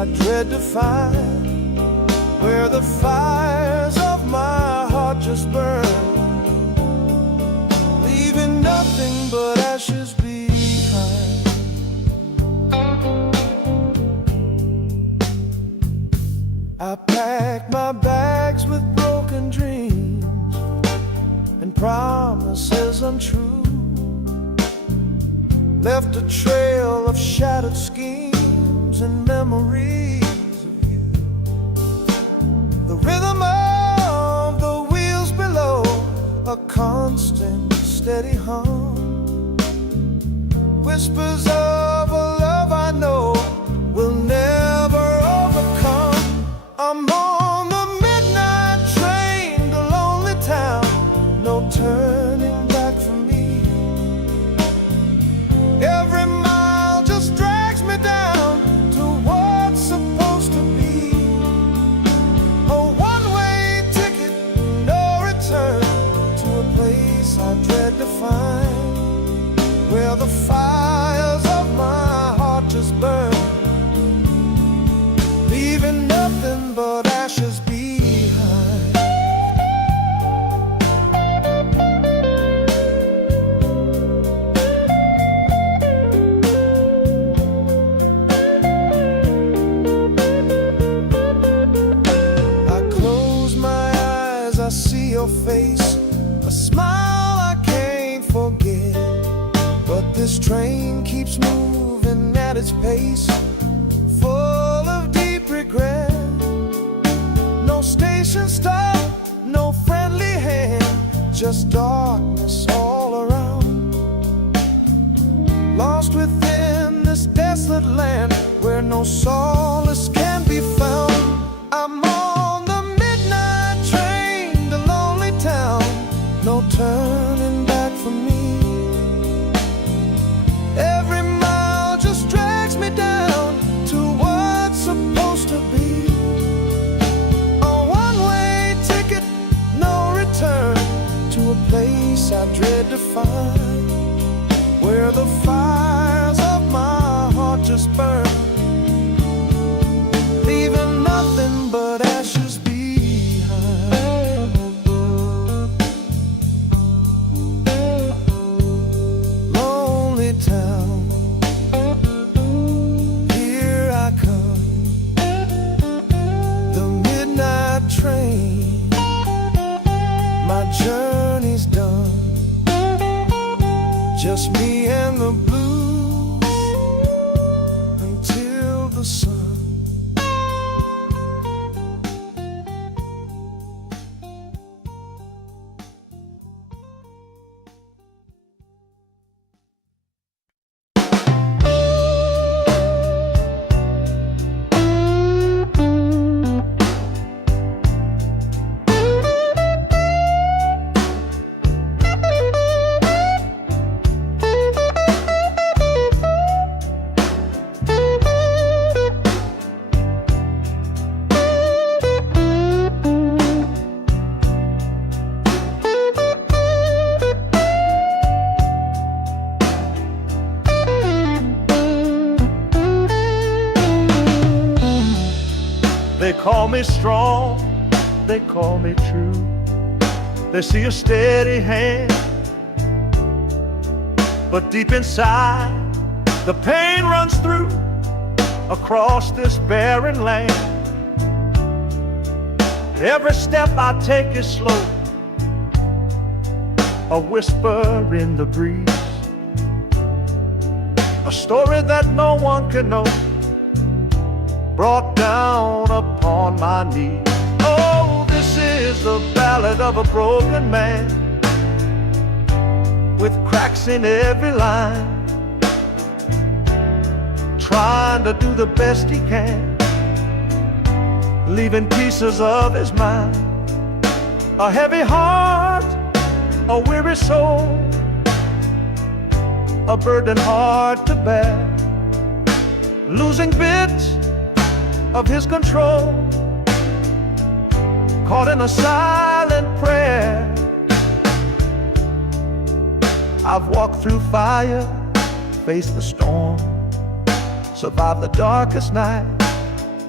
I dread to find, where the fires of my heart just burn, leaving nothing but ashes behind. I pack my bags with broken dreams and promises untrue, left a trail of shattered schemes and memories of you. The rhythm of the wheels below, a constant steady hum, whispers of a love I know will never overcome. I'm on the midnight train to lonely town, no turning back for me. Every mile just drags me down to what's supposed to be a one-way ticket, no return, to a place I dread to find, where the fires of my heart just burn, leaving nothing but ashes behind. I close my eyes, I see your face, a smile I can't forget, but this train keeps moving at its pace, full of deep regret. No station stop, no friendly hand, just darkness all around. Lost within this desolate land where no solace can be found. I'm on the midnight train to lonely town, no turning back for me. Every mile just drags me down to what's supposed to be a one-way ticket, no return, to a place I dread to find, where the fires of my heart just burn, leaving nothing but ashes behind. Lonely town, here I come, the midnight train, my journey's done, just me and the blues until the sun. They call me strong, they call me true. They see a steady hand, but deep inside the pain runs through across this barren land. Every step I take is slow, a whisper in the breeze, a story that no one can know, brought down upon my knees. Oh, this is the ballad of a broken man, with cracks in every line, trying to do the best he can, leaving pieces of his mind, a heavy heart, a weary soul, a burden hard to bear, losing bits of his control, caught in a silent prayer. I've walked through fire, faced the storm, survived the darkest night,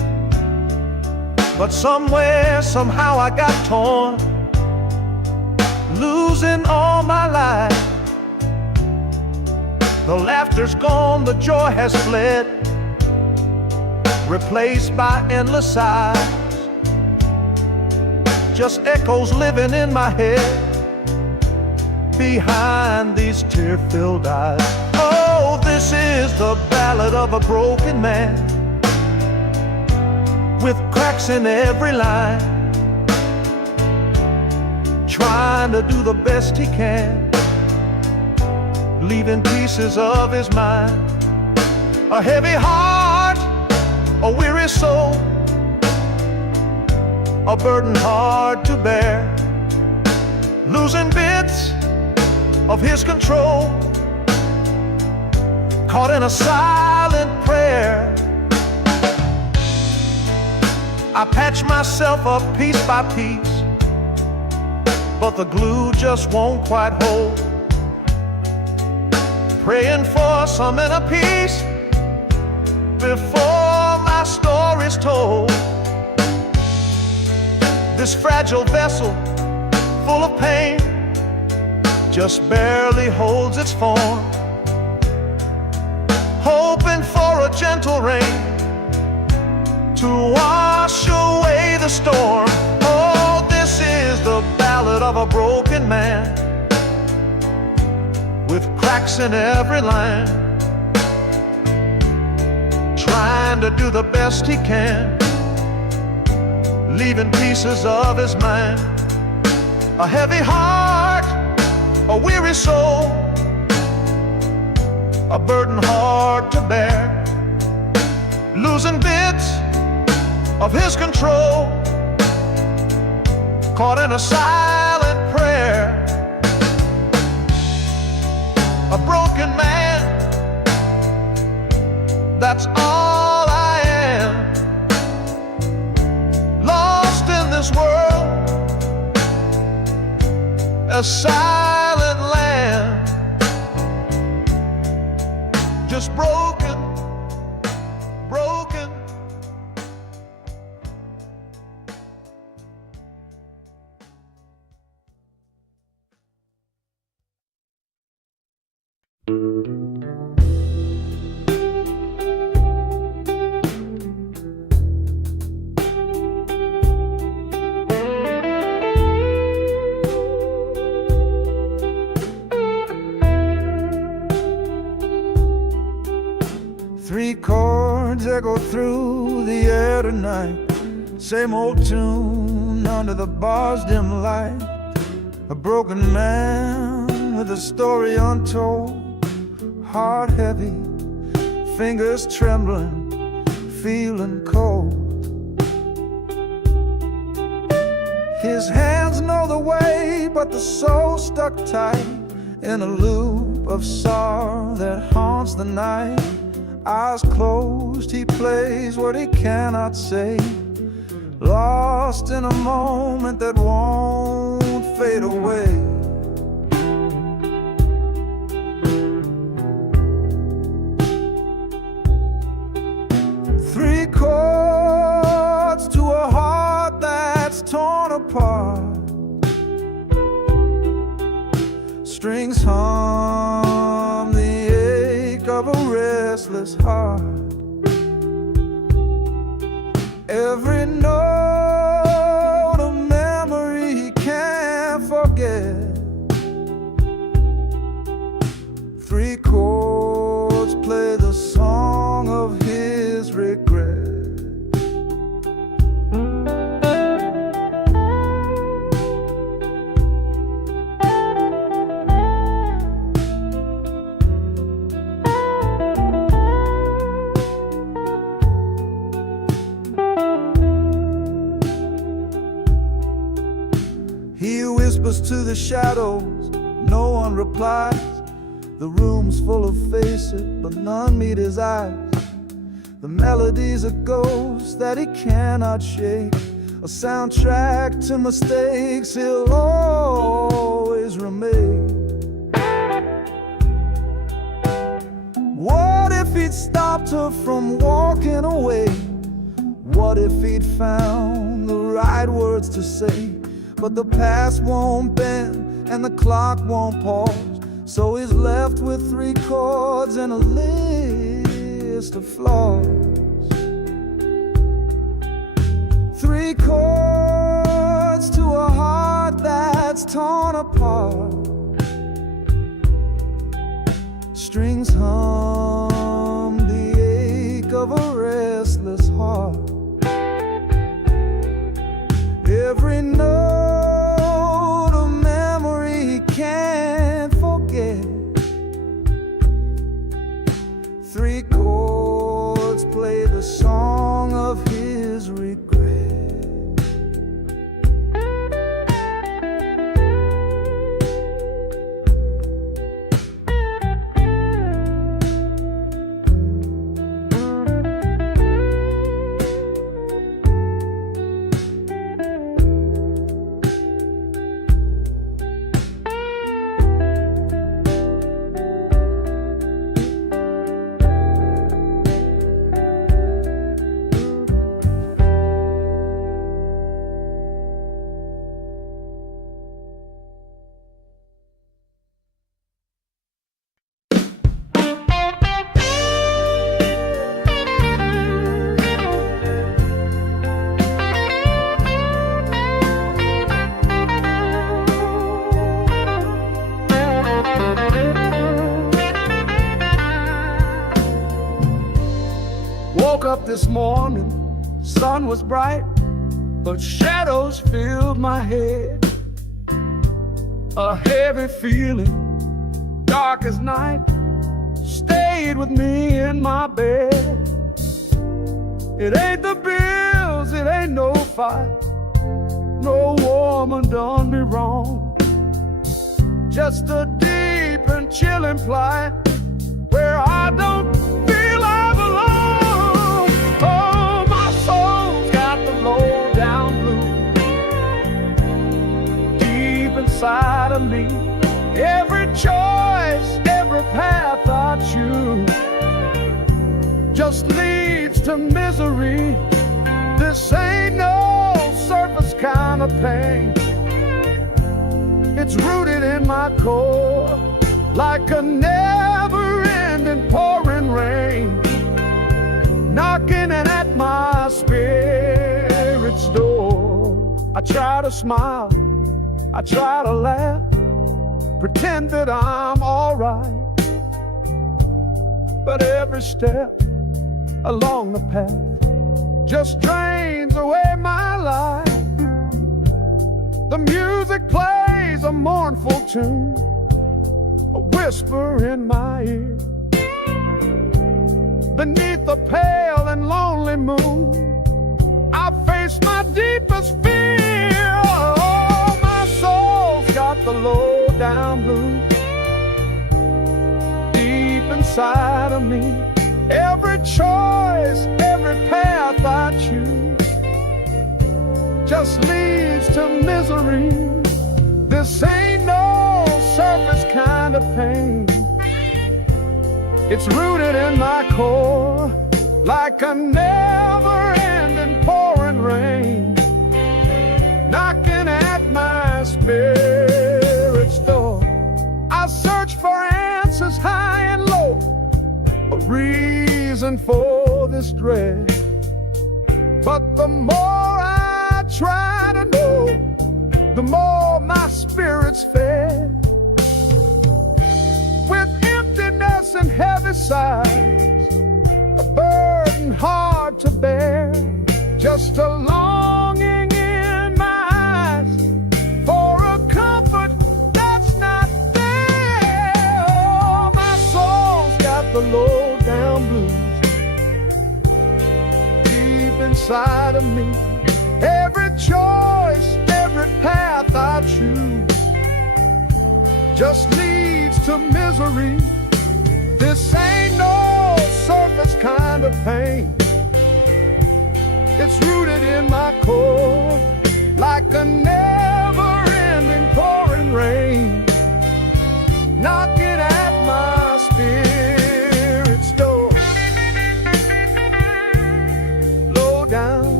But somewhere, somehow I got torn, losing all my life. The laughter's gone, the joy has fled, replaced by endless sighs. Just echoes living in my head, behind these tear-filled eyes. Oh, this is the ballad of a broken man, with cracks in every line, trying to do the best he can, leaving pieces of his mind. A heavy heart, a weary soul, a burden hard to bear, losing bits of his control, caught in a silent prayer. I patch myself up piece by piece, but the glue just won't quite hold. Praying for some inner peace before my story's told. This fragile vessel, full of pain, just barely holds its form, hoping for a gentle rain to wash away the storm. Oh, this is the ballad of a broken man, with cracks in every line, trying to do the best he can, leaving pieces of his mind. A heavy heart, a weary soul, a burden hard to bear, losing bits of his control, caught in a silent prayer. A broken man, that's all I am, lost in this world, a silent land, just broken, broken. Three chords echo through the air tonight, same old tune under the bar's dim light. A broken man with a story untold, heart heavy, fingers trembling, feeling cold. His hands know the way, but the soul stuck tight in a loop of sorrow that haunts the night. Eyes closed, he plays what he cannot say, lost in a moment that won't fade away. Three chords to a heart that's torn apart, strings hum the ache of a restless heart. Every note a memory he can't forget. Three chords play the song of his regret. He whispers to the shadows, no one replies. The room's full of faces, but none meet his eyes. The melody's a ghost that he cannot shake, a soundtrack to mistakes he'll always remake. What if he'd stopped her from walking away? What if he'd found the right words to say? But the past won't bend and the clock won't pause, so he's left with 3 chords and a list of flaws. 3 chords to a heart that's torn apart. Strings hum the ache of a restless heart. Every note of memory he can't forget. 3 chords play the song of his regret. Woke up this morning, sun was bright, but shadows filled my head. A heavy feeling, dark as night, stayed with me in my bed. It ain't the bills, it ain't no fight, no woman done me wrong. Just a deep and chilling plight where I don't feel I belong. Oh, my soul's got the low down blues deep inside of me. Every choice, every path I choose just leads to misery. This ain't no surface kind of pain. It's rooted in my core like a never-ending pouring rain, knocking at my spirit's door. I try to smile, I try to laugh, pretend that I'm alright, but every step along the path just drains away my life. The music plays a mournful tune, a whisper in my ear. Beneath the pale and lonely moon, I face my deepest fear. Oh, my soul's got the low down blues deep inside of me. Every choice, every path I choose just leads to misery. This ain't no surface kind of pain. It's rooted in my core like a never-ending pouring rain, knocking at my spirit's door. I search for answers high and low, a reason for this dread. But the more I try to know, the more my spirit's fed. With emptiness and heavy sighs, a burden hard to bear, just a longing in my eyes for a comfort that's not there. Oh, my soul's got the low down blues deep inside of me. Every choice, every path I choose just leads to misery. This ain't no surface kind of pain. It's rooted in my core like a never-ending pouring rain, knocking at my spirit's door. Low down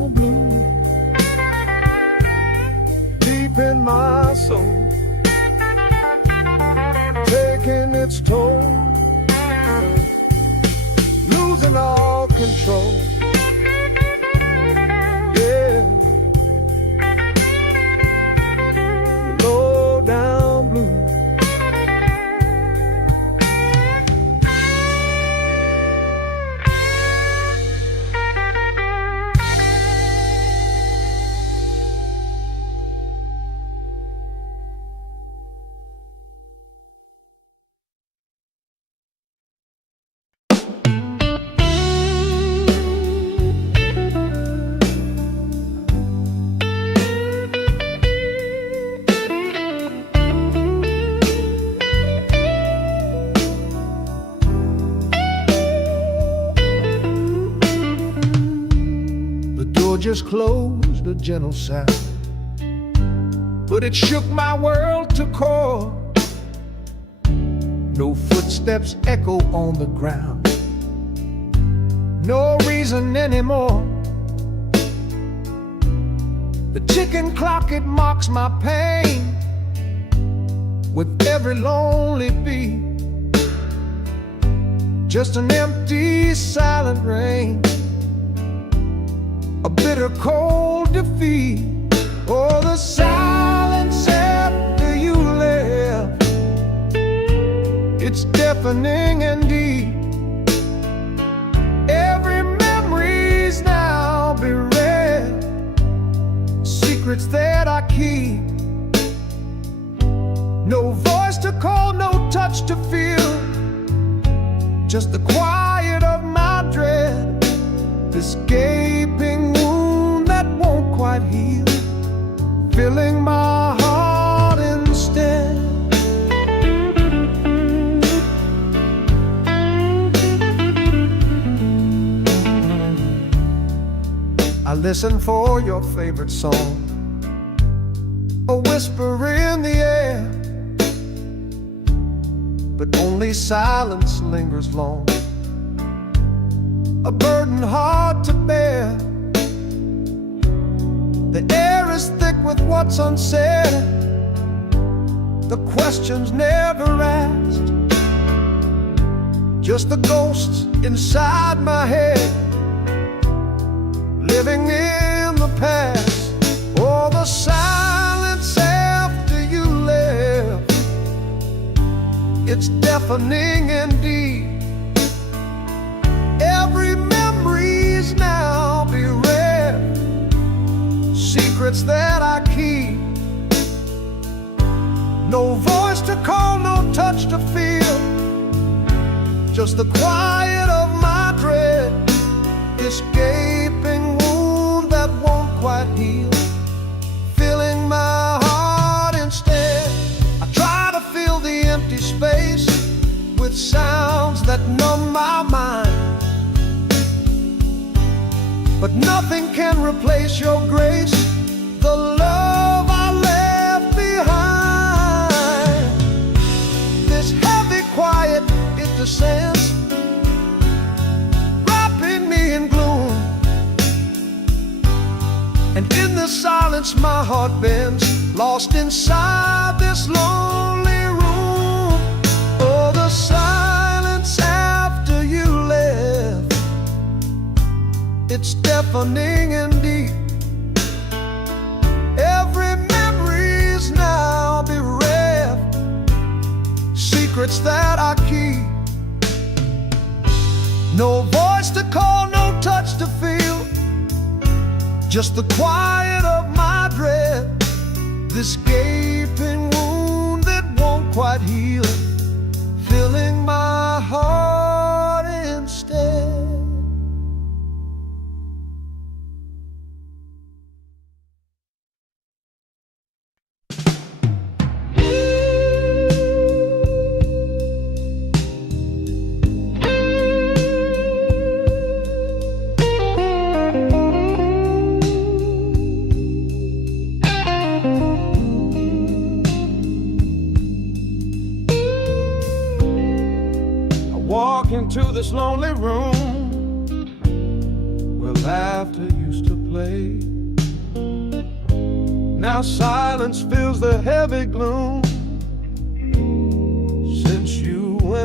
its toll, losing all control. Yeah, low down blue. Just closed, a gentle sound, but it shook my world to core. No footsteps echo on the ground, no reason anymore. The ticking clock, it mocks my pain with every lonely beat. Just an empty, silent rain, a bitter cold defeat. Oh, the silence after you left, it's deafening and deep. Every memory's now bereft, secrets that I keep. No voice to call, no touch to feel, just the quiet of my dread. This gaping wound that won't quite heal, filling my heart instead. I listen for your favorite song, a whisper in the air, but only silence lingers long, a burden hard to bear. The air is thick with what's unsaid, the questions never asked, just the ghosts inside my head, living in the past. Oh, the silence after you left, it's deafening indeed. Every memory's now bereft, secrets that I keep. No voice to call, no touch to feel, just the quiet of my dread. This gaping wound that won't quite heal, filling my heart instead. I try to fill the empty space with sounds that numb my mind, but nothing can replace your grace, the love I left behind. This heavy quiet, it descends, wrapping me in gloom, and in the silence my heart bends, lost inside this lonely room. Oh, the silence after you left, it's deafening and deep. Every memory's now bereft, secrets that I keep. No voice to call, no touch to feel, just the quiet of my dread. This gaping wound that won't quite heal, filling my heart instead. Into this lonely room where laughter used to play. Now silence fills the heavy gloom since you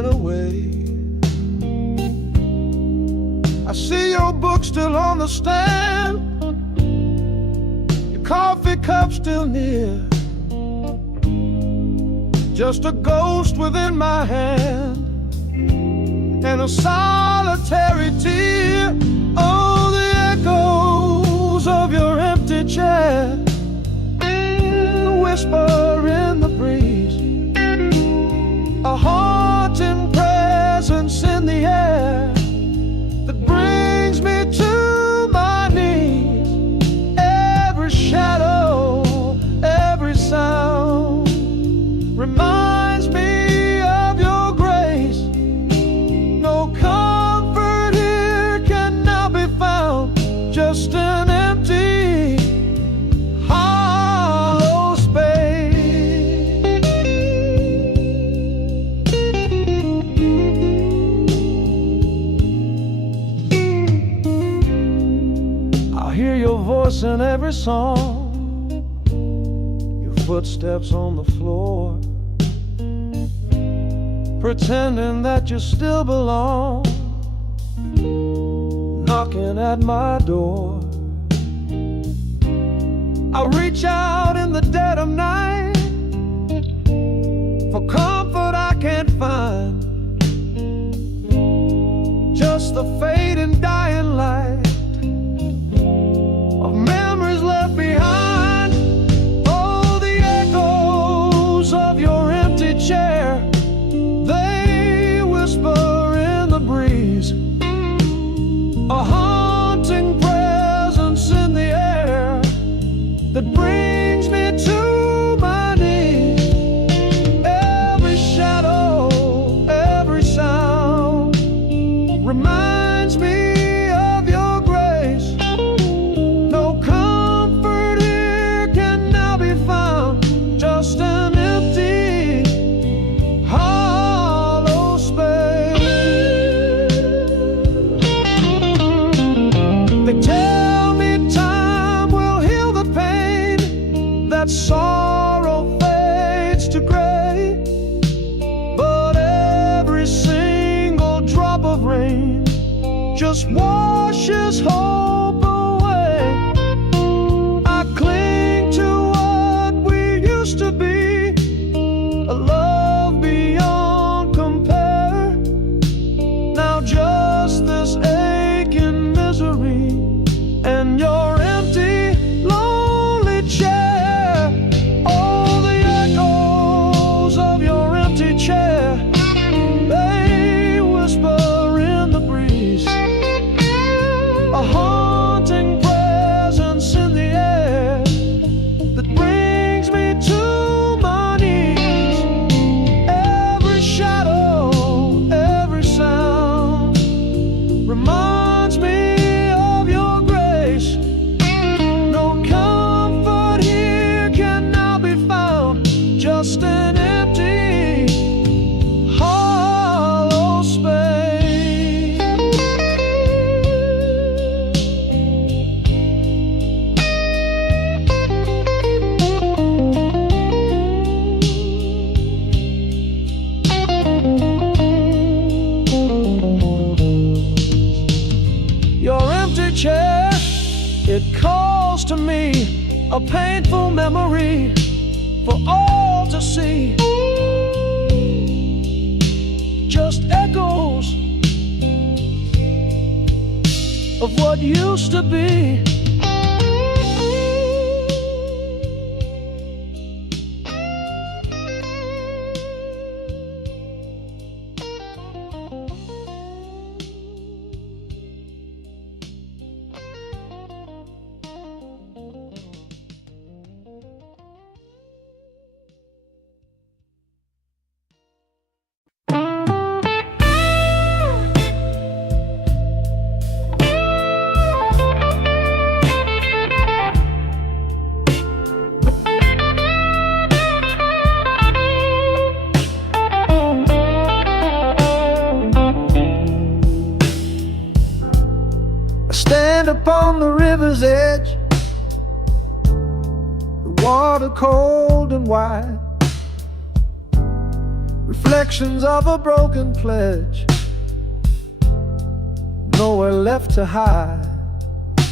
the stand, your coffee cup still near, just a ghost within my hand, and a solitary tear. Oh, the echoes of your empty chair, the whisper in the breeze, a haunting presence in the air that brings me to my knees. Every shadow, every sound reminds me of your grace. No comfort here can now be found, just an empty, hollow space. I'll hear your voice in every song, your footsteps on the floor, pretending that you still belong, knocking at my door. I reach out in the dead of night for comfort I can't find, just the fading, dying light of memories left behind. Oh, the echoes of your empty chair, they whisper in the breeze, a haunting presence in the air that brings me to my knees. Every shadow, every sound reminds me of your grace. No comfort here can now be found, just an empty, hollow space. They tell me time will heal the pain, that sorrow fades to gray, but every single drop of rain just washes hope away. I cling to what we used to be, a love beyond compare. Now just this aching misery and your empty, lonely chair. Oh, the echoes of your empty chair, they whisper in the breeze, a haunting presence in the air that brings me to my knees. Every shadow, every sound reminds me of your grace. No comfort here can now be found, just an empty, hollow space. Your empty chair, it calls to me, a painful memory for all to see. Just echoes of what used to be. Stand upon the river's edge, the water cold and wide, reflections of a broken pledge, nowhere left to hide.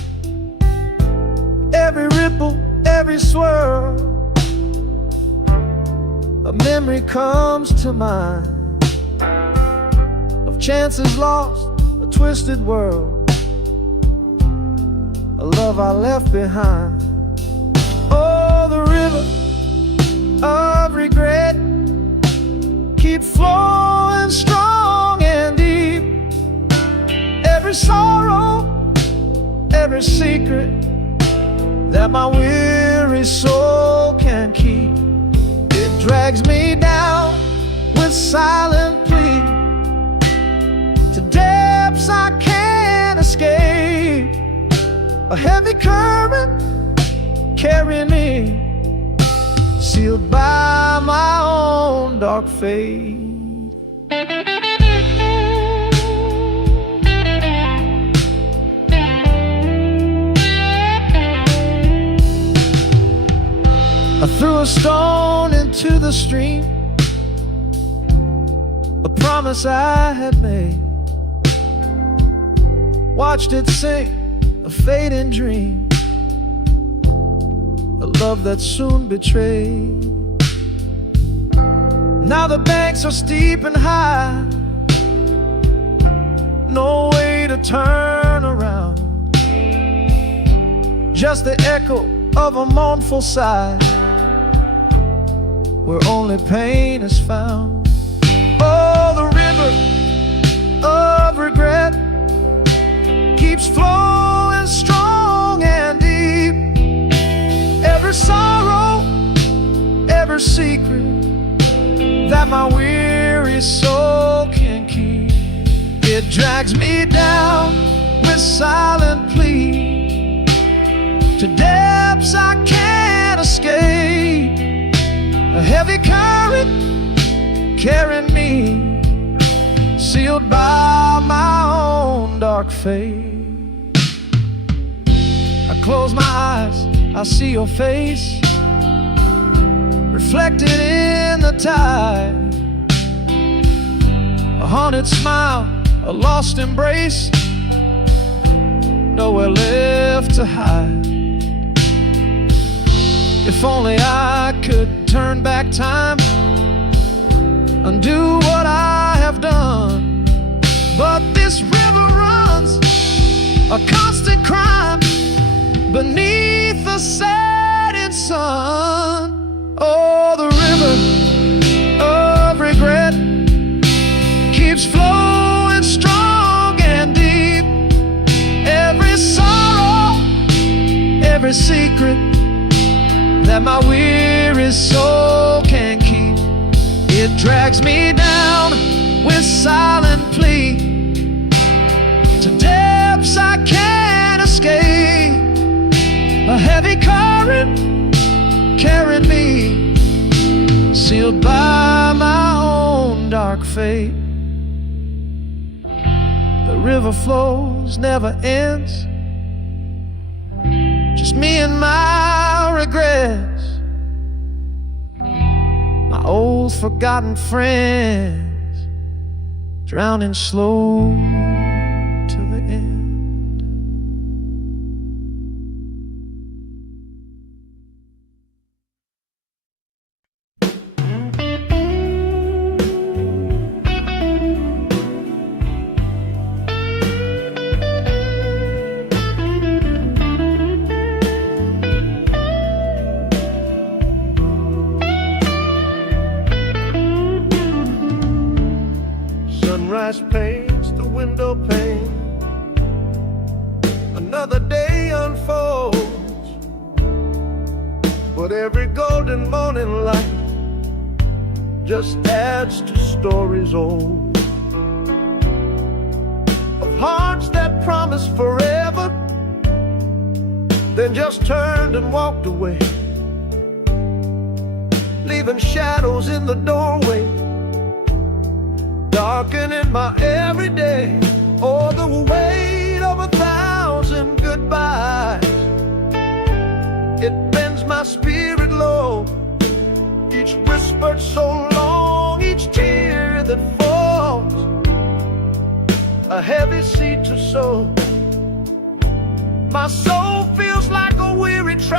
every ripple, every swirl, a memory comes to mind of chances lost, a twisted world, a love I left behind. Oh, the river of regret keep flowing strong and deep. Every sorrow, every secret that my weary soul can keep, it drags me down with silent plea to depths I can't escape. A heavy current carrying me, sealed by my own dark fate. I threw a stone into the stream, a promise I had made. Watched it sink, a fading dream, a love that soon betrayed. Now the banks are steep and high, no way to turn around, just the echo of a mournful sigh, where only pain is found. Oh, the river of regret keeps flowing strong and deep. Every sorrow, every secret that my weary soul can keep, it drags me down with silent plea to depths I can't escape. A heavy current carrying me, sealed by my own dark fate. I close my eyes, I see your face reflected in the tide. A haunted smile, a lost embrace, nowhere left to hide. If only I could turn back time, undo what I have done. But this river runs a constant crime beneath the setting sun. Oh, the river of regret keeps flowing strong and deep. Every sorrow, every secret that my weary soul can keep, it drags me down with silent plea to depths I can't escape. A heavy current carrying me, sealed by my own dark fate. The river flows, never ends, just me and my regrets, my old forgotten friends, drowning slow to the end. Sunrise paints the window pane, another day unfolds, but every golden morning light just adds to stories old, of hearts that promised forever, then just turned and walked away, leaving shadows in the doorway, darkening my everyday. Oh, the weight of 1,000 goodbyes, it bends my spirit low. Each whispered so long, each tear that falls, a heavy seed to sow. My soul feels like a weary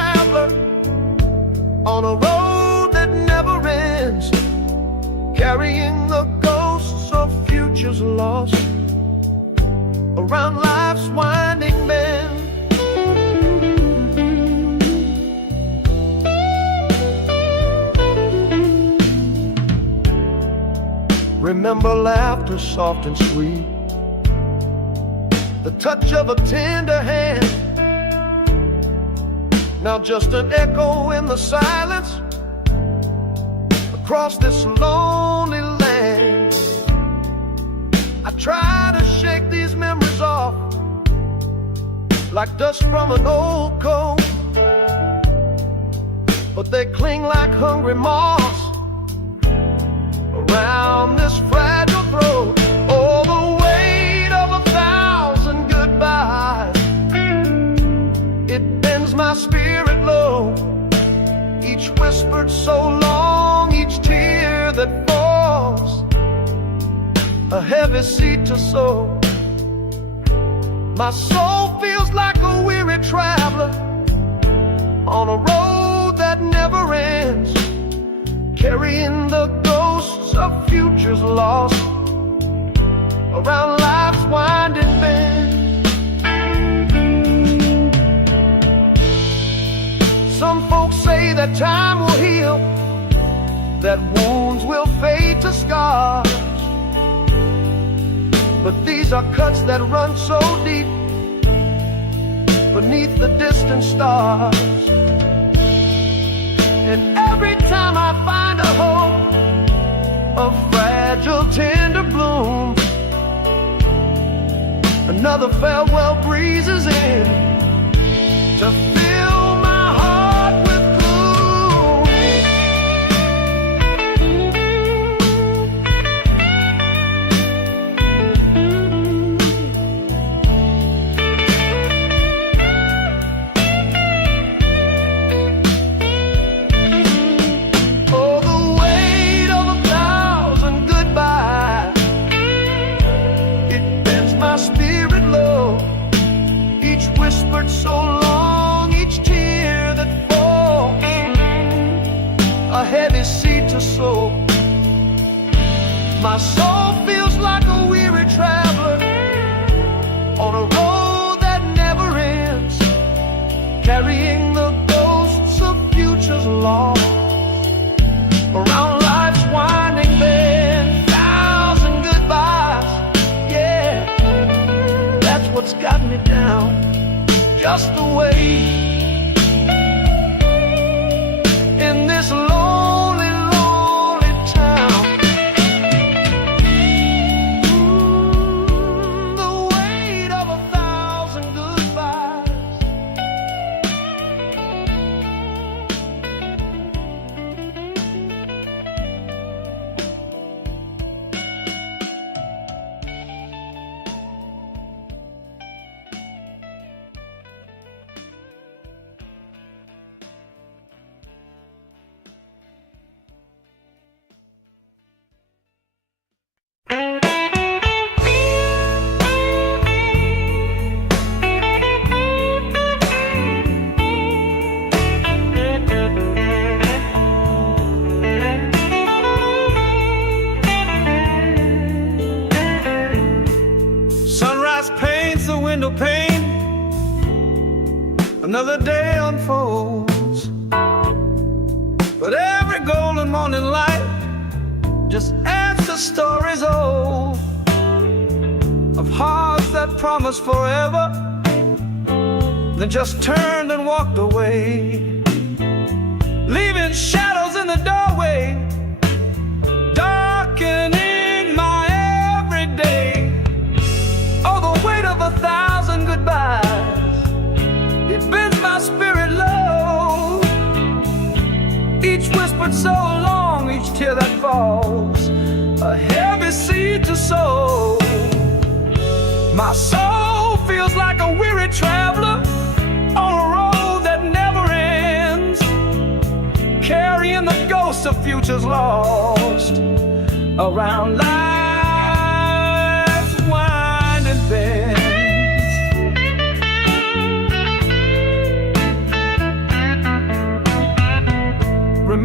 on a road that never ends, carrying the ghosts of futures lost around life's winding bend. Remember laughter soft and sweet, the touch of a tender hand. Now just an echo in the silence across this lonely land. I try to shake these memories off like dust from an old coat, but they cling like hungry moths around this fragile throat. Oh, the weight of 1,000 goodbyes, it bends my spirit low. Each whispered so long, each tear that falls, a heavy seed to sow. My soul feels like a weary traveler on a road that never ends, carrying the ghosts of futures lost around life's winding bend. Some folks say that time will heal, that wounds will fade to scars, but these are cuts that run so deep beneath the distant stars. And every time I find a hope, a fragile, tender bloom, another farewell breezes in to fill my heart with gloom. Oh, the weight of 1,000 goodbyes, it bends my spirit low. Each whispered so long, each tear that falls, a heavy seed to sow. My soul feels like a weary traveler on a road that never ends, carrying the ghosts of futures lost around life's winding bend. 1,000 goodbyes, yeah, that's what's got me down. Just the way in this lonely, lonely town. The weight of 1,000 goodbyes. Sunrise paints the window pane, another day unfolds, but every golden morning light just adds to stories old of hearts that promised forever, then just turned and walked away, leaving shadows in the doorway, darkening my everyday. Oh, the weight of 1,000 goodbyes, it bends my spirit low. Each whispered so long, each tear that falls, a heavy seed to sow. My soul feels like a weary traveler on a road that never ends, carrying the ghosts of futures lost around life's winding bend.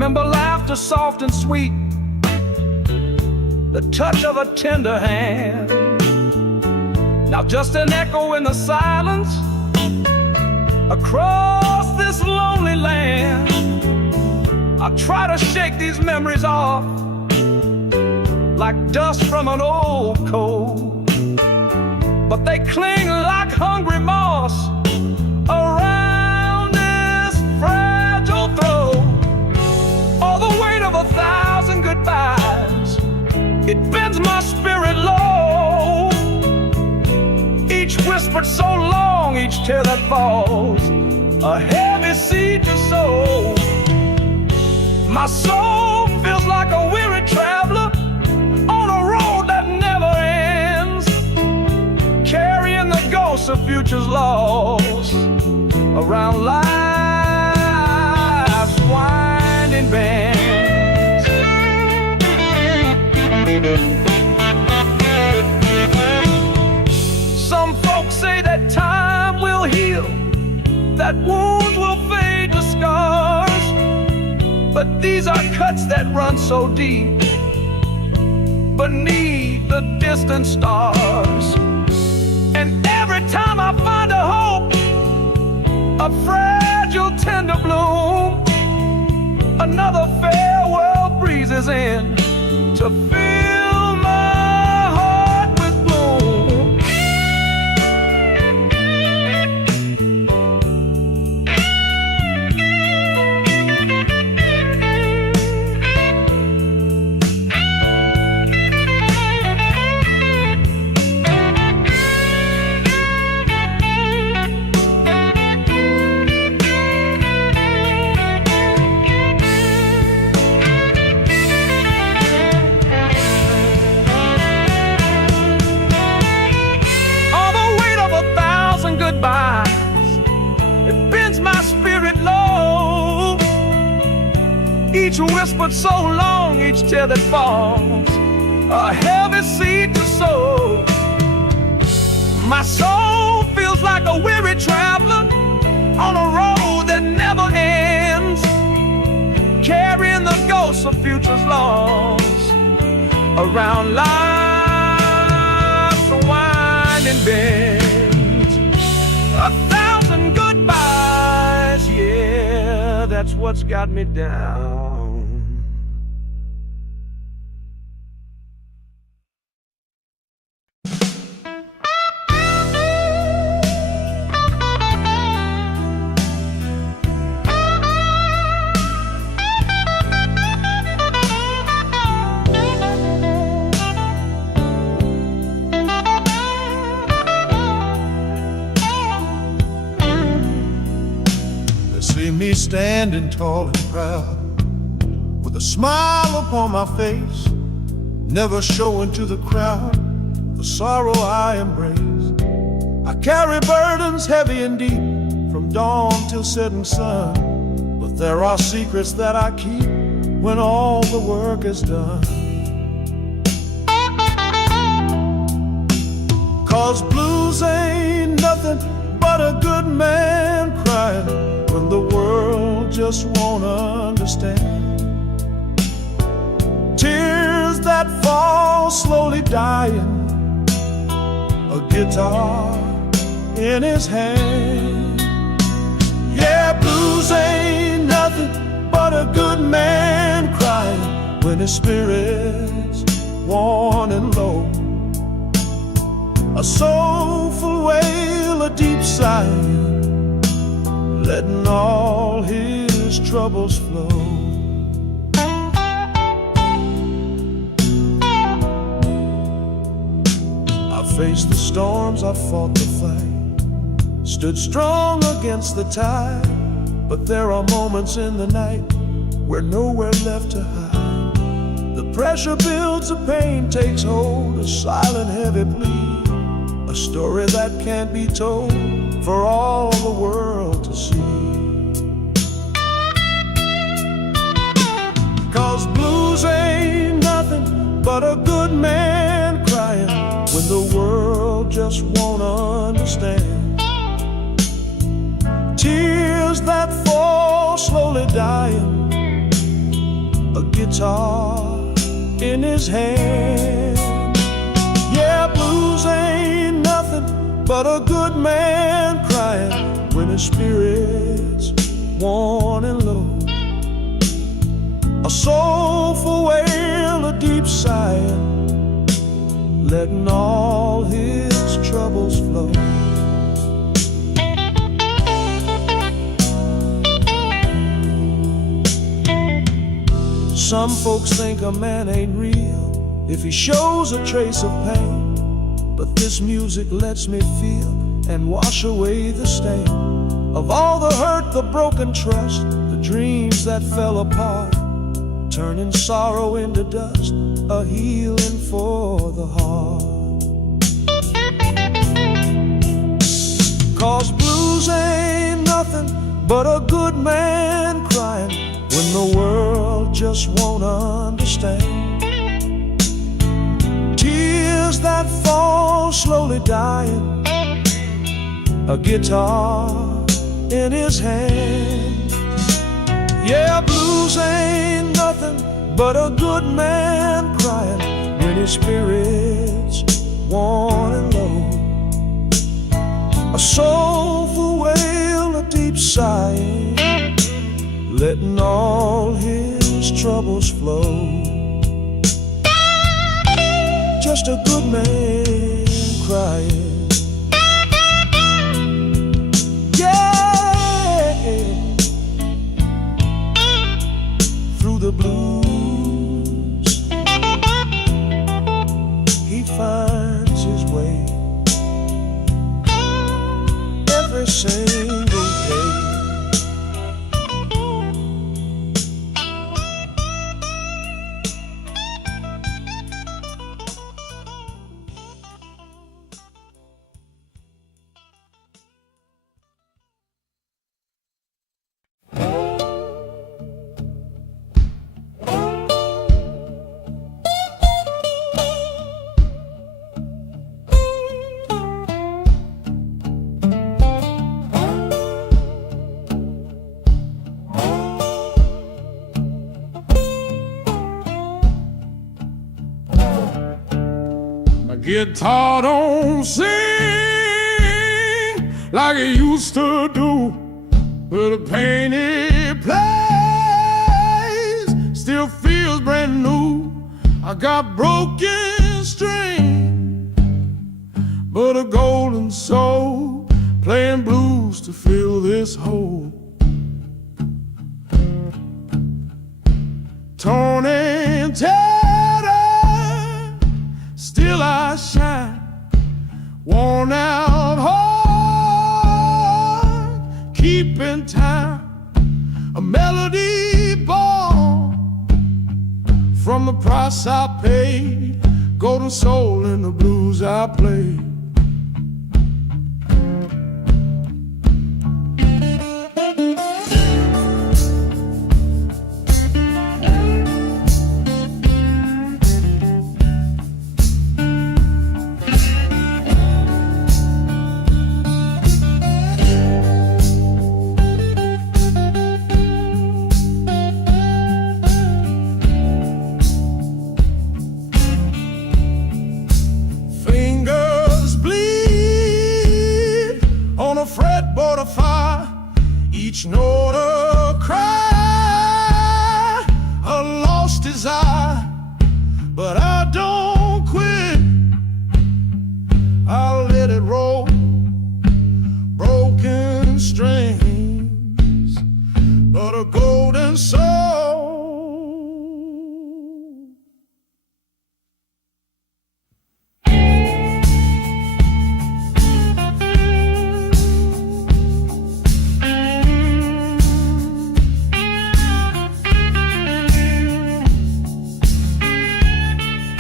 remember laughter soft and sweet, the touch of a tender hand. Now just an echo in the silence across this lonely land. I try to shake these memories off like dust from an old coat, but they cling like hungry moss around this fragile throat. Oh, the weight of 1,000 goodbyes, it bends my spirit low. Each whispered so long, each tear that falls, a heavy seed to sow. My soul feels like a weary traveler on a road that never ends, carrying the ghosts of futures lost around life's winding bends. Some folks say that time will heal, that wounds will fade to scars, but these are cuts that run so deep beneath the distant stars. And every time I find a hope, a fragile tender bloom, another farewell breezes in to fill my heart with gloom. It bends my spirit low. Each whispered so long, each tear that falls, a heavy seed to sow. My soul feels like a weary traveler on a road that never ends, carrying the ghosts of futures lost around life's winding bend. 1,000 goodbyes, yeah, that's what's got me down. See me standing tall and proud, with a smile upon my face, never showing to the crowd the sorrow I embrace. I carry burdens heavy and deep, from dawn till setting sun, but there are secrets that I keep when all the work is done. 'Cause blues ain't nothing but a good man crying when the world just won't understand. Tears that fall slowly dying, a guitar in his hand. Yeah, blues ain't nothing but a good man crying when his spirit's worn and low. A soulful wail, a deep sigh, letting all his troubles flow. I faced the storms, I fought the fight, stood strong against the tide, but there are moments in the night where nowhere left to hide. The pressure builds, the pain takes hold, a silent heavy plea, a story that can't be told for all the world to see. 'Cause blues ain't nothing but a good man crying when the world just won't understand. Tears that fall slowly dying, a guitar in his hand. Yeah, blues ain't nothing but a good man crying when his spirit's worn and low. A soulful wail, a deep sighing, letting all his troubles flow. Some folks think a man ain't real if he shows a trace of pain, but this music lets me feel and wash away the stain of all the hurt, the broken trust, the dreams that fell apart, turning sorrow into dust, a healing for the heart. 'Cause blues ain't nothing but a good man crying when the world just won't understand. Tears that fall slowly dying, a guitar in his hand. Yeah, blues ain't nothing but a good man crying when his spirit's worn and low. A soulful wail, a deep sighing, letting all his troubles flow. Just a good man crying. Yeah, through the blues he finds his way every single day. Guitar don't sing like it used to do, but the pain it plays still feels brand new. I got broken string, but a golden soul playing blues to fill this hole. Torn and tattered, still I shine, worn out heart, keeping time, a melody born from the price I paid, golden soul in the blues I play. Fretboard of fire, each note a cry, a lost desire, but I don't quit. I'll let it roll, broken strings, but a golden soul.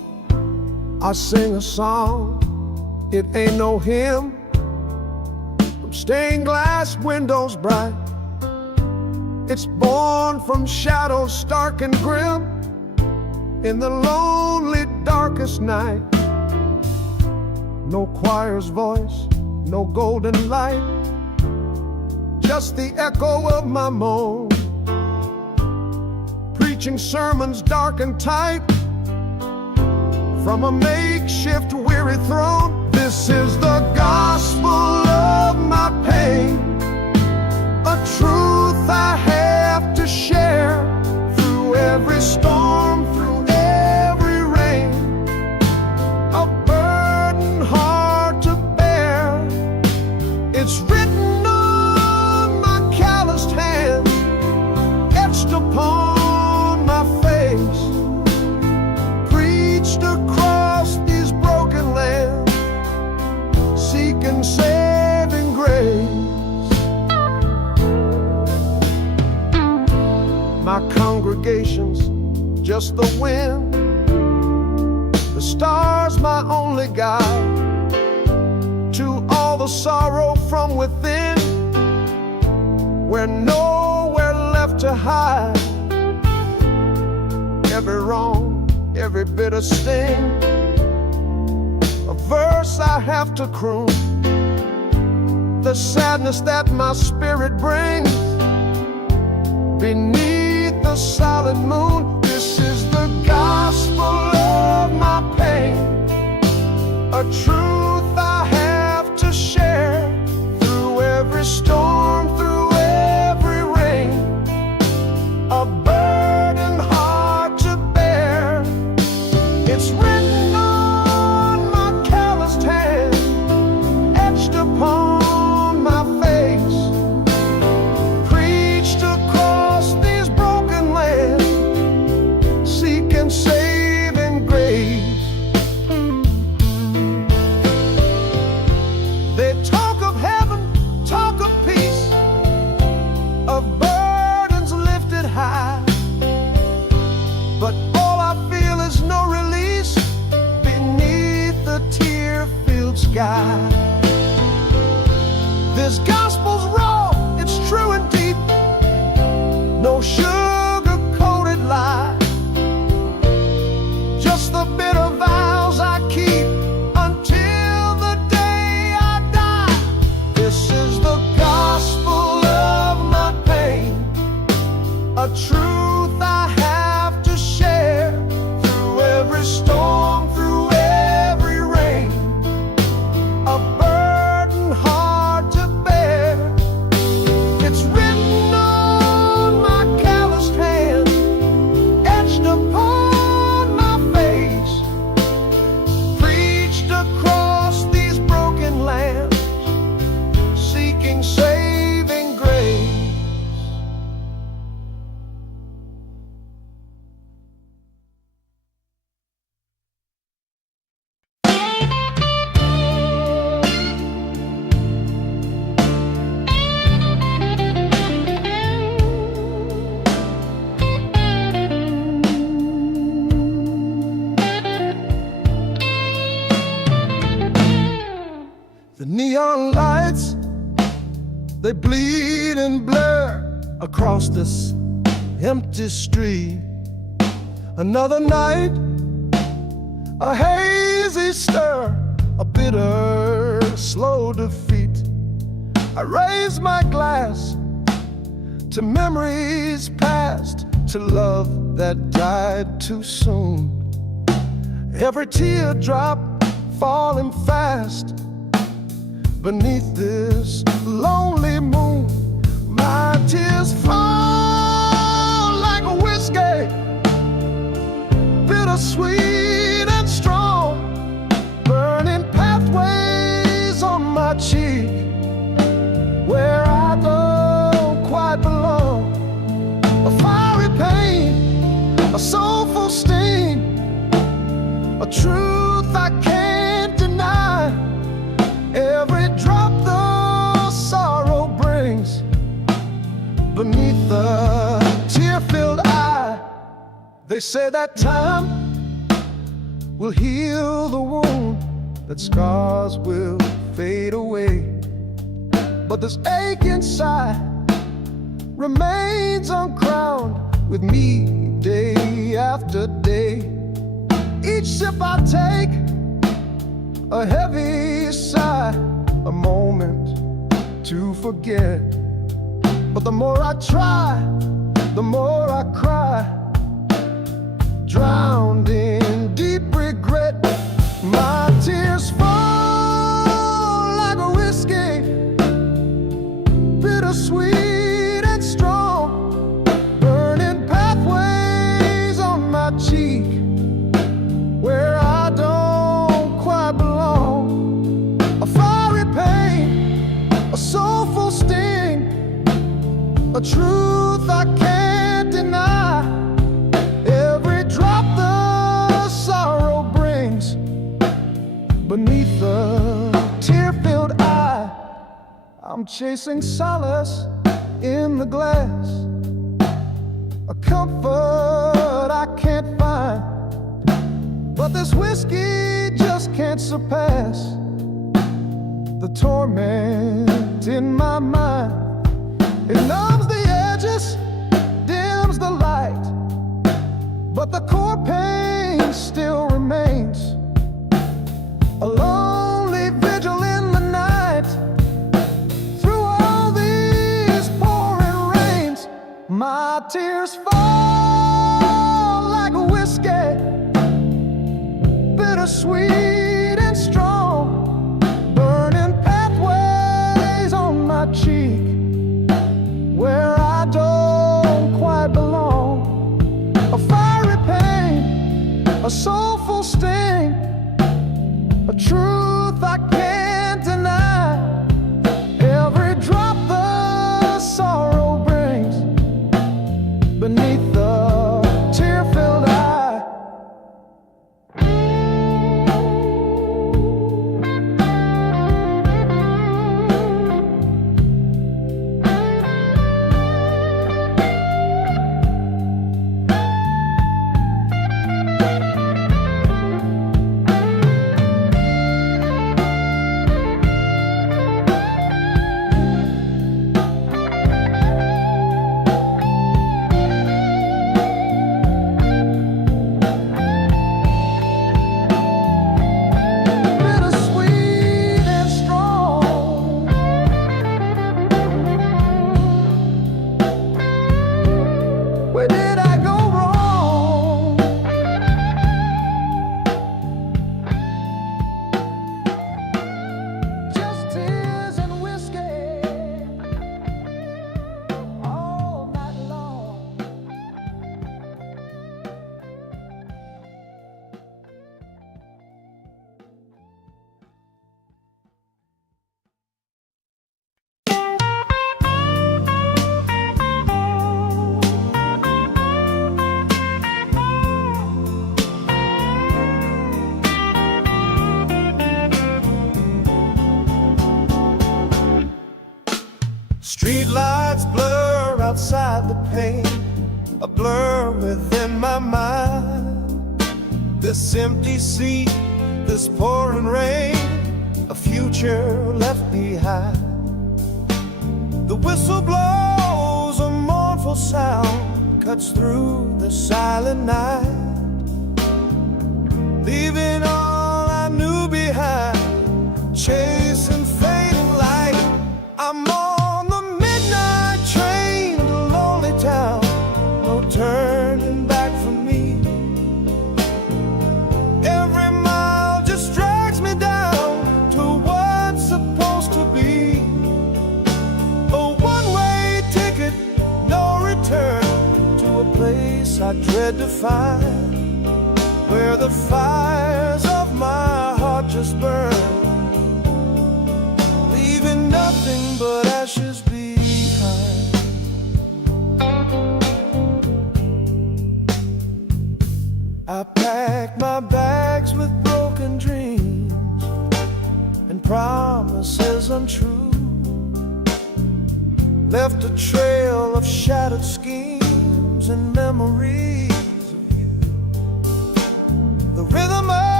sing a song, it ain't no hymn, from stained glass windows bright. It's born from shadows stark and grim, in the lonely darkest night. No choir's voice, no golden light, just the echo of my moan, preaching sermons dark and tight from a makeshift weary throne. This is the gospel of my pain, a truth I have to share through every storm, through every rain, a burden hard to bear. It's written on my calloused hands, etched upon my face, preached across these broken lands, seeking saving grace. My congregation's just the wind, the stars my only guide to all the sorrow from within, where nowhere left to hide. Every wrong, every bitter sting, a verse I have to croon, the sadness that my spirit brings beneath the solid moon. This is the gospel of my pain, a truth I have to share through every storm, through every rain, a burden hard to bear. It's written on my calloused hand, etched upon my face, preached across these broken lands, seeking saving grace. They talk of heaven, talk of peace, of burdens lifted high, but all I feel is no release beneath the tear-filled sky. This gospel's raw, it's true and deep, no sugar-coated lie, just the bitter vows I keep until the day I die. This is the gospel of my pain, a truth I have to share through every storm, through every rain, a burden hard to bear. It's written on my calloused hand, etched upon my face, preached across these broken lands, seeking saving grace. The neon lights, they bleed and blur across this empty street. Another night, a hazy stir, a bitter, slow defeat. I raise my glass to memories past, to love that died too soon. Every teardrop falling fast beneath this lonely moon. My tears fall like a whiskey, bittersweet and strong, burning pathways on my cheek where I don't quite belong. A fiery pain, a soulful sting, a truth I can't deny. Every drop the sorrow brings beneath the tear-filled eye. They say that time will heal the wound, that scars will fade away. But this ache inside remains uncrowned with me day after day. Each sip I take, a heavy sigh, a moment to forget. But the more I try, the more I cry, drowned in deep regret. My tears fall like a whiskey, bittersweet and strong, burning pathways on my cheek where I don't quite belong. A fiery pain, a soulful sting, a truth I can't deny. Every drop the sorrow brings beneath the tear-filled eye. I'm chasing solace in the glass, a comfort I can't find. But this whiskey just can't surpass the torment in my mind. It numbs the edges, dims the light, but the core pain still remains. A lonely vigil in the night, through all these pouring rains. My tears fall like a whiskey, bittersweet and strong, burning pathways on my cheek where I don't quite belong. A fiery pain, a soulful sting, a truth I can't deny. Every drop the sorrow brings beneath the tear-filled eye. Where did I go wrong? Just tears and whiskey all night long. Street lights blur outside the pane, a blur within my mind. This empty seat, this pouring rain, a future left behind. The whistle blows, a mournful sound cuts through the silent night, leaving all I knew behind, chasing fading light. I'm on the midnight train to lonely town, no turning back for me. Every mile just drags me down to what's supposed to be a one-way ticket, no return, to a place I dread to find, where the fires of my heart just burn, leaving nothing but ashes behind. I packed my bags with broken dreams and promises untrue, left a trail of shattered schemes and memories of you. The rhythm of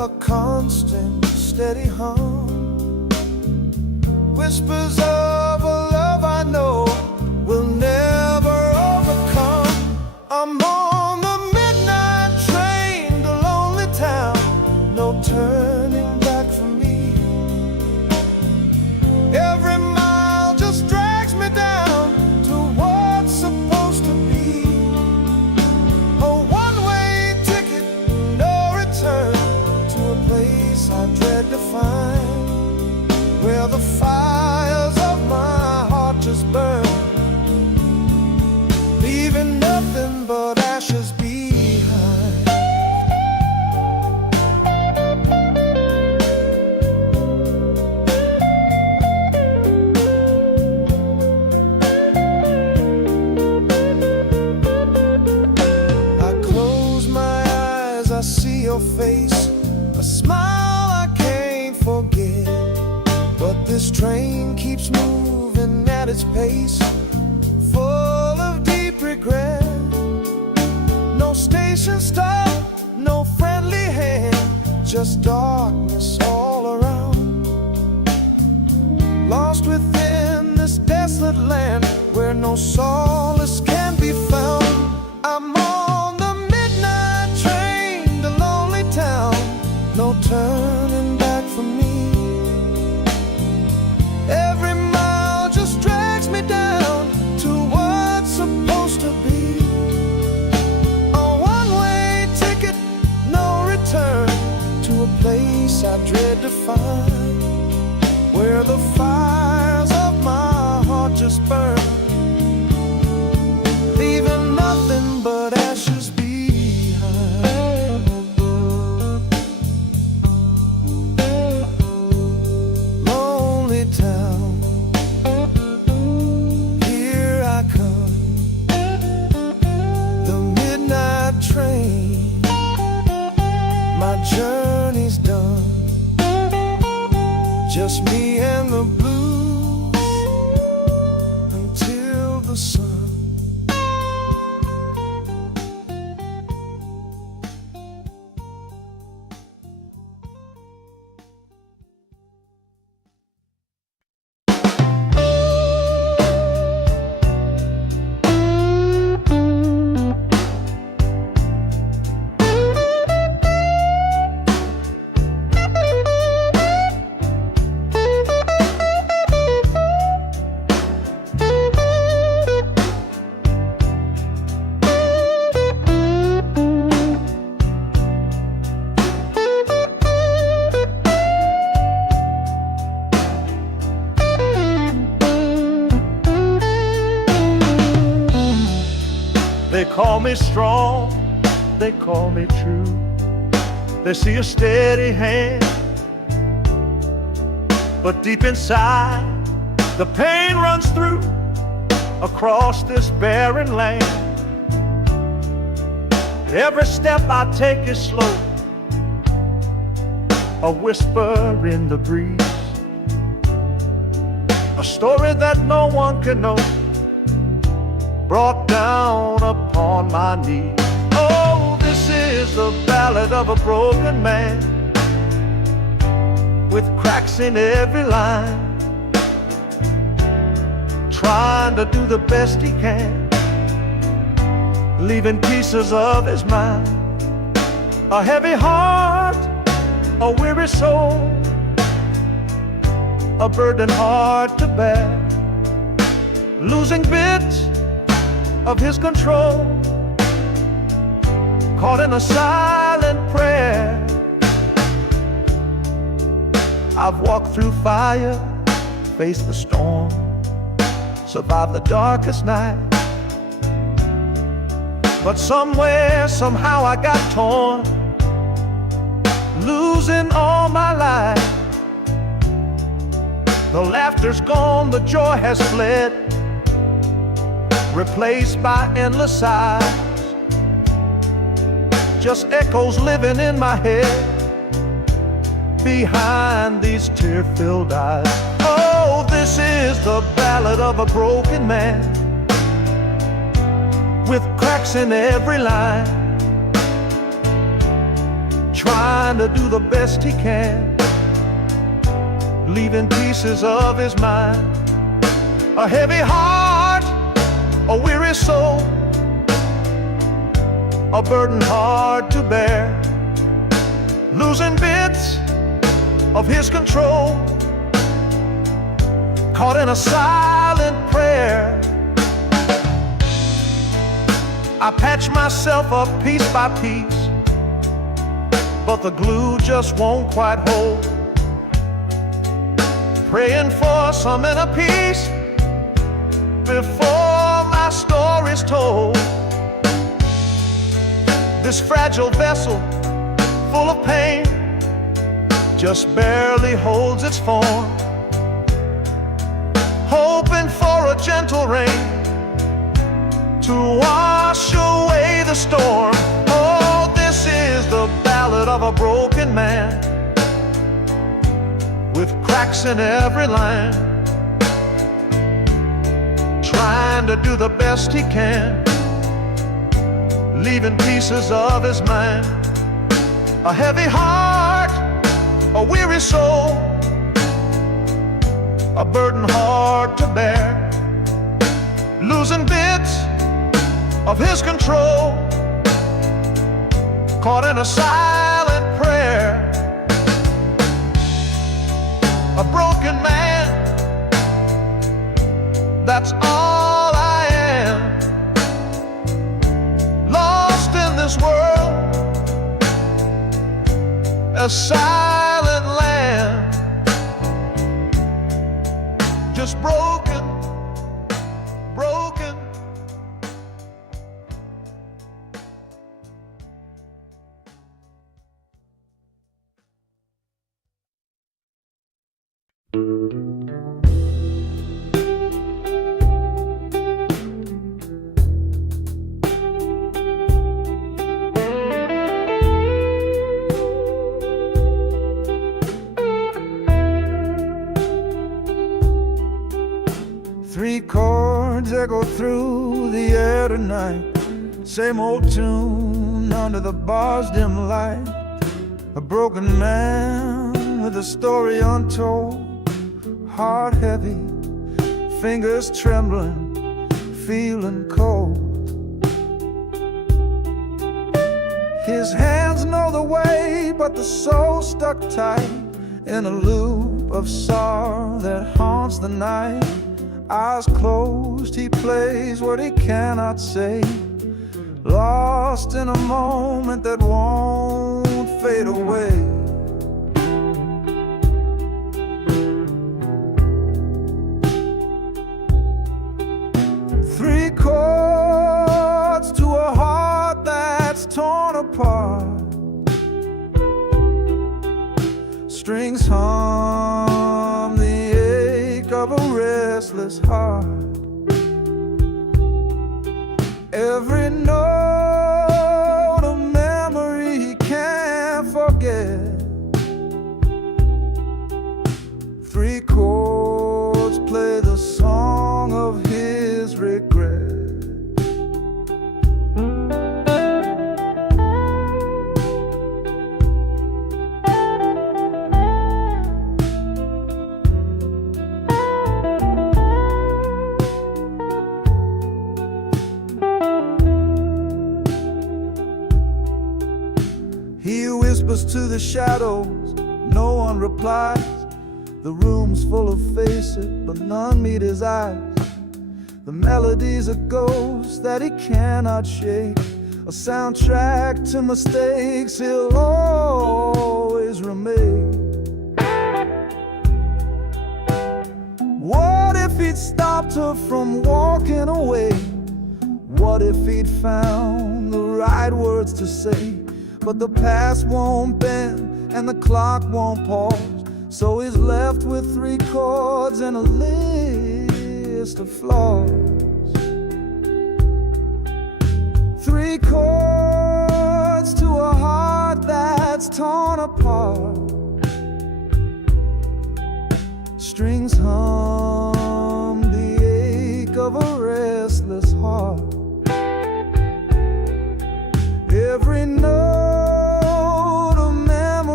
a constant, steady hum. Whispers of a love I know will never overcome. I'm on the midnight train to lonely town, no turning back for me. Every mile just drags me down to what's supposed to be. A one-way ticket, no return, to a place I dread to find, where the fires of my heart just burn, leaving nothing but ashes behind. I close my eyes, I see your face, a smile I can't forget. But this train keeps moving at its pace, full of deep regret. No station stop, no friendly hand, just darkness all around. Lost within this desolate land where no solace can be found. I'm on the midnight train to lonely town, no turning back for me. Every mile just drags me down to what's supposed to be. A one-way ticket, no return, to a place I dread to find, where the fires of my heart just burn, leaving nothing but ashes behind. Lonely town, here I come, the midnight train, my journey's done, just me and the blues until the sun. They call me strong, they call me true. They see a steady hand, but deep inside the pain runs through across this barren land. Every step I take is slow, a whisper in the breeze, a story that no one can know, brought down upon my knees. Oh, this is the ballad of a broken man, with cracks in every line, trying to do the best he can, leaving pieces of his mind. A heavy heart, a weary soul, a burden hard to bear, losing bits of his control, caught in a silent prayer. I've walked through fire, faced the storm, survived the darkest night, but somewhere, somehow I got torn, losing all my life. The laughter's gone, the joy has fled, replaced by endless sighs, just echoes living in my head behind these tear-filled eyes. Oh, this is the ballad of a broken man, with cracks in every line, trying trying to do the best he can, leaving pieces of his mind. A heavy heart, a weary soul, a burden hard to bear, losing bits of his control, caught in a silent prayer. I patch myself up piece by piece, but the glue just won't quite hold. Praying for some inner peace before my story's told. This fragile vessel, full of pain, just barely holds its form, hoping for a gentle rain to wash away the storm. Oh, this is the ballad of a broken man, with cracks in every line, trying to do the best he can, leaving pieces of his mind. A heavy heart, a weary soul, a burden hard to bear, losing bits of his control, caught in a silent prayer. A broken man, that's all I am, lost in this world, a silent land, just broken, broken. Three chords echo through the air tonight, same old tune under the bar's dim light. A broken man with a story untold, heart heavy, fingers trembling, feeling cold. His hands know the way, but the soul stuck tight in a loop of sorrow that haunts the night. Eyes closed, he plays what he cannot say, lost in a moment that won't fade away. Three chords to a heart that's torn apart, strings hum the ache of a restless heart. Every note a memory he can't forget. Three chords play the song of his regret. He whispers to the shadows, no one replies. The room's full of faces, but none meet his eyes. The melody's a ghost that he cannot shake, a soundtrack to mistakes he'll always remake. What if he'd stopped her from walking away? What if he'd found the right words to say? But the past won't bend and the clock won't pause, so he's left with three chords and a list of flaws. Three chords to a heart that's torn apart, strings hum the ache of a restless heart. Every note a memory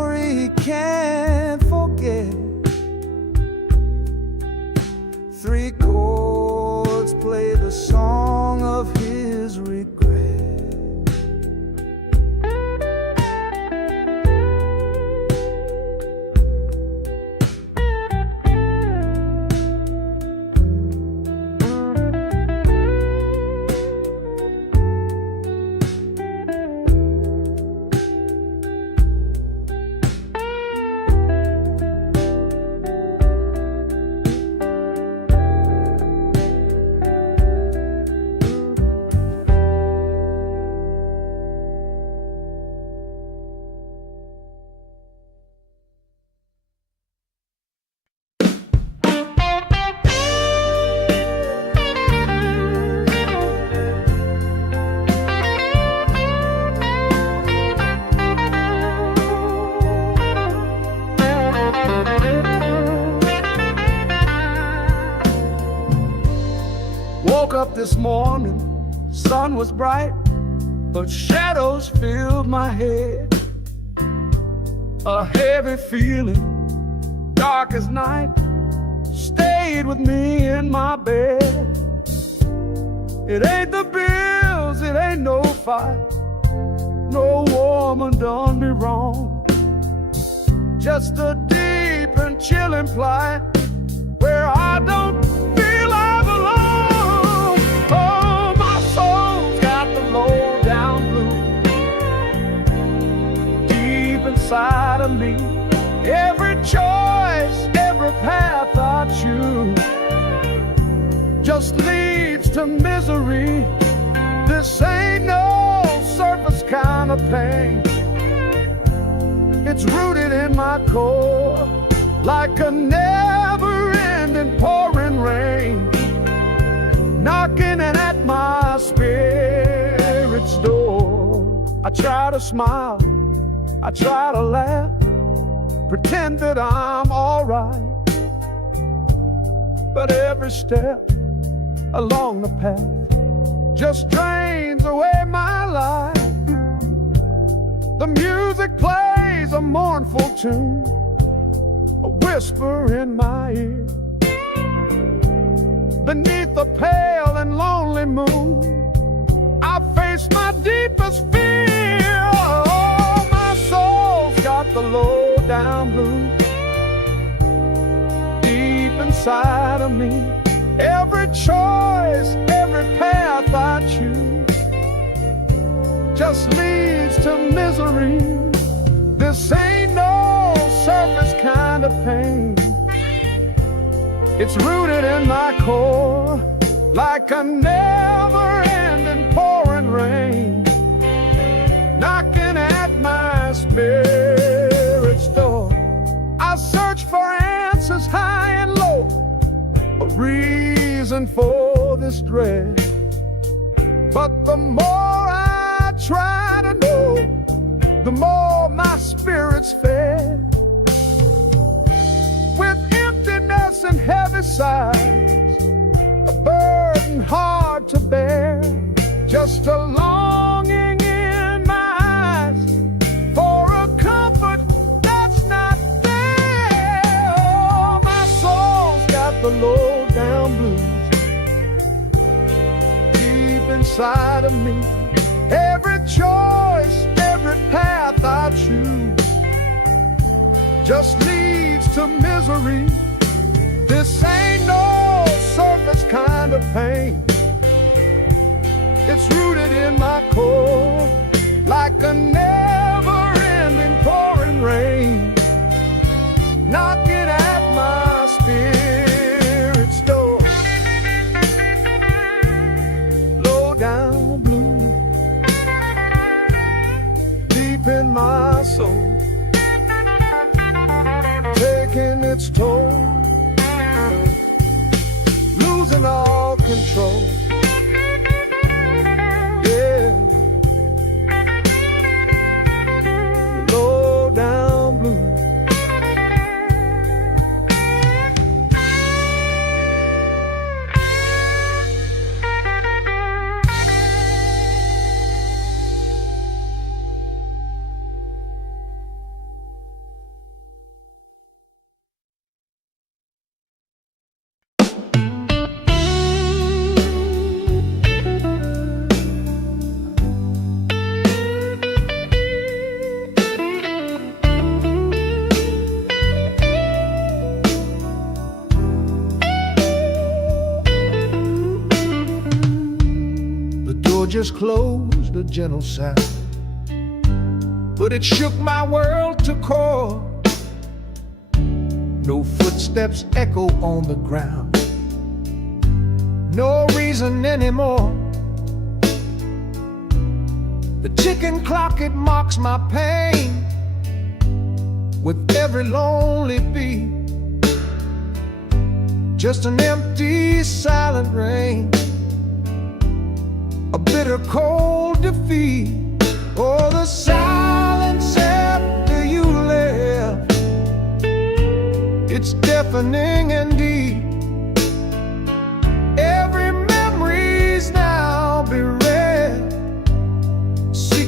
this morning, sun was bright, but shadows filled my head. A heavy feeling, dark as night, stayed with me in my bed. It ain't the bills, it ain't no fight, no woman done me wrong. Just a deep and chilling plight where I don't feel I belong. Oh, my soul's got the low down blues deep inside of me. Every choice, every path I choose just leads to misery. This ain't no surface kind of pain. It's rooted in my core like a never-ending pouring rain, knocking at my spirit's door. I try to smile, I try to laugh, pretend that I'm alright, but every step along the path just drains away my life. The music plays a mournful tune, a whisper in my ear. Beneath the pale and lonely moon, I face my deepest fear. Oh, my soul's got the low down blues deep inside of me. Every choice, every path I choose just leads to misery. This ain't no surface kind of pain. It's rooted in my core like a never-ending pouring rain, knocking at my spirit's door. I search for answers high and low, a reason for this dread, but the more I try to know, the more my spirit's fed. With emptiness and heavy sighs, a burden hard to bear, just a longing in my eyes for a comfort that's not there. Oh, my soul's got the low down blues deep inside of me. Every choice, every path I choose just leads to misery. This ain't no surface kind of pain. It's rooted in my core like a never-ending pouring rain, knocking at my spirit's door. Low down blue deep in my soul, taking its toll, losing all control. Yeah, low down blue. Just closed, a gentle sound, but it shook my world to core. No footsteps echo on the ground, no reason anymore. The ticking clock, it mocks my pain with every lonely beat. Just an empty, silent rain, a bitter cold defeat. Oh, the silence after you left, it's deafening and deep. Every memory's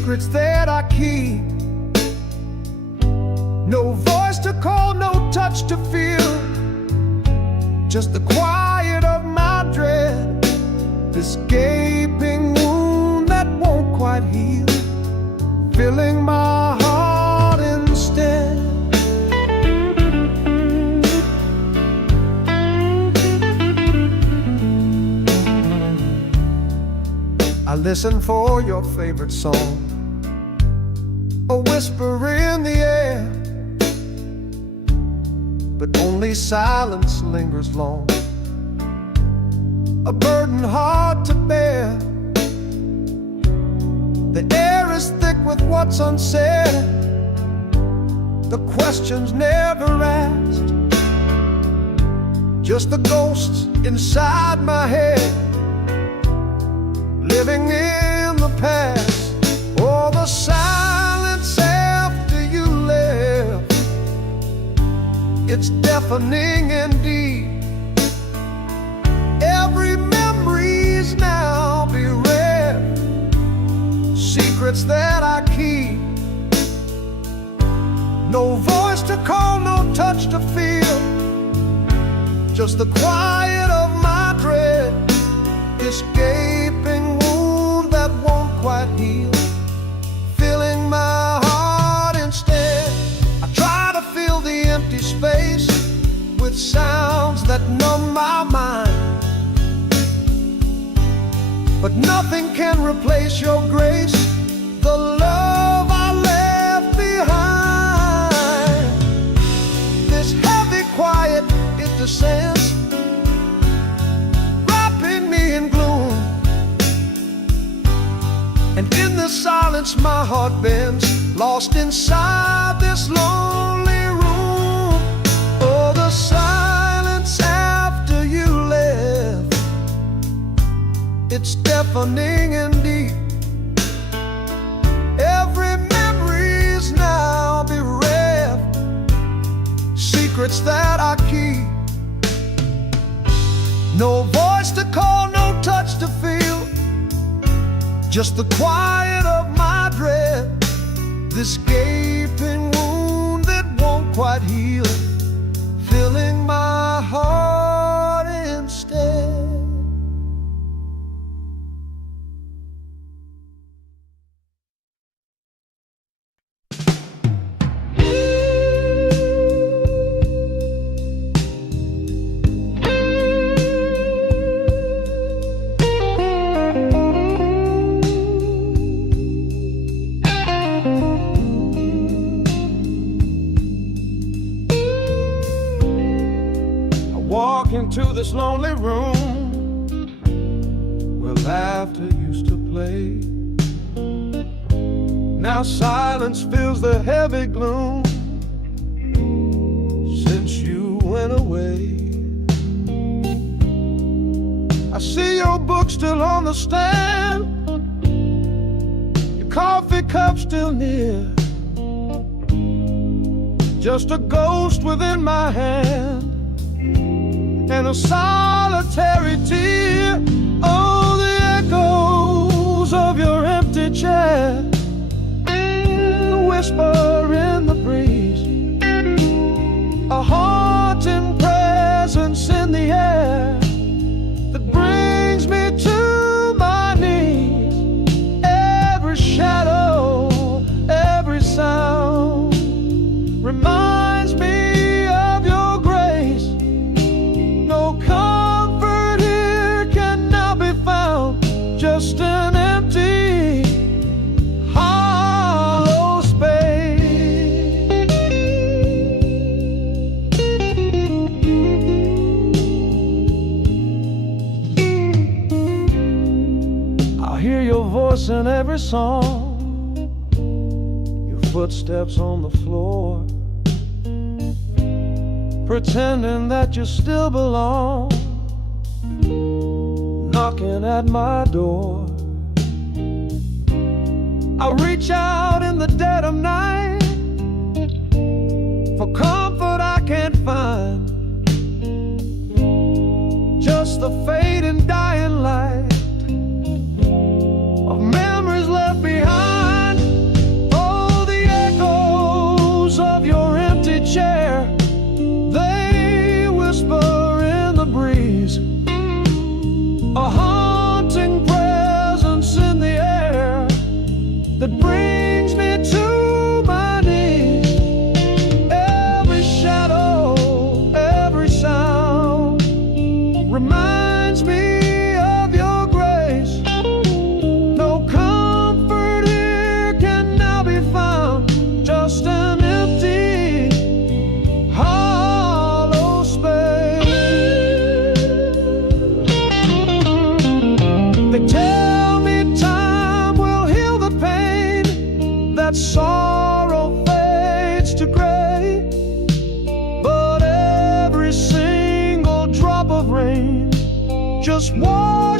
secrets that I keep. No voice to call, no touch to feel, just the quiet of my dread, this gaping wound that won't quite heal, filling my heart instead. I listen for your favorite song, a whisper in the air, but only silence lingers long, a burden hard to bear. The air is thick with what's unsaid, the questions never asked, just the ghosts inside my head, living in the past. Oh, the silence after you left, it's deafening indeed. Every memory's now bereft, secrets that I keep. No voice to call, no touch to feel, just the quiet of my dread, this gaping wound that won't quite heal, filling my heart instead. I try to fill the empty space with sounds that numb my mind, but nothing can replace your grace, the love I left behind. This heavy quiet, it descends, wrapping me in gloom, and in the silence my heart bends, lost inside this lonely room. Oh, the silence after you left, it's deafening indeed. Every memory's now bereft, secrets that I keep. No voice to call, no touch to feel, just the quiet of my dread, this gaping wound that won't quite heal, filling my heart instead. Into this lonely room where laughter used to play. Now silence fills the heavy gloom since you went away. I see your book still on the stand, your coffee cup still near, just a ghost within my hand and a solitary tear. Oh, the echoes of your empty chair, the whisper in the breeze, a haunting presence in the air that brings me to my knees. Every shadow, every sound reminds me of your grace. No comfort here can now be found, just an empty, hollow space. I'll hear your voice in every song, your footsteps on the floor, pretending that you still belong, knocking at my door. I reach out in the dead of night for comfort I can't find, just the fading dying light of memories left behind.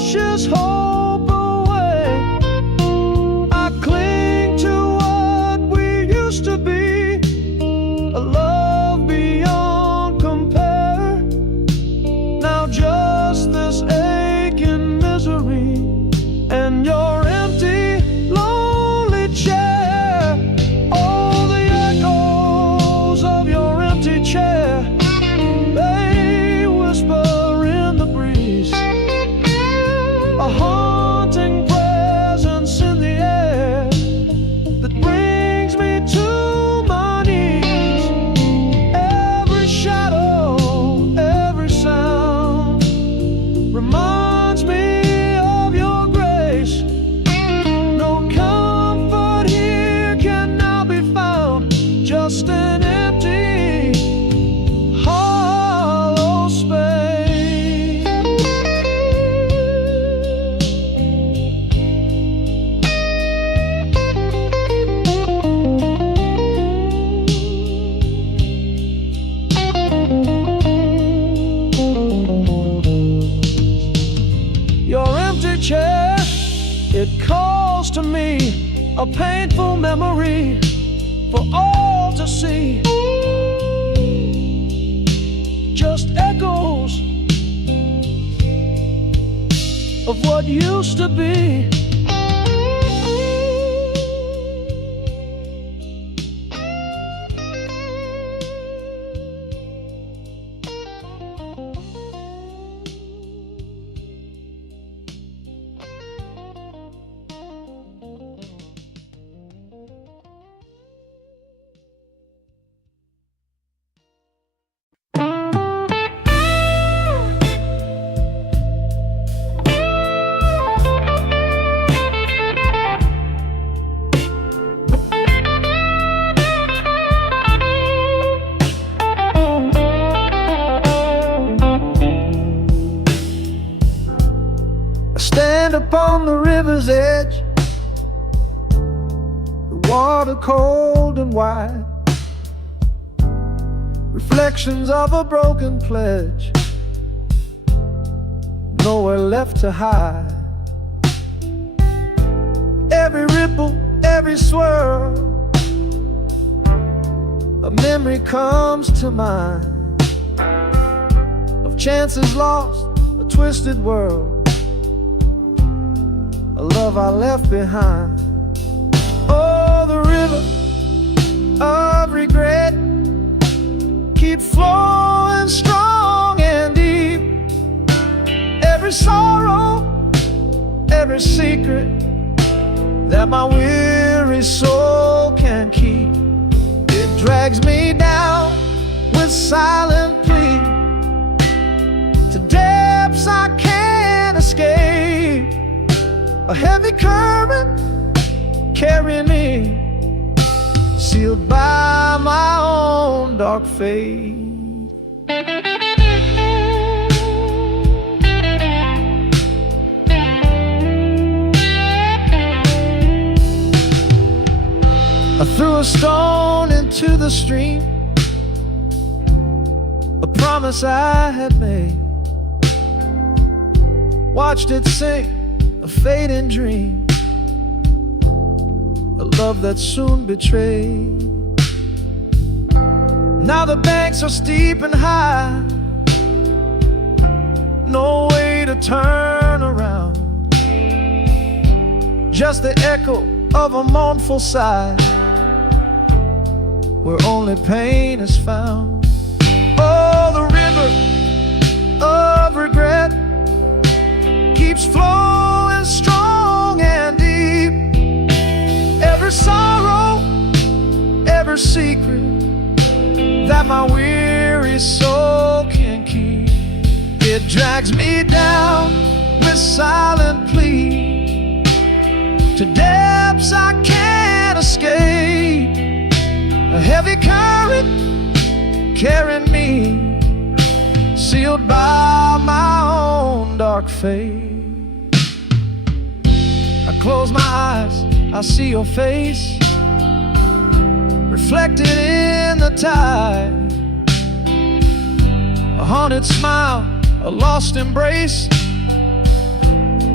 washes hope away. I cling to what we used to be, a love beyond compare. Now just this aching misery and your empty, lonely chair. Oh, the echoes of your empty chair, they whisper in the breeze, a haunting presence in the air that brings me to my knees. Every shadow, every sound reminds me of your grace. No comfort here can now be found, just an empty, hollow space. Your empty chair, it calls to me, a painful memory for all to see. Just echoes of what used to be. I stand upon the river's edge, the water cold and wide, reflections of a broken pledge, nowhere left to hide. Every ripple, every swirl, a memory comes to mind of chances lost, a twisted world, a love I left behind. Oh, the river of regret keeps flowing strong and deep. Every sorrow, every secret that my weary soul can keep, it drags me down with silent plea to depths I can't escape. A heavy current carrying me, sealed by my own dark fate. I threw a stone into the stream, a promise I had made, watched it sink, a fading dream, a love that soon betrayed. Now the banks are steep and high, no way to turn around, just the echo of a mournful sigh, where only pain is found. Oh, the river of regret keeps flowing strong and deep. Every sorrow, every secret that my weary soul can keep, it drags me down with silent plea to depths I can't escape. A heavy current carrying me, sealed by my own dark fate. I close my eyes, I see your face reflected in the tide, a haunted smile, a lost embrace,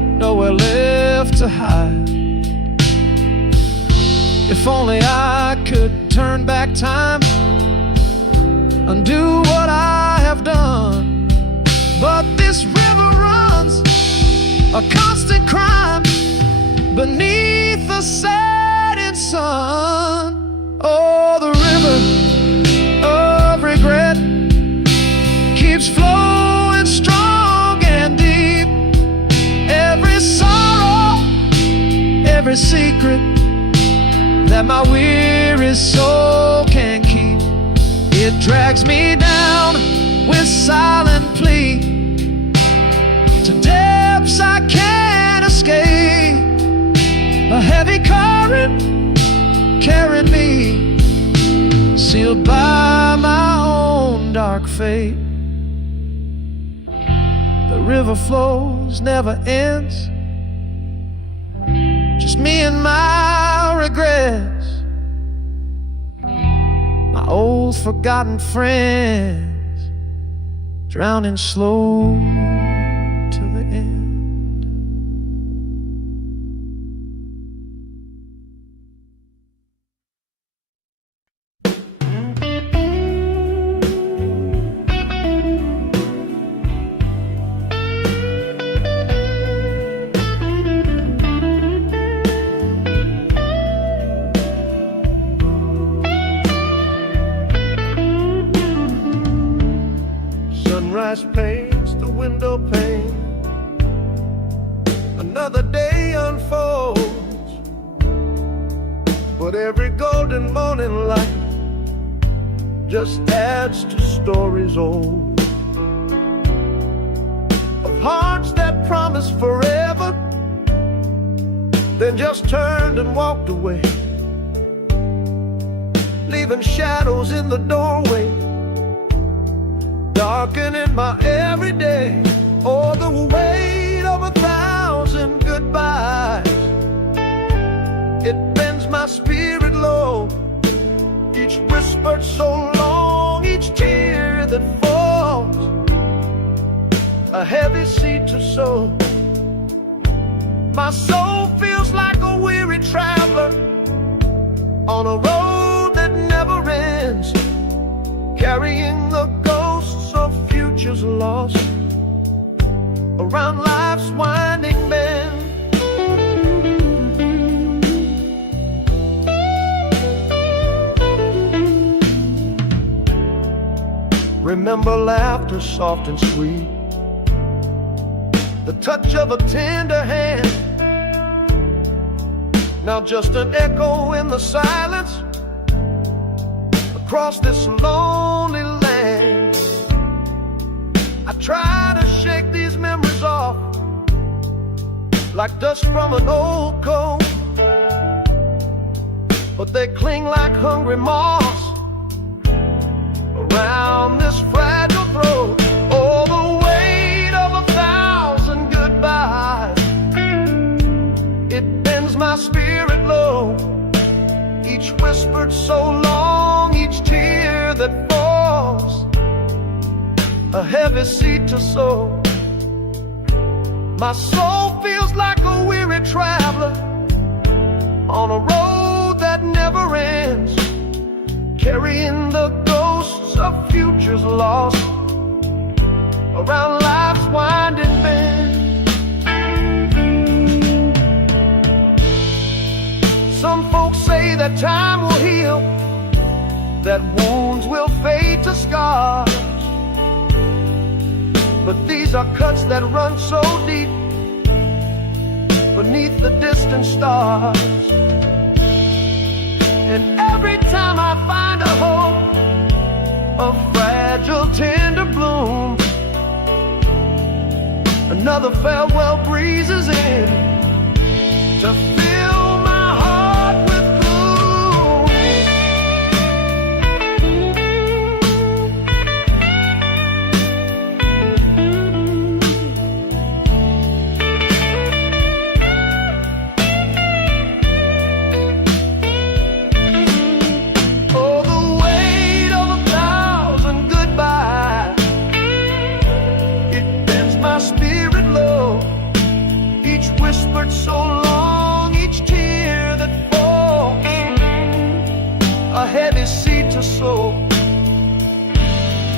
nowhere left to hide. If only I could turn back time, undo what I have done. But this river runs a constant crime beneath the setting sun. Oh, the river of regret keeps flowing strong and deep. Every sorrow, every secret that my weary soul can keep, it drags me down with silent plea to depths I can't escape. A heavy current carrying me, sealed by my own dark fate. The river flows, never ends, just me and my regrets, my old forgotten friends, drowning slow to the end. Sunrise paints the window pane, another day unfolds, but every golden morning light just adds to stories old, of hearts that promised forever, then just turned and walked away, leaving shadows in the doorway, darkening my everyday. Oh, the weight of 1,000 goodbyes, it bends my spirit low. Each whispered so long, each tear that falls, a heavy seed to sow. My soul feels like a weary traveler on a road that never ends, carrying the ghosts of futures lost around life's winding bend. Remember laughter soft and sweet, the touch of a tender hand, now just an echo in the silence across this lonely land. I try to shake these memories off like dust from an old coat, but they cling like hungry moths around this fragile throat. Oh, the weight of 1,000 goodbyes, it bends my spirit low. Each whispered so long, each tear that falls, a heavy seed to sow. My soul feels like a weary traveler on a road that never ends, carrying the ghosts of futures lost around life's winding bend. Some folks say that time will heal, that wounds will fade to scars, but these are cuts that run so deep beneath the distant stars. And every time I find a hope, a fragile tender bloom, another farewell breezes in to fill my heart with my spirit low. Each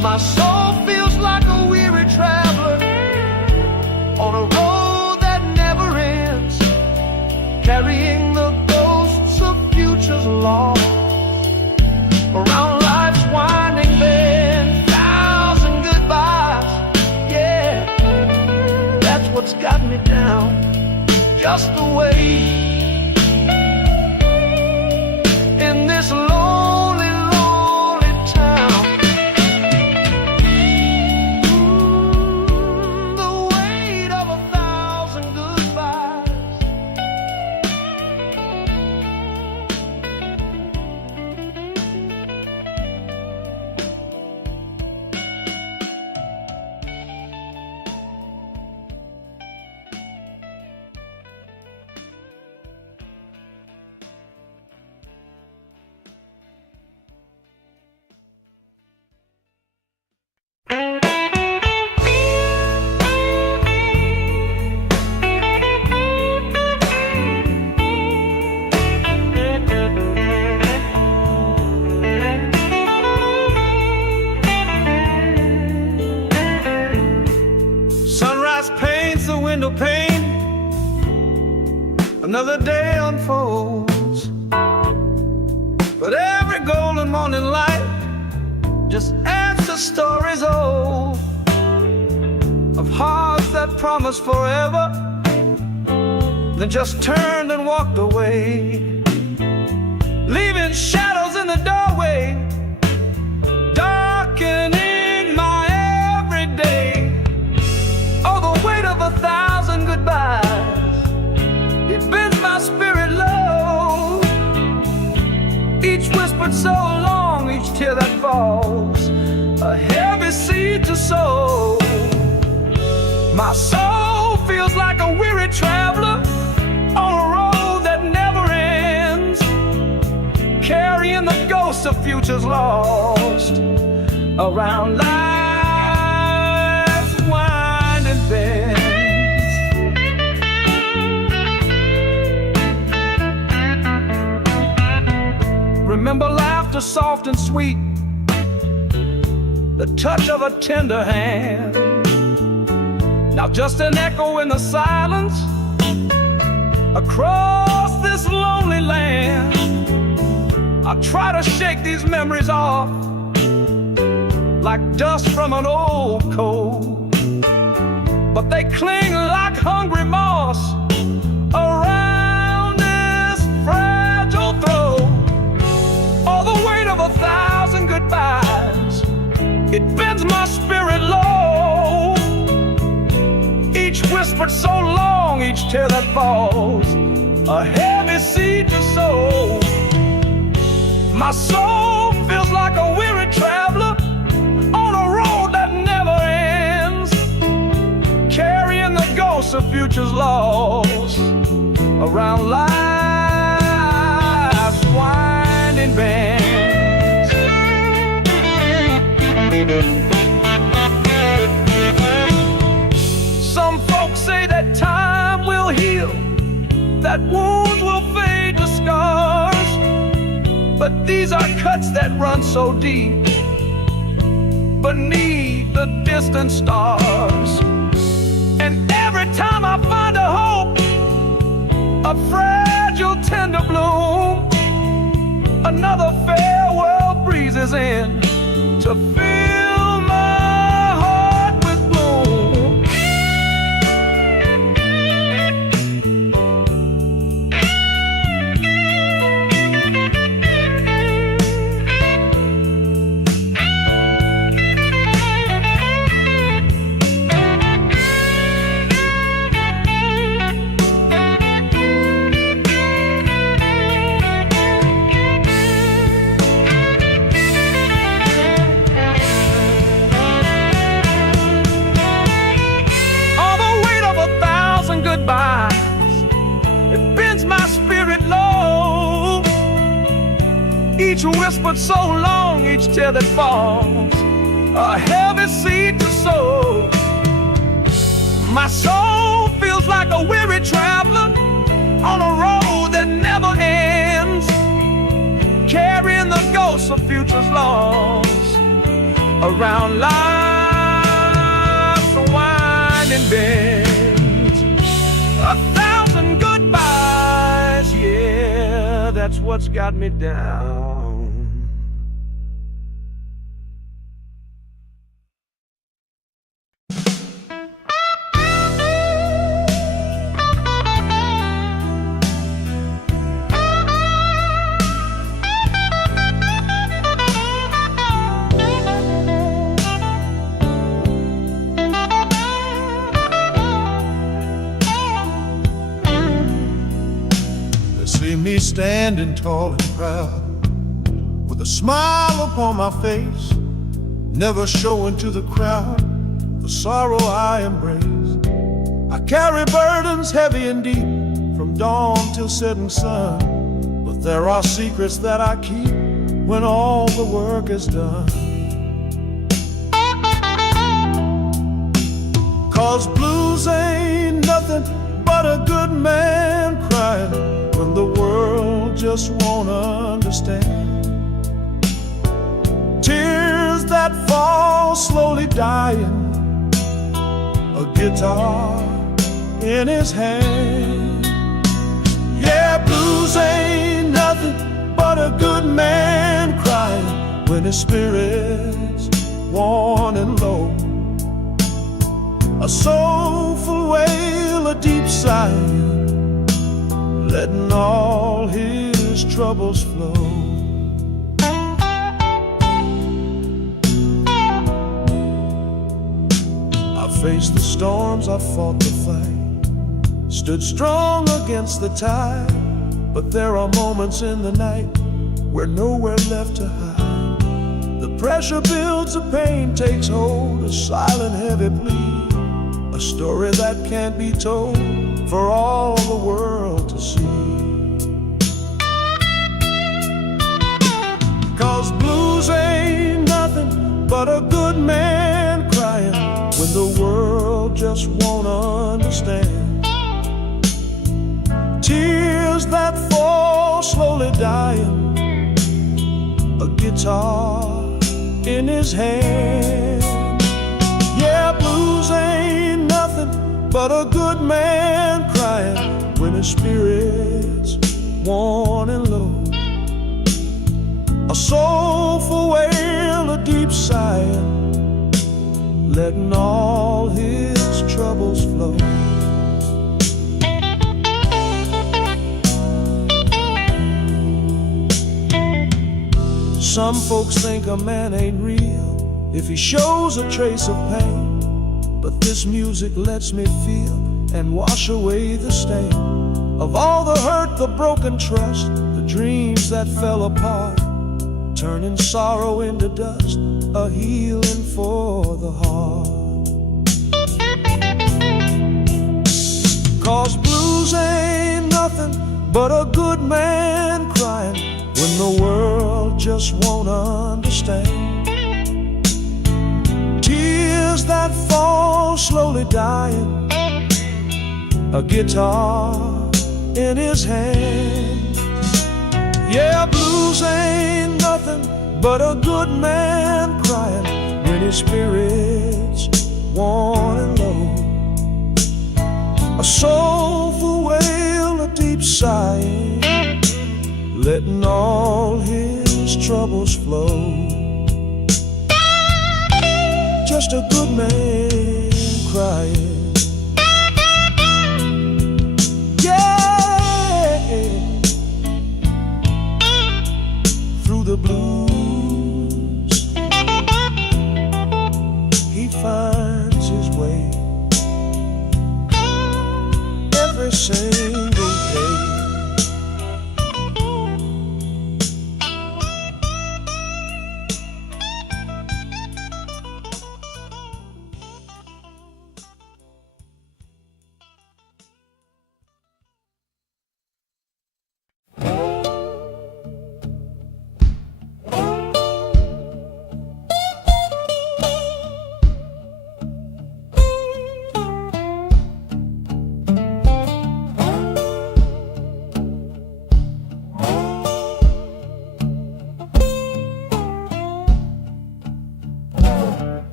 My soul feels like a weary traveler on a road that never ends, carrying the ghosts of futures lost around life's winding bend. Thousand goodbyes, yeah, that's what's got me down. Just the way in this lonely, lonely town. The weight of 1,000 goodbyes. Sunrise paints the window pane, another day unfolds, but every golden morning light just adds to stories old of hearts that promised forever, then just turned and walked away, leaving shadows in the doorway, darkening my everyday. Oh, the weight of 1,000 goodbyes, it bends my spirit low. Each whispered so long, each tear that falls, a heavy seed to sow. My soul feels like a weary traveler on a road that never ends, carrying the ghosts of futures lost around life's winding bends. Remember laughter soft and sweet, the touch of a tender hand. Now just an echo in the silence across this lonely land. I try to shake these memories off like dust from an old coat, but they cling like hungry moss around this fragile throat. Oh, the weight of 1,000 goodbyes, it bends my spirit low. Each whispered so long, each tear that falls, a heavy seed to sow. My soul feels like a weary traveler on a road that never ends, carrying the ghosts of futures lost around life's winding bends. Some folks say that time will heal, that wounds will fade to scars, but these are cuts that run so deep beneath the distant stars. And every time I find a hope, a fragile tender bloom, another farewell breezes in to fill my heart with gloom. It bends my spirit low. Each whispered so long, each tear that falls, a heavy seed to sow. My soul feels like a weary traveler on a road that never ends, carrying the ghosts of futures lost around life's winding bends. 1,000 goodbyes, yeah, that's what's got me down. See me standing tall and proud, with a smile upon my face, never showing to the crowd the sorrow I embrace. I carry burdens heavy and deep, from dawn till setting sun, but there are secrets that I keep when all the work is done. 'Cause blues ain't nothing but a good man crying when the world just won't understand. Tears that fall slowly dying, a guitar in his hand. Yeah, blues ain't nothing but a good man crying when his spirit's worn and low. A soulful wail, a deep sigh, letting all his troubles flow. I faced the storms, I fought the fight, stood strong against the tide, but there are moments in the night where nowhere left to hide. The pressure builds, the pain takes hold, a silent heavy plea, a story that can't be told for all the world to see. 'Cause blues ain't nothing but a good man crying when the world just won't understand. Tears that fall slowly dying, a guitar in his hand. Yeah, blues ain't nothing but a good man crying when his spirit's worn and low. A soulful wail, a deep sigh, letting all his troubles flow. Some folks think a man ain't real if he shows a trace of pain, but this music lets me feel and wash away the stain of all the hurt, the broken trust, the dreams that fell apart, turning sorrow into dust, a healing for the heart. 'Cause blues ain't nothing but a good man crying when the world just won't understand. Tears that fall slowly dying, a guitar in his hand. Yeah, blues ain't nothing but a good man crying when his spirit's worn and low. A soulful wail, a deep sigh, letting all his troubles flow. Just a good man crying, yeah, through the blues he finds his way every single day.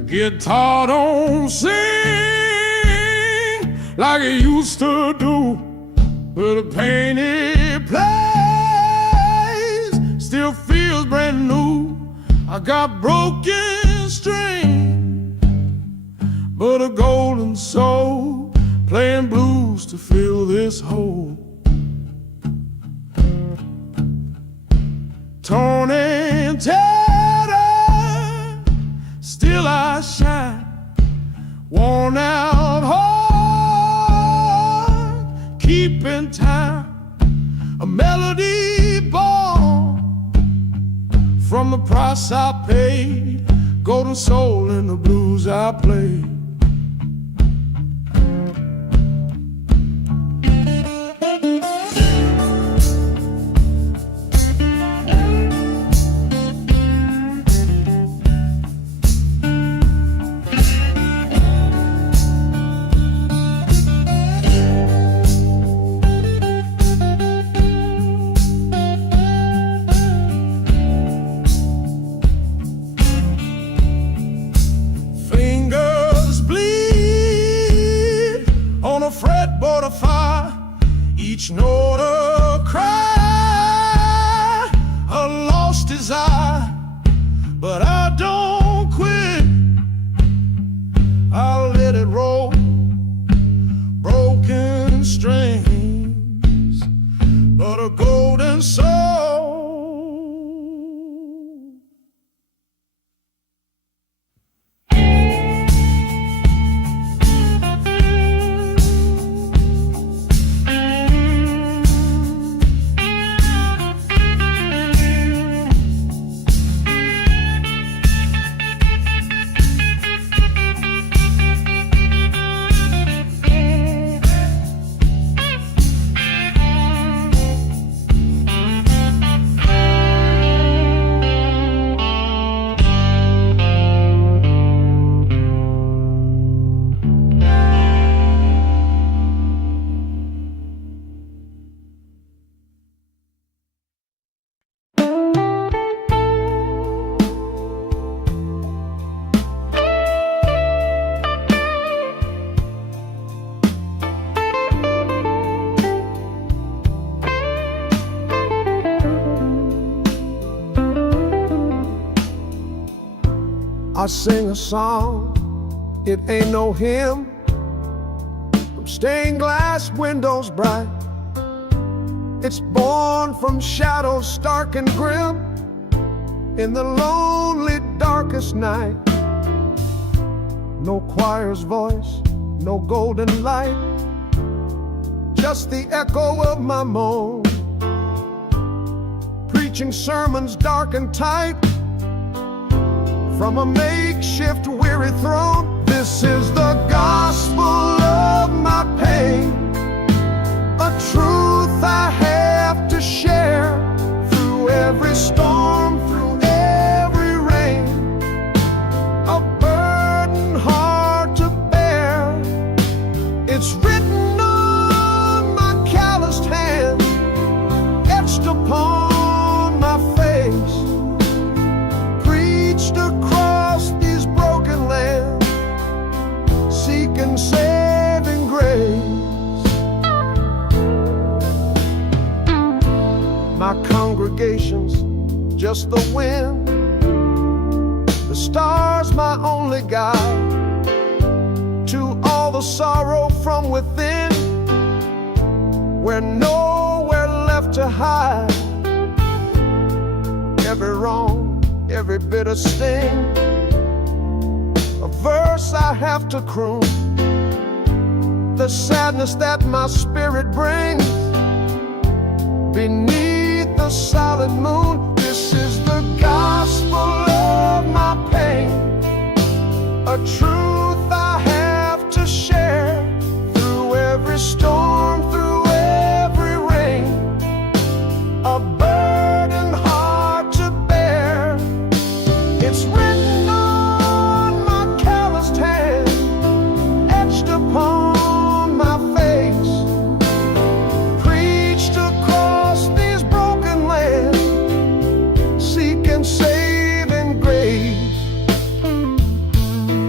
My guitar don't sing like it used to do, but the pain it plays still feels brand new. I got broken strings, but a golden soul, playing blues to fill this hole. Torn and tattered, still I shine. Worn out heart, keeping time. A melody born from the price I paid. Golden soul in the blues I play. Fretboard of fire, each note a cry, a lost desire. But I don't quit, I'll let it roll. Broken strings, but a golden soul. I sing a song, it ain't no hymn, from stained glass windows bright. It's born from shadows stark and grim, in the lonely darkest night. No choir's voice, no golden light, just the echo of my moan, preaching sermons dark and tight from a makeshift weary throne. This is the gospel of my pain, a truth I have to share through every storm, through every rain, a burden hard to bear. It's written on my calloused hands, etched upon my face, preached across these broken lands, seeking saving grace. My congregation's just the wind, the stars my only guide to all the sorrow from within, where nowhere left to hide. Every wrong, every bitter sting, a verse I have to croon, the sadness that my spirit brings beneath the solid moon. This is the gospel of my pain, a truth I have to share through every storm, through every rain, a burden hard to bear. It's written on my calloused hand, etched upon my face, preached across these broken lands, seeking saving grace.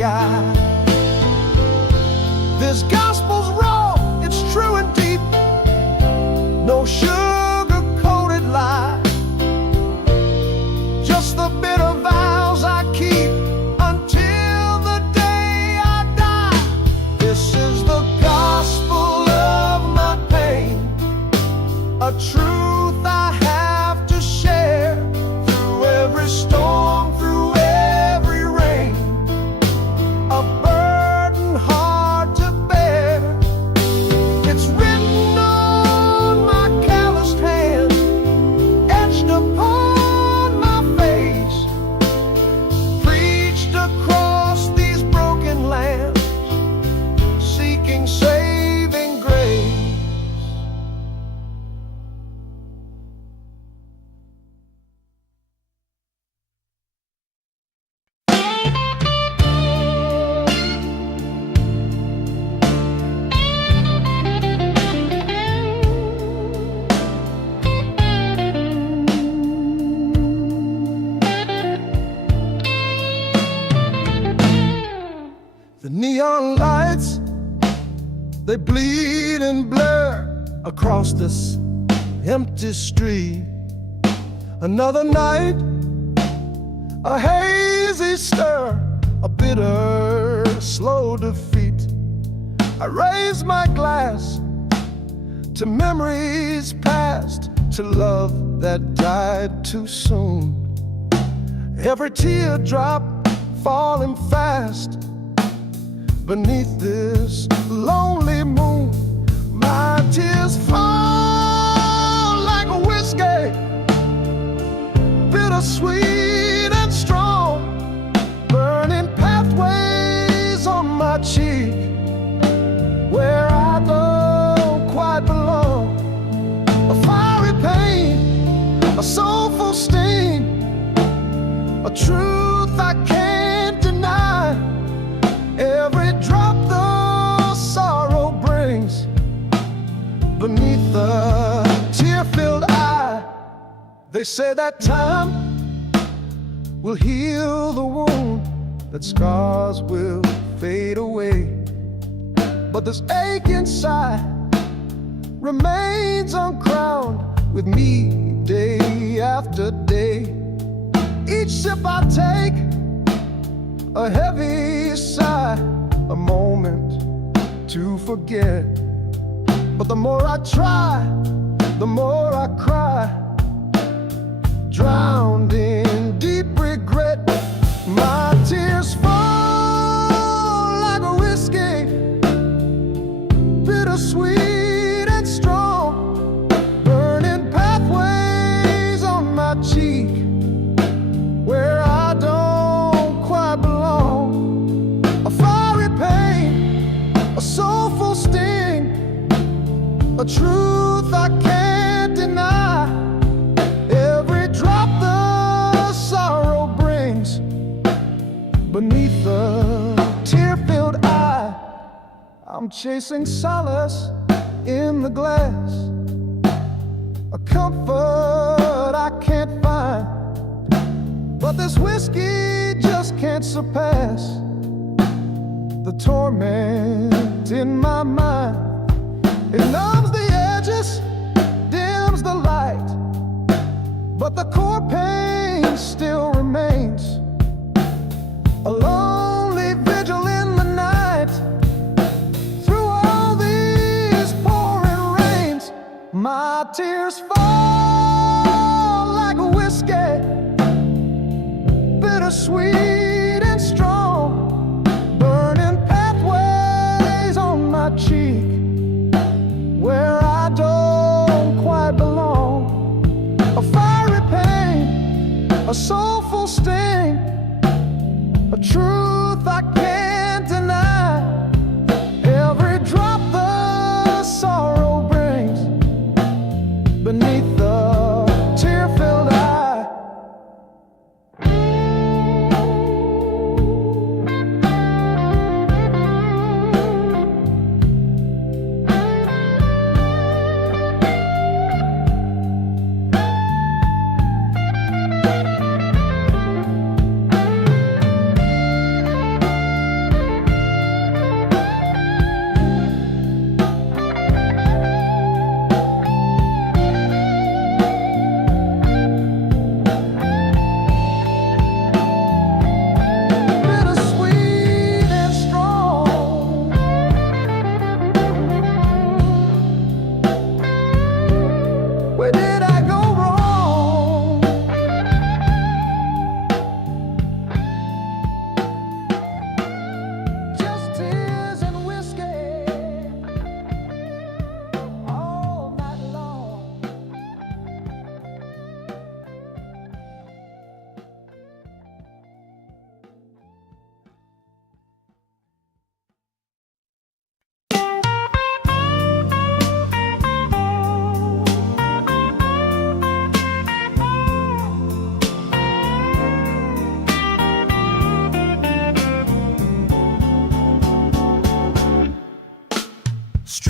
sky. This gospel's raw, it's true and deep, no sugar-coated lie. Just the bitter vows I keep until the day I die. This is the gospel of my pain, a truth I have to share. Through every storm, through every rain, a burden hard to bear. It's written on my calloused hand, etched upon my face, preached across these broken lands, seeking saving grace. The neon lights, they bleed and blur across this empty street. Another night, a hazy stir, a bitter, slow defeat. I raise my glass to memories past, to love that died too soon. Every teardrop falling fast beneath this lonely moon. My tears fall like a whiskey, bittersweet and strong, burning pathways on my cheek where I don't quite belong. A fiery pain, a soulful sting, a truth I can't deny. Every drop the sorrow brings beneath the tear-filled eye. They say that time will heal the wound, that scars will fade away, but this ache inside remains uncrowned with me day after day. Each sip I take, a heavy sigh, a moment to forget. But the more I try, the more I cry, drowned in deep regret. My tears fall like a whiskey, bittersweet and strong, burning pathways on my cheek where I don't quite belong. A fiery pain, a soulful sting, a truth I can't deny. Every drop the sorrow brings beneath the tear-filled eye. I'm chasing solace in the glass, a comfort I can't find, but this whiskey just can't surpass the torment in my mind. It numbs the edges, dims the light, but the core pain still remains. A lonely vigil in the night, through all these pouring rains. My tears fall like a whiskey, bittersweet and strong, burning pathways on my cheek where I don't quite belong. A fiery pain, a soulful sting, a truth I can't deny. Every drop the sorrow brings beneath the tear-filled eye.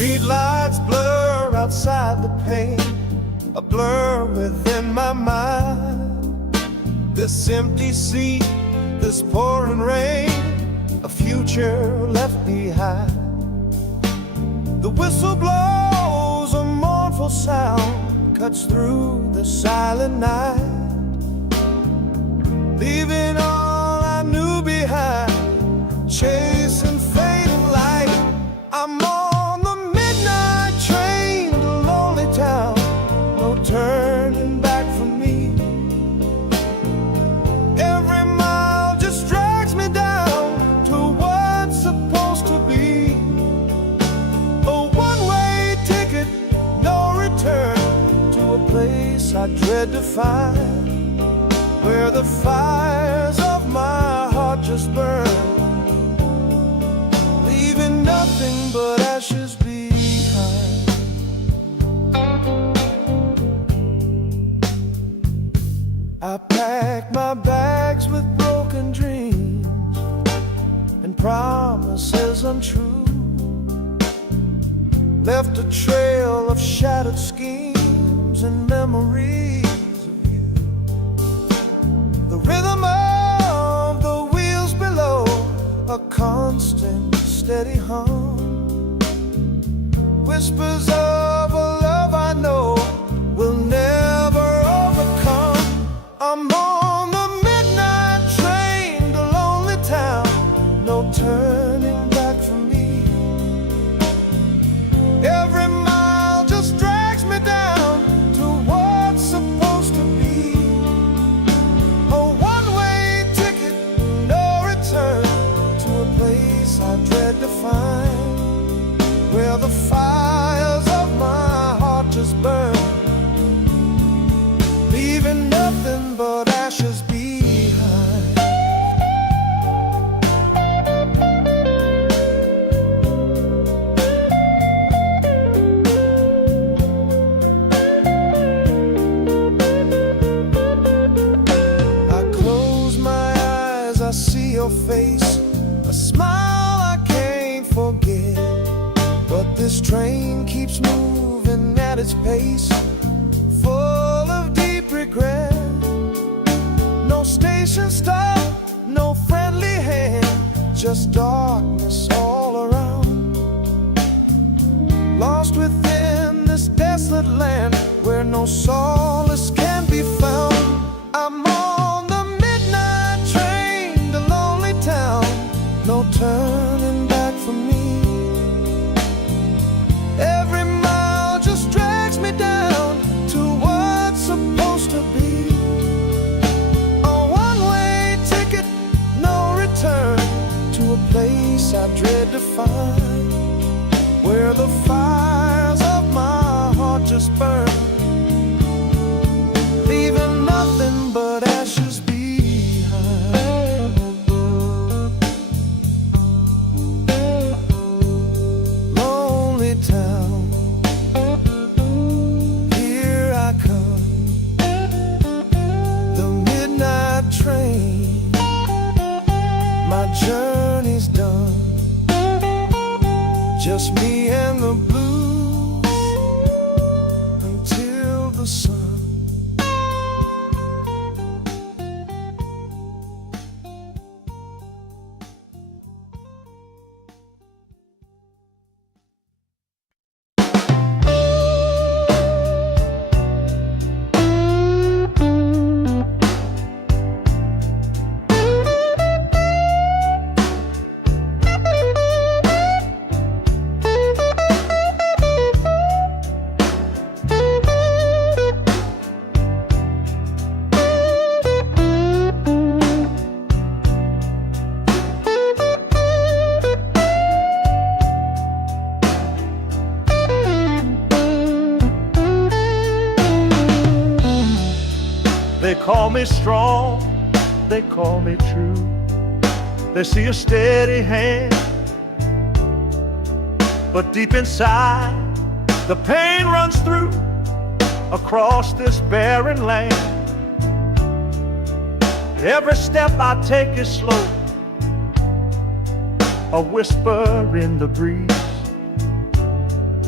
Streetlights blur outside the pane, a blur within my mind. This empty seat, this pouring rain, a future left behind. The whistle blows a mournful sound, cuts through the silent night, leaving all I knew behind, chasing fading light. I'm on the midnight train to lonely town, no turning back for me. Every mile just drags me down to what's supposed to be. A one-way ticket, no return, to a place I dread to find, where the fires of my heart just burn, leaving nothing but ashes behind. I packed my bags with broken dreams and promises untrue, left a trail of shattered schemes and memories of you. The rhythm of the wheels below, a constant steady hum, whispers of a love I know will never overcome. I'm on the midnight train to lonely town, no turning back for me. Every mile just drags me down to what's supposed to be. A one-way ticket, no return, to a place I dread to find, where the fires of my heart just burn, leaving nothing but ashes behind. I close my eyes, I see your face, a smile I can't forget. But this train keeps moving at its pace, full of deep regret. No station stop, no friendly hand, just darkness all around. Lost within this desolate land, where no solace can be found. I'm on the midnight train to lonely town, no turning back for me. Every mile just drags me down to what's supposed to be. A one-way ticket, no return, to a place I dread to find, where the fires of my heart just burn, leaving nothing but ashes behind. Lonely town, here I come, the midnight train, my journey's done, just me and the blues until the sun. They call me strong, they call me true. They see a steady hand, but deep inside the pain runs through across this barren land. Every step I take is slow, a whisper in the breeze.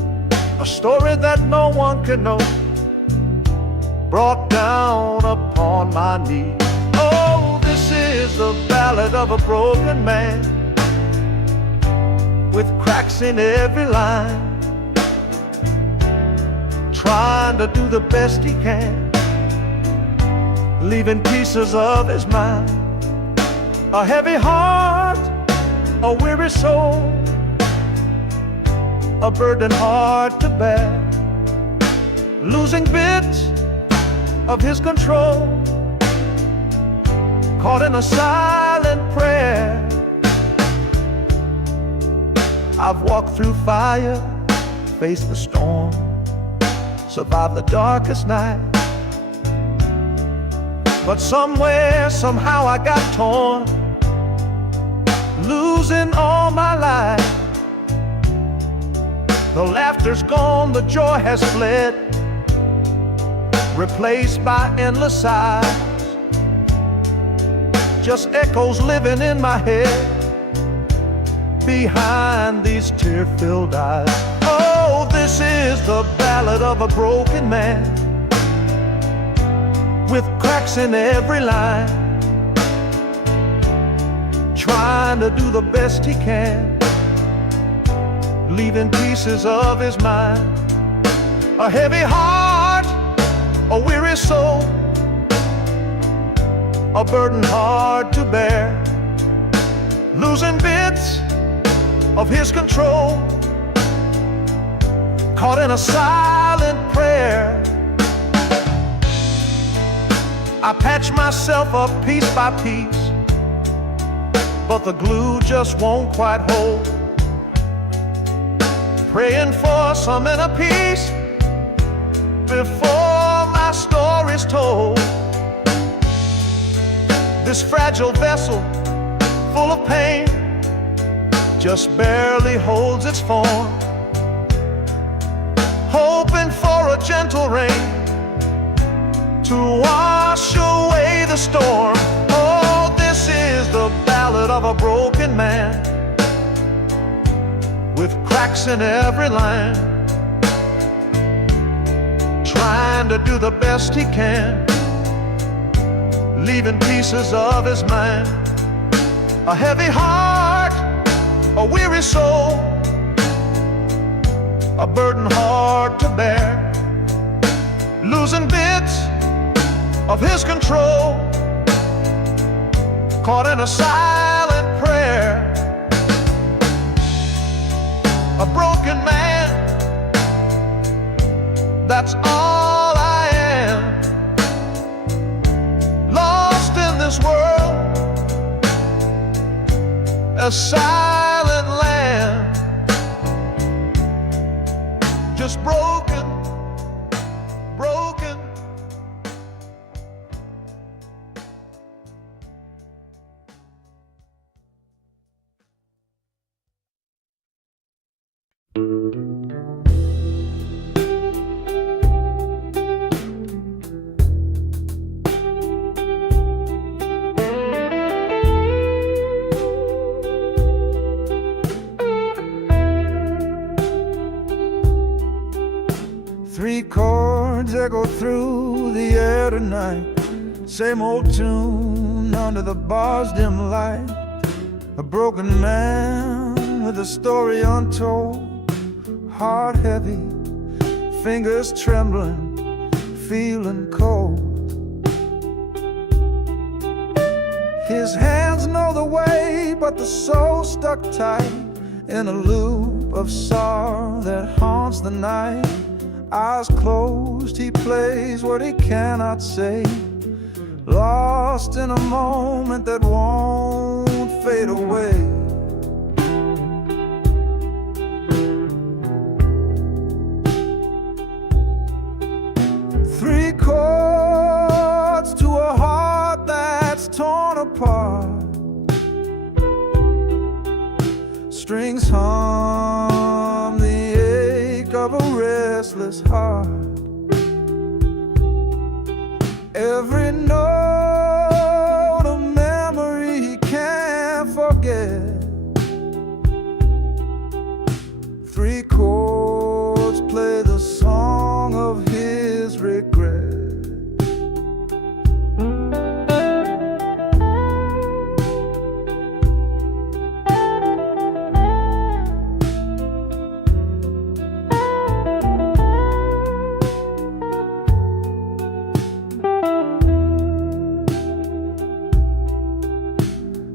a story that no one can know, brought down upon my knee. Oh, this is the ballad of a broken man, with cracks in every line, trying to do the best he can, leaving pieces of his mind. A heavy heart, a weary soul, a burden hard to bear, losing bits of his control, caught in a silent prayer. I've walked through fire, faced the storm, survived the darkest night, but somewhere, somehow I got torn, losing all my life. The laughter's gone, the joy has fled, replaced by endless sighs, just echoes living in my head behind these tear-filled eyes. Oh, this is the ballad of a broken man, with cracks in every line, trying to do the best he can, leaving pieces of his mind. A heavy heart, a weary soul, a burden hard to bear, losing bits of his control, caught in a silent prayer. I patch myself up piece by piece, but the glue just won't quite hold, praying for some inner peace before my story's told. This fragile vessel, full of pain, just barely holds its form, hoping for a gentle rain to wash away the storm. Oh, this is the ballad of a broken man, with cracks in every line, trying to do the best he can, leaving pieces of his mind. A heavy heart, a weary soul, a burden hard to bear, losing bits of his control, caught in a silent prayer. A broken man, that's all I am, lost in this world, a silent land, just broken, broken. Three chords echo through the air tonight, same old tune under the bar's dim light. A broken man with a story untold, heart heavy, fingers trembling, feeling cold. His hands know the way, but the soul stuck tight in a loop of sorrow that haunts the night. Eyes closed, he plays what he cannot say, lost in a moment that won't fade away. Three chords to a heart that's torn apart, strings hum the ache of a restless heart. Every note a memory he can't forget. Three chords play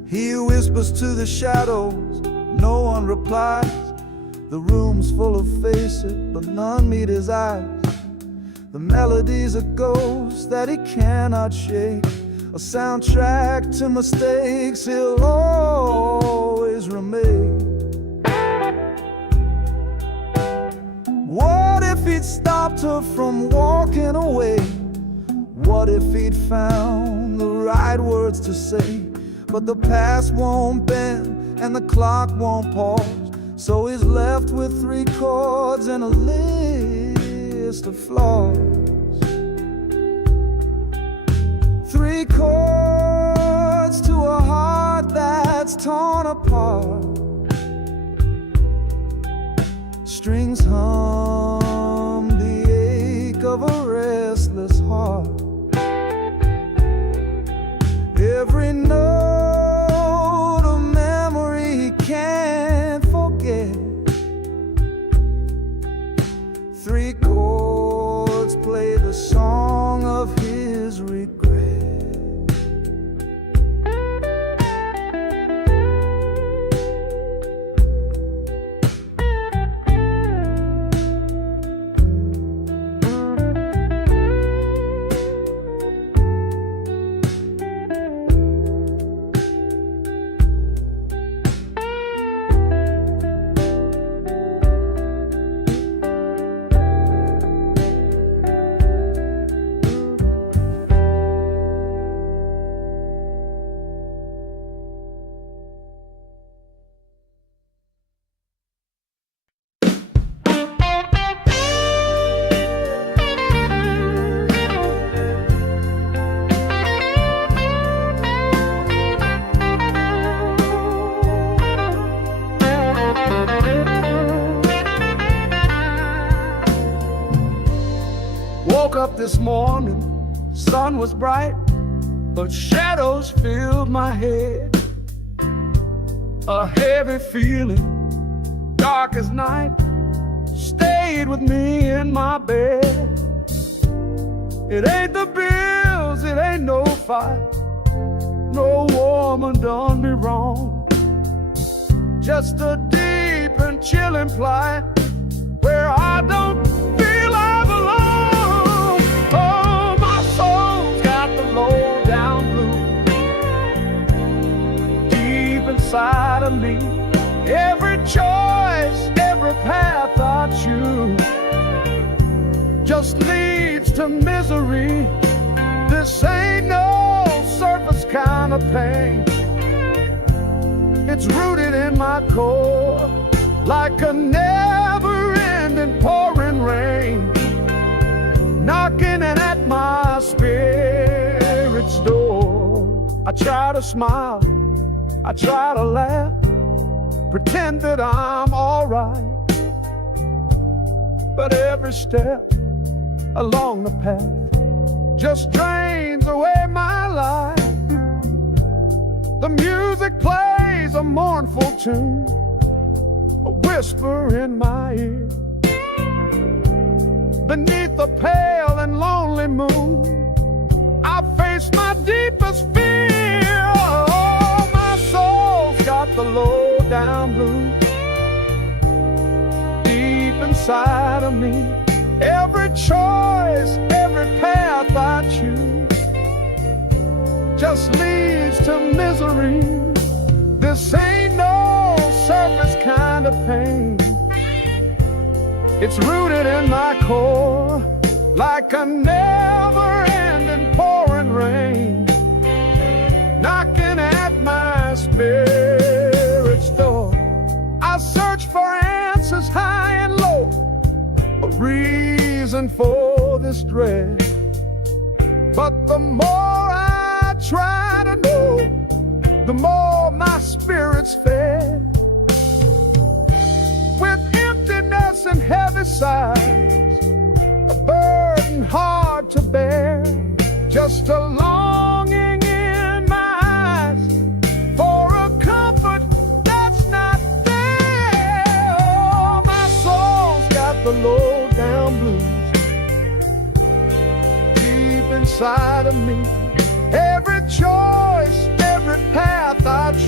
He whispers to the shadows, no one replies. The room's full of faces, but none meet his eyes. The melody's a ghost that he cannot shake, a soundtrack to mistakes he'll always remain. What if he'd stopped her from walking away? What if he'd found the right words to say? But the past won't bend and the clock won't pause, so he's left with 3 chords and a list of flaws. 3 chords to a heart that's torn apart. Strings hum the ache of a restless heart. Every note of memory he can't forget. 3 chords play the song of his regret. Woke up this morning, sun was bright, but shadows filled my head. A heavy feeling, dark as night, stayed with me in my bed. It ain't the bills, it ain't no fight, no woman done me wrong. Just a deep and chilling plight where I don't feel I belong. Oh, my soul's got the low down blues deep inside of me. Every choice, every path I choose just leads to misery. This ain't no surface kind of pain. It's rooted in my core like a never-ending pouring rain, knocking at my spirit's door. I try to smile, I try to laugh, pretend that I'm alright, but every step along the path just drains away my life. The music plays a mournful tune, a whisper in my ear. Beneath the pale and lonely moon, I face my deepest fear. Oh, my soul's got the low down blues deep inside of me. Every choice, every path I choose just leads to misery. This ain't no surface kind of pain. It's rooted in my core like a never-ending pouring rain, knocking at my spirit's door. I search for answers high and low, a reason for this dread, but the more I try to know, the more my spirit's fed. With emptiness and heavy sighs, a burden hard to bear, just a longing in my eyes for a comfort that's not there. Oh, my soul's got the low down blues deep inside of me. Every choice, every path I choose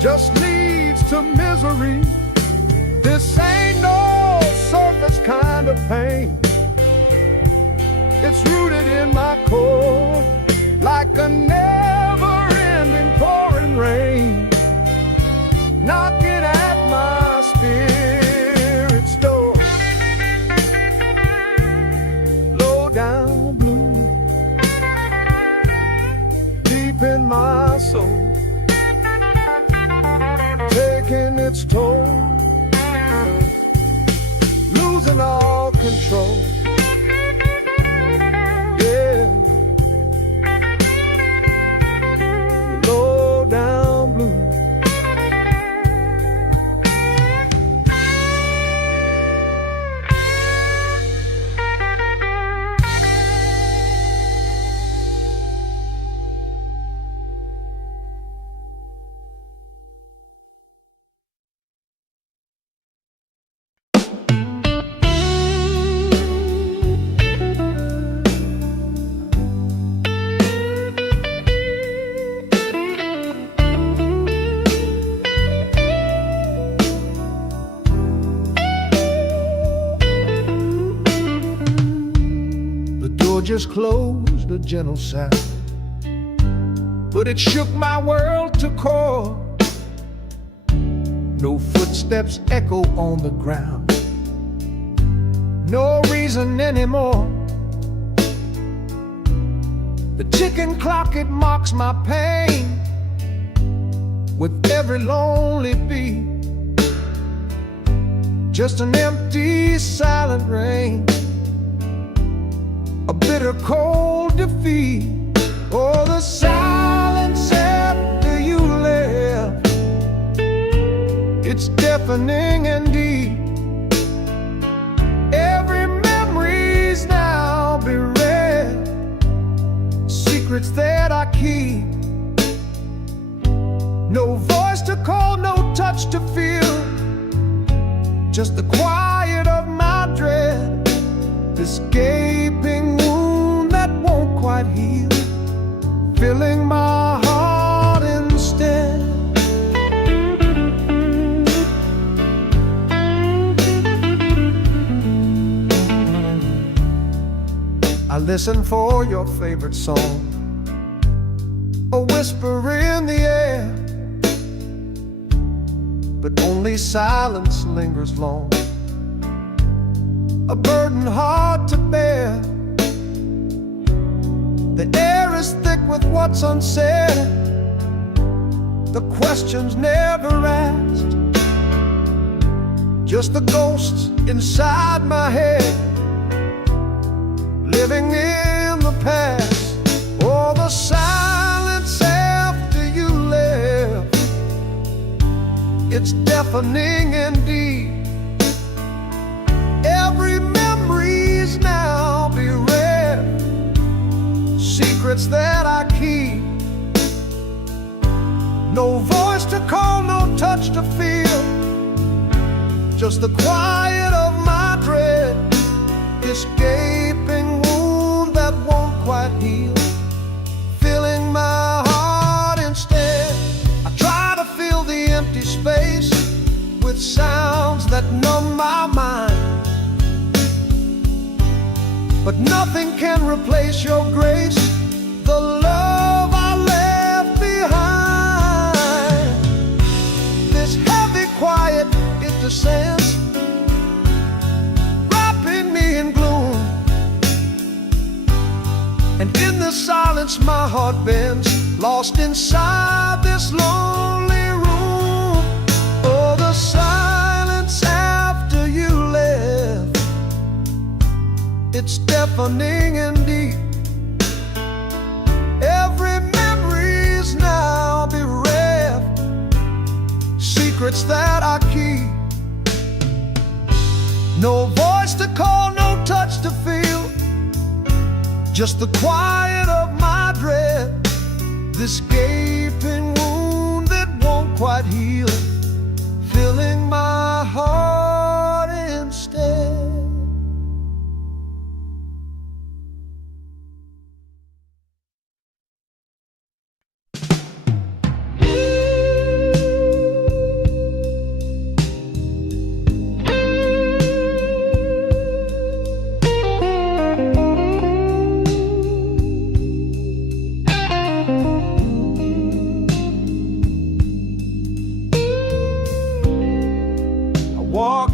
just leads to misery. This ain't no surface kind of pain. It's rooted in my core, like a never-ending pouring rain, knocking at my spirit's door. Low down blue, deep in my soul, taking its toll, losing all control. Yeah, low down blue. Just closed, a gentle sound, but it shook my world to core. No footsteps echo on the ground, no reason anymore. The ticking clock, it mocks my pain with every lonely beat. Just an empty, silent rain, a bitter cold defeat. Oh, the silence after you left, it's deafening and deep. Every memory's now bereft, secrets that I keep. No voice to call, no touch to feel, just the quiet of my dread. This gaping wound that won't quite heal, filling my heart instead. I listen for your favorite song, a whisper in the air, but only silence lingers long, a burden hard to bear. The air is thick with what's unsaid, the questions never asked, just the ghosts inside my head, living in the past. Oh, the silence after you left, it's deafening indeed. Every memory's now bereft, secrets that I keep. No voice to call, no touch to feel, just the quiet of my dread. This gaping wound that won't quite heal, filling my heart instead. I try to fill the empty space with sounds that numb my mind, but nothing can replace your grace, the love I left behind. This heavy quiet, it descends, wrapping me in gloom, and in the silence my heart bends, lost inside this lonely room. Oh, the silence after you left, it's deafening and deep. Every memory's now bereft, secrets that I keep. No voice to call, no touch to feel, just the quiet of my dread. This gaping wound that won't quite heal, filling my heart instead.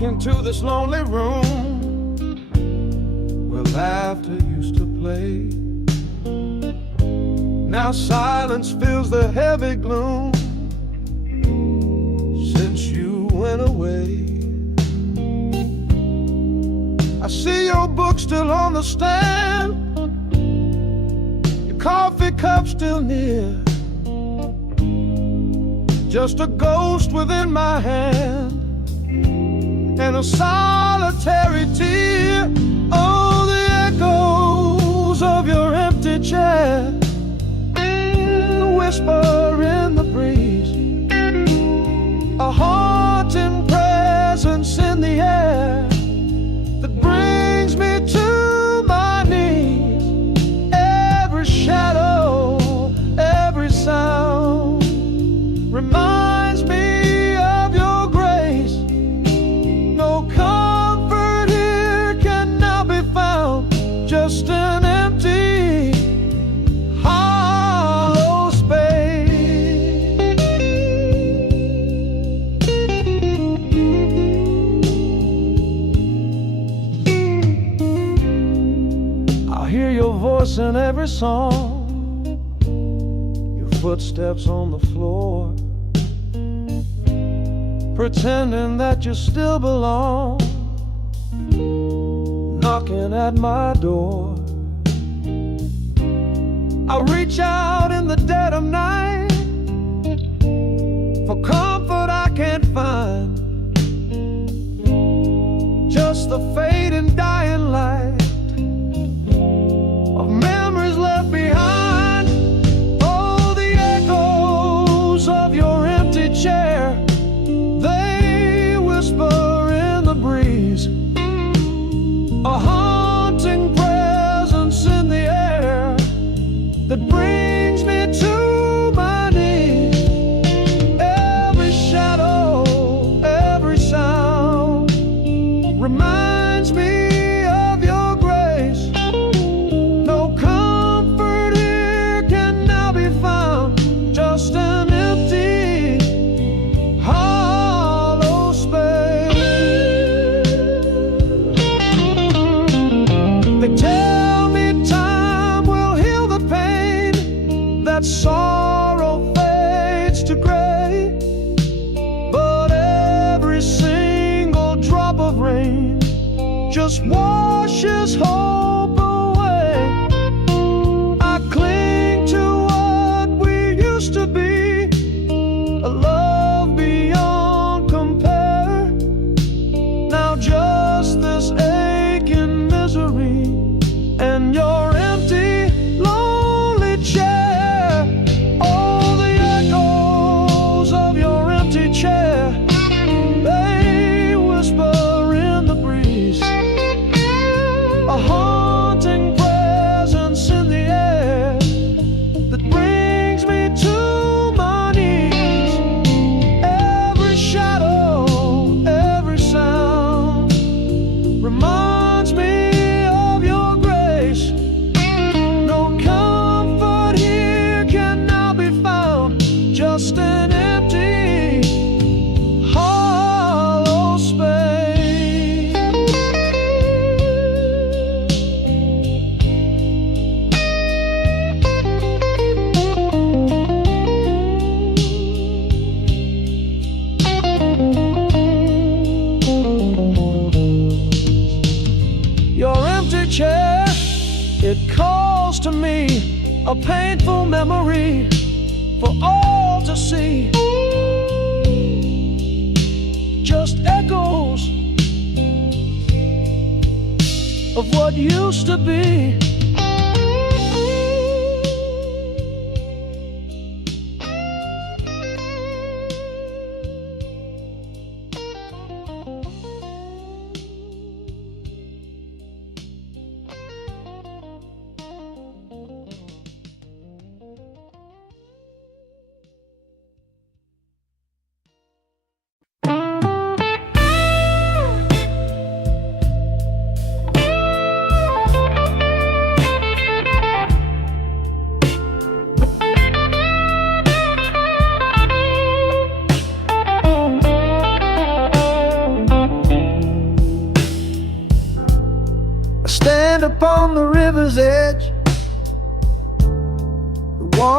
into this lonely room where laughter used to play. Now silence fills the heavy gloom since you went away. I see your book still on the stand, your coffee cup still near, just a ghost within my hand and a solitary tear. Oh, the echoes of your empty chair, the whisper in the breeze, a haunting presence in the air that brings me to my knees. Every shadow, every sound reminds me of your grace. No comfort here can now be found, just an empty, hollow space. I'll hear your voice in every song, your footsteps on the floor, pretending that you still belong, knocking at my door. I reach out in the dead of night for comfort I can't find, just the fading dying light of memories left behind. Oh, the echoes of your empty chair, they whisper in the breeze, a haunting presence in the air that brings me to my knees. Every shadow, every sound reminds me of your grace. No comfort here can now be found, just an empty, hollow space. They tell me time will heal the pain, that sorrow fades to gray, but every single drop of rain just washes hope away. I cling to what we used to be, a love beyond compare. Now just this aching misery and your empty, lonely chair. Oh, the echoes of your empty chair, they whisper in the breeze, a haunting presence in the air that brings me to my knees. Every shadow, every sound reminds me of your grace. No comfort here can now be found, just an empty, hollow space. Your empty chair, it calls to me, a painful memory for all to see. Just echoes of what used to be.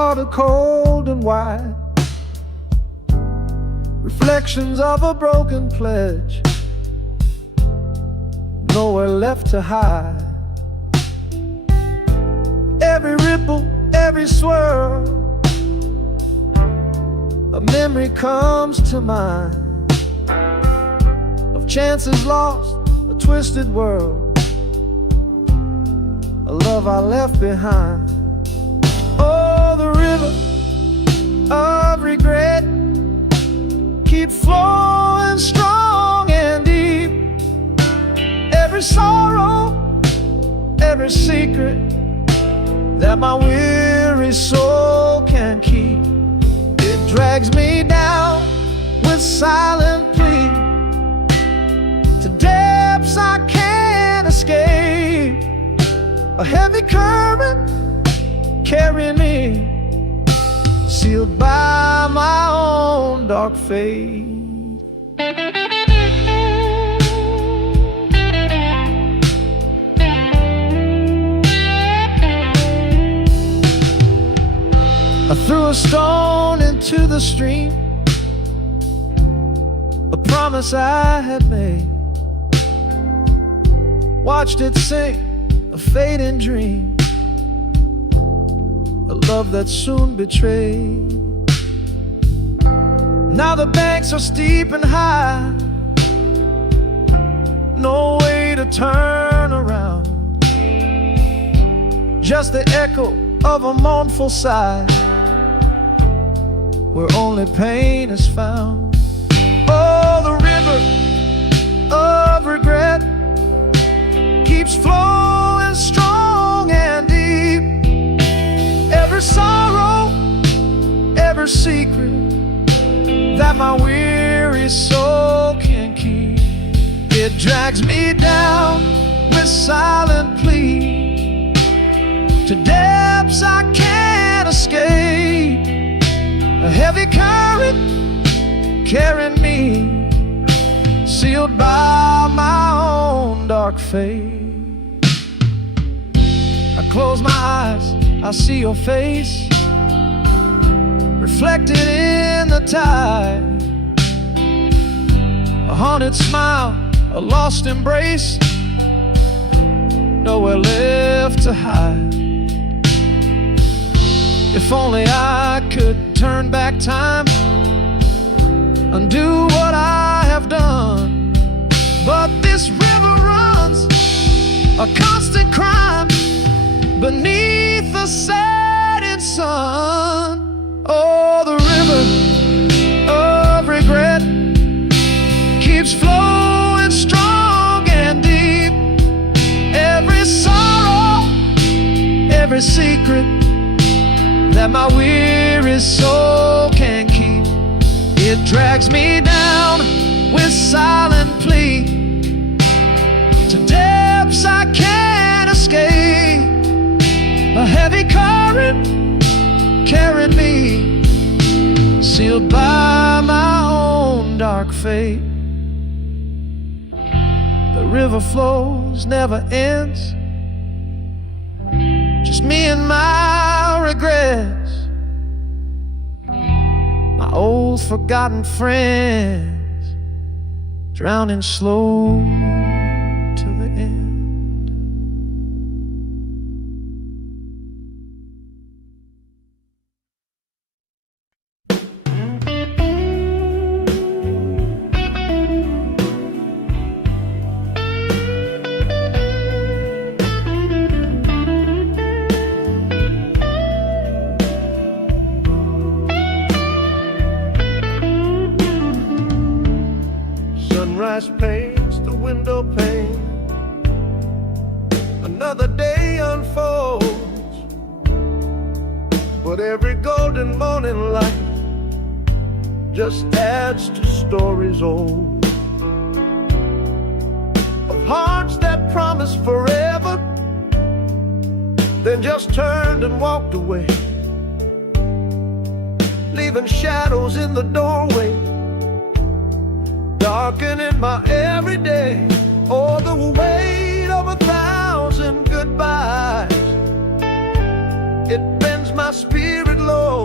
water cold and wide, reflections of a broken pledge, nowhere left to hide. Every ripple, every swirl, a memory comes to mind of chances lost, a twisted world, a love I left behind. Oh, the river of regret keep flowing strong and deep. Every sorrow, every secret that my weary soul can keep, it drags me down with silent plea to depths I can't escape. A heavy current carrying me, sealed by my own dark fate. I threw a stone into the stream, a promise I had made. Watched it sink, a fading dream, a love that soon betrayed. Now the banks are steep and high, no way to turn around, just the echo of a mournful sigh, where only pain is found. Oh, the river of regret keeps flowing strong and deep. Every sorrow, every secret that my weary soul can keep, it drags me down with silent plea to depths I can't escape. A heavy current carrying me, sealed by my own dark fate. I close my eyes, I see your face reflected in the tide, a haunted smile, a lost embrace, nowhere left to hide. If only I could turn back time, undo what I have done, but this river runs a constant crime beneath the setting sun. Oh, the river of regret keeps flowing strong and deep. Every sorrow, every secret that my weary soul can keep, it drags me down with silent plea to depths I can't escape. A heavy current carrying me, sealed by my own dark fate. The river flows, never ends, just me and my regrets, my old forgotten friends, drowning slow to the end. Sunrise paints the window pane, another day unfolds, but every golden morning light just adds to stories old, of hearts that promised forever, then just turned and walked away, leaving shadows in the doorway, darkening my everyday. Oh, the weight of 1,000 goodbyes, it bends my spirit low.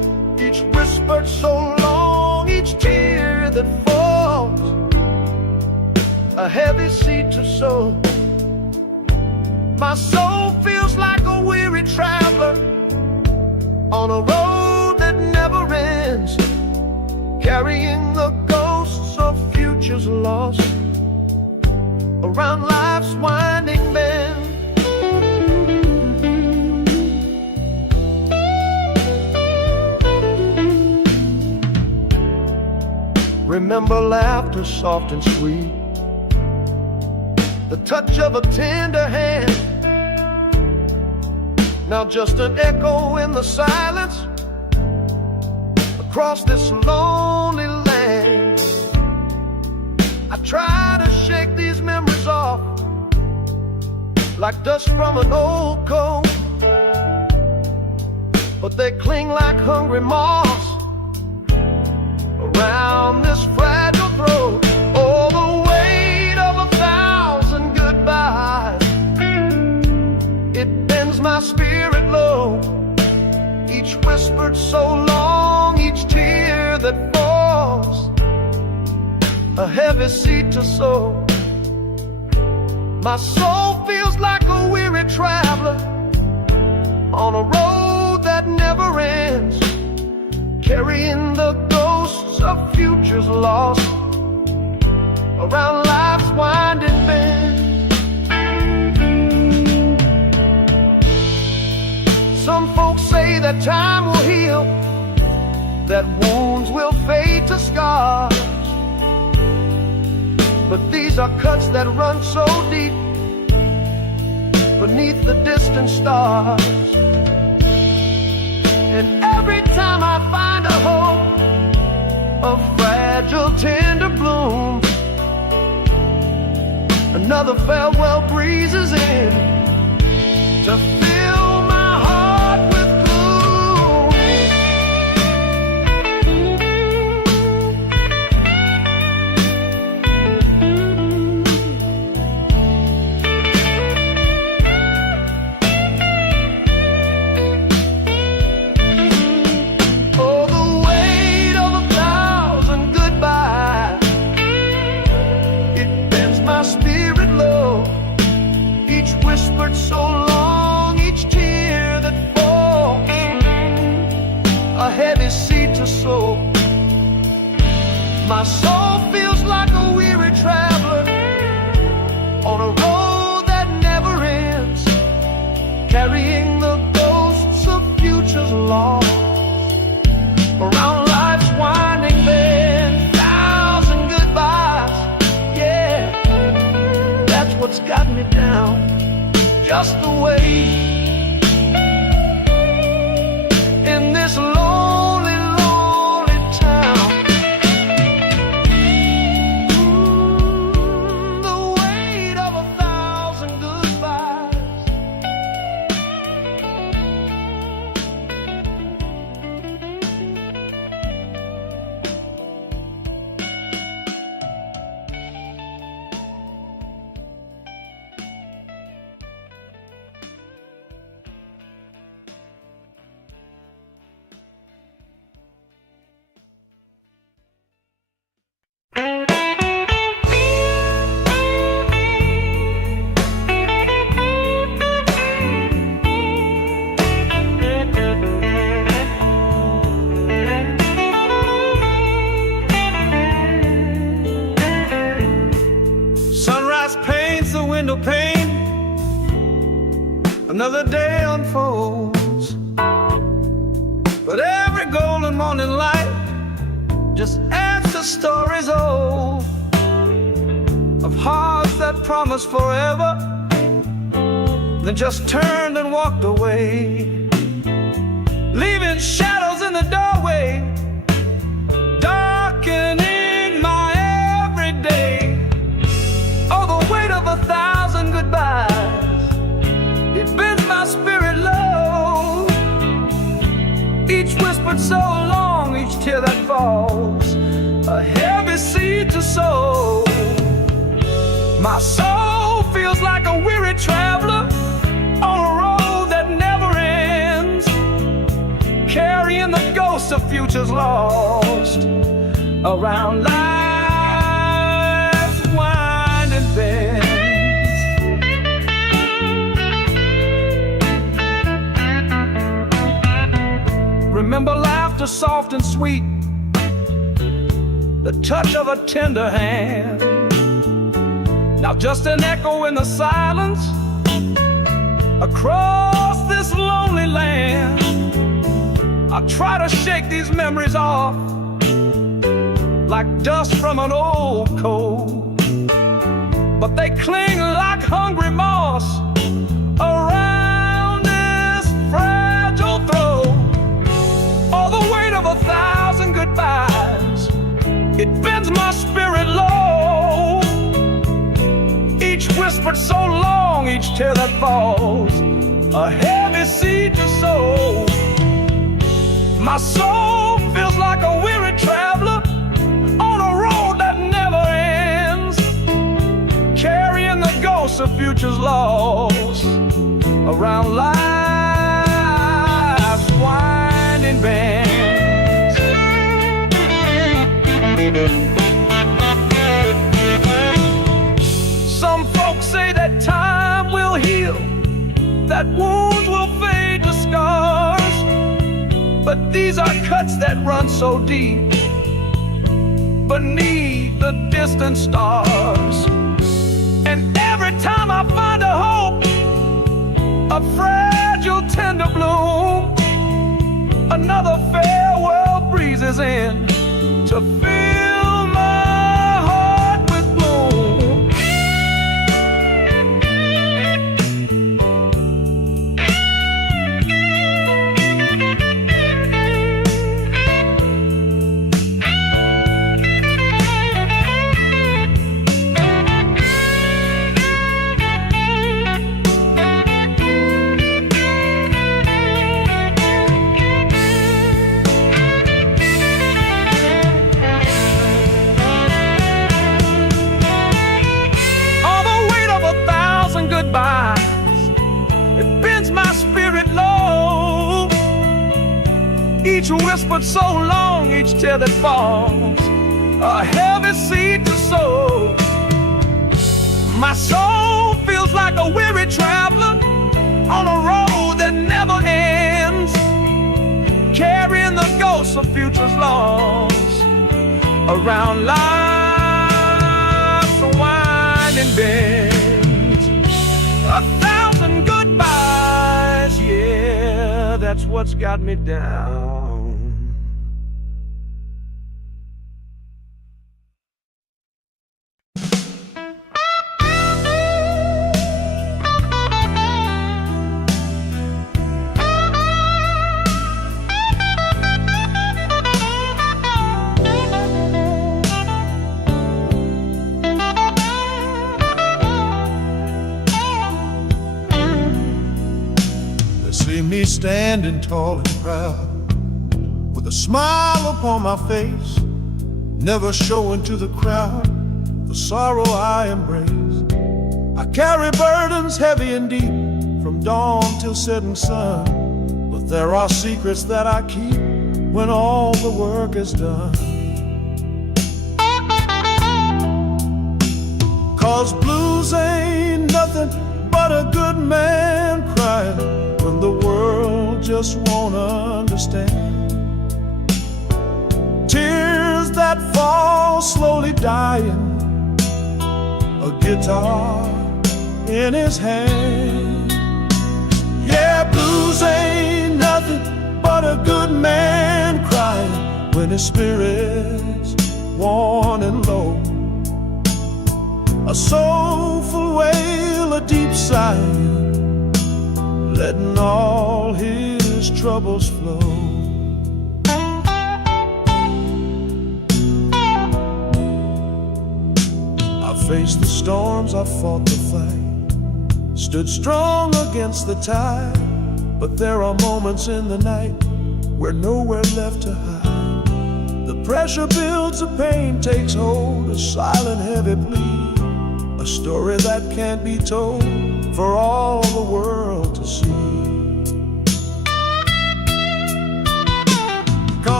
whispered so long, each tear that falls, a heavy seed to sow. My soul feels like a weary traveler on a road that never ends, carrying the ghosts of futures lost around life's winding bend. Remember laughter soft and sweet, the touch of a tender hand. Now just an echo in the silence across this lonely land. I try to shake these memories off like dust from an old coat, but they cling like hungry moths around this fragile throat. Oh, the weight of 1,000 goodbyes, it bends my spirit low. Each whispered so long, each tear that falls, a heavy seed to sow. My soul feels like a weary traveler on a road that never ends, carrying the ghosts of futures lost around life's winding bend. Some folks say that time will heal, that wounds will fade to scars, but these are cuts that run so deep beneath the distant stars. And every time I find a hope, a fragile tender bloom, another farewell breezes in to fill my heart with gloom. Oh, the weight of 1,000 goodbyes, it bends my spirit low. Each whispered so long, each tear that falls, a heavy seed to sow. My soul feels like a weary traveler on a road that never ends, carrying the ghosts of futures lost around life's winding bend. 1,000 goodbyes, yeah, that's what's got me down, just the way in this lonely, lonely town. The weight of 1,000 goodbyes. Sunrise paints the window pane, another day unfolds, but every golden morning light just adds to stories old of hearts that promised forever, then just turned and walked away, leaving shadows in the doorway, darkening my everyday. Oh, the weight of 1,000 goodbyes, it bends my spirit low. Each whispered so long, each tear that falls, a heavy seed to sow. My soul feels like a weary traveler on a road that never ends, carrying the ghost ghosts of futures lost around life's winding bend. Remember laughter soft and sweet, the touch of a tender hand. Now just an echo in the silence across this lonely land. I try to shake these memories off like dust from an old coat, but they cling like hungry moss around this fragile throat. Oh, the weight of 1,000 goodbyes, it bends my spirit low. Each whispered so long, each tear that falls, a heavy seed to sow. My soul feels like a weary traveler on a road that never ends, carrying the ghosts of futures lost around life's winding bend. Some folks say that time will heal, that wounds will fade to scars, but these are cuts that run so deep beneath the distant stars. And every time I find a hope, a fragile tender bloom, another farewell breezes in to fill my heart with gloom. It bends my spirit low. Each whispered so long, each tear that falls, a heavy seed to sow. My soul feels like a weary traveler on a road that never ends, carrying the ghosts of futures lost around life's winding bend. 1,000 goodbyes, yeah, that's what's got me down. See me standing tall and proud, with a smile upon my face, never showing to the crowd the sorrow I embrace. I carry burdens heavy and deep, from dawn till setting sun, but there are secrets that I keep when all the work is done. 'Cause blues ain't nothing but a good man crying when the world just won't understand. Tears that fall slowly dying, a guitar in his hand. Yeah, blues ain't nothing but a good man crying when his spirit's worn and low. A soulful wail, a deep sigh, letting all his troubles flow. I faced the storms, I fought the fight, stood strong against the tide, but there are moments in the night where nowhere left to hide. The pressure builds, the pain takes hold, a silent heavy plea, a story that can't be told for all the world to see.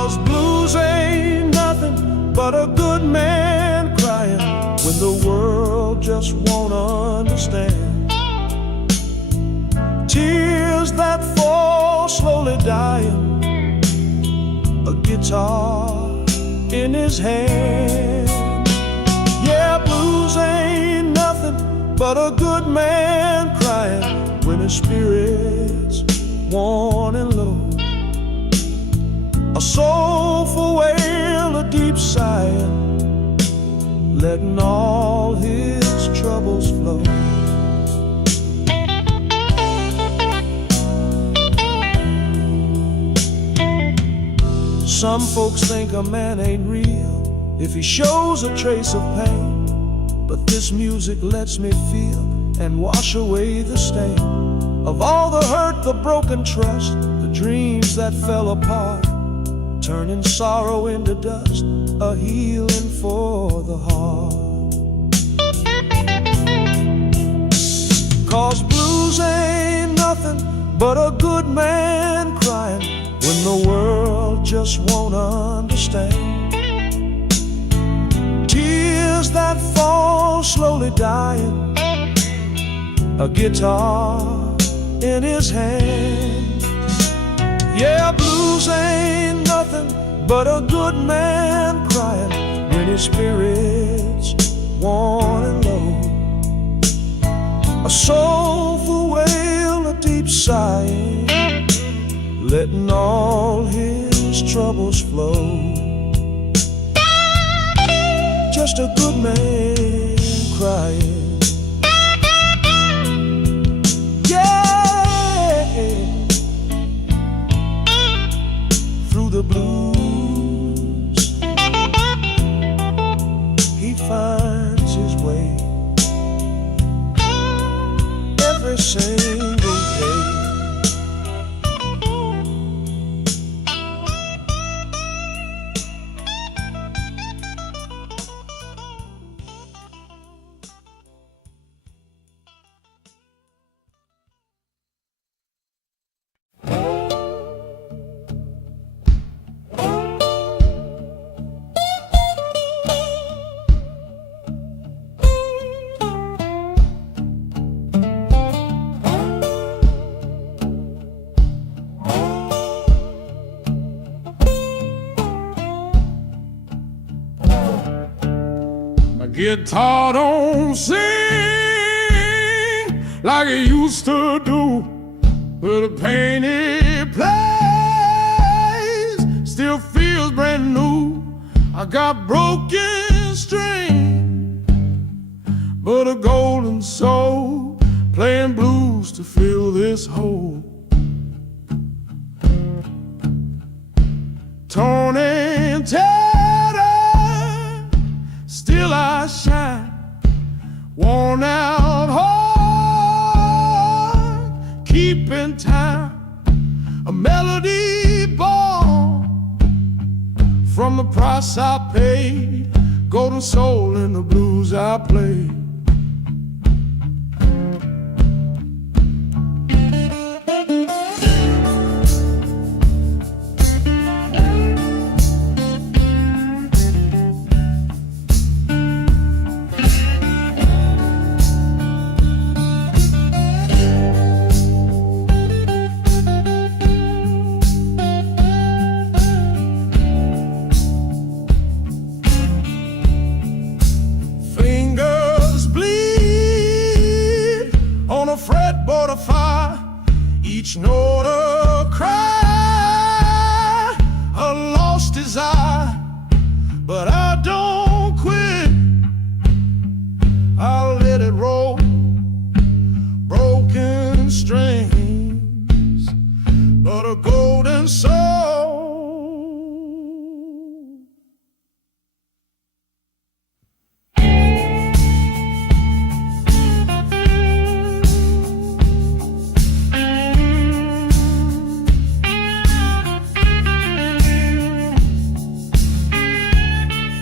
but a good man crying when the world just won't understand. Tears that fall slowly dying, a guitar in his hand. Yeah, blues ain't nothing but a good man crying when his spirit's worn and low. A soulful wail, a deep sighing, letting all his troubles flow. Some folks think a man ain't real if he shows a trace of pain, but this music lets me feel and wash away the stain of all the hurt, the broken trust, the dreams that fell apart, turning sorrow into dust, a healing for the heart. 'Cause blues ain't nothing but a good man crying when the world just won't understand. Tears that fall slowly dying, a guitar in his hand. Yeah, blues ain't nothing but a good man crying when his spirit's worn and low. A soulful wail, a deep sighing, letting all his troubles flow. Just a good man crying. Yeah, through the blues he finds his way every single day. Guitar don't sing like it used to do, but the pain it plays still feels brand new. I got broken string, but a golden soul playing blues to fill this hole. Torn and tattered, still I shine, worn out heart, keeping time, a melody born from the price I paid, golden soul in the blues I play. Fretboard of fire, each note a cry, a lost desire, but I don't quit. I'll let it roll, broken strings, but a golden soul.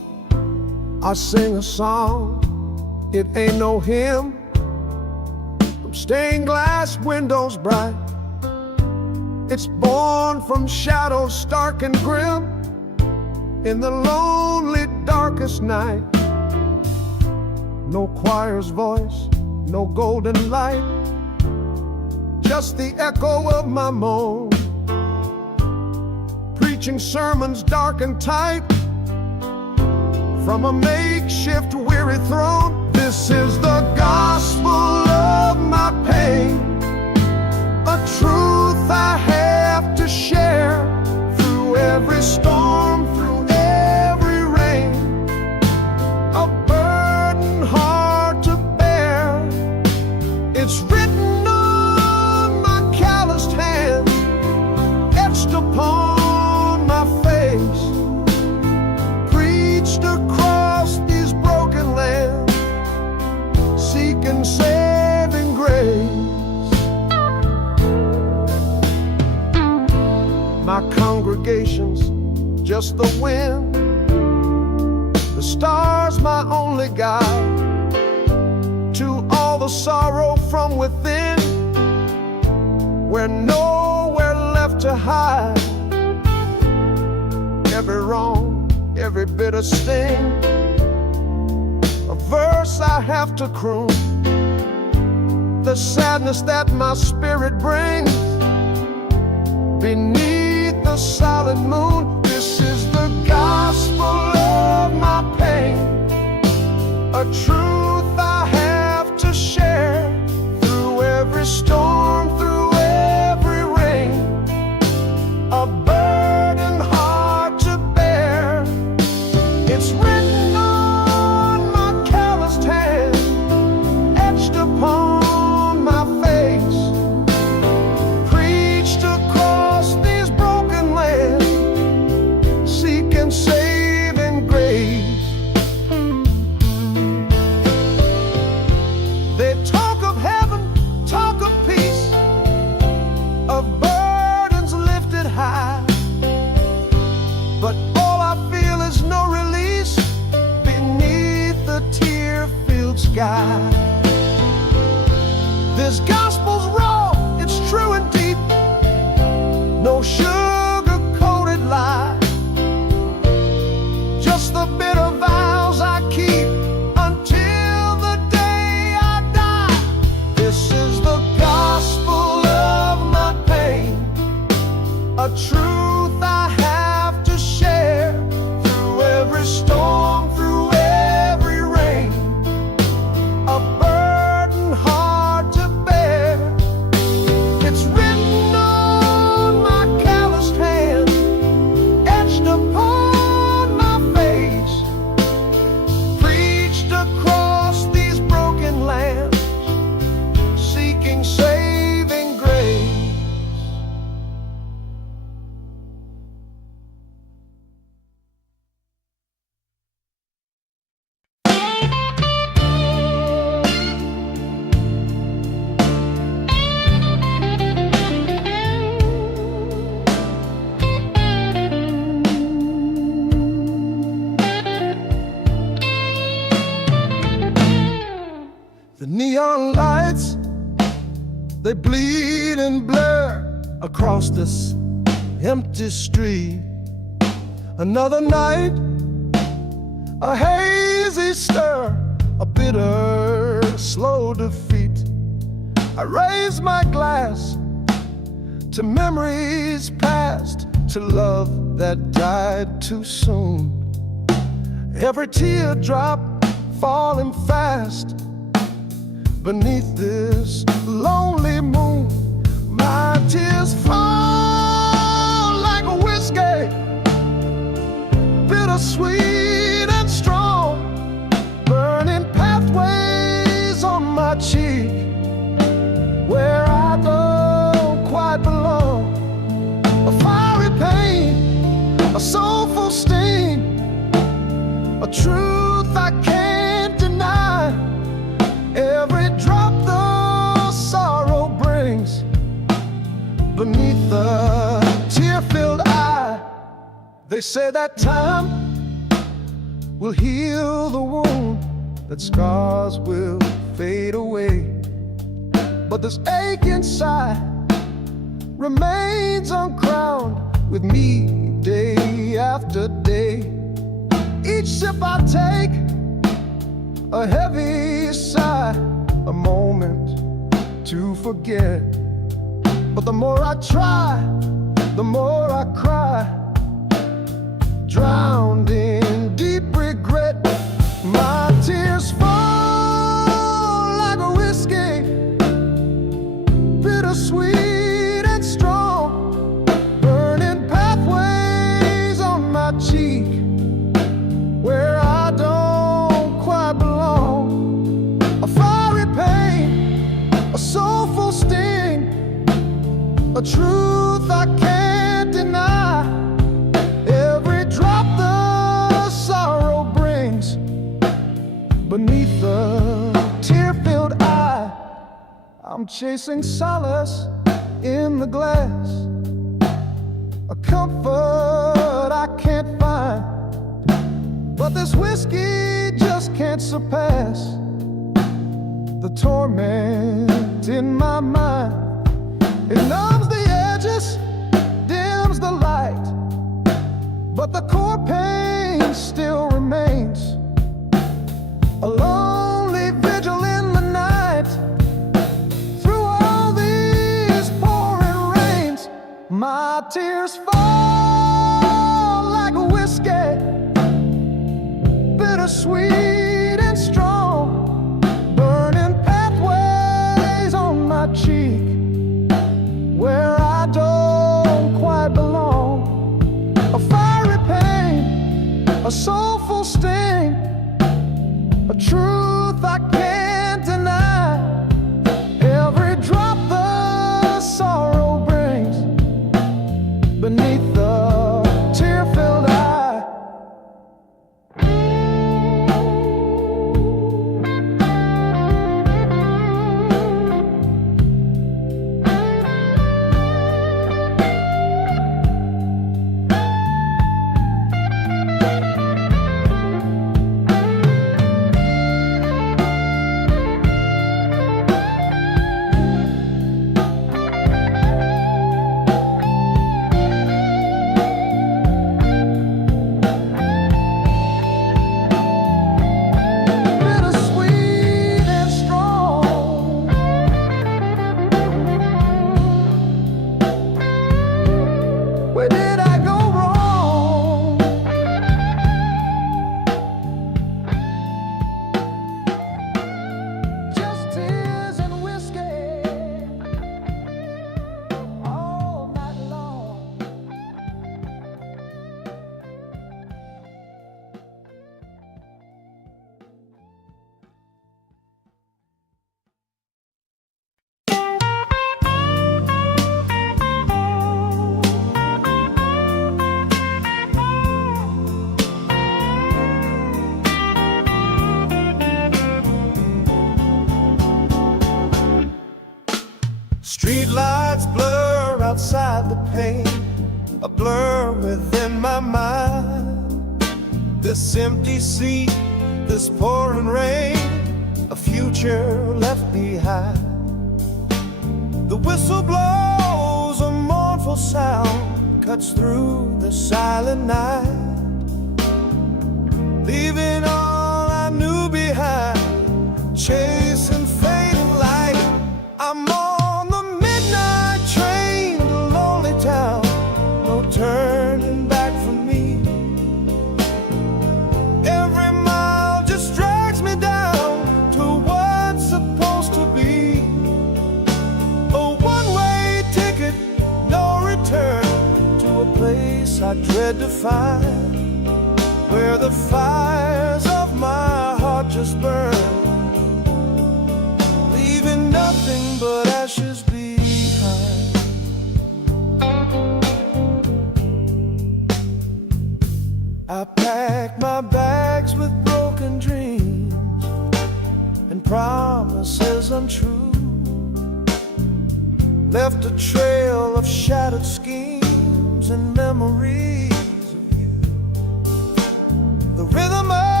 I sing a song, it ain't no hymn, from stained glass windows bright. It's born from shadows stark and grim, in the lonely darkest night. No choir's voice, no golden light, just the echo of my moan, preaching sermons dark and tight from a makeshift weary throne. This is the gospel of my pain, a truth I have to share through every storm, through every rain, a burden hard to bear. It's written on my calloused hands, etched upon my face, preached across these broken lands, seeking saving grace. My congregation's just the wind, the stars my only guide to all the sorrow from within, where nowhere left to hide. Every wrong, every bitter sting, a verse I have to croon, the sadness that my spirit brings beneath the solid moon. This is the gospel of my pain, a truth I have to share through every storm, through every rain, a burden hard to bear. It's written on my calloused hand, etched upon my face, preached across these broken lands, seeking saving grace. They talk of heaven, talk of peace, of burdens lifted high, but all I feel is no release beneath the tear-filled sky. This gospel's raw, it's true and deep, no sugar-coated lie, just the bitter vows I keep until the day I die. This is the gospel of my pain, a truth I have to share through every storm, through every rain, a burden hard to bear. It's written on my calloused hand, etched upon my face, preached across these broken lands, seeking saving grace. The neon lights, they bleed and blur across this empty street. Another night, a hazy stir, a bitter, slow defeat. I raise my glass to memories past, to love that died too soon. Every teardrop falling fast beneath this lonely moon. My tears fall like a whiskey, bittersweet and strong, burning pathways on my cheek where I don't quite belong. A fiery pain, a soulful sting, a truth I can't deny. Every drop the sorrow brings beneath the tear-filled eye. They say that time will heal the wound, that scars will fade away. But this ache inside remains uncrowned with me day after day. Each sip I take, a heavy sigh, a moment to forget. But the more I try, the more I cry, drowned in deep regret. My tears fall like a whiskey, bittersweet and strong, burning pathways on my cheek where I don't quite belong. A fiery pain, a soulful sting, a truth I can't deny. Every drop the sorrow brings beneath the tear-filled eye. I'm chasing solace in the glass, a comfort I can't find. But this whiskey just can't surpass the torment in my mind. It numbs the edges, dims the light, but the core pain still remains. A lonely vigil in the night, through all these pouring rains. My tears fall like a whiskey, bittersweet and strong, burning pathways on my cheek where I don't quite belong. A fiery pain, a soulful sting, a truth I can't deny. Every drop the sorrow brings beneath the tear-filled eye. Where did I go wrong? Just tears and whiskey all night long. Street lights blur outside the pane, a blur within my mind. This empty seat, this pouring rain, a future left behind. The whistle blows a mournful sound, cuts through the silent night, leaving all I knew behind, chasing fading light. I'm on the midnight train to lonely town, no turning back for me. Every mile just drags me down to what's supposed to be a one-way ticket, no return, to a place I dread to find, where the fires of my heart just burn, leaving nothing but ashes behind. I packed my bags with broken dreams and promises untrue, left a trail of shattered schemes and memories of you. The rhythm of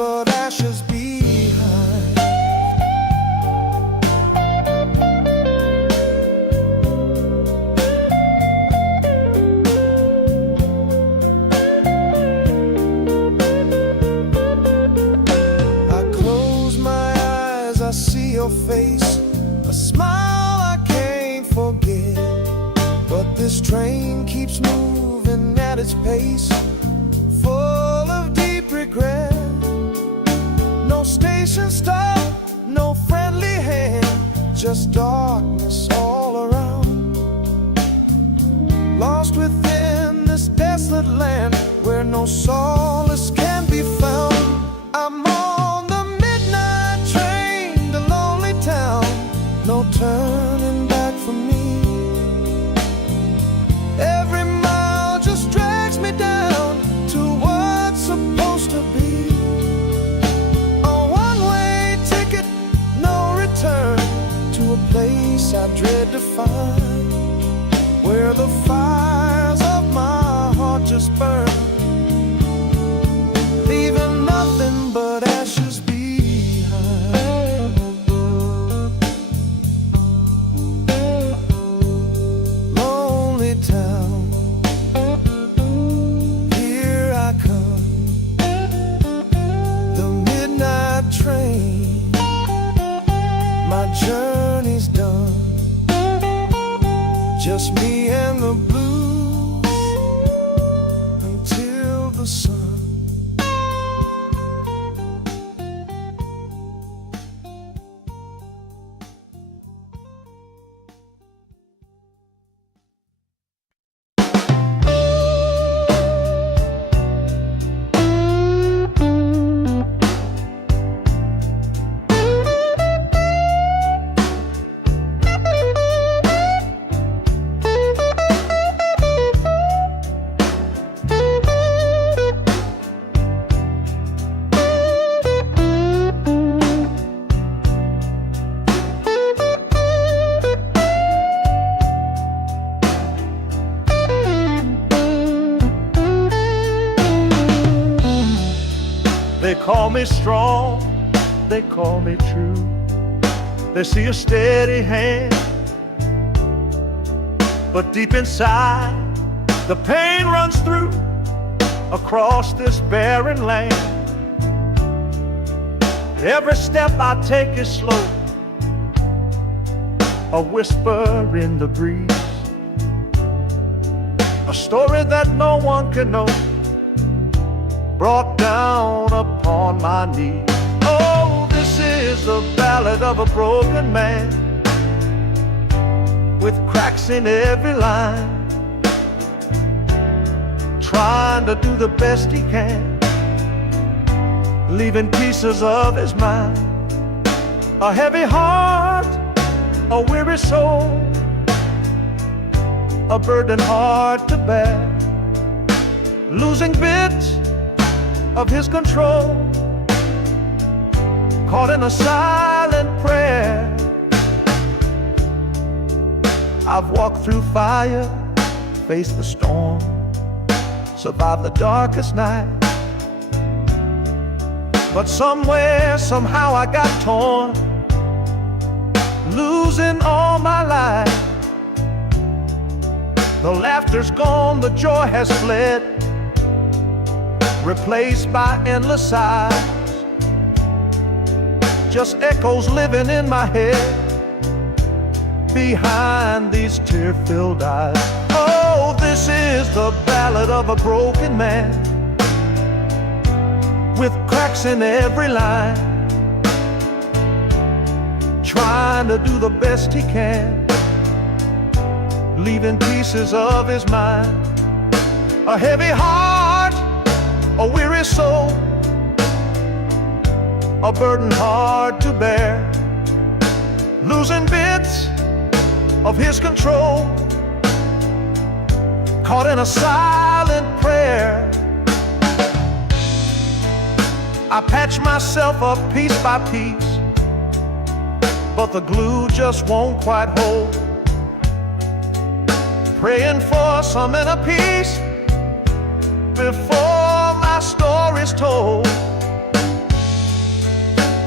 but ashes behind. I close my eyes, I see your face, a smile I can't forget. But this train keeps moving at its pace, full of deep regret. No station stop, no friendly hand, just darkness all around. Lost within this desolate land where no solace can be found. I'm on the midnight train, the lonely town, no turning back for me. Every mile just drags me down to what's supposed to be. A one-way ticket, no return, to a place I dread to find, where the fires of my heart just burn, leaving nothing but ashes behind. Lonely town, here I come, the midnight train, my journey's done, just me and the blues until the sun. They call me strong, they call me true. They see a steady hand, but deep inside the pain runs through across this barren land. Every step I take is slow, a whisper in the breeze, a story that no one can know, brought down upon my knees. Oh, this is the ballad of a broken man, with cracks in every line, trying to do the best he can, leaving pieces of his mind. A heavy heart, a weary soul, a burden hard to bear, losing bits of his control, caught in a silent prayer. I've walked through fire, faced the storm, survived the darkest night, but somewhere, somehow I got torn, losing all my life. The laughter's gone, the joy has fled, replaced by endless sighs, just echoes living in my head behind these tear-filled eyes. Oh, this is the ballad of a broken man, with cracks in every line, trying to do the best he can, leaving pieces of his mind. A heavy heart, a weary soul, a burden hard to bear, losing bits of his control, caught in a silent prayer. I patch myself up piece by piece, but the glue just won't quite hold, praying for some inner peace before my story's told.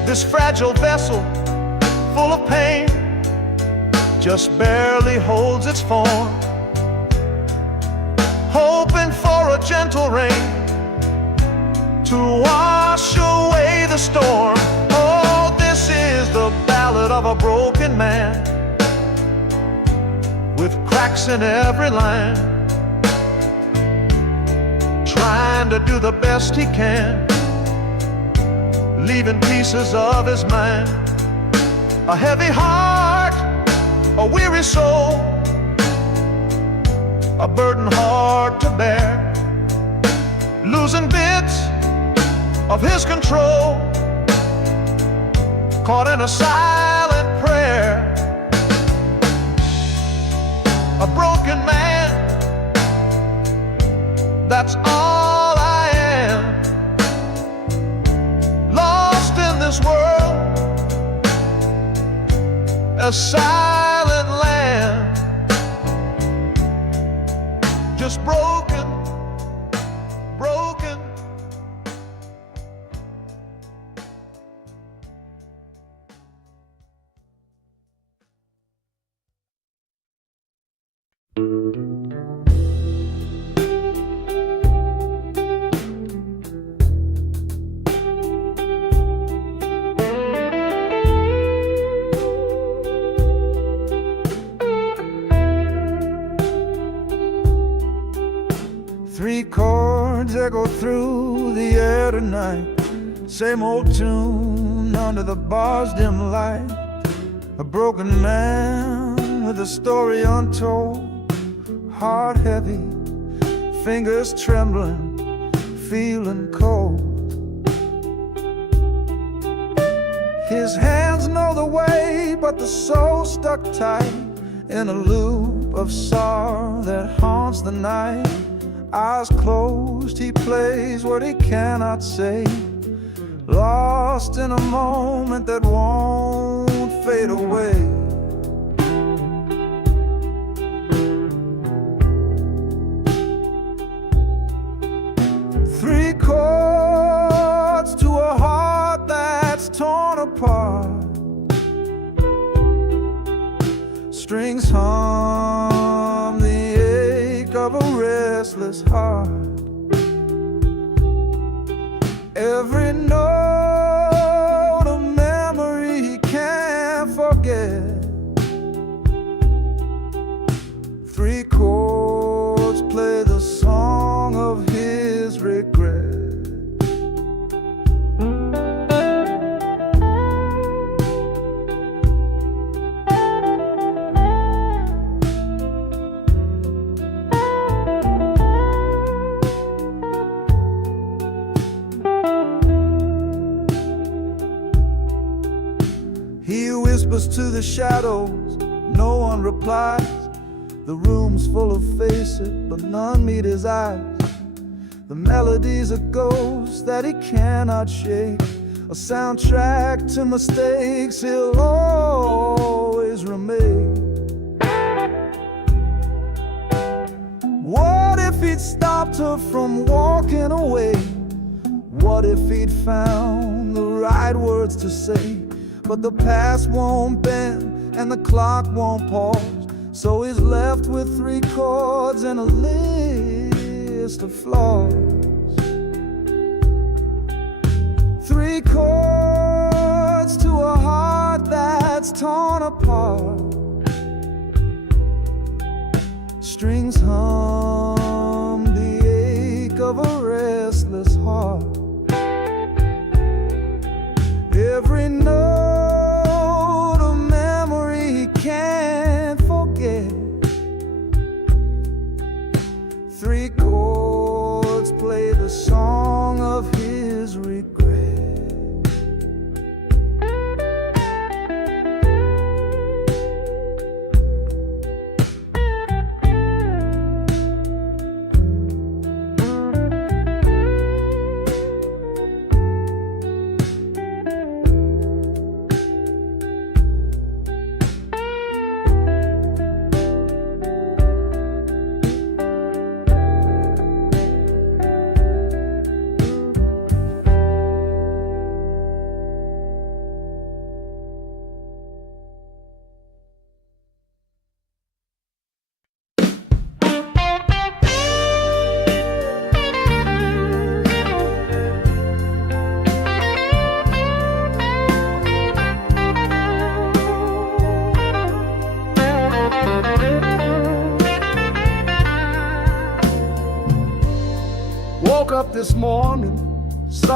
This fragile vessel, full of pain, just barely holds its form, hoping for a gentle rain to wash away the storm. Oh, this is the ballad of a broken man, with cracks in every line, trying to do the best he can, leaving pieces of his mind. A heavy heart, a weary soul, a burden hard to bear, losing bits of his control, caught in a silent prayer. A broken man, that's all I am, lost in this world, a silent land, just broken, broken. Three chords echo through the air tonight, same old tune under the bar's dim light. A broken man with a story untold, heart heavy, fingers trembling, feeling cold. His hands know the way, but the soul stuck tight in a loop of sorrow that haunts the night. Eyes closed, he plays what he cannot say, lost in a moment that won't fade away. Three chords to a heart that's torn apart, strings hum the ache of a restless heart. Every note a memory he can't forget. Three chords play the song of his regret. He whispers to the shadows, no one replies. The room's full of faces, but none meet his eyes. The melody's a ghost that he cannot shake, a soundtrack to mistakes he'll always remake. What if he'd stopped her from walking away? What if he'd found the right words to say? But the past won't bend and the clock won't pause, so he's left with three chords and a list of flaws. Three chords to a heart that's torn apart, strings hum the ache of a restless heart. Every note a memory he can't forget. Three chords play the song of his regret.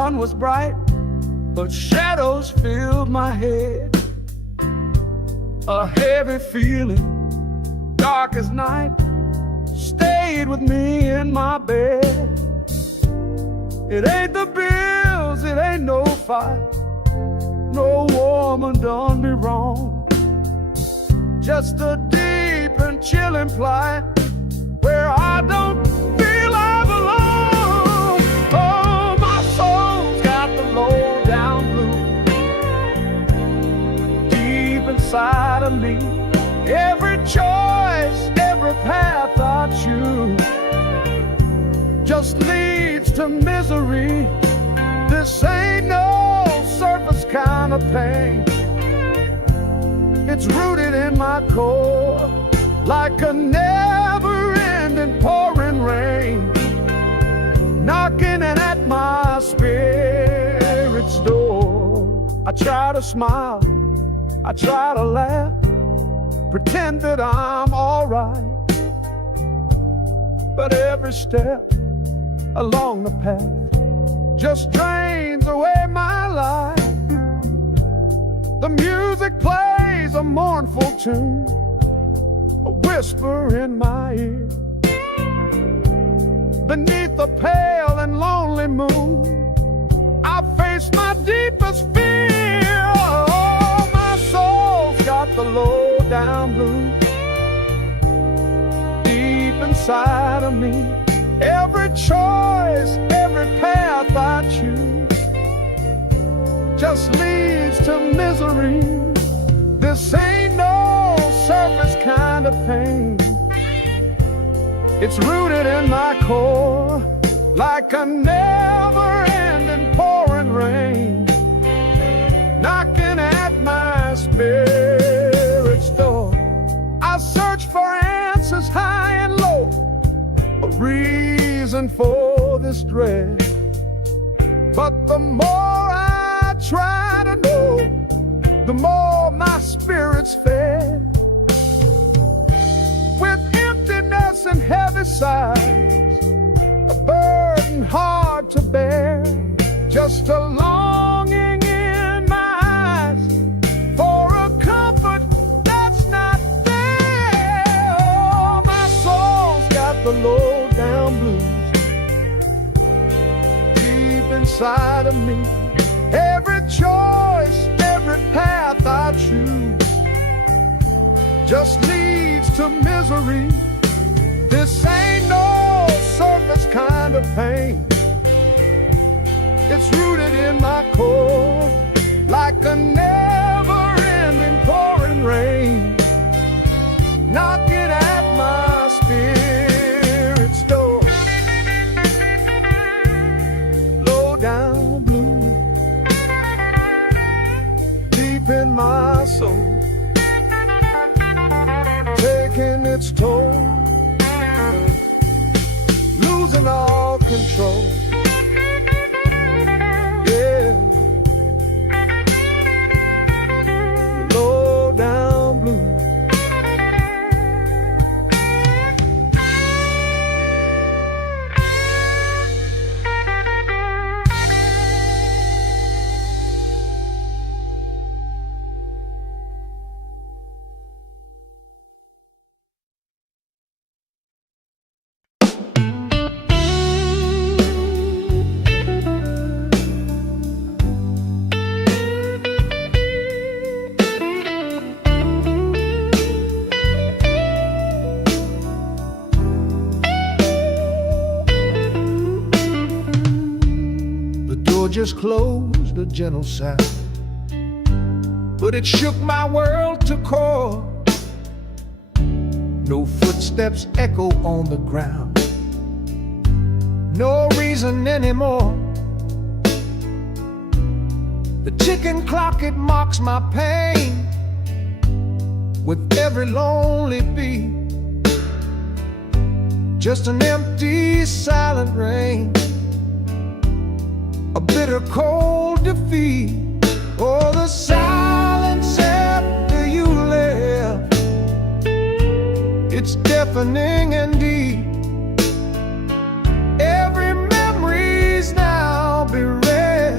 sun was bright, but shadows filled my head. A heavy feeling, dark as night, stayed with me in my bed. It ain't the bills, it ain't no fight, no woman done me wrong. Just a deep and chilling plight where I don't feel I belong. Oh, my soul's got the low down blues deep inside of me. Every choice, every path I choose just leads to misery. This ain't no surface kind of pain. It's rooted in my core like a never-ending pouring rain, knocking at my spirit's door. I try to smile, I try to laugh, pretend that I'm alright, but every step along the path just drains away my life. The music plays a mournful tune, a whisper in my ear. Beneath the pale and lonely moon, I face my deepest fear. Oh, my soul's got the low down blues deep inside of me. Every choice, every path I choose just leads to misery. This ain't no surface kind of pain. It's rooted in my core like a never-ending pouring rain, knocking at my spirit's door. I search for answers high and low, a reason for this dread, but the more I try to know, the more my spirit's fed. With emptiness and heavy sighs, a burden hard to bear, just a longing in my eyes for a comfort that's not there. Oh, my soul's got the low down blues deep inside of me. Every choice, every path I choose just leads to misery. This ain't no surface kind of pain. It's rooted in my core like a never-ending pouring rain, knocking at my spirit's door. Low down blue deep in my soul, taking its toll, losing all control. Yeah, low down blue. Just closed, a gentle sound, but it shook my world to core. No footsteps echo on the ground, no reason anymore. The ticking clock, it mocks my pain with every lonely beat. Just an empty, silent rain, a bitter cold defeat. Oh, the silence after you left, it's deafening and deep. Every memory's now bereft.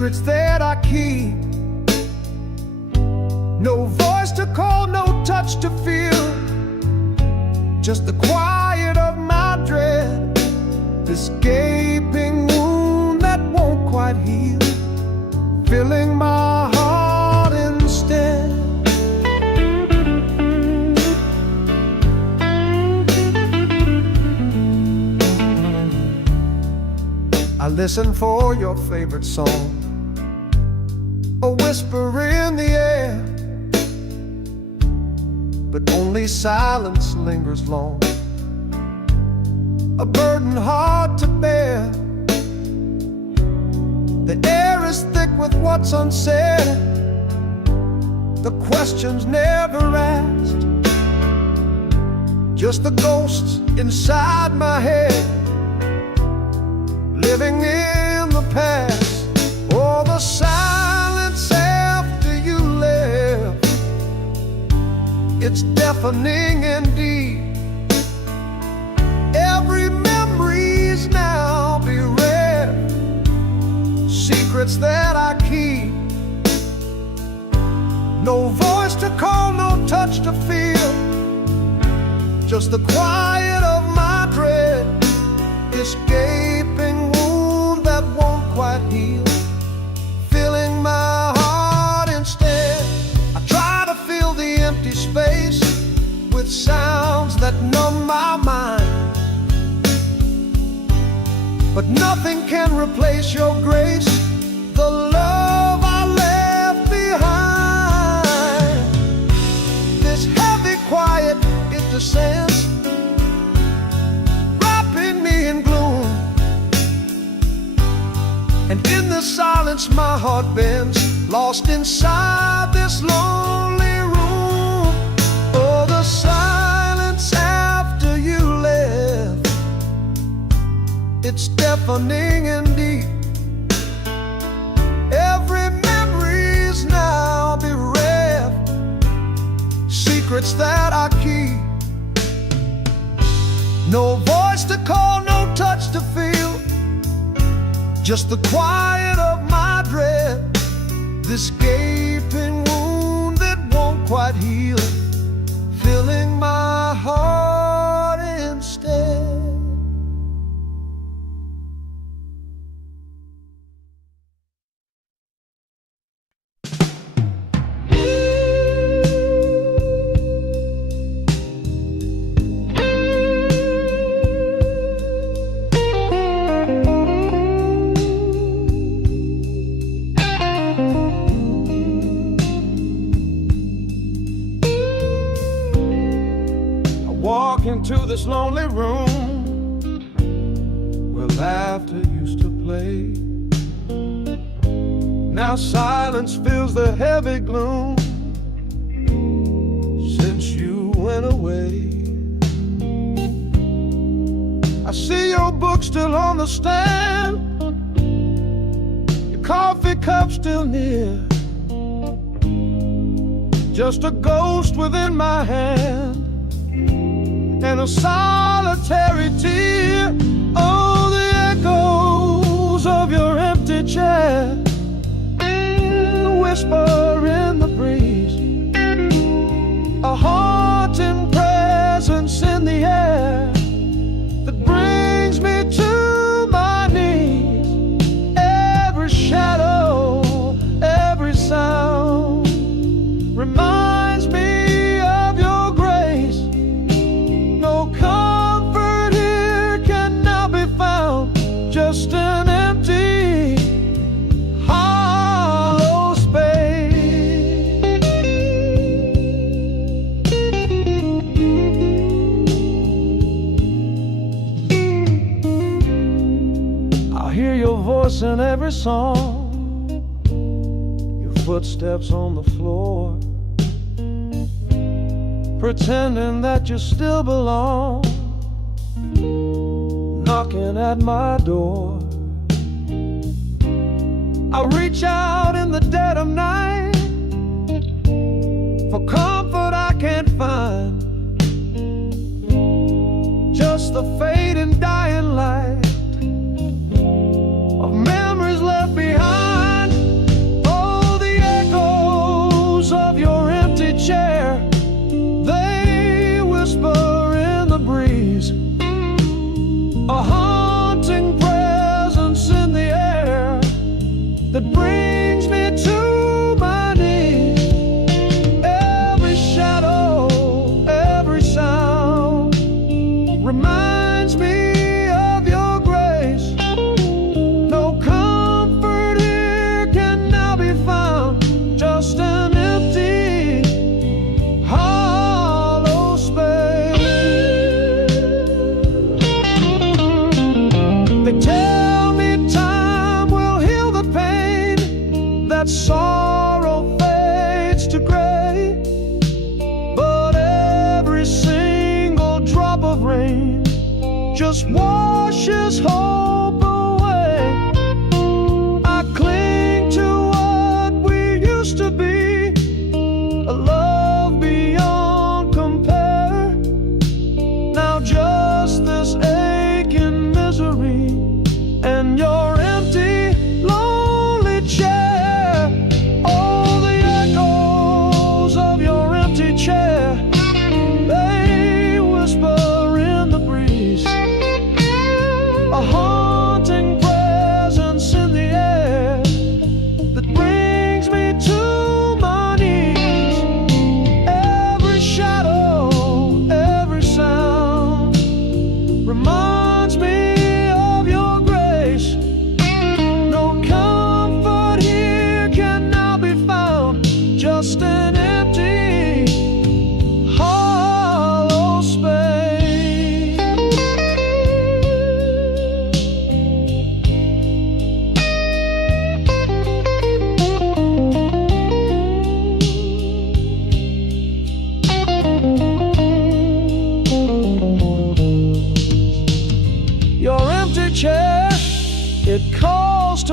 secrets that I keep. No voice to call, no touch to feel, just the quiet of my dread, this gaping wound that won't quite heal, filling my heart instead. I listen for your favorite song, a whisper in the air, but only silence lingers long, a burden hard to bear. The air is thick with what's unsaid, the questions never asked, just the ghosts inside my head, living in the past. Oh, the silence after you left, it's deafening indeed. Every memory's now bereft, secrets that I keep. No voice to call, no touch to feel, just the quiet of my dread, this gaping wound that won't quite heal, filling my heart instead. I try to fill the empty space with sounds that numb my mind, but nothing can replace your grace, the love I left behind. This heavy quiet, it descends, wrapping me in gloom, and in the silence my heart bends, lost inside this lonely room. Oh, the silence after you left, it's deafening indeed. Every memory's now bereft, secrets that I keep. No voice to call, no touch to feel, just the quiet of my dread, this gaping wound that won't quite heal, filling my heart instead. Into this lonely room where laughter used to play. Now silence fills the heavy gloom since you went away. I see your book still on the stand, your coffee cup still near, just a ghost within my hand and a solitary tear. Oh, the echoes of your empty chair, the whisper in the breeze, a haunting presence in the air that brings me to my knees. Every shadow, every sound reminds me of your grace. No comfort here can now be found, just an empty, hollow space. I hear your voice in every song, your footsteps on the floor, pretending that you still belong, knocking at my door. I reach out in the dead of night for comfort I can't find, just the fading dying light of memories left behind.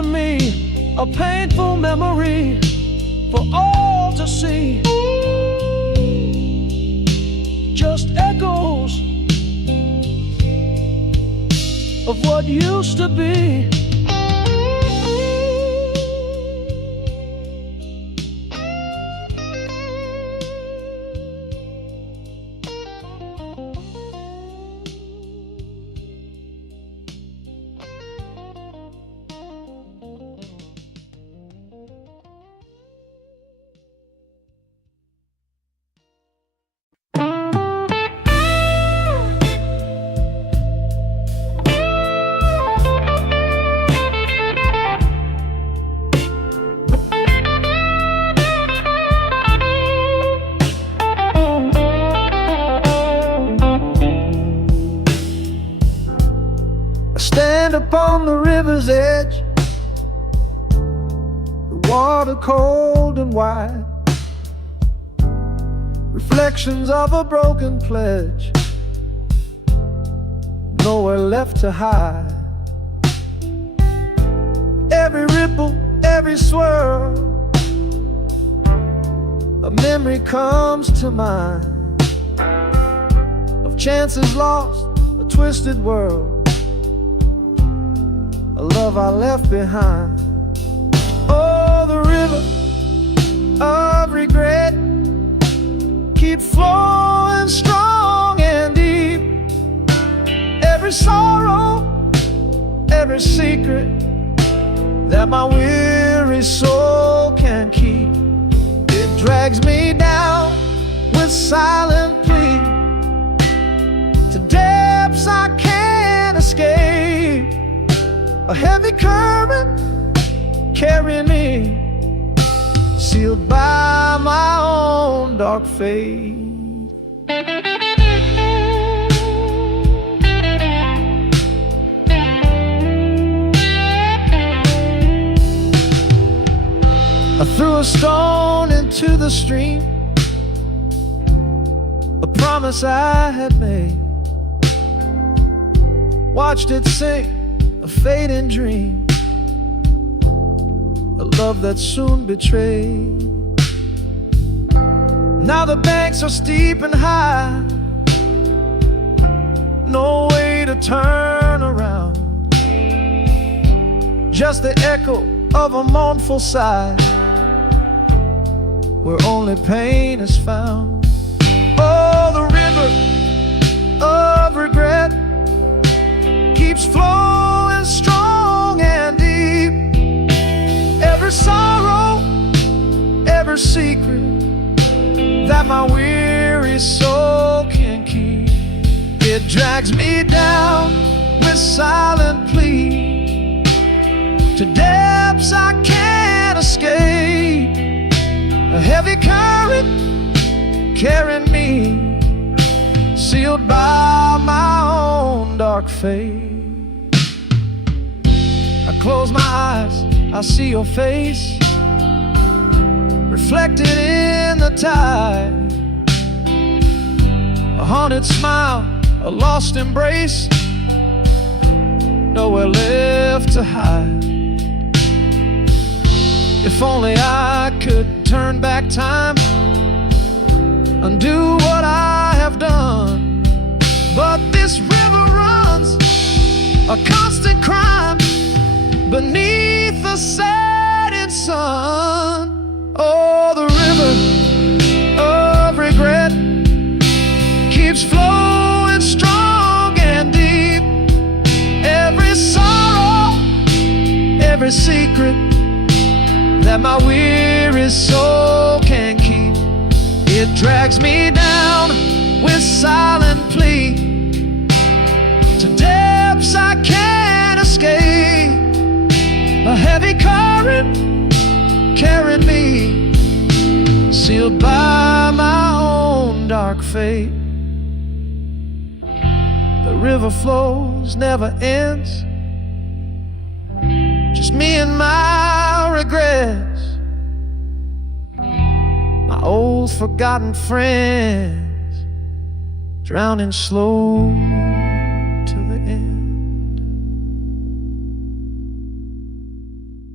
me a painful memory for all to see. Just echoes of what used to be. Stand upon the river's edge, the water cold and wide, reflections of a broken pledge, nowhere left to hide. Every ripple, every swirl, a memory comes to mind of chances lost, a twisted world, a love I left behind. Oh, the river of regret keep flowing strong and deep. Every sorrow, every secret that my weary soul can keep, it drags me down with silent plea to depths I can't escape. A heavy current carrying me, sealed by my own dark fate. I threw a stone into the stream, a promise I had made, watched it sink, a fading dream, a love that soon betrayed. Now the banks are steep and high, no way to turn around, just the echo of a mournful sigh, where only pain is found. Oh, the river of regret keeps flowing strong and deep. Every sorrow, every secret that my weary soul can keep, it drags me down with silent plea to depths I can't escape. A heavy current carrying me, sealed by my own dark fate. I close my eyes, I see your face reflected in the tide, a haunted smile, a lost embrace, nowhere left to hide. If only I could turn back time, undo what I have done, but this river runs a constant crime beneath the setting sun. Oh, the river of regret keeps flowing strong and deep. Every sorrow, every secret that my weary soul can keep, it drags me down with silent plea to depths I can't escape. A heavy current carrying me, sealed by my own dark fate. The river flows, never ends, just me and my regrets, my old forgotten friends, drowning slow to the end.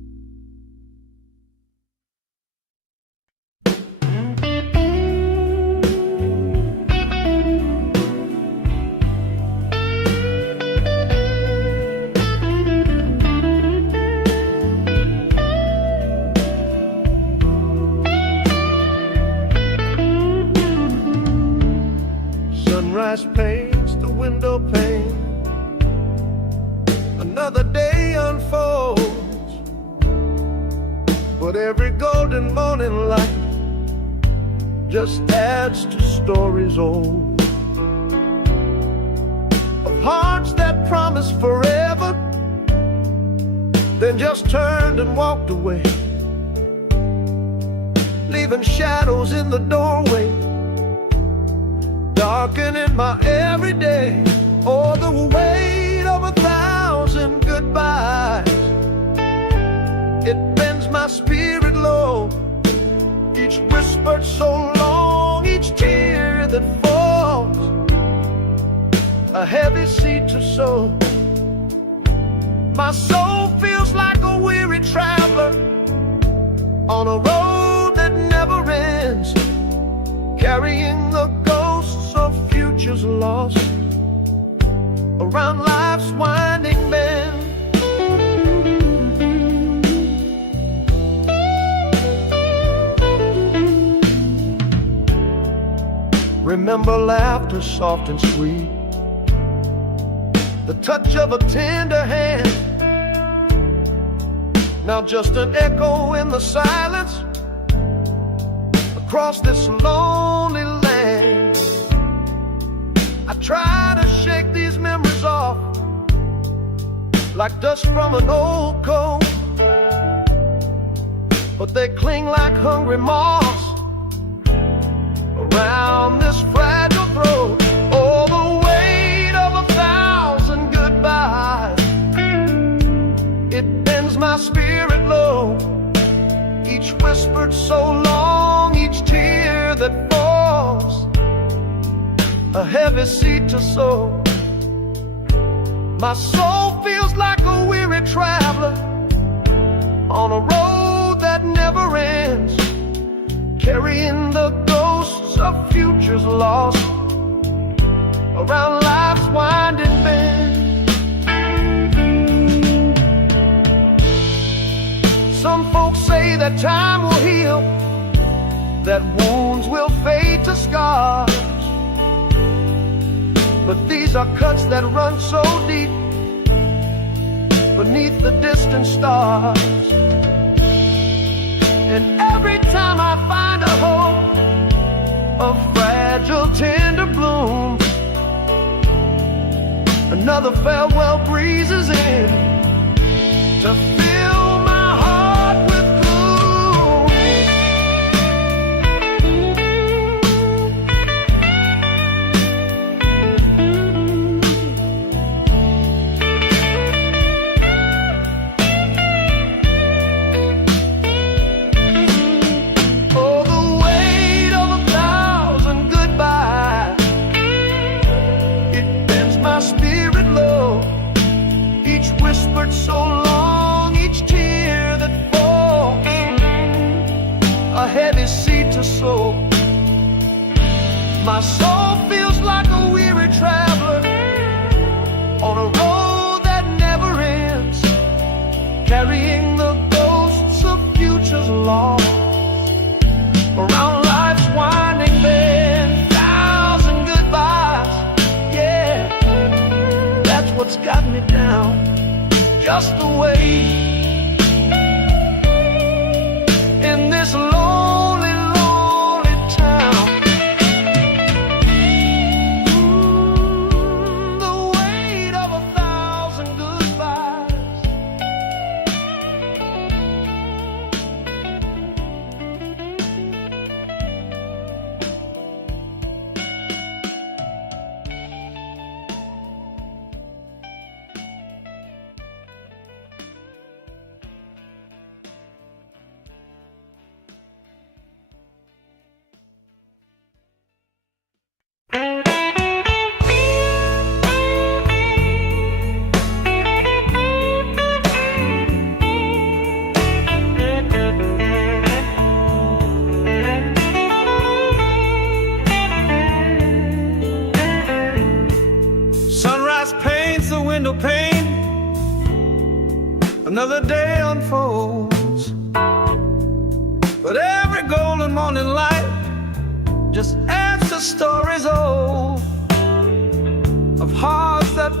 Sunrise paints the window pane. Another day unfolds, but every golden morning light just adds to stories old, of hearts that promised forever, then just turned and walked away, leaving shadows in the doorway, darkening my everyday. Oh, the weight of 1,000 goodbyes, it bends my spirit low. Each whispered so long, each tear that falls, a heavy seed to sow. My soul feels like a weary traveler on a road that never ends, carrying the ghosts of futures lost around life's winding bend. Remember laughter soft and sweet, the touch of a tender hand, now just an echo in the silence across this lonely land. I try to shake these memories off like dust from an old coat, but they cling like hungry moths around this fragile throat. Oh, the weight of 1,000 goodbyes, it bends my spirit low. Each whispered so long, each tear that falls, a heavy seed to sow. My soul feels like a weary traveler on a road that never ends, carrying the ghosts of futures lost around life's winding bend. Some folks say that time will heal, that wounds will fade to scars, but these are cuts that run so deep beneath the distant stars. And every time I find a hope, a fragile tender bloom, another farewell breezes in to fill my heart with so long, each tear that falls, a heavy seed to sow. My soul feels like a weary traveler on a road that never ends, carrying the ghosts of futures lost around life's winding bend. 1,000 goodbyes, yeah, that's what's got me down. Just the way in this lonely, lonely town. The weight of 1,000 goodbyes. Window pane, another day unfolds, but every golden morning light just adds to stories old,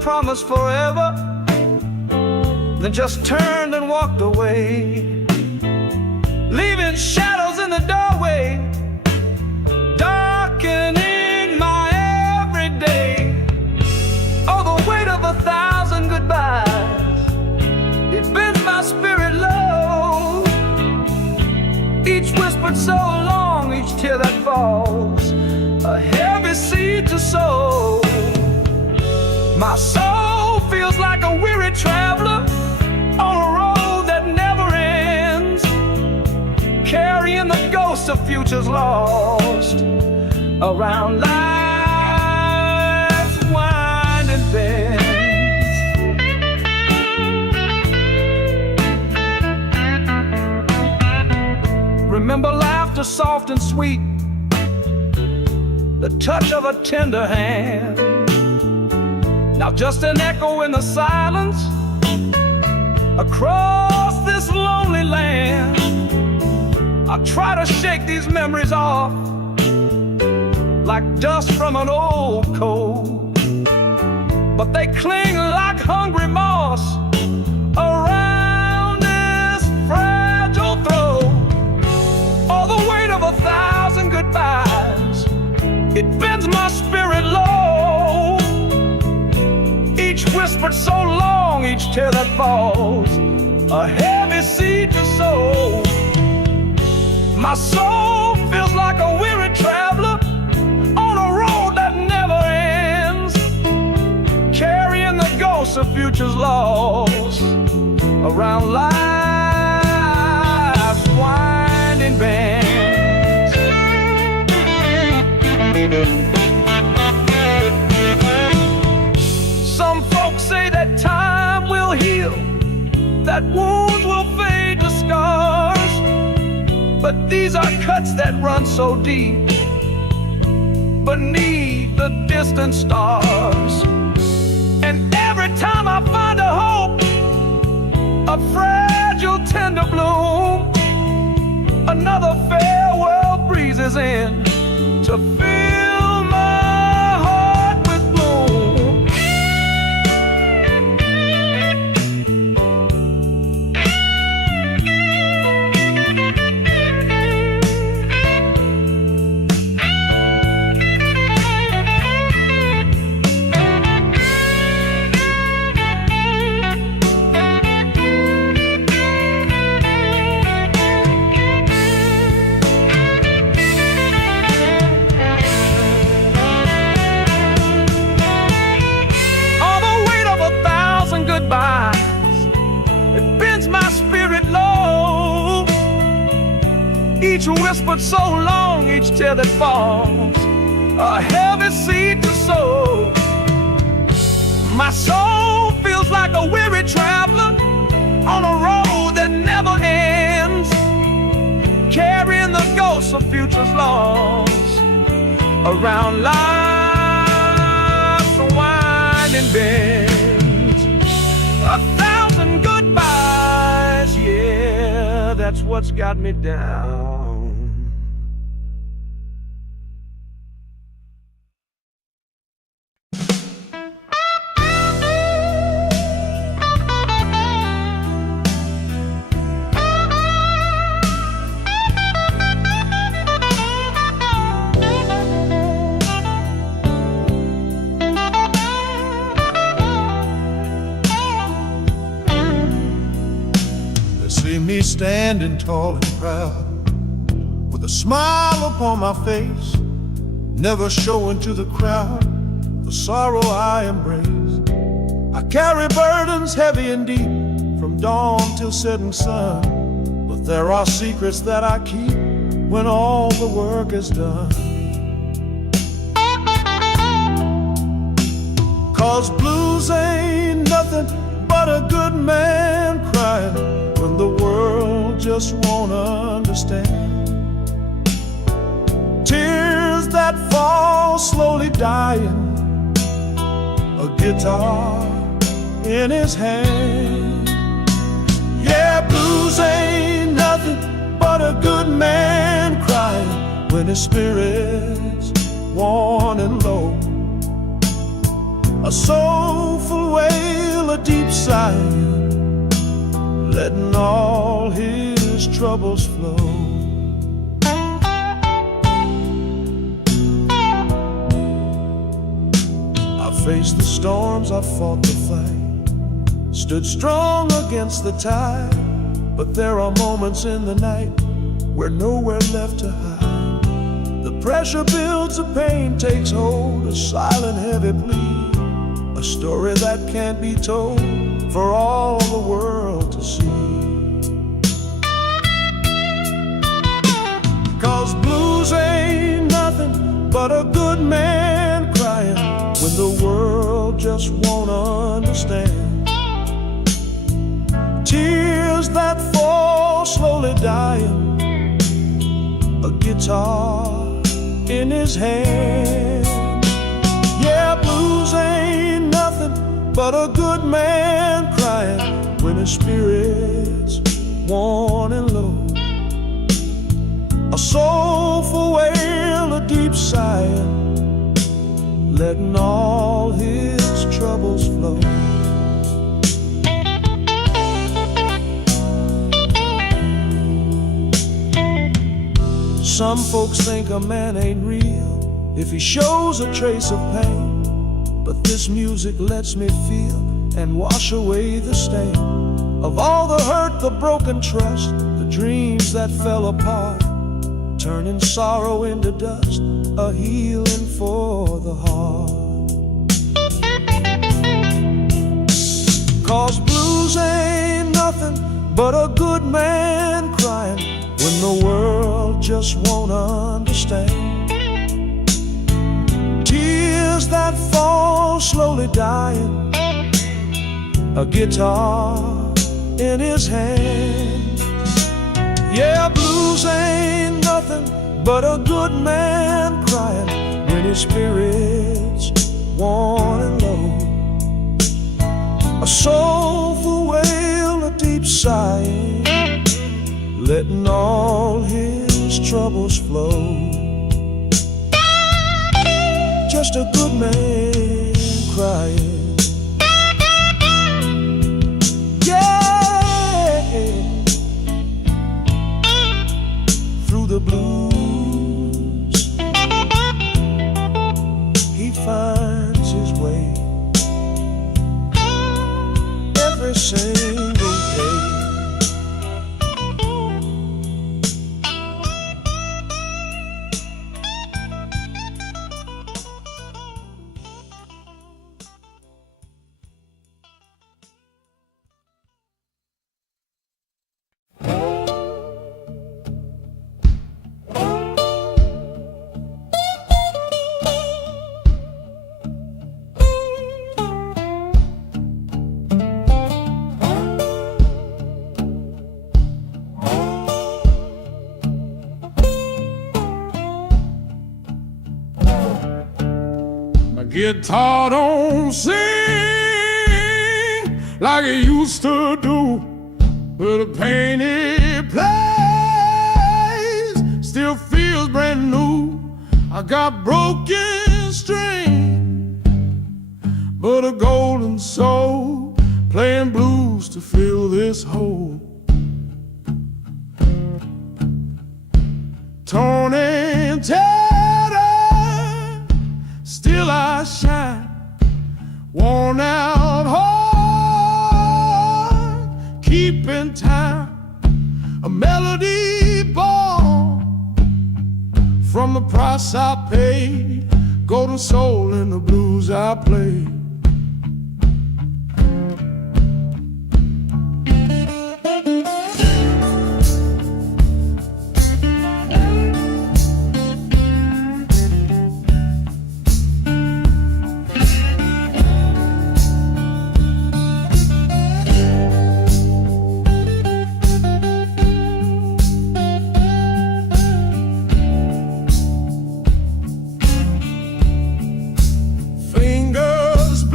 promised forever, then just turned and walked away, leaving shadows in the doorway, darkening my everyday. Oh, the weight of 1,000 goodbyes, it bends my spirit low. Each whispered so long, each tear that falls, a heavy seed to sow. My soul feels like a weary traveler on a road that never ends, carrying the ghosts of futures lost around life's winding bends. Remember laughter soft and sweet, the touch of a tender hand. Now just an echo in the silence across this lonely land. I try to shake these memories off like dust from an old coat, but they cling like hungry moss around this fragile throat. Oh, the weight of 1,000 goodbyes, it bends my spirit low. Each whispered so long, each tear that falls, a heavy seed to sow. My soul feels like a weary traveler on a road that never ends, carrying the ghosts of futures lost around life's winding bends. Some folks say that time will heal, that wounds will fade to scars, but these are cuts that run so deep beneath the distant stars. And every time I find a hope, a fragile tender bloom, another farewell breezes in to fill my heart with gloom. It bends my spirit low. Each whispered so long, each tear that falls, a heavy seed to sow. My soul feels like a weary traveler on a road that never ends, carrying the ghosts of futures lost around life's winding bend. 1,000 goodbyes, yeah, that's what's got me down. See me standing tall and proud, with a smile upon my face, never showing to the crowd the sorrow I embrace. I carry burdens heavy and deep, from dawn till setting sun, but there are secrets that I keep when all the work is done. 'Cause blues ain't nothing but a good man crying when the world just won't understand. Tears that fall slowly dying, a guitar in his hand. Yeah, blues ain't nothing but a good man crying when his spirit's worn and low. a soulful wail, a deep sigh, letting all his troubles flow. I faced the storms, I fought the fight, stood strong against the tide. But there are moments in the night where nowhere left to hide. The pressure builds, the pain takes hold, a silent heavy plea, a story that can't be told for all the world to see. 'Cause blues ain't nothing but a good man crying when the world just won't understand. Tears that fall slowly dying, a guitar in his hand. Yeah, blues ain't nothing but a good man crying when his spirit's worn and low. A soulful wail, a deep sigh, letting all his troubles flow. Some folks think a man ain't real if he shows a trace of pain, but this music lets me feel and wash away the stain of all the hurt, the broken trust, the dreams that fell apart, turning sorrow into dust, a healing for the heart. 'Cause blues ain't nothing but a good man crying when the world just won't understand. Tears that fall slowly dying, a guitar in his hand. Yeah, blues ain't nothing but a good man crying when his spirit's worn and low. A soulful wail, a deep sigh, letting all his troubles flow. Just a good man crying. Yeah, through the blues he finds his way every single day. Guitar don't sing like it used to do, but the pain it plays still feels brand new. I got broken string, but a golden soul playing blues to fill this hole. Torn and tattered, still I shine, worn out heart, keeping time, a melody born from the price I paid, golden soul in the blues I play.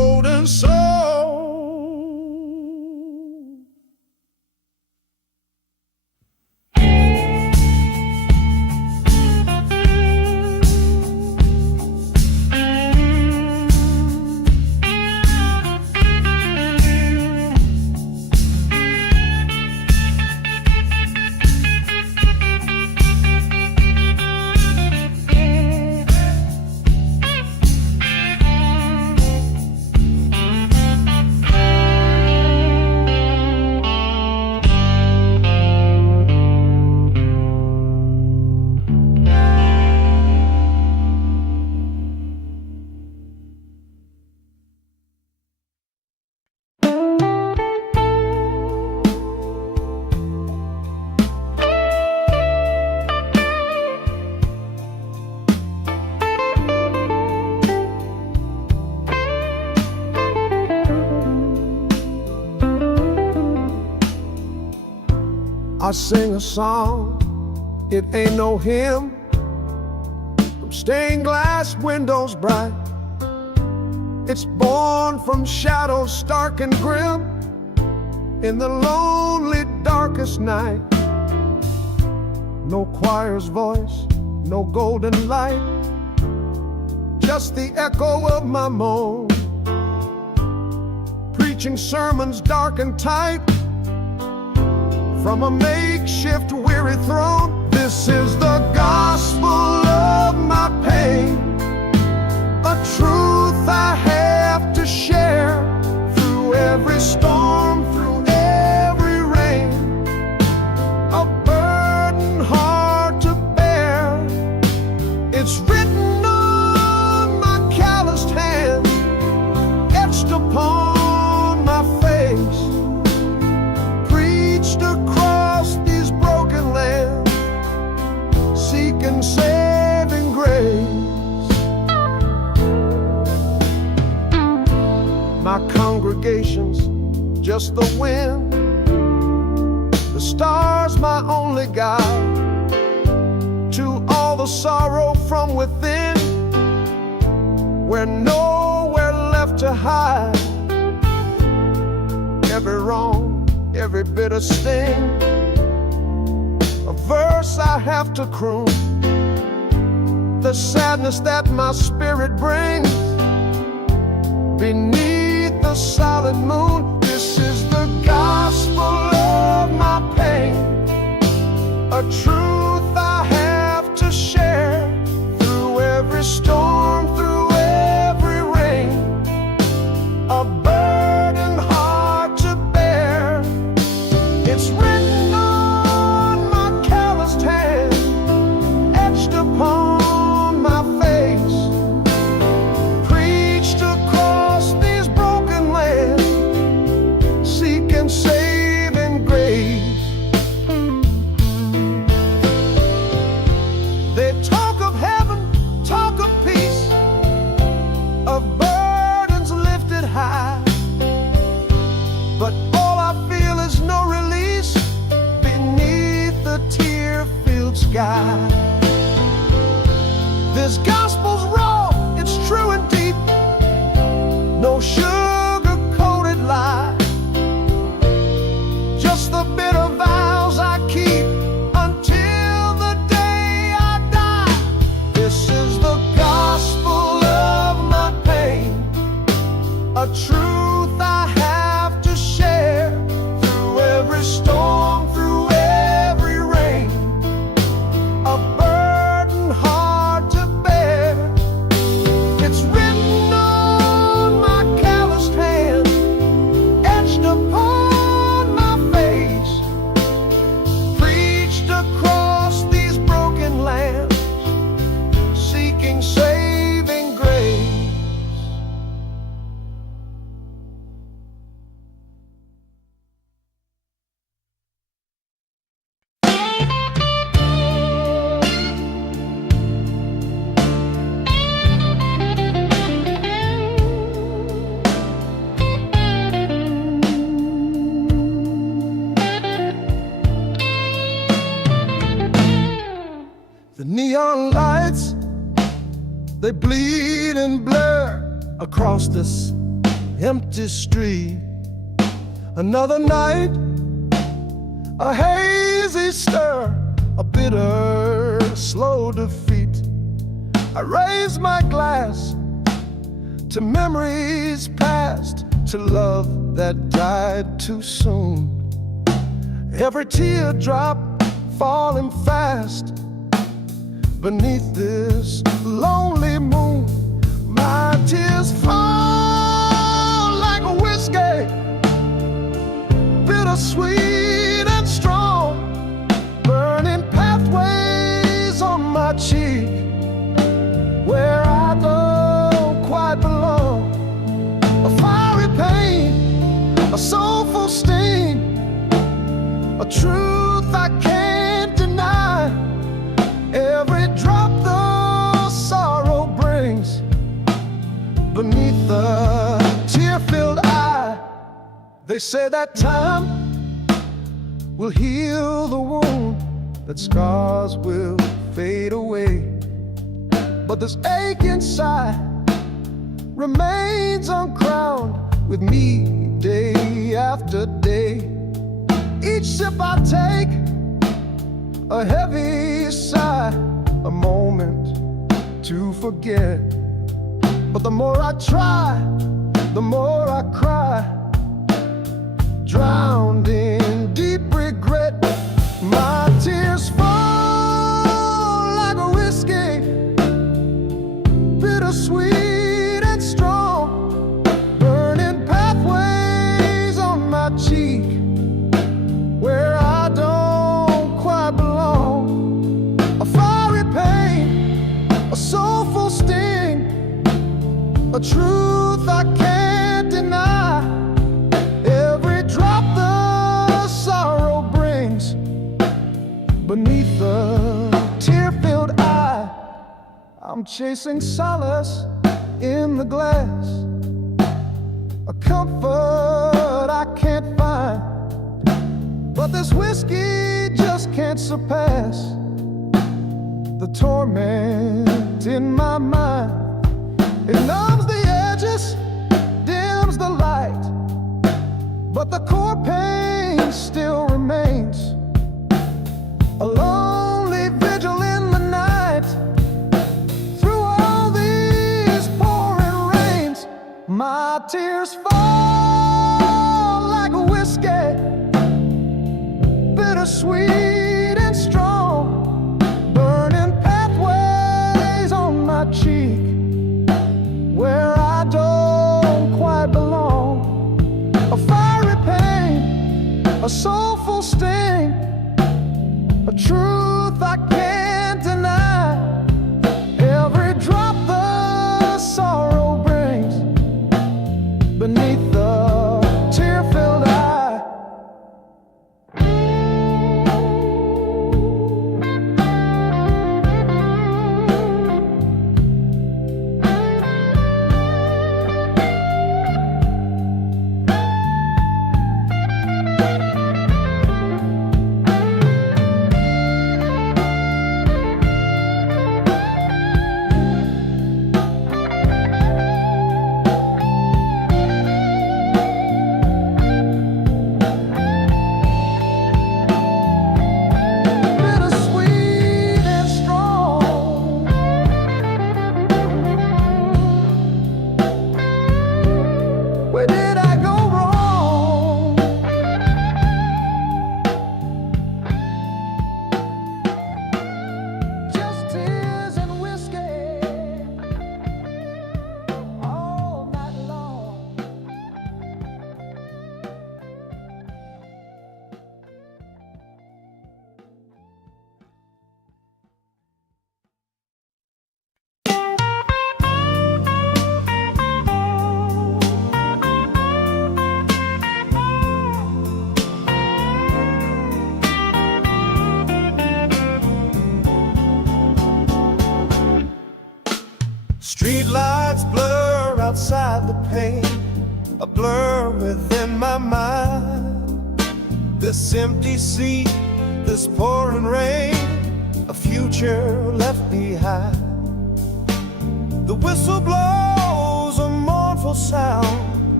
living soul. I sing a song, it ain't no hymn, from stained glass windows bright. It's born from shadows stark and grim, in the lonely darkest night. No choir's voice, no golden light, just the echo of my moan, preaching sermons dark and tight, from a makeshift weary throne. This is the gospel of my pain, a truth I have to share, through every storm, through every rain, a burden hard to bear. It's written on my calloused hands, etched upon my face, preached across these broken lands, seeking saving grace. My congregation's just the wind, the stars my only guide, to all the sorrow from within, where nowhere left to hide. Every wrong, every bitter sting, a verse I have to croon, the sadness that my spirit brings beneath the solid moon. This is the gospel of my pain, a truth I have to share, through every storm, through every rain, a burden hard to bear. It's written on my calloused hand, etched upon my face, preached across these broken lands, seeking saving grace. They talk of heaven, talk of peace, of burdens lifted high, but all I feel is no release beneath the tear-filled sky. This gospel's raw, it's true and deep, no sugar-coated lie, just the bitter vows I keep until the day I die. This is the gospel of my pain, a truth I have to share, through every storm, through every rain, a burden hard to bear. It's written on my calloused hand, etched upon my face, preached across these broken lands, seeking saving grace. The neon lights, they bleed and blur across this empty street. Another night, a hazy stir, a bitter, slow defeat. I raise my glass to memories past, to love that died too soon. Every teardrop falling fast beneath this lonely moon. My tears fall like a whiskey, bittersweet and strong, burning pathways on my cheek where I don't quite belong. A fiery pain, a soulful sting, a truth I can't deny. Every drop the sorrow brings beneath the tear-filled eye. They say that time will heal the wound, that scars will fade away, but this ache inside remains uncrowned with me day after day. Each sip I take, a heavy sigh, a moment to forget. But the more I try, the more I cry, drowned in deep regret. My tears fall like a whiskey, bittersweet and strong, burning pathways on my cheek where I don't quite belong. A fiery pain, a soulful sting, a truth I can't deny. Every drop the sorrow brings beneath the tear-filled eye. I'm chasing solace in the glass, a comfort I can't find, but this whiskey just can't surpass the torment in my mind. It numbs the edges, dims the light, but the core pain still remains. A lonely vigil in the night, through all these pouring rains. My tears fall like a whiskey, bittersweet and strong, burning pathways on my cheek where I don't quite belong. A fiery pain, a soulful sting, a truth I can't deny. Every drop the sorrow brings beneath the tear-filled eye. Streetlights blur outside the pane, a blur within my mind. This empty seat, this pouring rain, a future left behind. The whistle blows a mournful sound,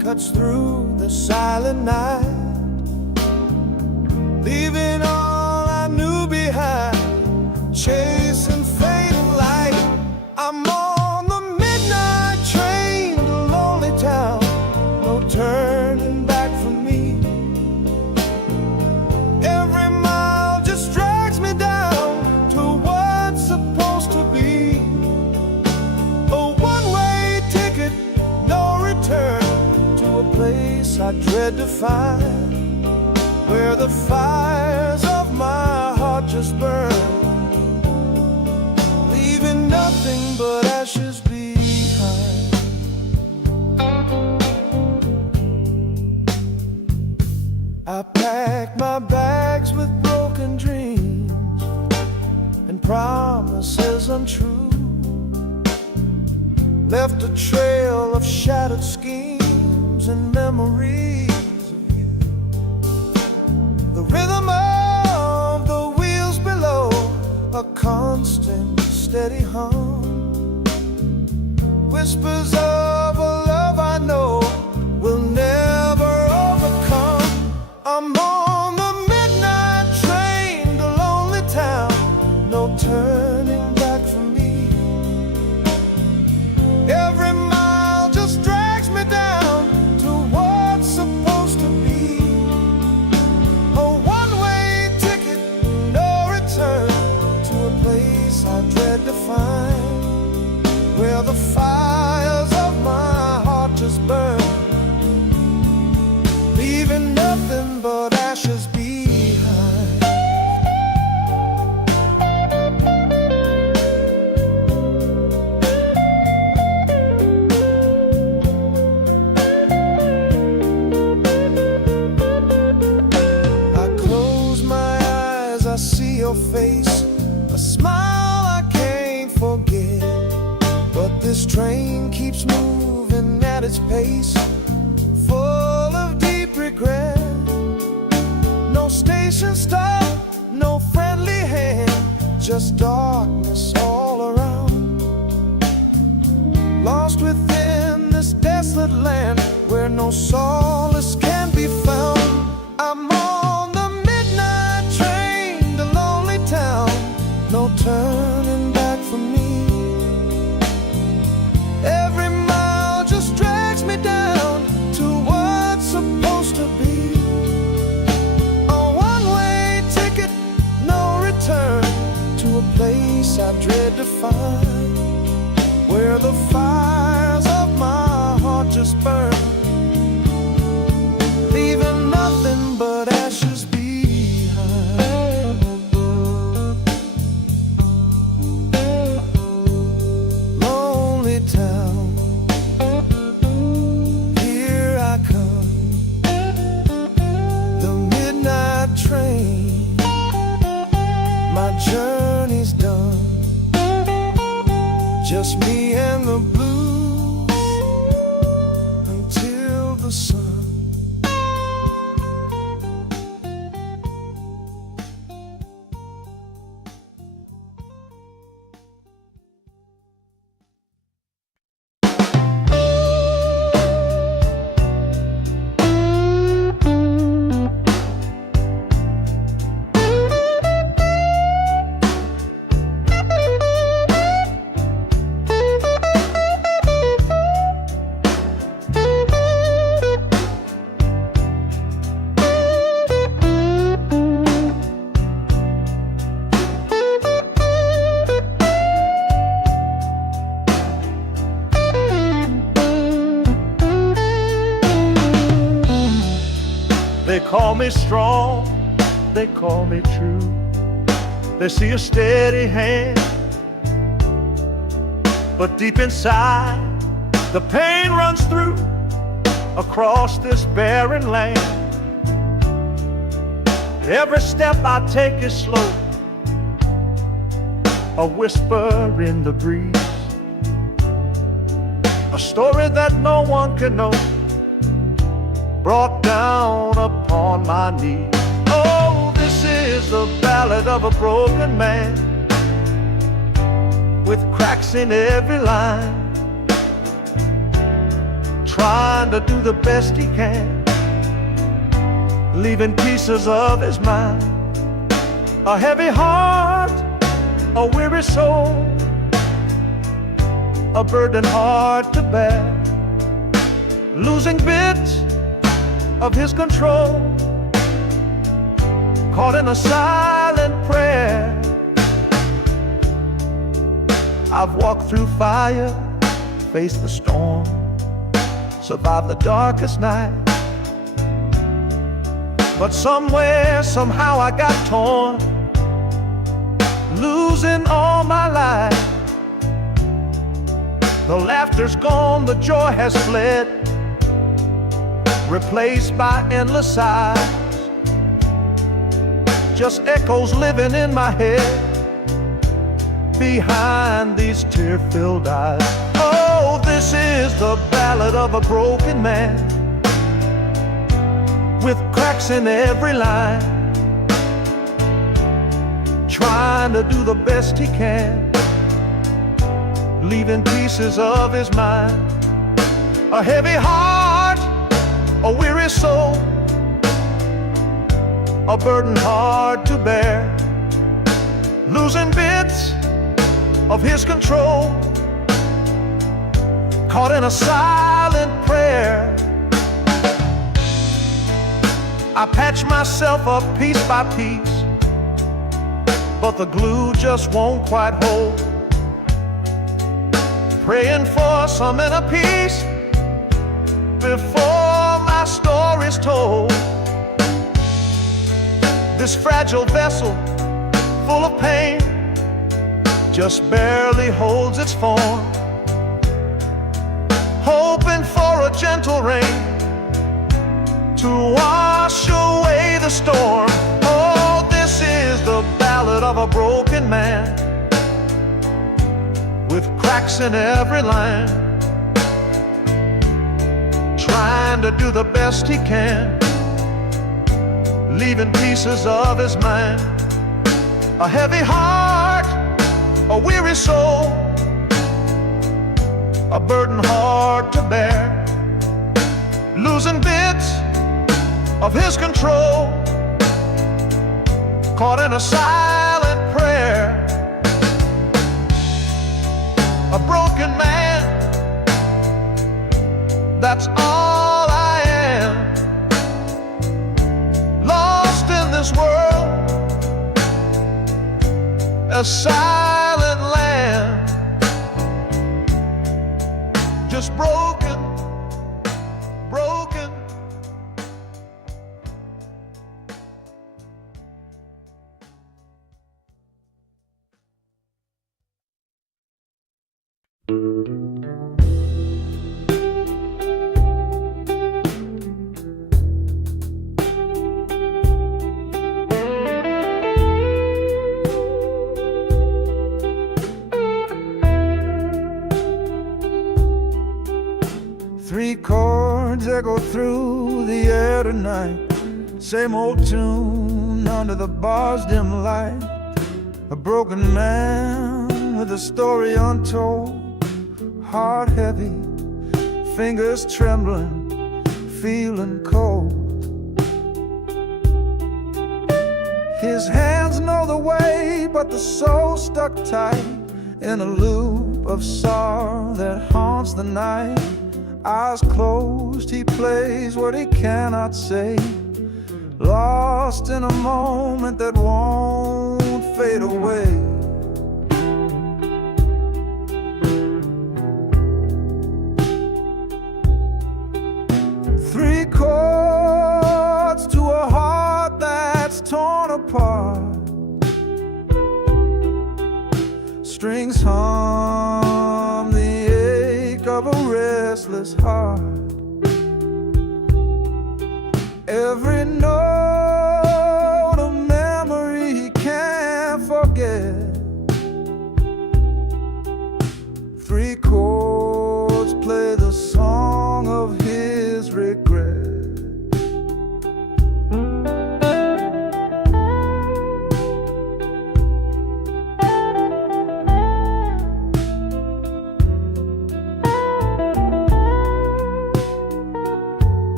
cuts through the silent night, leaving all I knew behind, chasing fading light. I'm on the midnight train to lonely town, no turning back for me. Every mile just drags me down to what's supposed to be a one-way ticket, no return, to a place I dread to find, where the fires of my heart just burn, leaving nothing but ashes behind. I packed my bags with broken dreams and promises untrue, left a trail of shattered schemes and memories of you. The rhythm of the wheels below, a constant steady hum, whispers of a love I know will never overcome. I'm on the midnight train to lonely town, no turning back for me. Every mile just drags me down to what's supposed to be a one-way ticket, no return, to a place I dread to find, where the fires of my heart just burn, leaving nothing but ashes behind. I close my eyes, I see your face, a smile I can't forget. But this train keeps moving at its pace, full of deep regret. No station stop, no friendly hand, just darkness all around. Lost within this desolate land where no solace can be found. I'm on the midnight train to lonely town, no turning back for me. Every mile just drags me down to what's supposed to be a one-way ticket, no return, to a place I dread to find, where the fires of my heart just burn, leaving nothing but ashes behind. Lonely town, here I come, the midnight train, my journey's done, just me and the blues until the sun. They call me strong, they call me true. They see a steady hand, but deep inside the pain runs through across this barren land. Every step I take is slow, a whisper in the breeze, a story that no one can know, brought down upon my knees. Oh, this is the ballad of a broken man, with cracks in every line, trying to do the best he can, leaving pieces of his mind. A heavy heart, a weary soul, a burden hard to bear, losing bits of his control, caught in a silent prayer. I've walked through fire, faced the storm, survived the darkest night. But somewhere, somehow I got torn, losing all my life. The laughter's gone, the joy has fled, replaced by endless sighs. Just echoes living in my head, behind these tear-filled eyes. Oh, this is the ballad of a broken man, with cracks in every line, trying to do the best he can, leaving pieces of his mind. A heavy heart, a weary soul, a burden hard to bear, losing bits of his control, caught in a silent prayer. I patch myself up piece by piece, but the glue just won't quite hold. Praying for some inner peace before my story's told. This fragile vessel, full of pain, just barely holds its form, hoping for a gentle rain to wash away the storm. Oh, this is the ballad of a broken man, with cracks in every line, trying to do the best he can, leaving pieces of his mind. A heavy heart, a weary soul, a burden hard to bear, losing bits of his control, caught in a silent prayer. A broken man, that's all I am, lost in this world, a silent land, just broken, broken. Three chords echo through the air tonight, same old tune under the bar's dim light. A broken man with a story untold, heart heavy, fingers trembling, feeling cold. His hands know the way, but the soul stuck tight in a loop of sorrow that haunts the night. Eyes closed, he plays what he cannot say, lost in a moment that won't fade away. Three chords to a heart that's torn apart, strings hum the ache of a restless heart. Every note a memory he can't forget. Three chords play the song of his regret.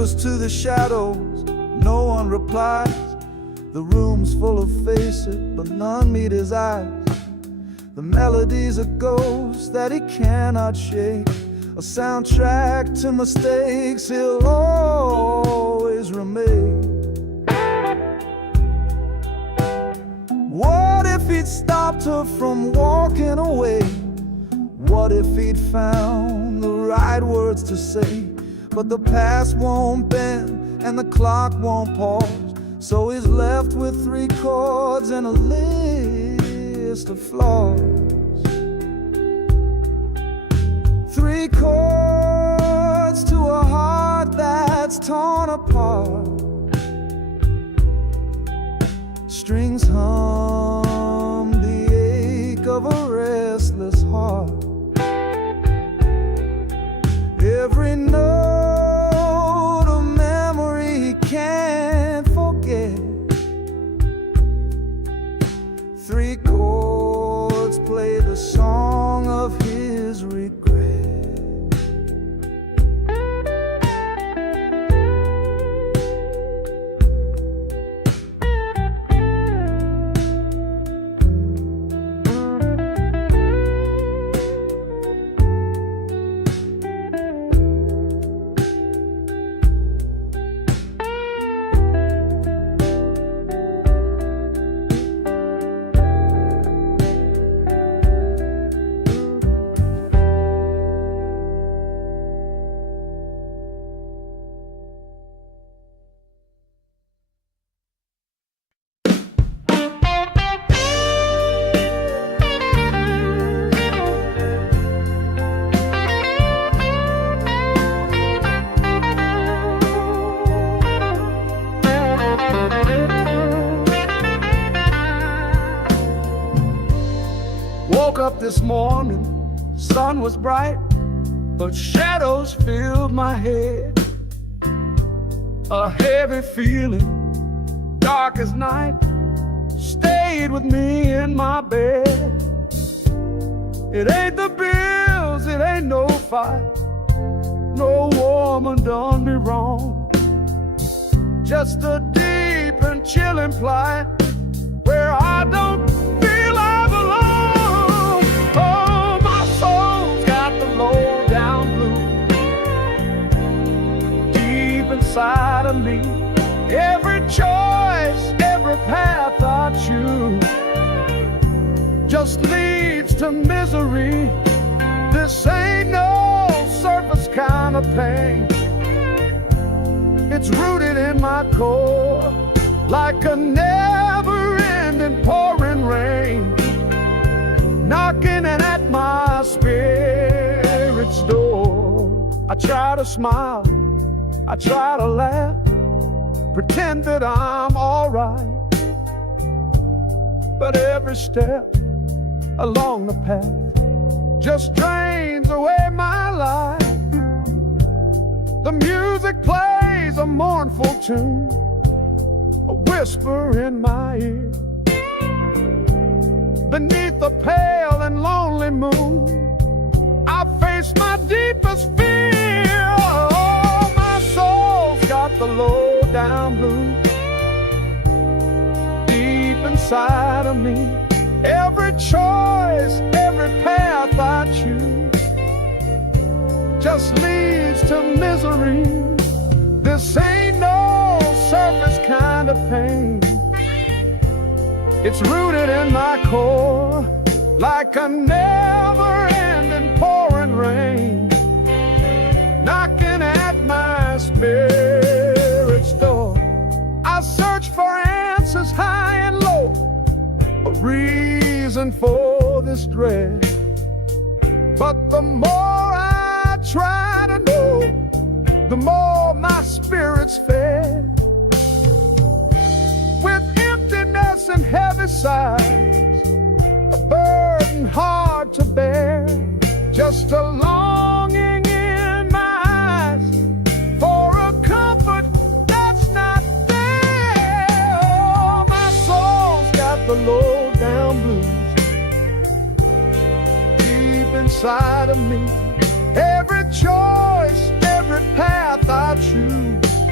whispers to the shadows, no one replies. The room's full of faces, but none meet his eyes. The melody's a ghost that he cannot shake, a soundtrack to mistakes he'll always remain. What if he'd stopped her from walking away? What if he'd found the right words to say? But the past won't bend and the clock won't pause, so he's left with 3 chords and a list of flaws. 3 chords to a heart that's torn apart. Strings hum the ache of a restless heart. Every note of memory he can't forget. 3 chords play the song of his regret. Woke up this morning, sun was bright, but shadows filled my head. A heavy feeling, dark as night, stayed with me in my bed. It ain't the bills, it ain't no fight, no woman done me wrong. Just a deep and chilling plight where I don't feel I belong. Oh, my soul's got the low down blues deep inside of me. Every choice, every path I choose just leads to misery. This ain't no surface kind of pain. It's rooted in my core like a never-ending pouring rain, knocking at my spirit's door. I try to smile, I try to laugh, pretend that I'm alright, but every step along the path just drains away my life. The music plays a mournful tune, a whisper in my ear. Beneath the pale and lonely moon, I face my deepest fear. Oh, my soul's got the low down blues deep inside of me. Every choice, every path I choose just leads to misery. This ain't no surface kind of pain. It's rooted in my core like a never-ending pouring rain, knocking at my spirit's door. I search for answers high and low, a reason for this dread, but the more I try to know, the more my spirit's fed. With emptiness and heavy sighs, a burden hard to bear, just a longing in my eyes for a comfort that's not there. Oh, my soul's got the low down blues deep inside of me. Every choice, every path I choose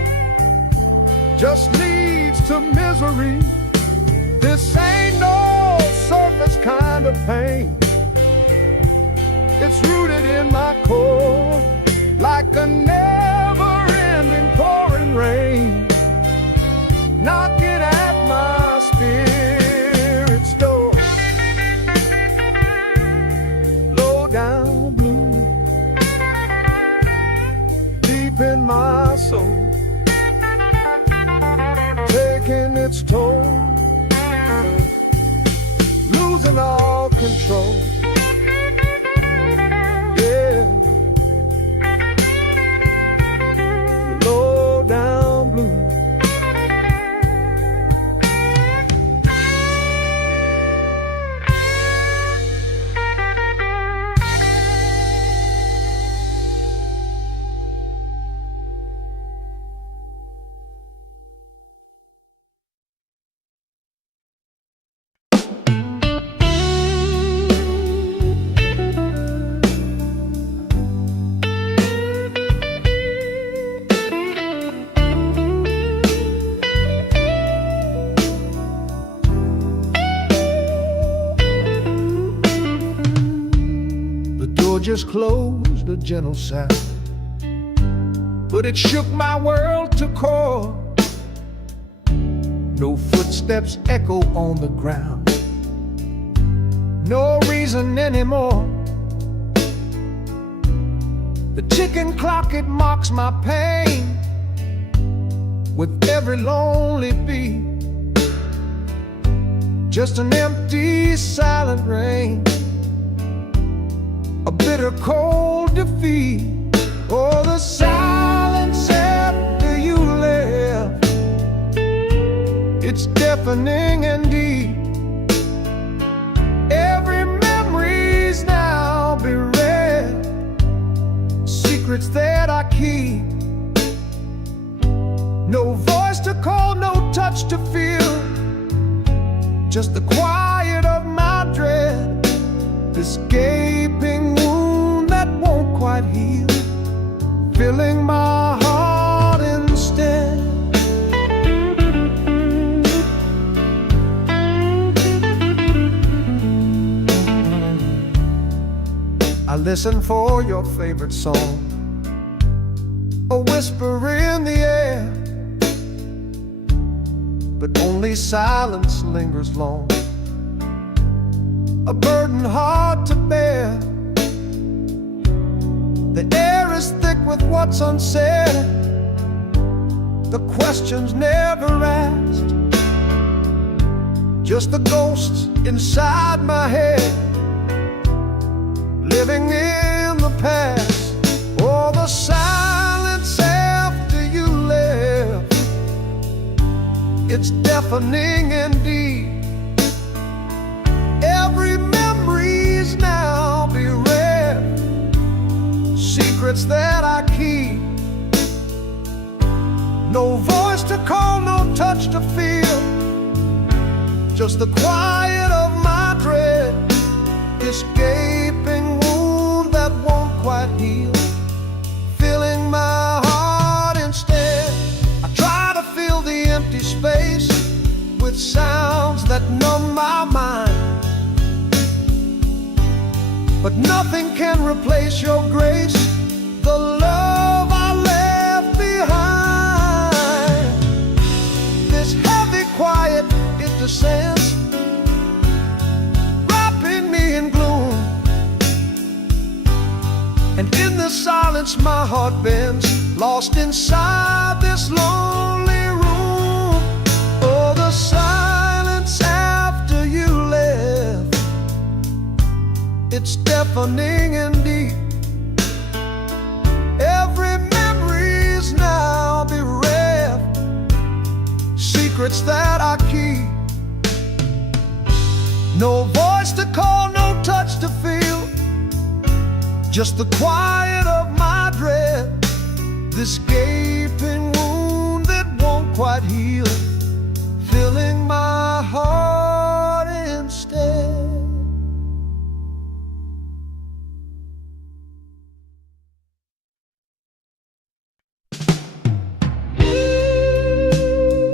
just leads to misery. This ain't no surface kind of pain. It's rooted in my core, like a never-ending pouring rain, knocking at my spirit's door. Low down blue, deep in my soul, taking its toll, losing all control. Yeah, low down blue. Just closed, a gentle sound, but it shook my world to core. No footsteps echo on the ground, no reason anymore. The ticking clock, it mocks my pain with every lonely beat. Just an empty, silent rain, a bitter cold defeat. Oh, the silence after you left, it's deafening and deep. Every memory's now bereft, secrets that I keep. No voice to call, no touch to feel, just the quiet of my dread. This gaping wound that won't quite heal, filling my heart instead. I listen for your favorite song, a whisper in the air, but only silence lingers long, a burden hard to bear. The air is thick with what's unsaid, the questions never asked, just the ghosts inside my head, living in the past. Oh, the silence after you left, it's deafening indeed. Every memory's now bereft, secrets that I keep. No voice to call, no touch to feel, just the quiet of my dread. This gaping wound that won't quite heal, filling my heart instead. I try to fill the empty space with sounds that numb my mind, but nothing can replace your grace, the love I left behind. This heavy quiet, it descends, wrapping me in gloom, and in the silence my heart bends, lost inside this lonely room. Oh, the silence after you left, it's deafening and deep. Every memory's now bereft, secrets that I keep. No voice to call, no touch to feel, just the quiet of my dread. This gaping wound that won't quite heal, filling my heart instead.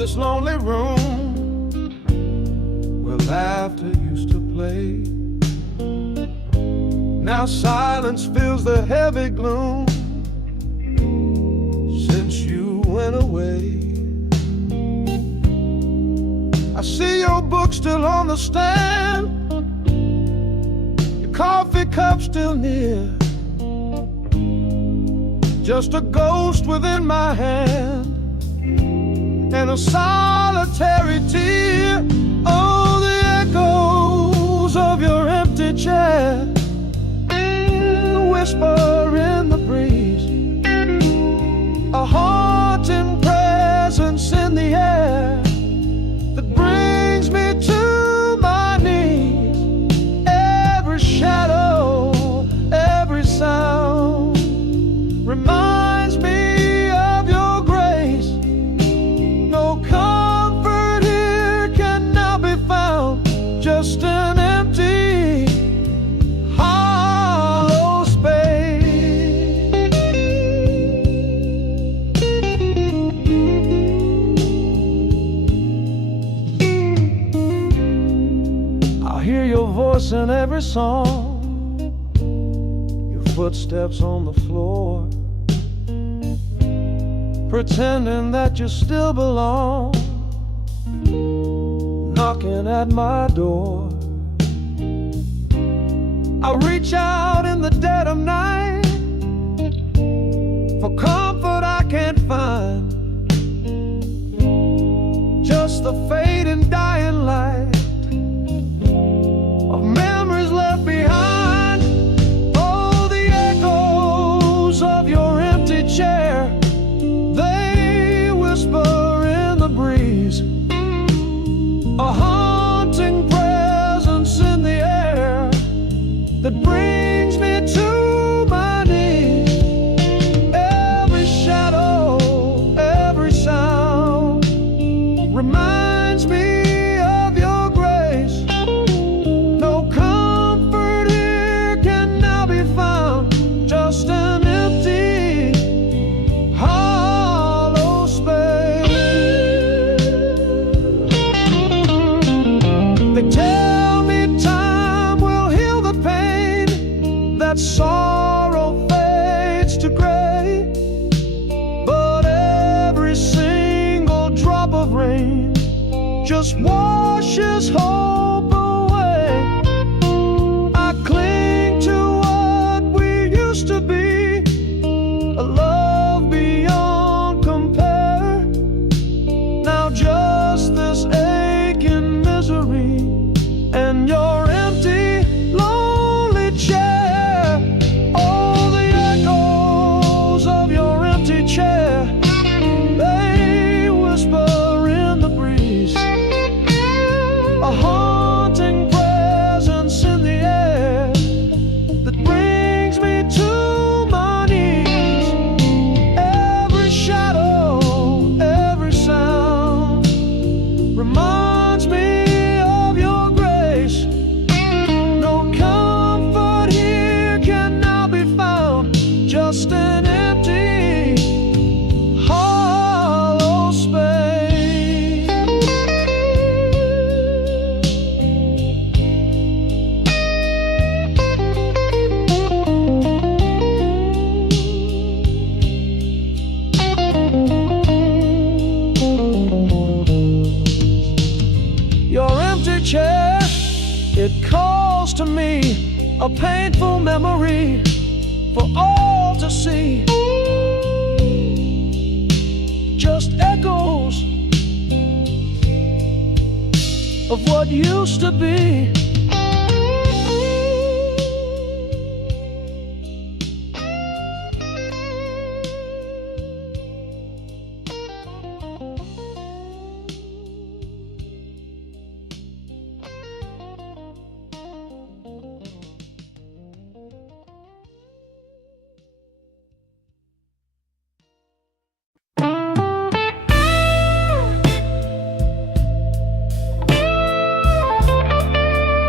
this lonely room where laughter used to play. Now silence fills the heavy gloom since you went away. I see your book still on the stand, your coffee cup still near, just a ghost within my hand and a solitary tear. Oh, the echoes of your empty chair, the whisper in the breeze, a haunting presence in the air that brings me to my knees. Every shadow, every sound reminds me of your grace. No comfort here can now be found, just an empty, hollow space. I hear your voice in every song, your footsteps on the floor, pretending that you still belong, knocking at my door. I reach out in the dead of night for comfort I can't find, just the fading dying light of memories left behind. Oh, the echoes of your empty chair, they whisper in the breeze, a haunting presence in the air that brings me to my knees. Every shadow, every sound reminds me of your grace. No comfort here can now be found, just an empty, hollow space. They tell me time will heal the pain, that sorrow fades to gray, but every single drop of rain just washes hope away. I cling to what we used to be, a love beyond compare. Now just this aching misery and your empty, lonely chair. Oh, the echoes of your empty chair, they whisper in the breeze, a haunting presence in the air that brings me to my knees. Every shadow, every sound reminds me of your grace. No comfort here can now be found, just an empty, hollow space. Your empty chair, it calls to me, a painful memory for all to see. Just echoes of what used to be.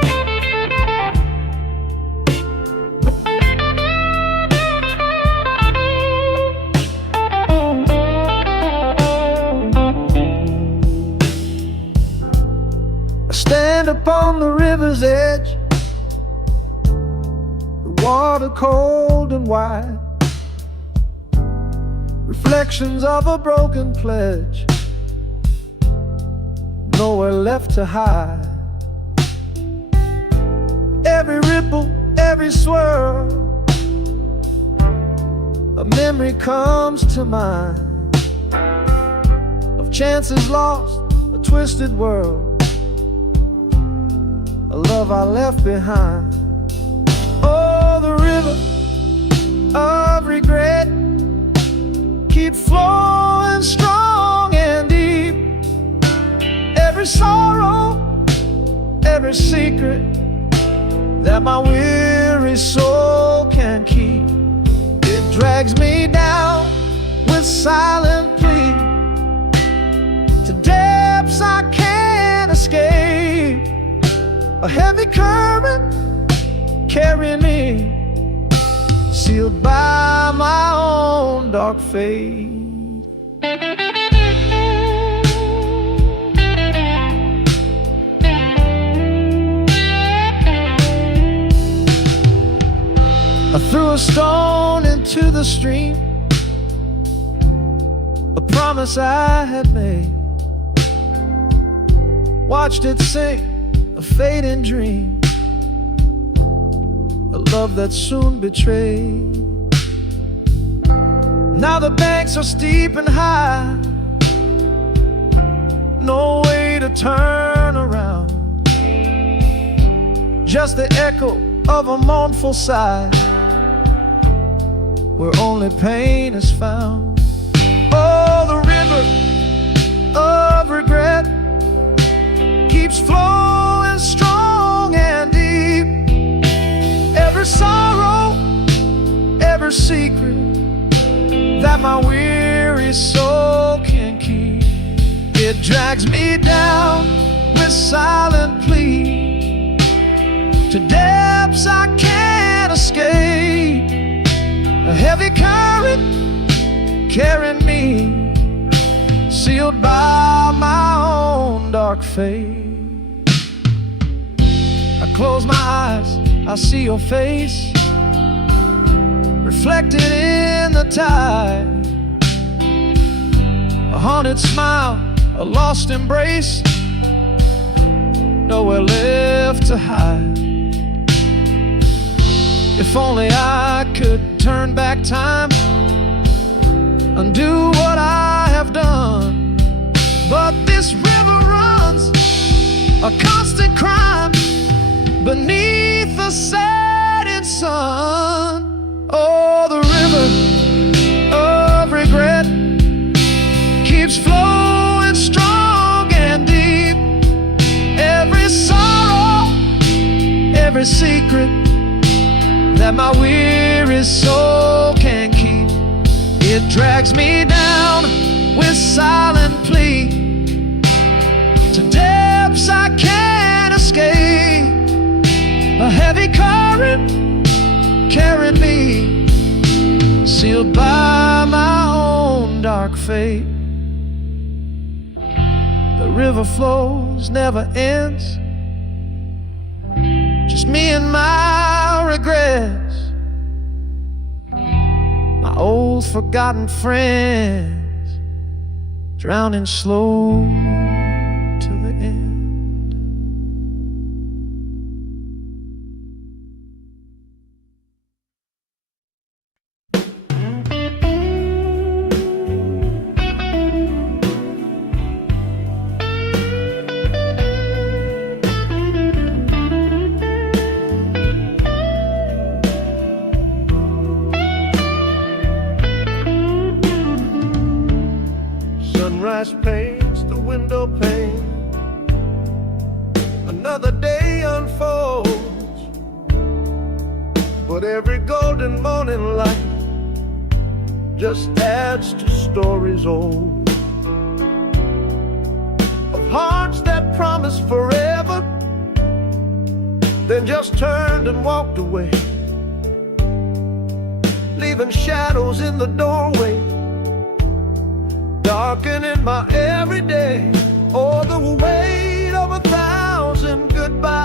on the river's edge, the water cold and wide, reflections of a broken pledge, nowhere left to hide. Every ripple, every swirl, a memory comes to mind of chances lost, a twisted world, a love I left behind. Oh, the river of regret keep flowing strong and deep. Every sorrow, every secret that my weary soul can keep, it drags me down with silent plea to depths I can't escape. A heavy current carrying me, sealed by my own dark fate. I threw a stone into the stream, a promise I had made, watched it sink, a fading dream, a love that soon betrayed. Now the banks are steep and high, no way to turn around, just the echo of a mournful sigh, where only pain is found. Oh, the river of regret keeps flowing strong and deep. Every sorrow, every secret that my weary soul can keep, it drags me down with silent plea to depths I can't escape. A heavy current carrying me, sealed by my own dark fate. I close my eyes, I see your face reflected in the tide, a haunted smile, a lost embrace, nowhere left to hide. If only I could turn back time, undo what I have done, but this river runs a constant crime beneath the setting sun. Oh, the river of regret keeps flowing strong and deep. Every sorrow, every secret that my weary soul can keep, it drags me down with silent plea to depths I can't escape. A heavy current carrying me, sealed by my own dark fate. The river flows, never ends, just me and my regrets, my old forgotten friends, drowning slow to the end. Sunrise paints the window pane, another day unfolds, but every golden morning light just adds to stories old, of hearts that promised forever, then just turned and walked away, leaving shadows in the doorway, darkening my everyday. Oh, the weight of 1,000 goodbyes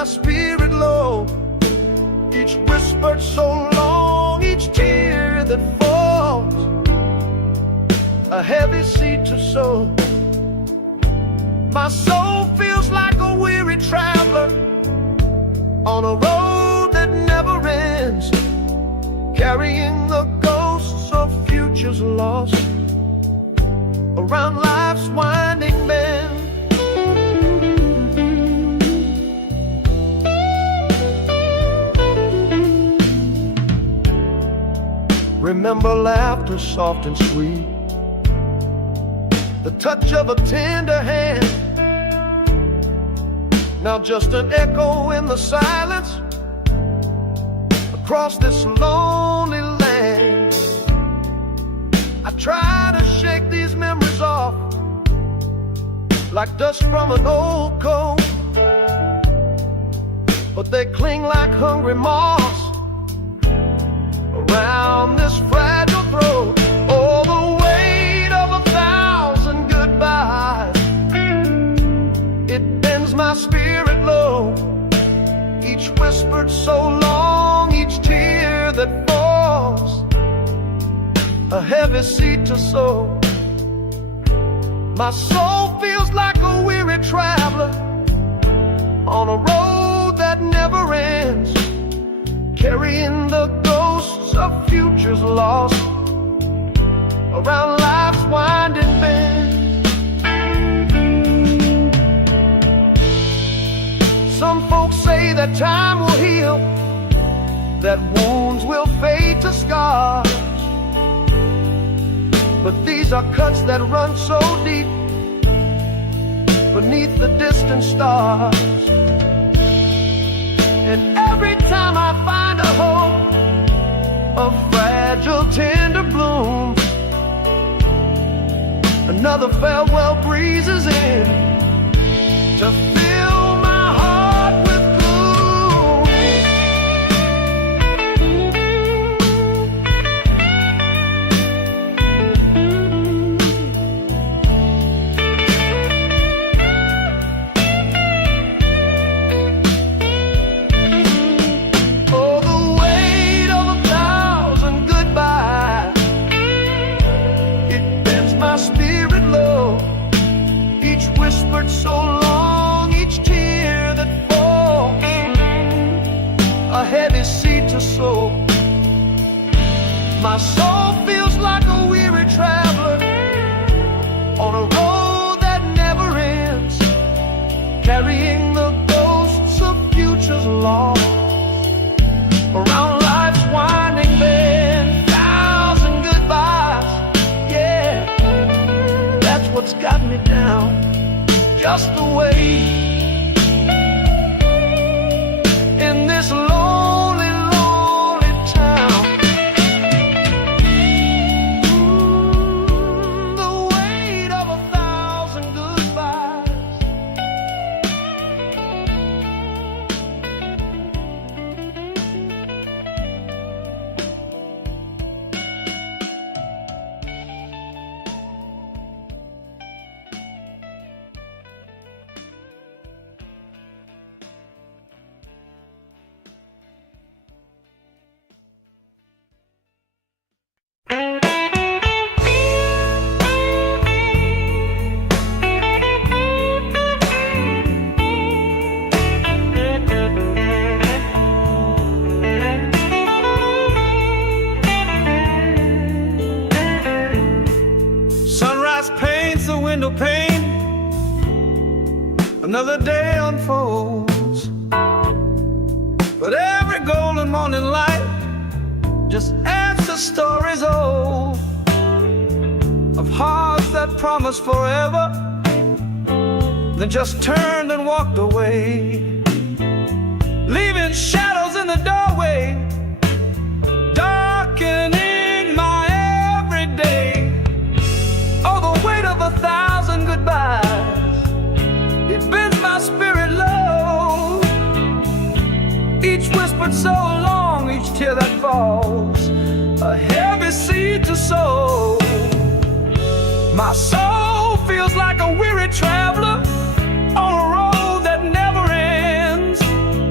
my spirit low. Each whisper so long, each tear that falls, a heavy seed to sow. My soul feels like a weary traveler on a road that never ends, carrying the ghosts of futures lost around life's winding bend. Remember laughter soft and sweet, the touch of a tender hand. Now just an echo in the silence across this lonely land. I try to shake these memories off like dust from an old coat, but they cling like hungry moths around this fragile throat. Oh, the weight of 1,000 goodbyes, it bends my spirit low. Each whispered so long, each tear that falls, a heavy seed to sow. My soul feels like a weary traveler on a road that never ends, carrying the ghosts of futures lost around life's winding bend. Some folks say that time will heal, that wounds will fade to scars, but these are cuts that run so deep beneath the distant stars. And every time I find a hope, a fragile tender bloom, another farewell breezes in to fill my heart with so long, each tear that falls, a heavy seed to sow. My soul feels like a weary traveler on a road that never ends, carrying the ghosts of futures lost around life's winding bend. 1,000 goodbyes, yeah, that's what's got me down. Just the way in this lonely, lonely town. The weight of 1,000 goodbyes. Window pane, another day unfolds, but every golden morning light just adds to stories old of hearts that promised forever, then just turned and walked away, leaving shadows in the doorway, darkening my everyday. Oh, the weight of 1,000 goodbyes, it bends my spirit low. Each whispered so long, each tear that falls, a heavy seed to sow. My soul feels like a weary traveler on a road that never ends,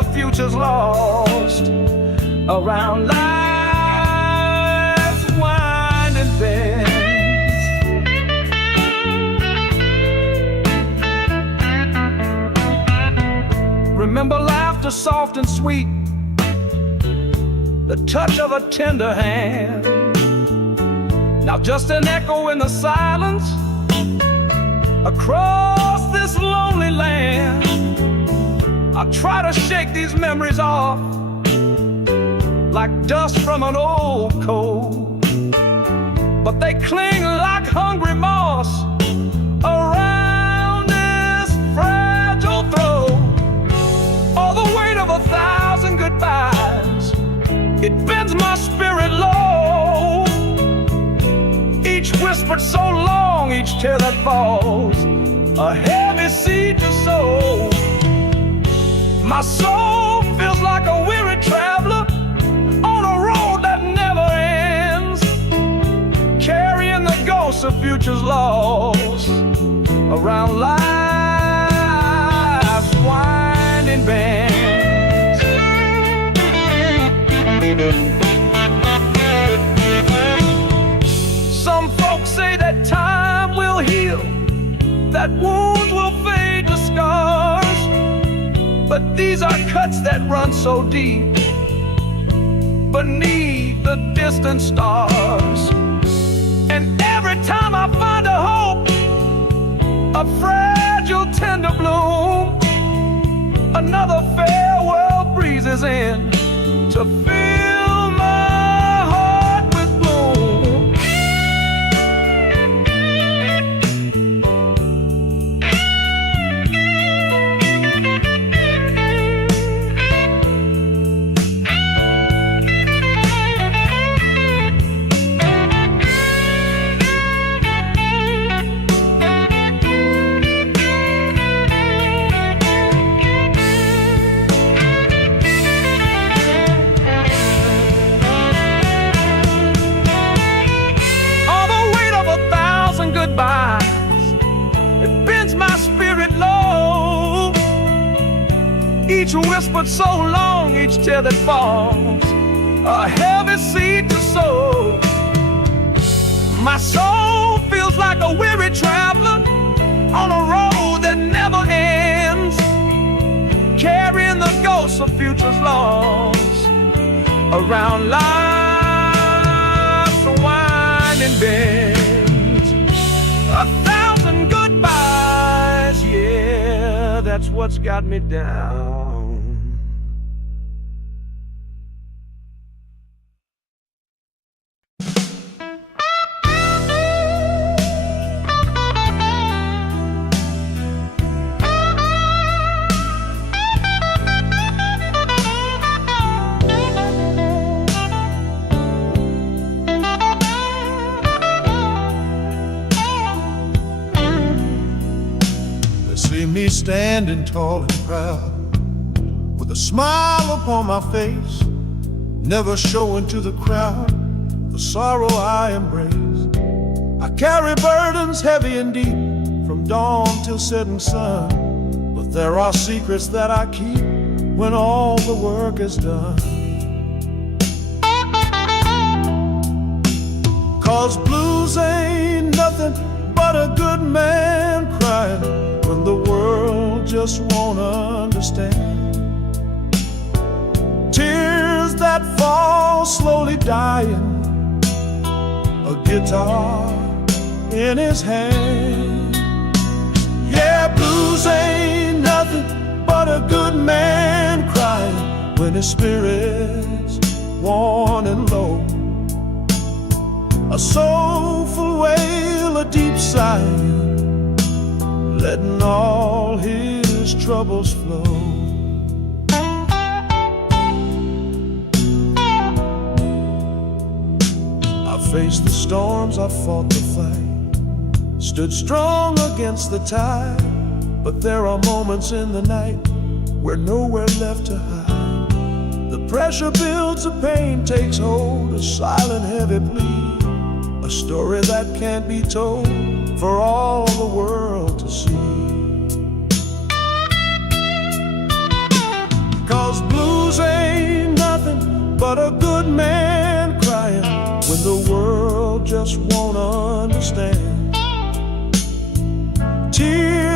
of futures lost around life's winding bend. Remember laughter soft and sweet, the touch of a tender hand. Now just an echo in the silence across this lonely land. I try to shake these memories off like dust from an old coat, but they cling like hungry moss around this fragile throat. All the weight of 1,000 goodbyes, it bends my spirit low. Each whispered so long, each tear that falls, a heavy seed to sow. My soul feels like a weary traveler on a road that never ends, carrying the ghosts of futures lost around life's winding bend. Some folks say that time will heal, that wounds will fade to scars, but these are cuts that run so deep beneath the distant stars. And every time I find a hope, a fragile tender bloom, another farewell breezes in to fill my heart with gloom. It bends my spirit low. Each whispered so long, each tear that falls, a heavy seed to sow. My soul feels like a weary traveler on a road that never ends, carrying the ghosts of futures lost around life's winding bend. 1,000 goodbyes, yeah, that's what's got me down. See me standing tall and proud, with a smile upon my face, never showing to the crowd the sorrow I embrace. I carry burdens heavy and deep, from dawn till setting sun, but there are secrets that I keep when all the work is done. 'Cause blues ain't nothing but a good man crying when the world just won't understand. Tears that fall slowly dying, a guitar in his hand. Yeah, blues ain't nothing but a good man crying when his spirit's worn and low. A soulful wail, a deep sigh, letting all his troubles flow. I faced the storms, I fought the fight, stood strong against the tide, but there are moments in the night where nowhere left to hide. The pressure builds, the pain takes hold, a silent heavy plea, a story that can't be told for all the world to see. 'Cause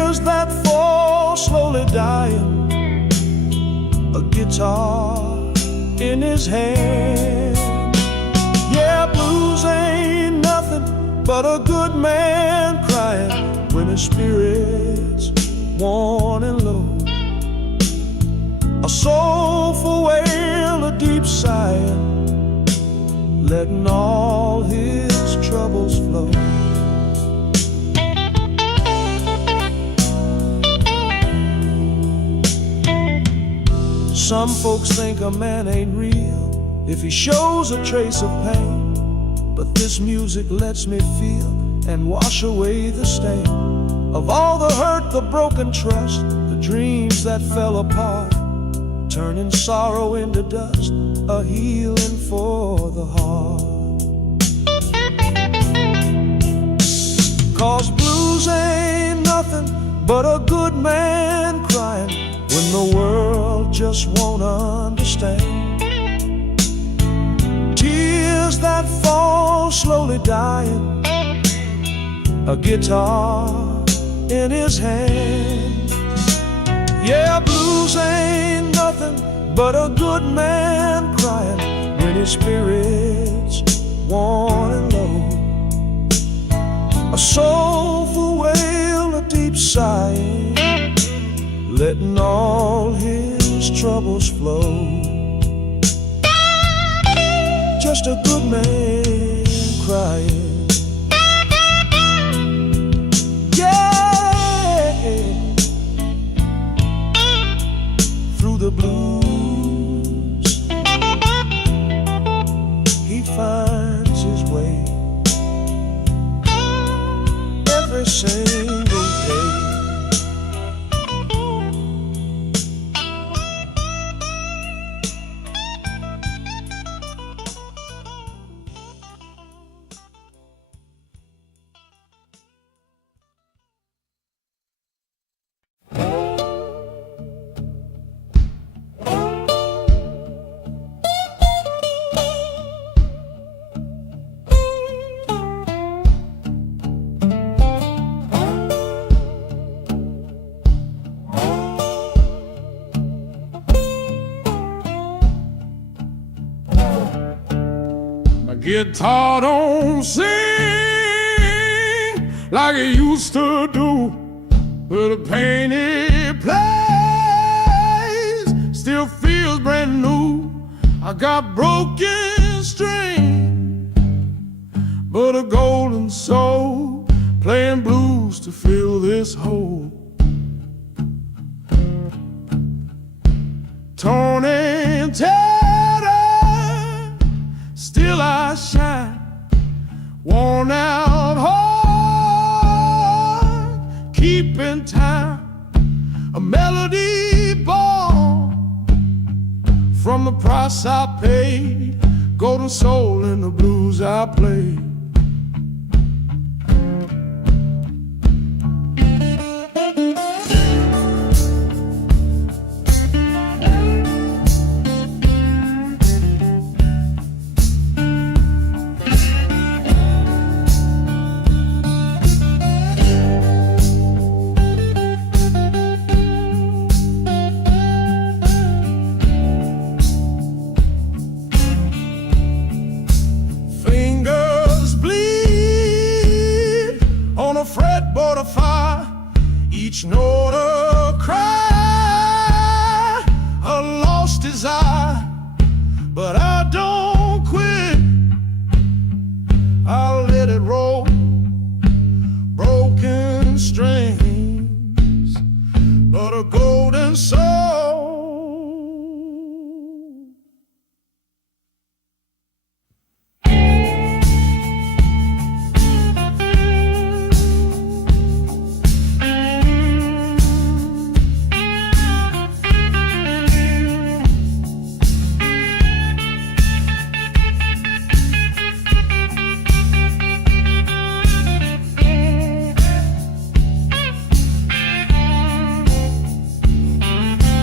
Tears that fall slowly dying, a guitar in his hand. Yeah, blues ain't nothing but a good man crying when his spirit's worn and low. A soulful wail, a deep sighing, letting all his troubles flow. Some folks think a man ain't real if he shows a trace of pain, but this music lets me feel and wash away the stain of all the hurt, the broken trust, the dreams that fell apart, turning sorrow into dust, a healing for the heart. 'Cause blues ain't nothing but a good man crying when the world just won't understand. Tears that fall slowly dying, a guitar in his hand. Yeah, blues ain't nothing but a good man crying when his spirit's worn and low. A soulful wail, a deep sighing, letting all his troubles flow. Just a good man crying. Yeah, through the blues he finds his way every single day. Guitar don't sing like it used to do, but the pain it plays still feels brand new. I got broken string, but a golden soul playing blues to fill this hole. Torn and tattered, still I shine, worn out heart, keeping time, a melody born from the price I paid, golden soul in the blues I play. Fretboard of fire, each note a cry, a lost desire, but I don't quit. I'll let it roll, broken strings, but a golden soul.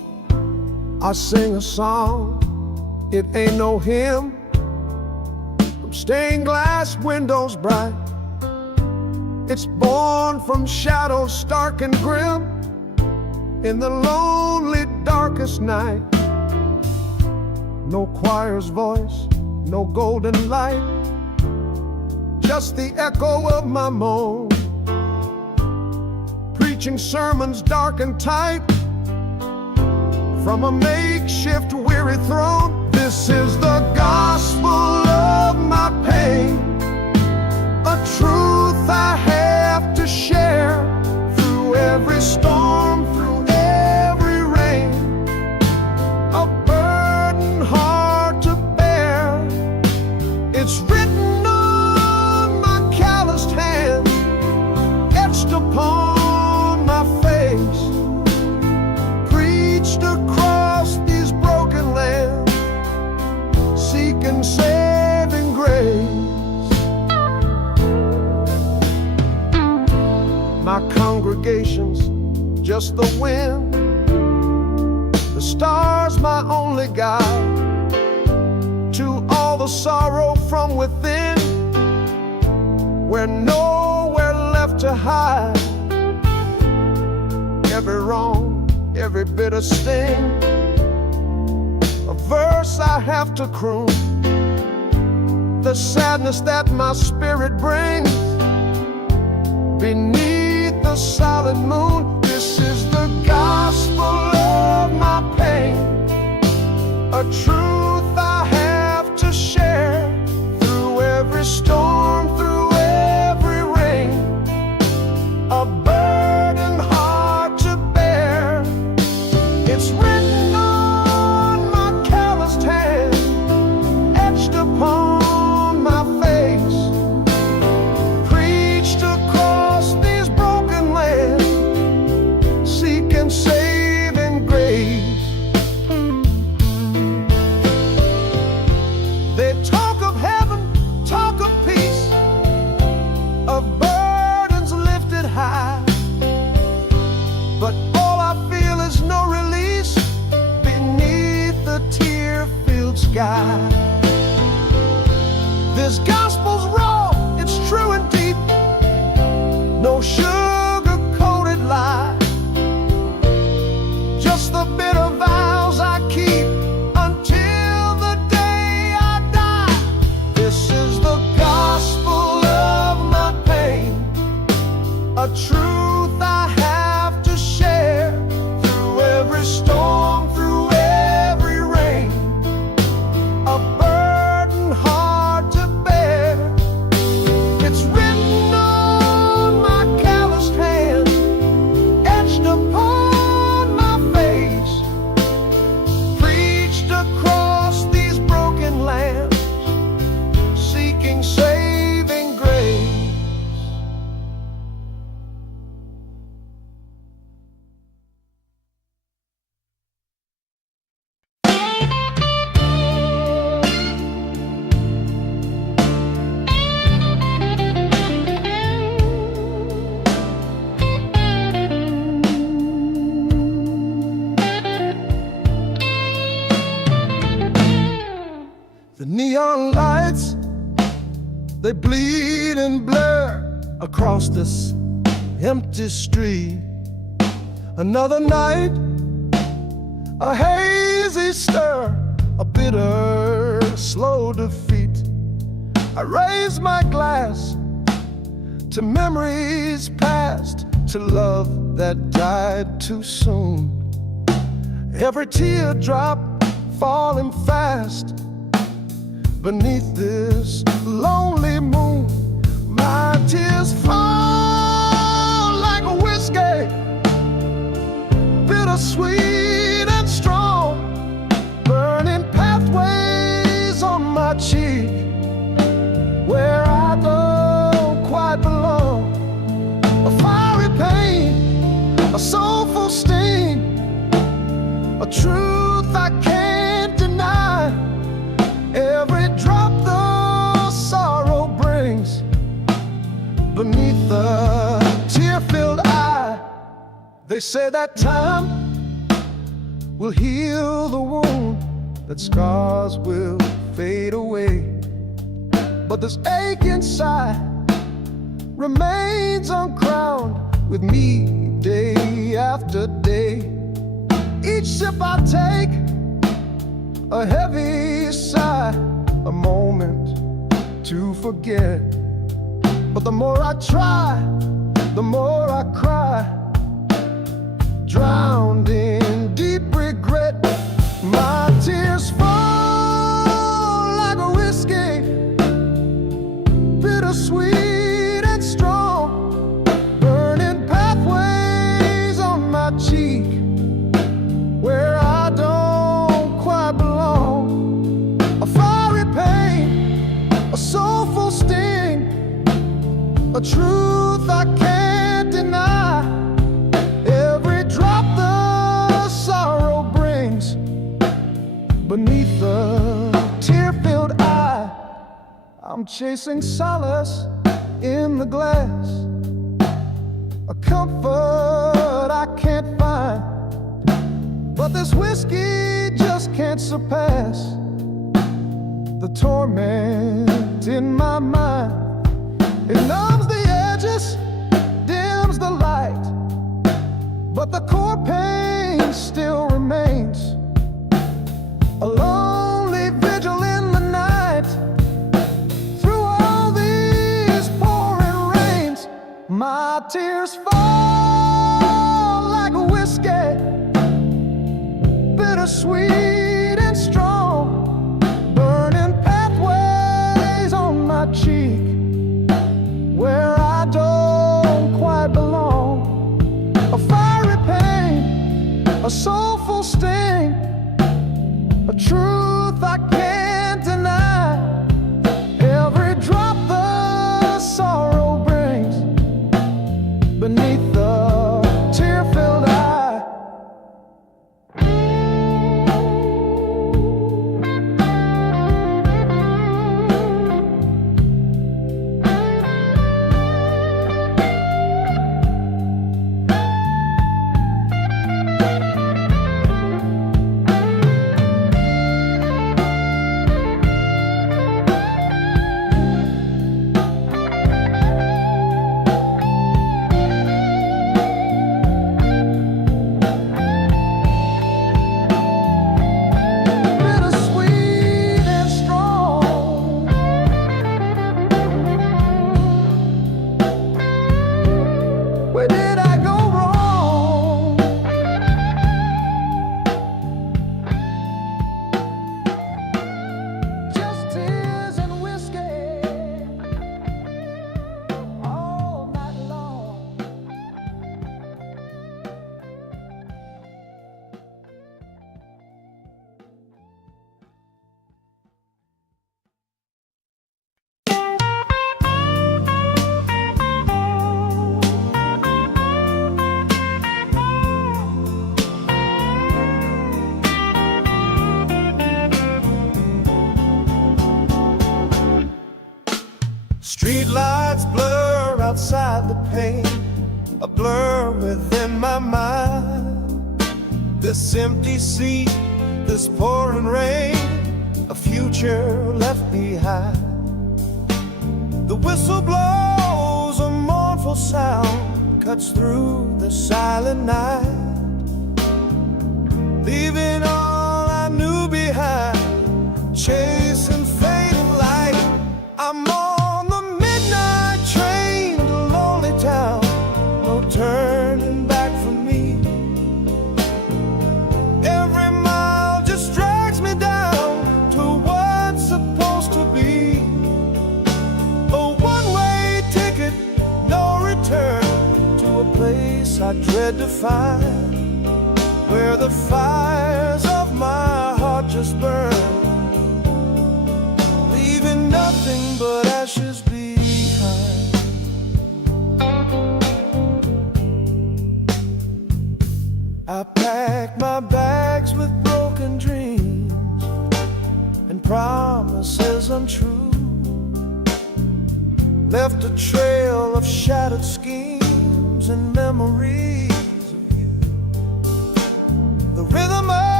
I sing a song, it ain't no hymn, from stained glass windows bright. It's born from shadows stark and grim, in the lonely darkest night. No choir's voice, no golden light, just the echo of my moan, preaching sermons dark and tight from a makeshift weary throne. This is the gospel of my pain, a truth I have to share through every storm, through every rain, a burden hard to bear. It's written on my calloused hand, etched upon my face, preached across these broken lands, seeking saving grace. My congregation's just the wind, the stars my only guide to all the sorrow from within, where nowhere left to hide. Every wrong, every bitter sting, a verse I have to croon, the sadness that my spirit brings beneath the silent moon. This is the gospel of my pain, a truth I have to share through every storm, through every rain, a burden hard to bear. It's written on my calloused hand, etched upon my face, preached across these broken lands, seeking saving grace. They talk of heaven, talk of peace, of burdens lifted high, but all I feel is no release beneath the tear-filled sky. This gospel's raw, it's true and deep, no sugar-coated lie, just the bitter vows I keep until the day I die. This is the gospel of my pain, a truth I have to share through every storm, through every rain, a burden hard to bear. It's written on my calloused hand, etched upon my face, preached across these broken lands, seeking saving grace. The neon lights, they bleed and blur across this empty street. Another night, a hazy stir, a bitter, slow defeat. I raise my glass to memories past, to love that died too soon. Every teardrop falling fast beneath this lonely moon. My tears fall like a whiskey, bittersweet and strong, burning pathways on my cheek where I don't quite belong. A fiery pain, a soulful sting, a truth I can't deny. Every drop the sorrow brings beneath the tear-filled eye. They say that time will heal the wound, that scars will fade away. But this ache inside remains uncrowned with me day after day. Each sip I take, a heavy sigh, a moment to forget. But the more I try, the more I cry, drowned in deep regret. My tears fall like a whiskey, bittersweet and strong, burning pathways on my cheek where I don't quite belong. A fiery pain, a soulful sting, a truth I can't deny. Every drop the sorrow brings beneath the tear-filled eye. I'm chasing solace in the glass, a comfort I can't find. But this whiskey just can't surpass the torment in my mind. It numbs the edges, dims the light, but the core pain still remains. A lonely vigil in the night, through all these pouring rains. My tears fall like a whiskey, bittersweet and strong, burning pathways on my cheek where I don't quite belong. A fiery pain, a soulful sting, a truth I can't deny. Every drop the sorrow brings beneath the tear-filled eye. Where did I go wrong? Just tears and whiskey all night long. Street lights blur outside the pane, a blur within my mind. This empty seat, this pouring rain, a future left behind. The whistle blows, a mournful sound cuts through the silent night, leaving all I knew behind, chasing fading light. I'm on the midnight train to lonely town, no turning back for me. Every mile just drags me down to what's supposed to be a one-way ticket, no return, to a place I dread to find, where the fires of my heart just burn, leaving nothing but ashes behind. I packed my bags with broken dreams and promises untrue, left a trail of shattered schemes and memories of you. The rhythm of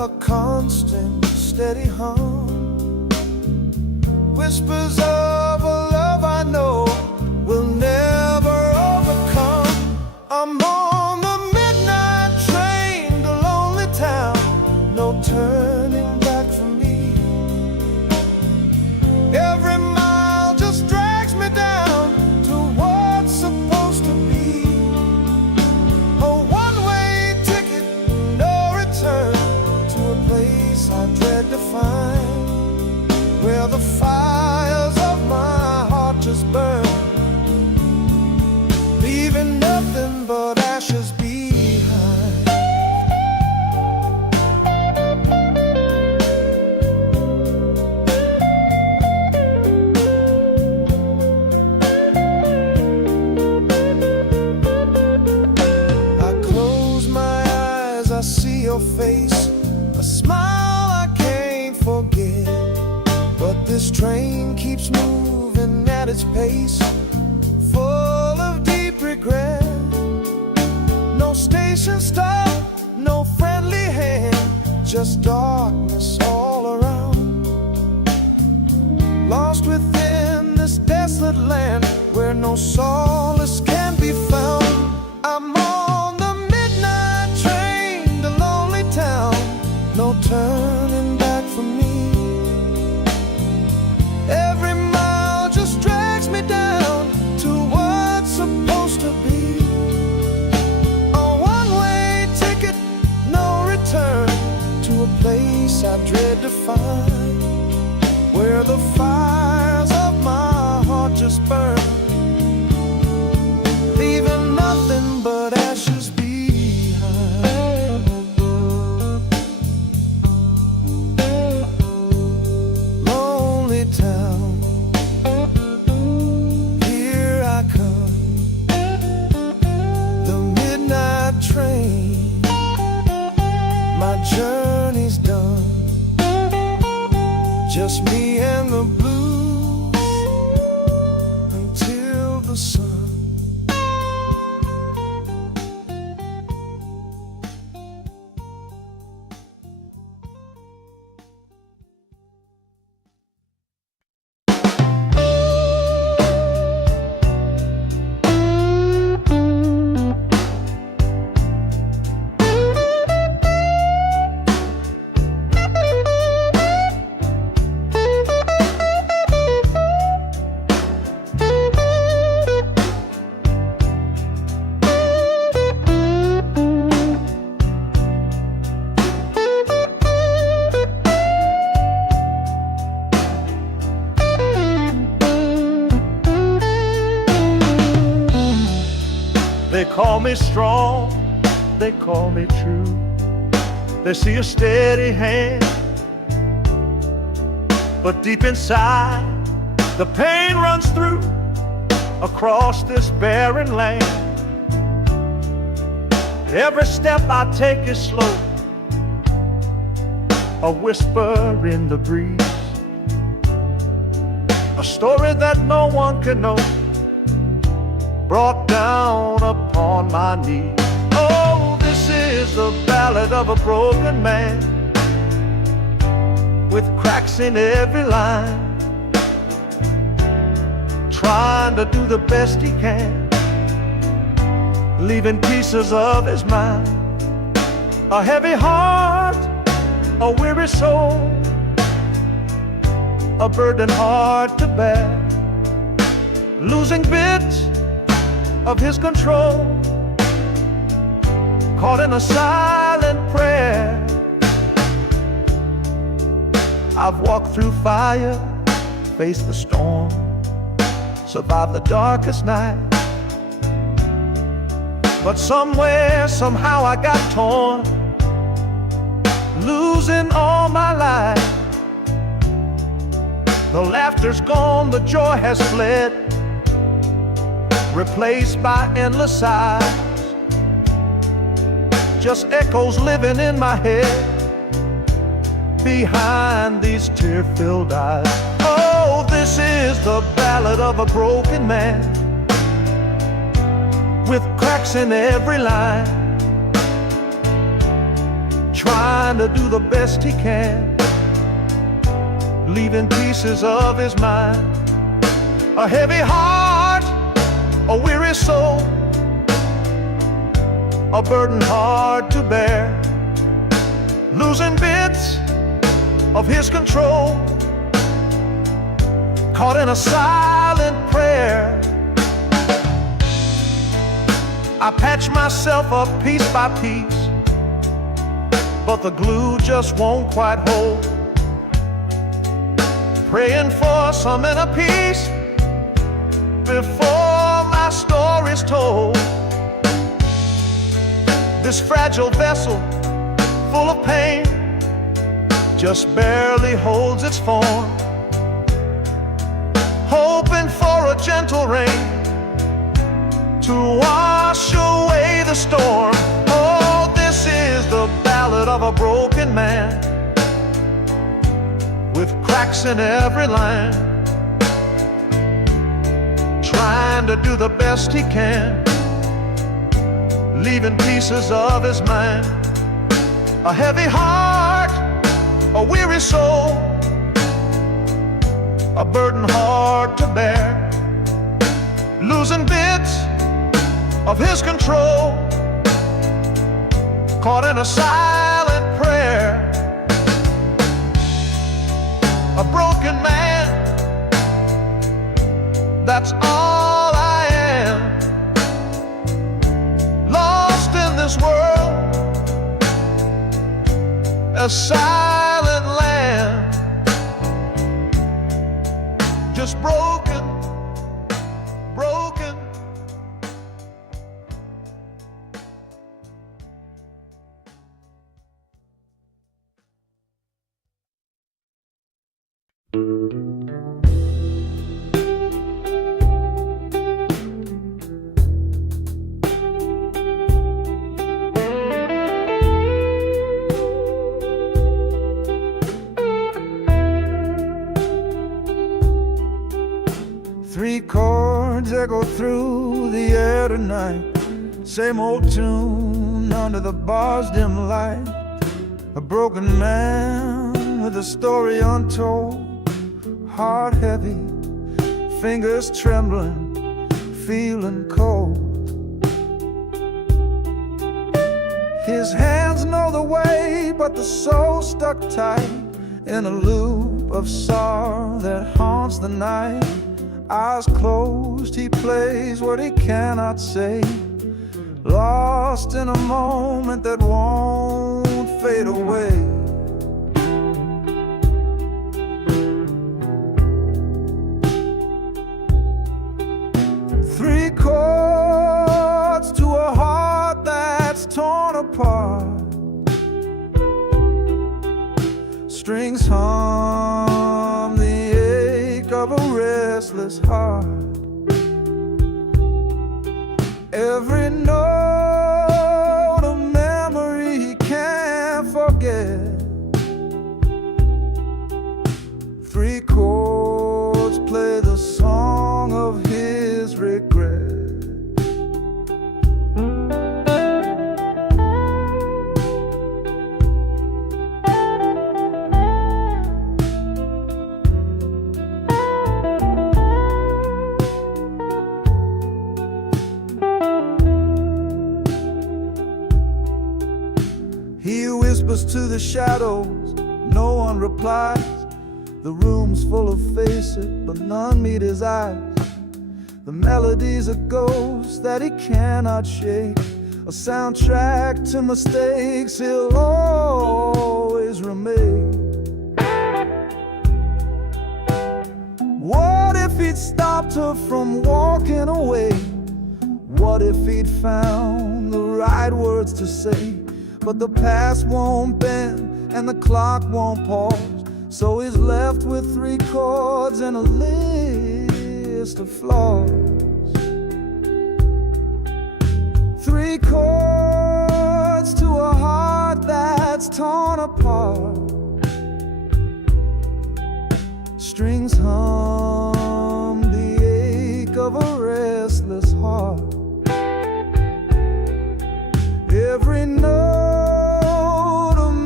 a constant, steady hum. Whispers of a love I know will never overcome. I'm on the midnight train to lonely town, no turning back for me. Every mile just drags me down to what's supposed to be. A one-way ticket, no return, to a place I dread to find, where the fires of my heart just burn, leaving nothing but ashes behind. I close my eyes, I see your face, a smile I can't forget. But this train keeps moving at its pace, full of deep regret. No station stop, no friendly hand, just darkness all around. Lost within this desolate land where no solace can be found. I'm on the midnight train to lonely town, no turning back for me. Every mile just drags me down to what's supposed to be. A one-way ticket, no return, to a place I dread to find, where the fires of my heart just burn, leaving nothing but ashes behind. Lonely town, here I come, the midnight train, my journey's done, just me and the blues until the sun. They call me strong, they call me true. They see a steady hand, but deep inside the pain runs through across this barren land. Every step I take is slow, a whisper in the breeze, a story that no one can know, brought down upon my knees. Oh, this is the ballad of a broken man, with cracks in every line, trying to do the best he can, leaving pieces of his mind. A heavy heart, a weary soul, a burden hard to bear, losing bits of his control, caught in a silent prayer. I've walked through fire, faced the storm, survived the darkest night, but somewhere, somehow I got torn, losing all my life. The laughter's gone, the joy has fled, replaced by endless sighs, just echoes living in my head behind these tear-filled eyes. Oh, this is the ballad of a broken man, with cracks in every line, trying to do the best he can, leaving pieces of his mind. A heavy heart, a weary soul, a burden hard to bear, losing bits of his control, caught in a silent prayer. I patch myself up piece by piece, but the glue just won't quite hold. Praying for some inner peace before my story's told. This fragile vessel, full of pain, just barely holds its form, hoping for a gentle rain to wash away the storm. Oh, this is the ballad of a broken man, with cracks in every line, trying to do the best he can, leaving pieces of his mind. A heavy heart, a weary soul, a burden hard to bear, losing bits of his control, caught in a silent prayer. A broken man, that's all I am, lost in this world, a silent land, just broken, broken. Three chords echo through the air tonight, same old tune under the bar's dim light. A broken man with a story untold, heart heavy, fingers trembling, feeling cold. His hands know the way, but the soul stuck tight in a loop of sorrow that haunts the night. Eyes closed, he plays what he cannot say, lost in a moment that won't fade away. Three chords to a heart that's torn apart, strings hum the ache of a restless heart. Every note a memory he can't forget. Three chords play the song of his regret. He whispers to the shadows, no one replies. The room's full of faces, but none meet his eyes. The melody's a ghost that he cannot shake, a soundtrack to mistakes he'll always remake. What if he'd stopped her from walking away? What if he'd found the right words to say? But the past won't bend and the clock won't pause, so he's left with three chords and a list of flaws. Three chords to a heart that's torn apart, strings hum the ache of a restless heart. Every note a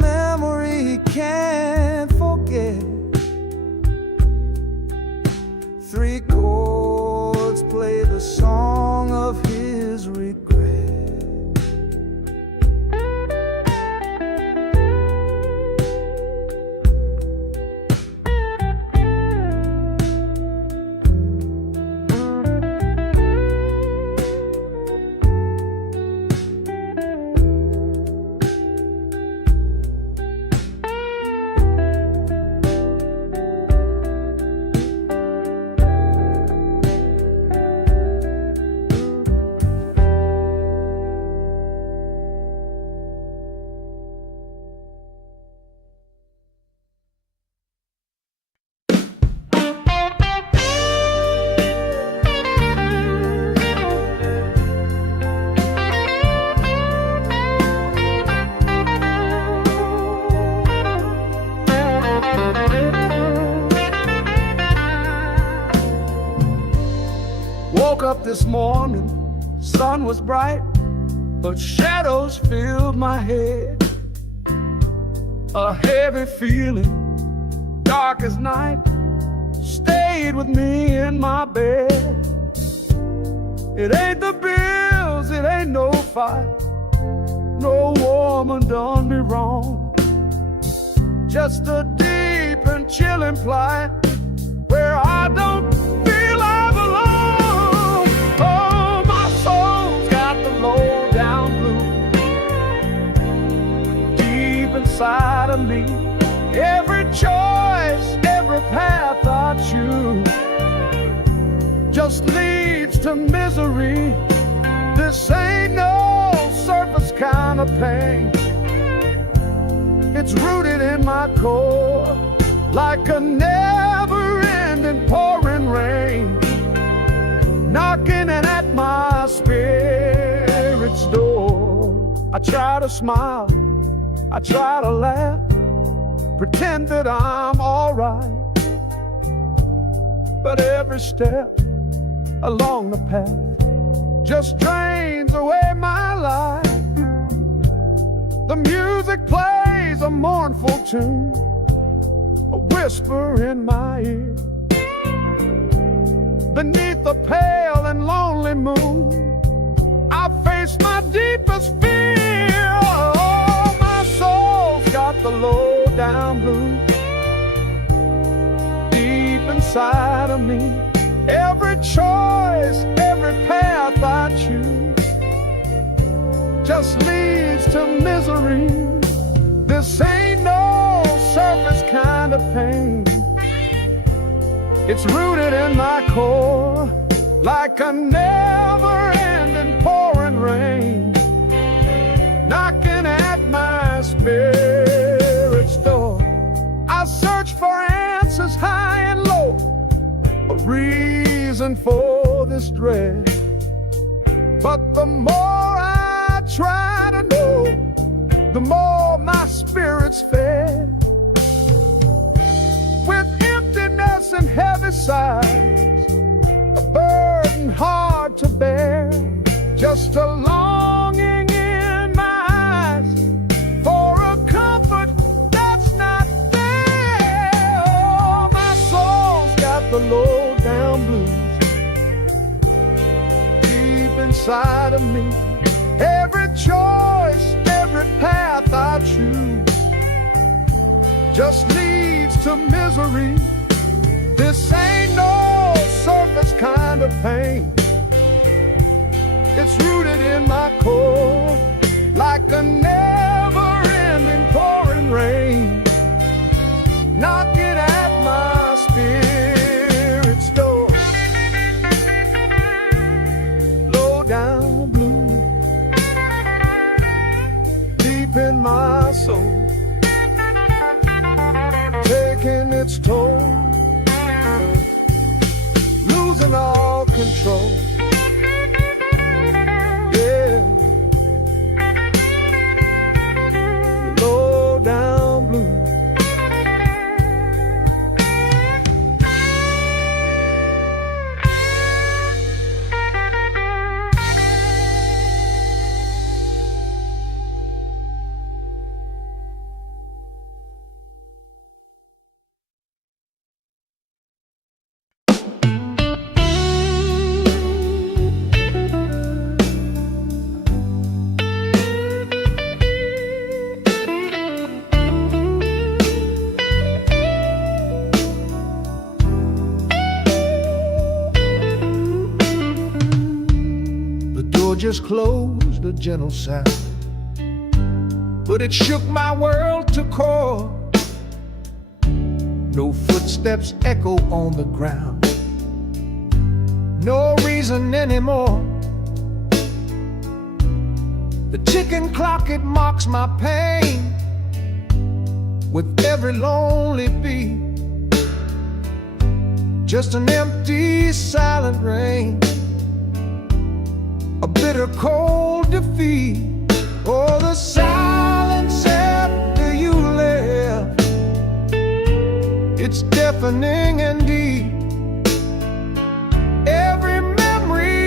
woke up this morning, sun was bright, but shadows filled my head. A heavy feeling, dark as night, stayed with me in my bed. It ain't the bills, it ain't no fight, no woman done me wrong. Just a deep and chilling plight where I don't feel I belong. Oh, my soul's got the low down blues deep inside of me. Every choice, every path I choose just leads to misery. This ain't no surface kind of pain. It's rooted in my core like a never-ending pouring rain, knocking at my spirit's door. I try to smile, I try to laugh, pretend that I'm alright, but every step along the path just drains away my life. The music plays a mournful tune, a whisper in my ear. Beneath the pale and lonely moon, I face my deepest fear. Oh, my soul's got the low down blues deep inside of me. Every choice, every path I choose just leads to misery. This ain't no surface kind of pain. It's rooted in my core like a never-ending pouring rain, knocking at my spirit's door. I search for answers high and low, a reason for this dread, but the more I try to know, the more my spirit's fed. With emptiness and heavy sighs, a burden hard to bear, just a longing in my eyes for a comfort that's not there. Oh, my soul's got the low down blues deep inside of me. Every choice, every path I choose just leads to misery. This ain't no surface kind of pain. It's rooted in my core like a never-ending pouring rain, knocking at my spirit's door. Low down blue deep in my soul, taking its toll, losing all control. Yeah, low down blue. Just closed, a gentle sound, but it shook my world to core. No footsteps echo on the ground, no reason anymore. The ticking clock, it mocks my pain with every lonely beat. Just an empty, silent rain, a bitter cold defeat. Oh, the silence after you left, it's deafening and deep. Every memory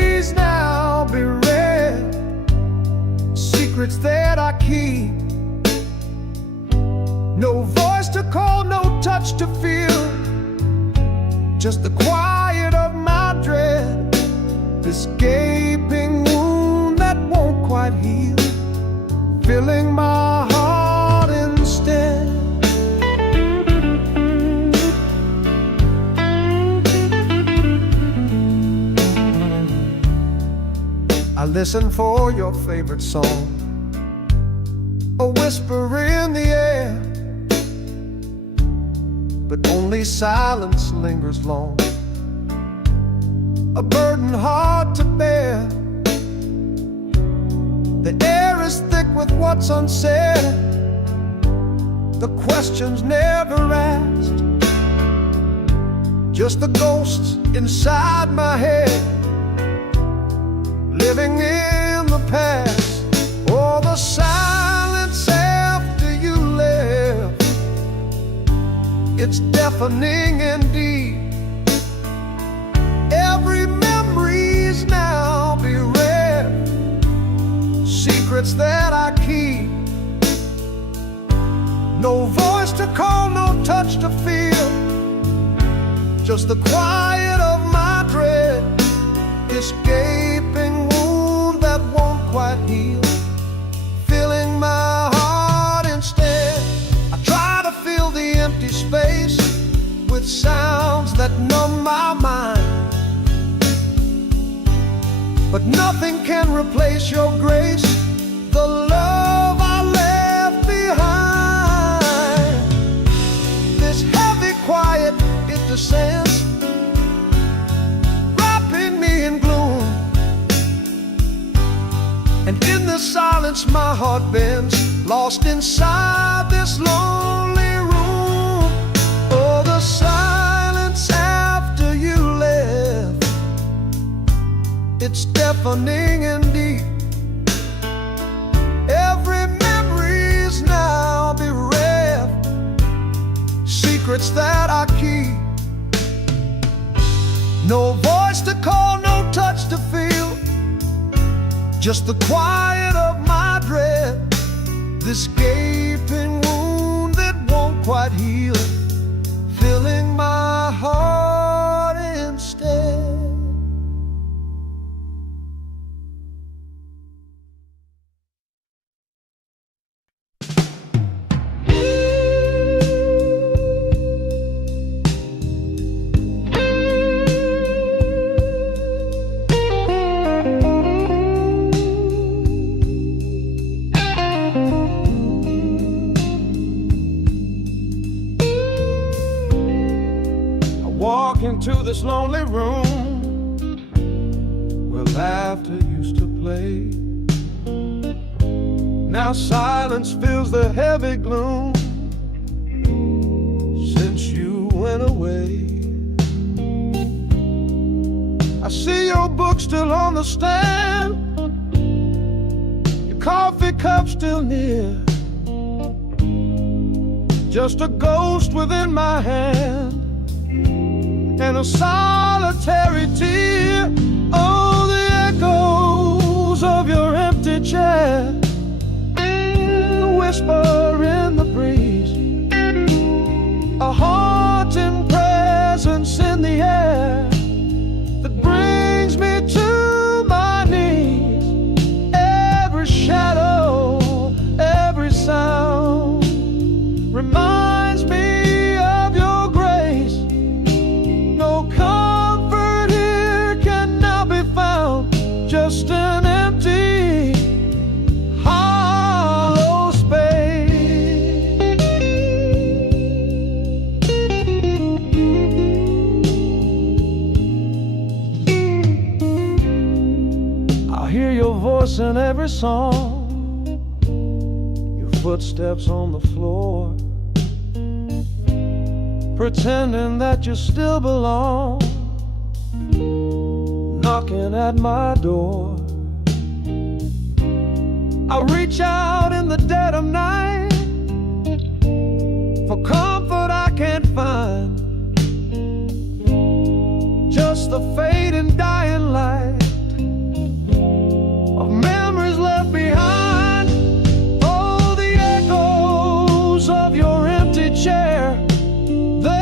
touch to feel, just the quiet of my dread, this gaping wound that won't quite heal, filling my heart instead. I listen for your favorite song, a whisper in the air, but only silence lingers long, a burden hard to bear. The air is thick with what's unsaid, the questions never asked, just the ghosts inside my head, living in the past. Oh, the silence after you left, it's deafening indeed. Every memory's now bereft, secrets that I keep. No voice to call, no touch to feel, just the quiet of my dread, this gaping wound that won't quite heal, filling my heart instead. I try to fill the empty space with sounds that numb my mind, but nothing can replace your grace, the love I left behind. This heavy quiet, it descends, wrapping me in gloom, and in the silence my heart bends, lost inside this lonely room. Oh, the silence after you left, it's deafening indeed. Every memory's now bereft, secrets that I keep. No voice to call, no touch to feel, just the quiet of my dread, this gaping wound that won't quite heal, filling my heart instead. Walk into this lonely room where laughter used to play. Now silence fills the heavy gloom since you went away. I see your book still on the stand, your coffee cup still near, just a ghost within my hand and a solitary tear. Oh, the echoes of your empty chair, the whisper in the breeze, a haunting presence in the air that brings me to my knees. Every shadow, every sound reminds me of your grace. No comfort here can now be found, just an empty, hollow space. I'll hear your voice in every song, your footsteps on the floor, pretending that you still belong, knocking at my door. I reach out in the dead of night for comfort I can't find, just the fading dying light of memories left behind. Oh, the echoes of your empty chair,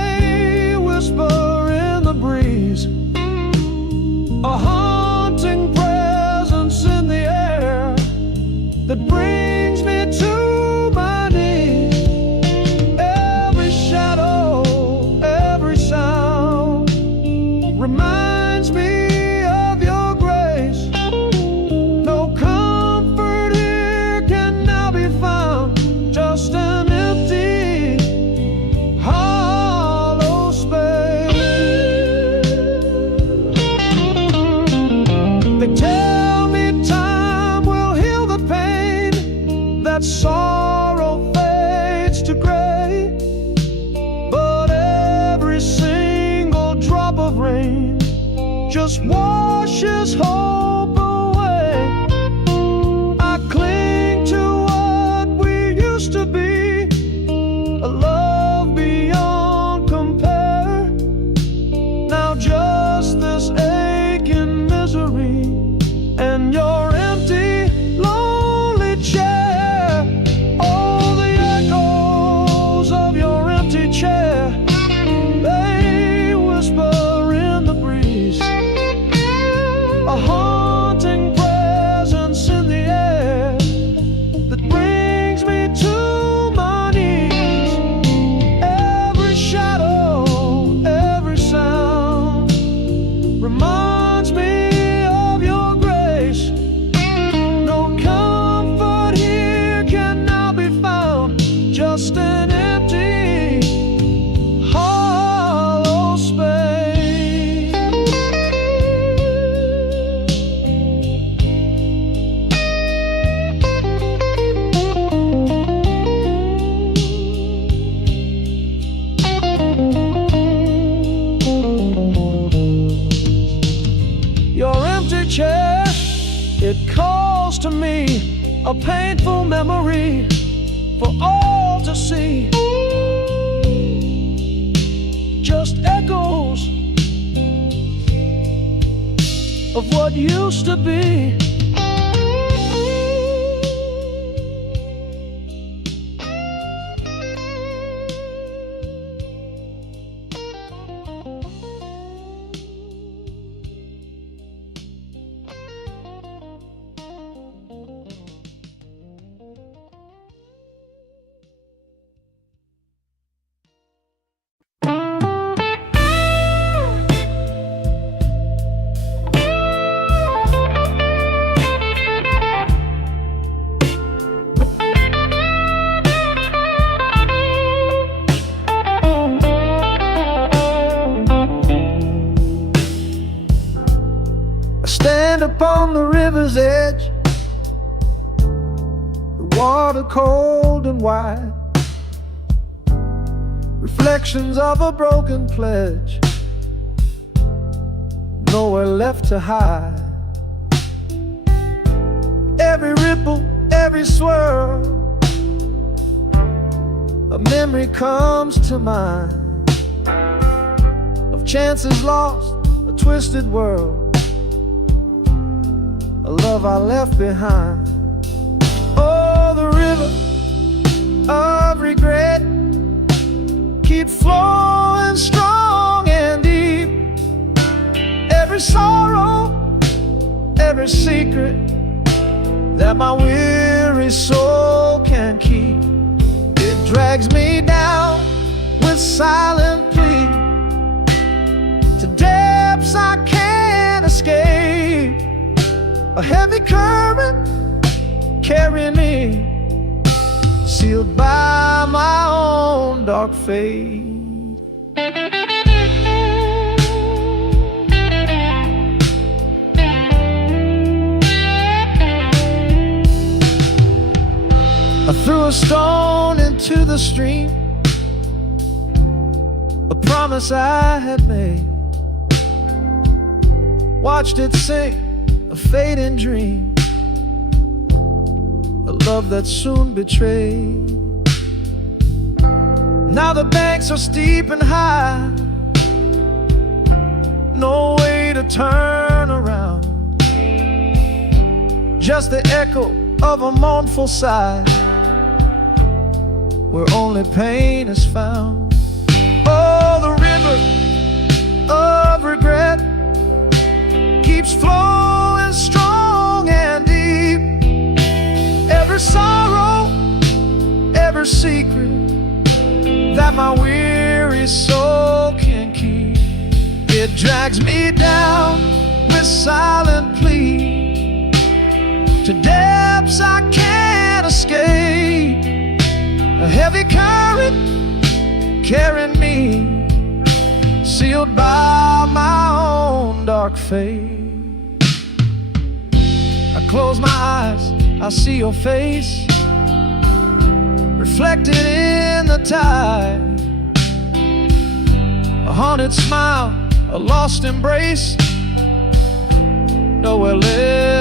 washes hope away. I cling to what we used to be, a love beyond compare. Now just this aching misery and your empty, lonely chair. Oh, the echoes of your empty chair, they whisper in the breeze, a haunting presence in the air that brings me to my knees. Every shadow, every sound reminds me of your grace. No comfort here can now be found, just an empty, hollow space. Your empty chair, it calls to me, a painful memory for all to see. Just echoes of what used to be. I stand upon the river's edge, the water cold and wide, reflections of a broken pledge, nowhere left to hide. Every ripple, every swirl, a memory comes to mind of chances lost, a twisted world, a love I left behind. Oh, the river of regret keep flowing strong and deep. Every sorrow, every secret that my weary soul can keep, it drags me down with silent plea to depths I can't escape. A heavy current carrying me, sealed by my own dark fate. I threw a stone into the stream, a promise I had made, watched it sink, a fading dream, a love that soon betrayed. Now the banks are steep and high, no way to turn around, just the echo of a mournful sigh, where only pain is found. Oh, the river of regret keeps flowing strong and deep. Every sorrow, every secret that my weary soul can keep, it drags me down with silent plea to depths I can't escape. A heavy current carrying me, sealed by my own dark fate. I close my eyes, I see your face reflected in the tide, a haunted smile, a lost embrace,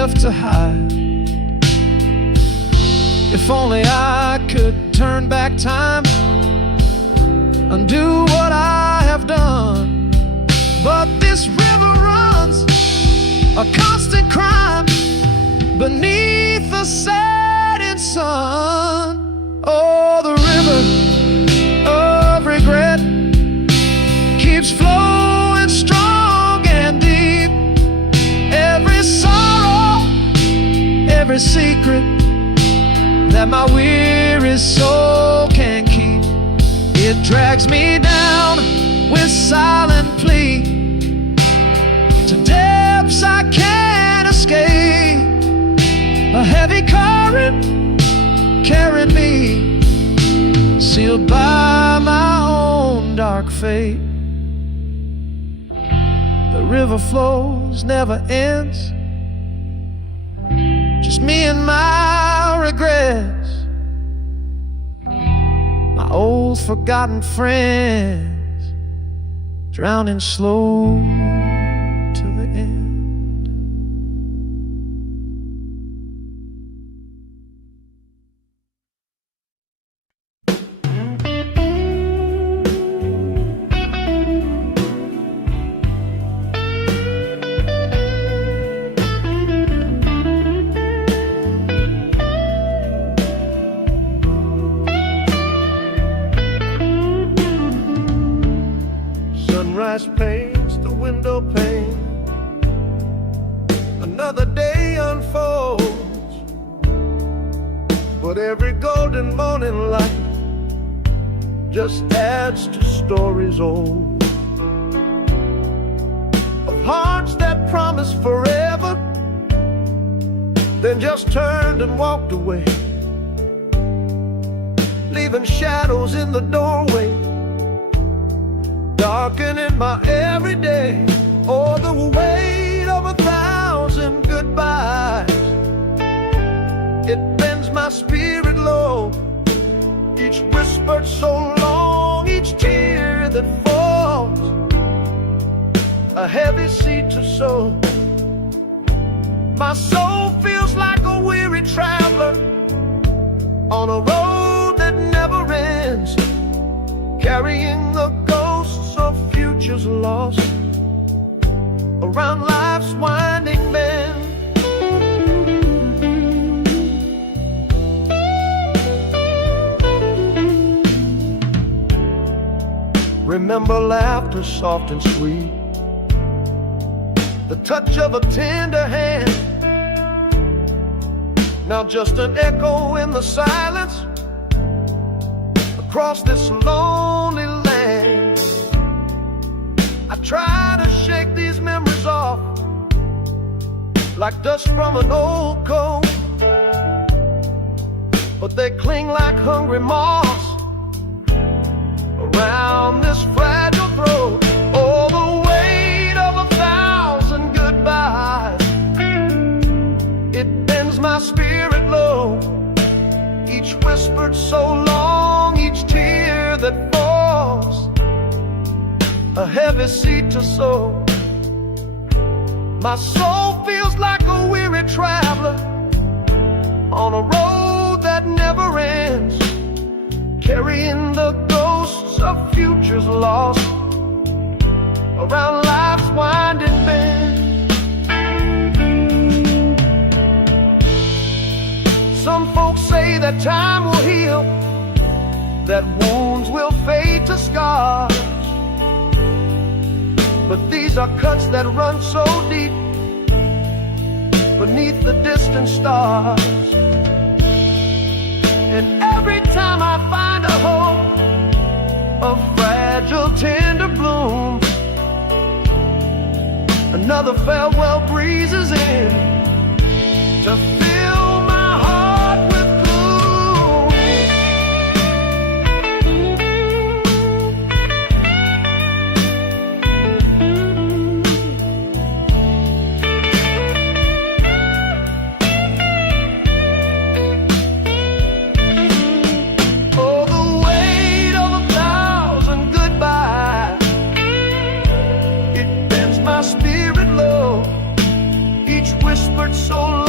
enough to hide. If only I could turn back time, undo what I have done. But this river runs a constant crime beneath the setting sun. Oh, the river of regret keeps flowing strong and deep. Every sorrow, every secret that my weary soul can keep, it drags me down with silent plea to depths I can't escape. A heavy current carrying me, sealed by my own dark fate. The river flows, never ends, just me and my regrets, my old forgotten friends, drowning slow to the end. Sunrise paints the window pane, another day unfolds, but every golden morning light just adds to stories old, of hearts that promised forever, then just turned and walked away, leaving shadows in the doorway, darkening my everyday. Oh, the weight of 1,000 goodbyes, it bends my spirit low. Each whispered so long, each tear that falls, a heavy seed to sow. My soul feels like a weary traveler on a road that never ends, carrying the ghosts of futures lost around life's winding bend. Remember laughter soft and sweet, the touch of a tender hand, now just an echo in the silence across this lonely land. I try to shake these memories off like dust from an old coat, but they cling like hungry moths around this fragile throat. Oh, the weight of 1,000 goodbyes, it bends my spirit low. Each whispered so long, each tear that falls, a heavy seed to sow. My soul feels like a weary traveler on a road that never ends, carrying the ghosts of futures lost around life's winding bend. Some folks say that time will heal, that wounds will fade to scars, but these are cuts that run so deep beneath the distant stars. And every time I find a hope, a fragile tender bloom, another farewell breezes in to fill my heart with gloom. Oh, the weight of 1,000 goodbyes, it bends my spirit low. Each whispered so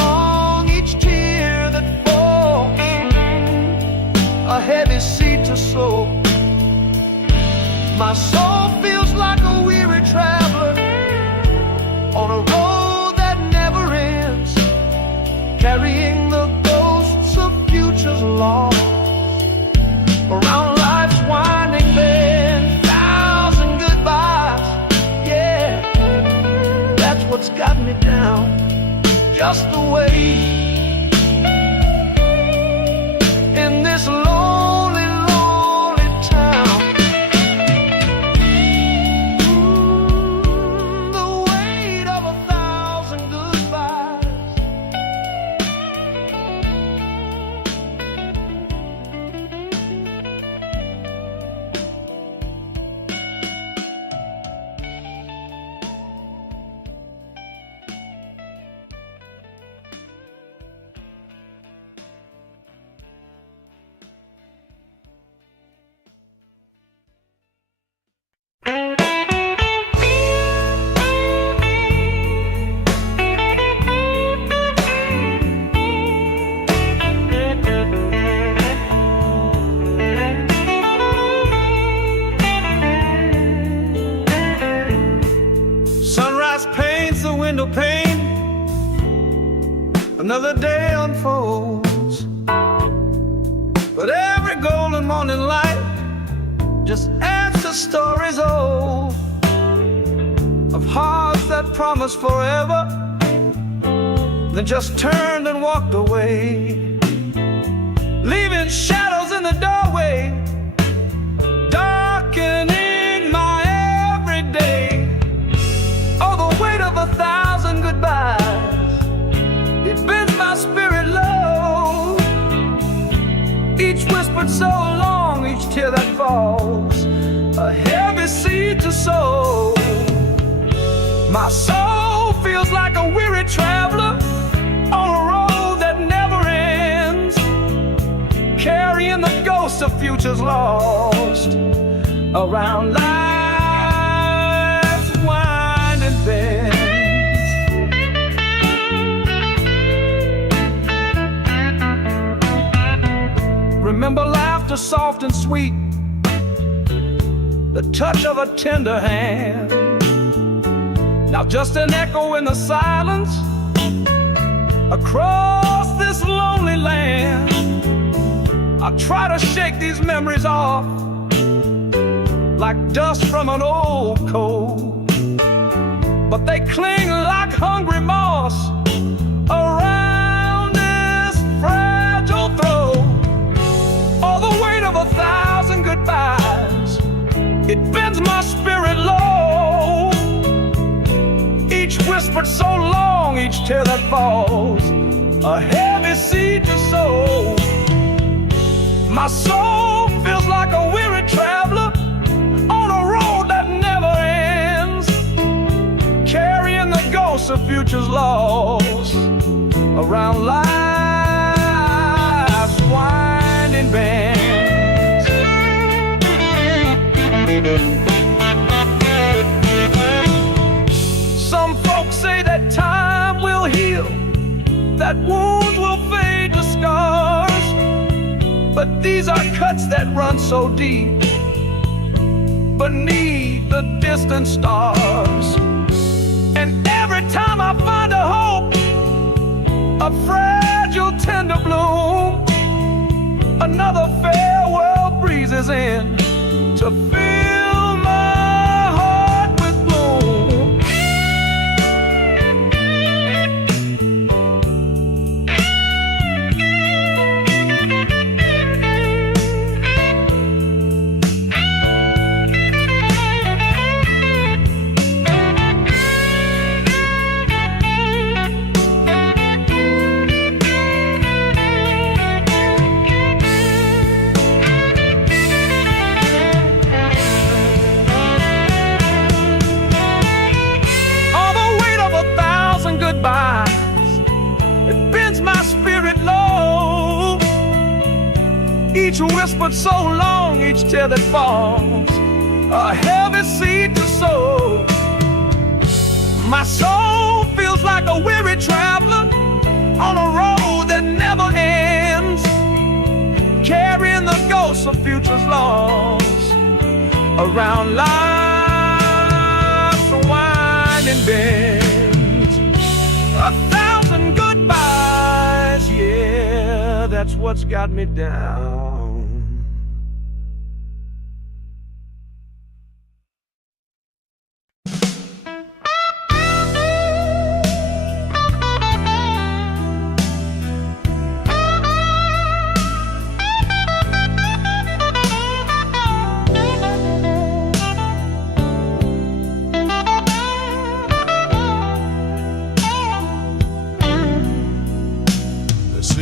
got me down just the way. In this lonely, lonely town, the weight of 1,000 goodbyes. Sunrise paints the window pane, another day unfolds, but every golden morning light just adds to stories old of hearts that promised forever, then just turned and walked away, leaving shadows in the doorway, darkening my everyday. Oh, the weight of 1,000 goodbyes, it bends my spirit low. Each whispered so long, each tear that falls, a heavy seed to sow. My soul feels like a weary traveler on a road that never ends, carrying the ghosts of futures lost around life's winding bends. Remember laughter soft and sweet, the touch of a tender hand. Now just an echo in the silence across this lonely land. I try to shake these memories off like dust from an old coat, but they cling like hungry moss around this fragile throat. Oh, the weight of 1,000 goodbyes, it bends my spirit low. Each whispered so long, each tear that falls, a heavy seed to sow. My soul feels like a weary traveler on a road that never ends, carrying the ghosts of futures lost around life's winding bends. Some folks say that time will heal, that wounds will fade to scars, but these are cuts that run so deep beneath the distant stars. And every time I find a hope, a fragile tender bloom, another farewell breezes in to fill my heart with gloom. It bends my spirit low. Each whispered so long, each tear that falls, a heavy seed to sow. My soul feels like a weary traveler on a road that never ends, carrying the ghosts of futures lost around life's winding bends. 1,000 goodbyes, yeah, that's what's got me down.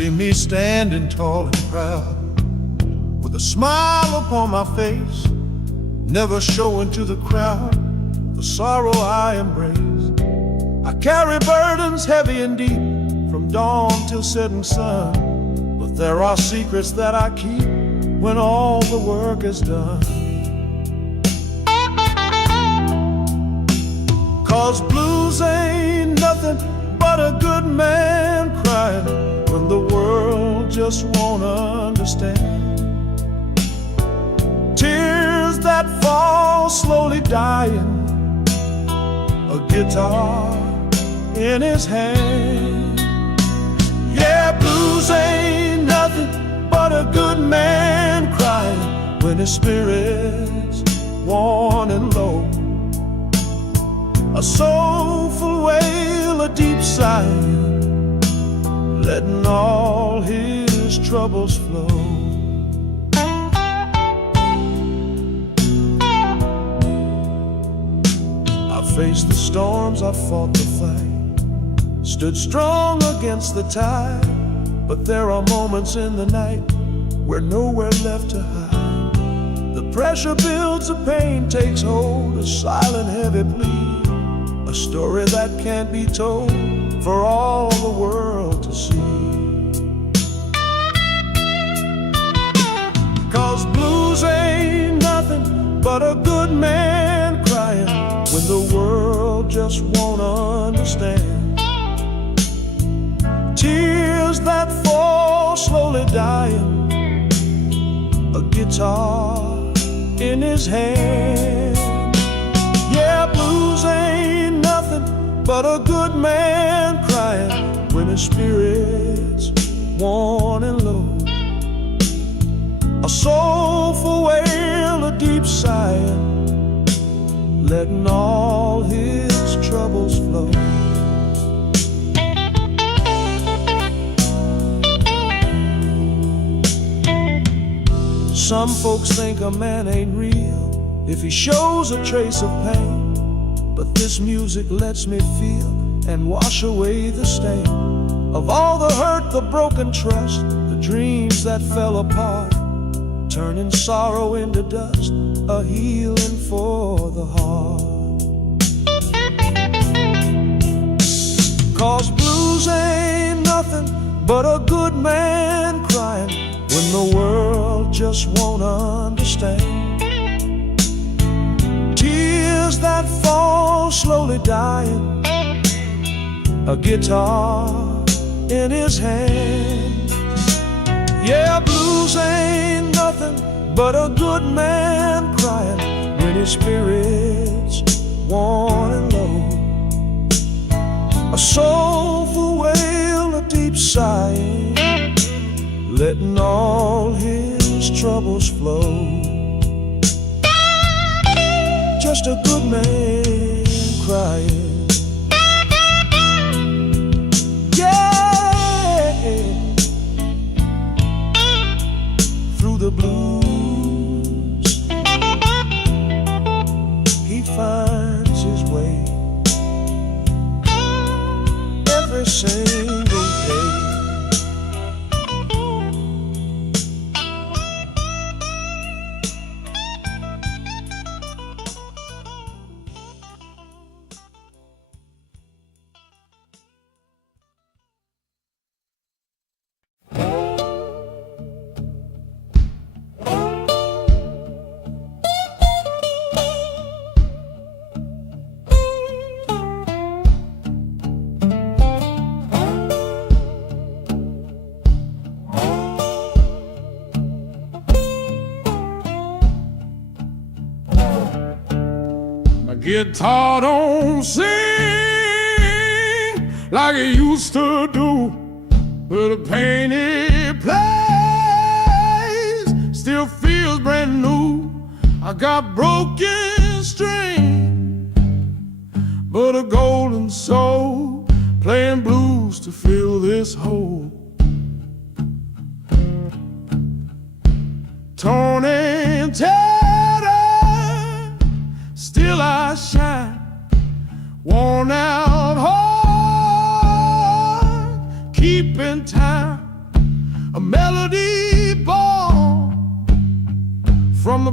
see me standing tall and proud, with a smile upon my face, never showing to the crowd the sorrow I embrace. I carry burdens heavy and deep, from dawn till setting sun, but there are secrets that I keep when all the work is done. 'Cause blues ain't nothing but a good man crying when the world just won't understand. Tears that fall slowly dying, a guitar in his hand. Yeah, blues ain't nothing but a good man crying when his spirit's worn and low. A soulful wail, a deep sigh, letting all his troubles flow. I faced the storms, I fought the fight, stood strong against the tide, but there are moments in the night where nowhere left to hide. The pressure builds, the pain takes hold, a silent heavy plea, a story that can't be told for all the world to see. 'Cause blues ain't nothing but a good man crying when the world just won't understand. Tears that fall slowly dying, a guitar in his hand. Yeah, blues ain't nothing but a good man crying when his spirit's worn and low. A soulful wail, a deep sigh, letting all his troubles flow. Some folks think a man ain't real if he shows a trace of pain, but this music lets me feel and wash away the stain of all the hurt, the broken trust, the dreams that fell apart, turning sorrow into dust, a healing for the heart. 'Cause blues ain't nothing but a good man crying when the world just won't understand. Tears that fall slowly dying, a guitar in his hand. Yeah, blues ain't nothing but a good man crying when his spirit's worn and low. A soulful wail, a deep sigh, letting all his troubles flow. Just a good man crying. Yeah, through the blues he finds his way every single day. Guitar don't sing like it used to do, but the pain it plays still feels brand new. I got broken strings, but a golden soul, playing blues to fill this hole. Torn and tattered, still I shine, worn out heart, keeping time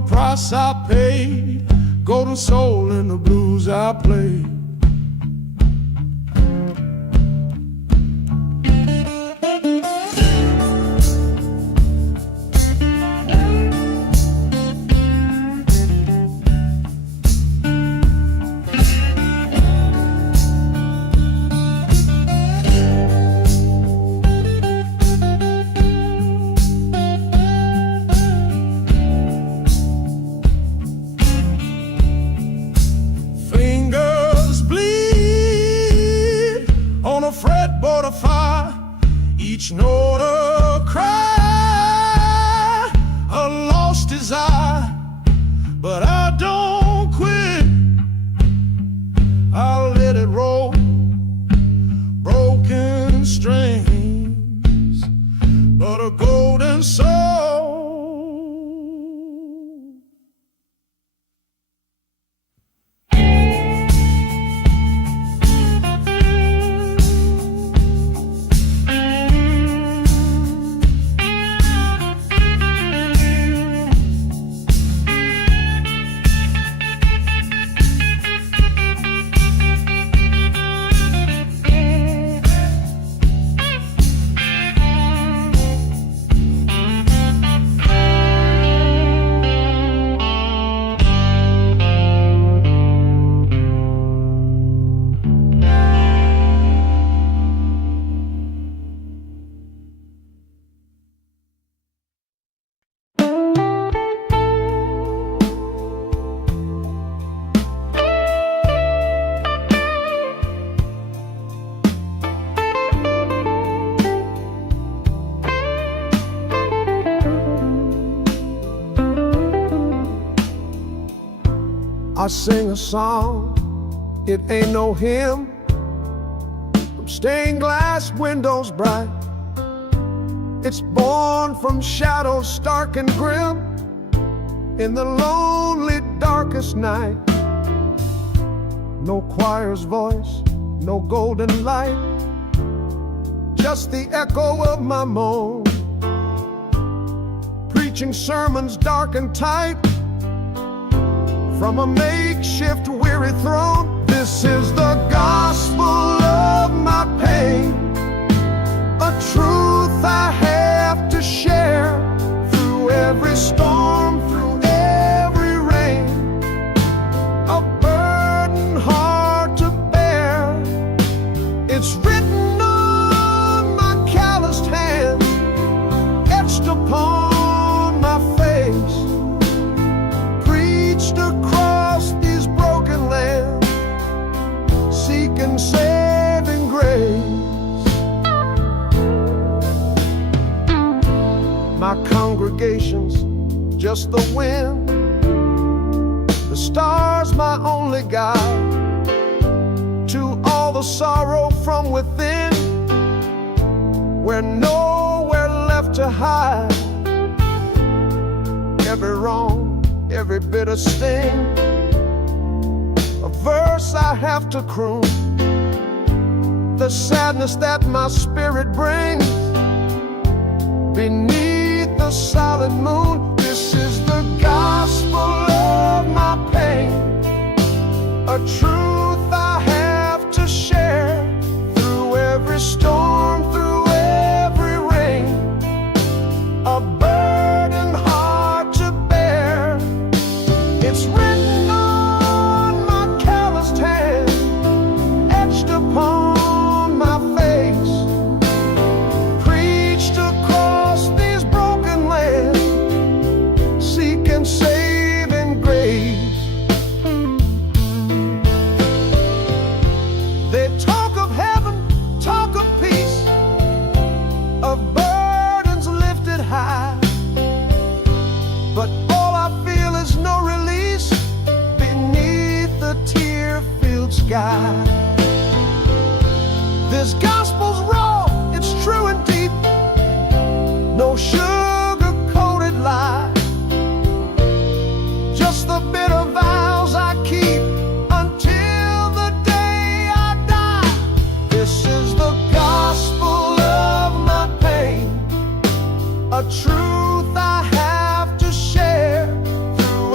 price I paid, golden soul in the blues I played. Fretboard of fire, each note a cry, a lost desire. But I don't quit, I'll let it roll. Broken strings, but a golden soul. I sing a song, it ain't no hymn, from stained glass windows bright. It's born from shadows stark and grim, in the lonely darkest night. No choir's voice, no golden light, just the echo of my moan, preaching sermons dark and tight, from a makeshift weary throne. This is the gospel of my pain, a truth I have to share, through every storm, through every rain, a burden hard to bear. It's written on my calloused hands, etched upon my face, preached across these broken lands, seeking saving grace. My congregation's just the wind, the stars my only guide, to all the sorrow from within, where nowhere left to hide. Every wrong, every bitter sting, a verse I have to croon, the sadness that my spirit brings beneath the silent moon. This is the gospel of my pain, a truth I have to share, through every storm, through every rain, a burden hard to bear. It's written on my calloused hand, etched upon my face, preached across these broken lands, seeking saving grace. They talk of heaven, talk of peace, of burdens lifted high, but all I feel is no release beneath the tear-filled sky. This gospel's raw, it's true and deep, no sugar-coated lie, just the bitter vows I keep until the day I die. This is the gospel of my pain, a truth I have to share, through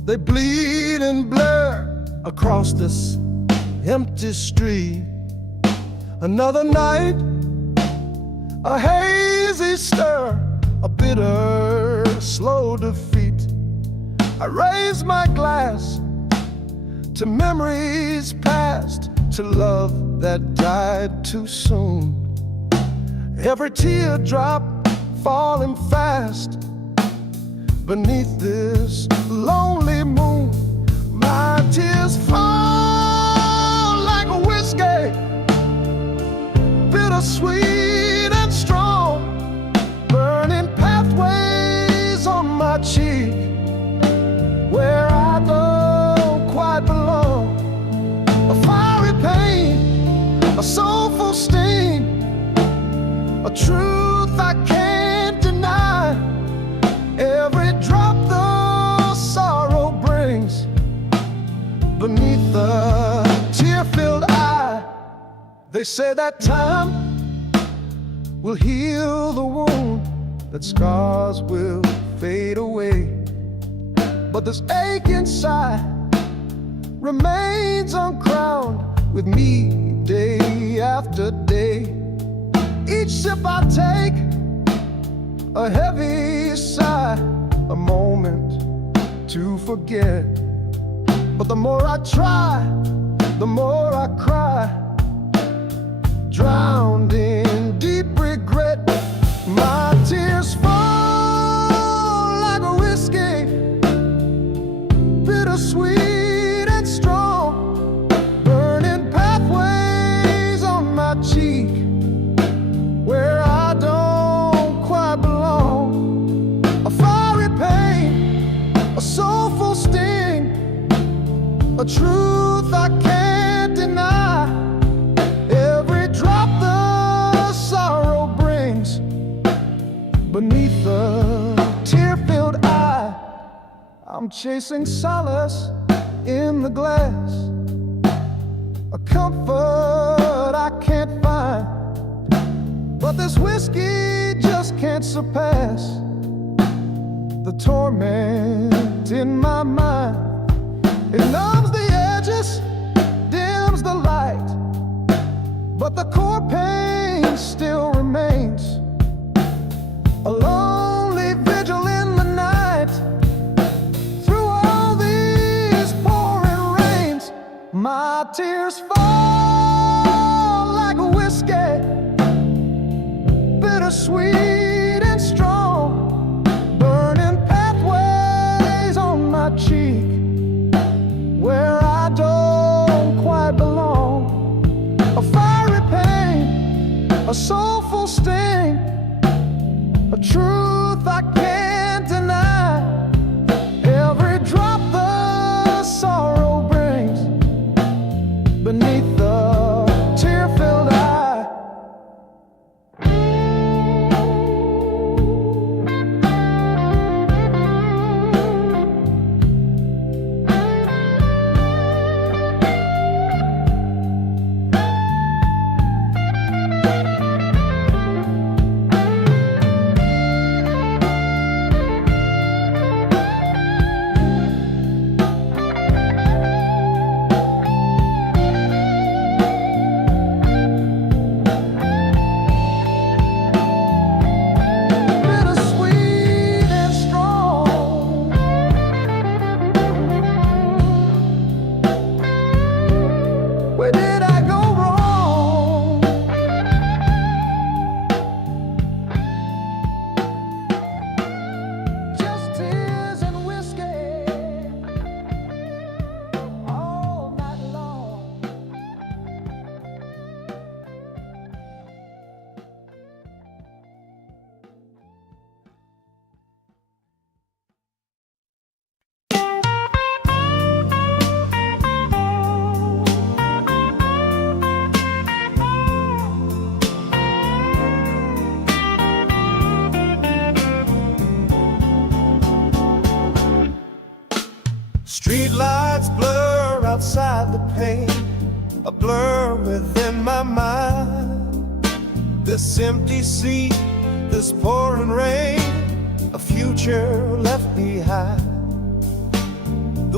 They bleed and blur across this empty street. Another night, a hazy stir, a bitter, slow defeat. I raise my glass to memories past, to love that died too soon. Every teardrop falling fast beneath this lonely moon. My tears fall like a whiskey, bittersweet and strong, burning pathways on my cheek where I don't quite belong. A fiery pain, a soulful sting, a truth I can't deny. Every drop the sorrow brings beneath the tear-filled eye. They say that time will heal the wound, that scars will fade away, but this ache inside remains uncrowned with me day after day. Each sip I take, a heavy sigh, a moment to forget. But the more I try, the more I cry, drowned in deep regret. My tears fall like a whiskey, bittersweet and strong, burning pathways on my cheek where I don't quite belong. A fiery pain, a soulful sting, a truth I can't deny. Every drop the sorrow brings beneath the tear-filled eye. I'm chasing solace in the glass, a comfort I can't find, but this whiskey just can't surpass the torment in my mind. It numbs the edges, dims the light, but the core pain still remains. A lonely vigil in the night, through all these pouring rains. My tears fall like a whiskey, bittersweet and strong, burning pathways on my cheek where I don't quite belong. A fiery pain, a soulful sting, a truth I can't deny. Every drop the sorrow brings beneath the tear-filled eye. Where did I go wrong? Just tears and whiskey all night long. Street lights blur outside the pane, a blur within my mind. This empty seat, this pouring rain, a future left behind.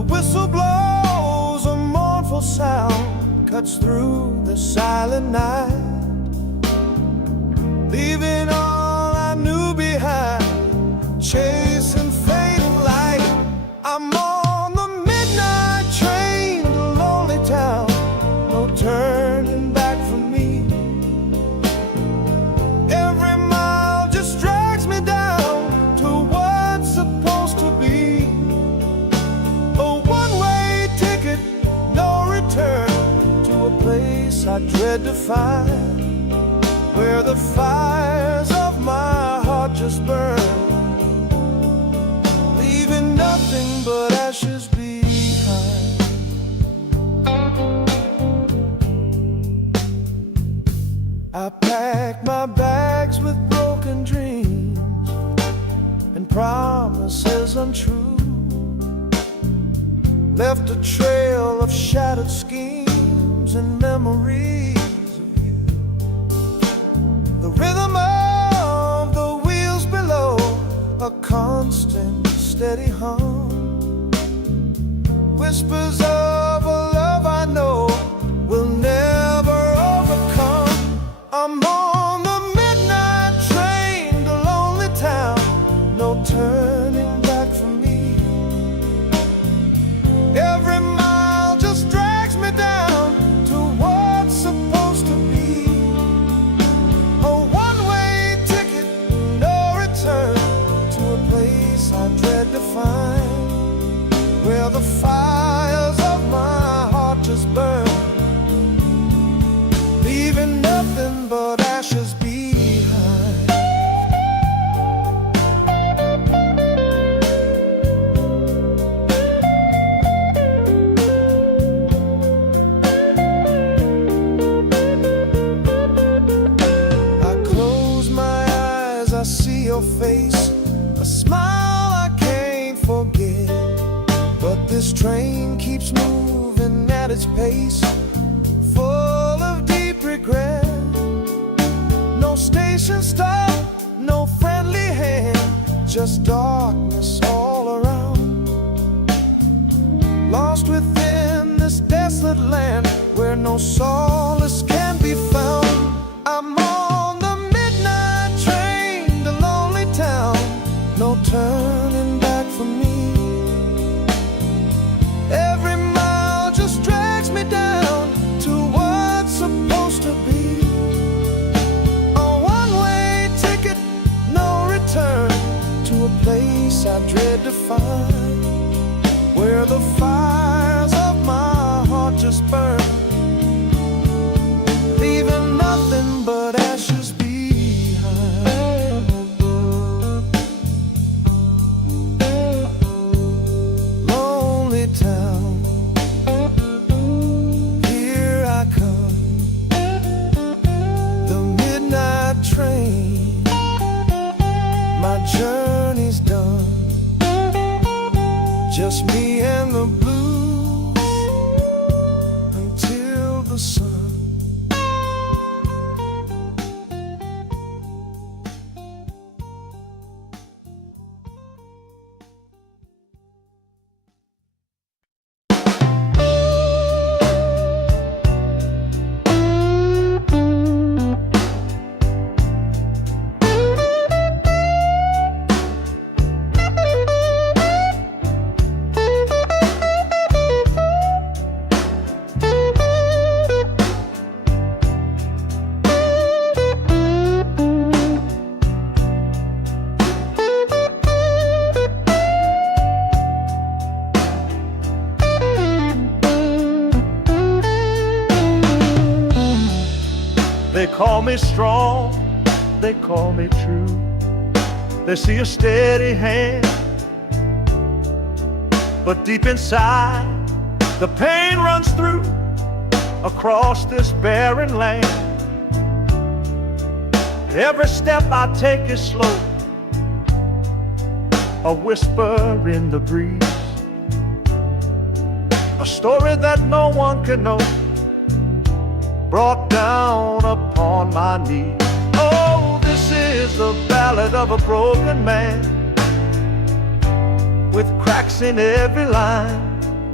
whistle blows a mournful sound, cuts through the silent night, leaving all I knew behind, chasing fading light. I'm on the midnight train to lonely town, no turning back for me. Every mile just drags me down to what's supposed to be a one-way ticket, no return, to a place I dread to find, where the fires of my heart just burn, leaving nothing but ashes behind. I packed my bags with broken dreams and promises untrue, left a trail of shattered schemes and memories of you. The rhythm of the wheels below, a constant steady hum, whispers of a love I know will never overcome. I'm on the midnight train to lonely town, no turning back for me. Every mile just drags me down to what's supposed to be a one-way ticket, no return, to a place I dread to find, where the fires of my heart just burn, leaving nothing but ashes behind. I close my eyes, I see your face, a smile I can't forget. But this train keeps moving at its pace, full of deep regret. No station stop, no friendly hand, just darkness all around. Lost within this desolate land where no solace can be found. I'm on the midnight train to lonely town, no turning back for me. Every mile just drags me down to what's supposed to be a one-way ticket, no return, to a place I dread to find, where the fires of my heart just burn, leaving nothing but ashes behind. Lonely town, here I come, the midnight train, my journey's done, just me and the blues until the sun. They call me strong, they call me true. They see a steady hand, but deep inside the pain runs through across this barren land. Every step I take is slow, a whisper in the breeze, a story that no one can know, brought down upon my knees. Oh, this is the ballad of a broken man, with cracks in every line.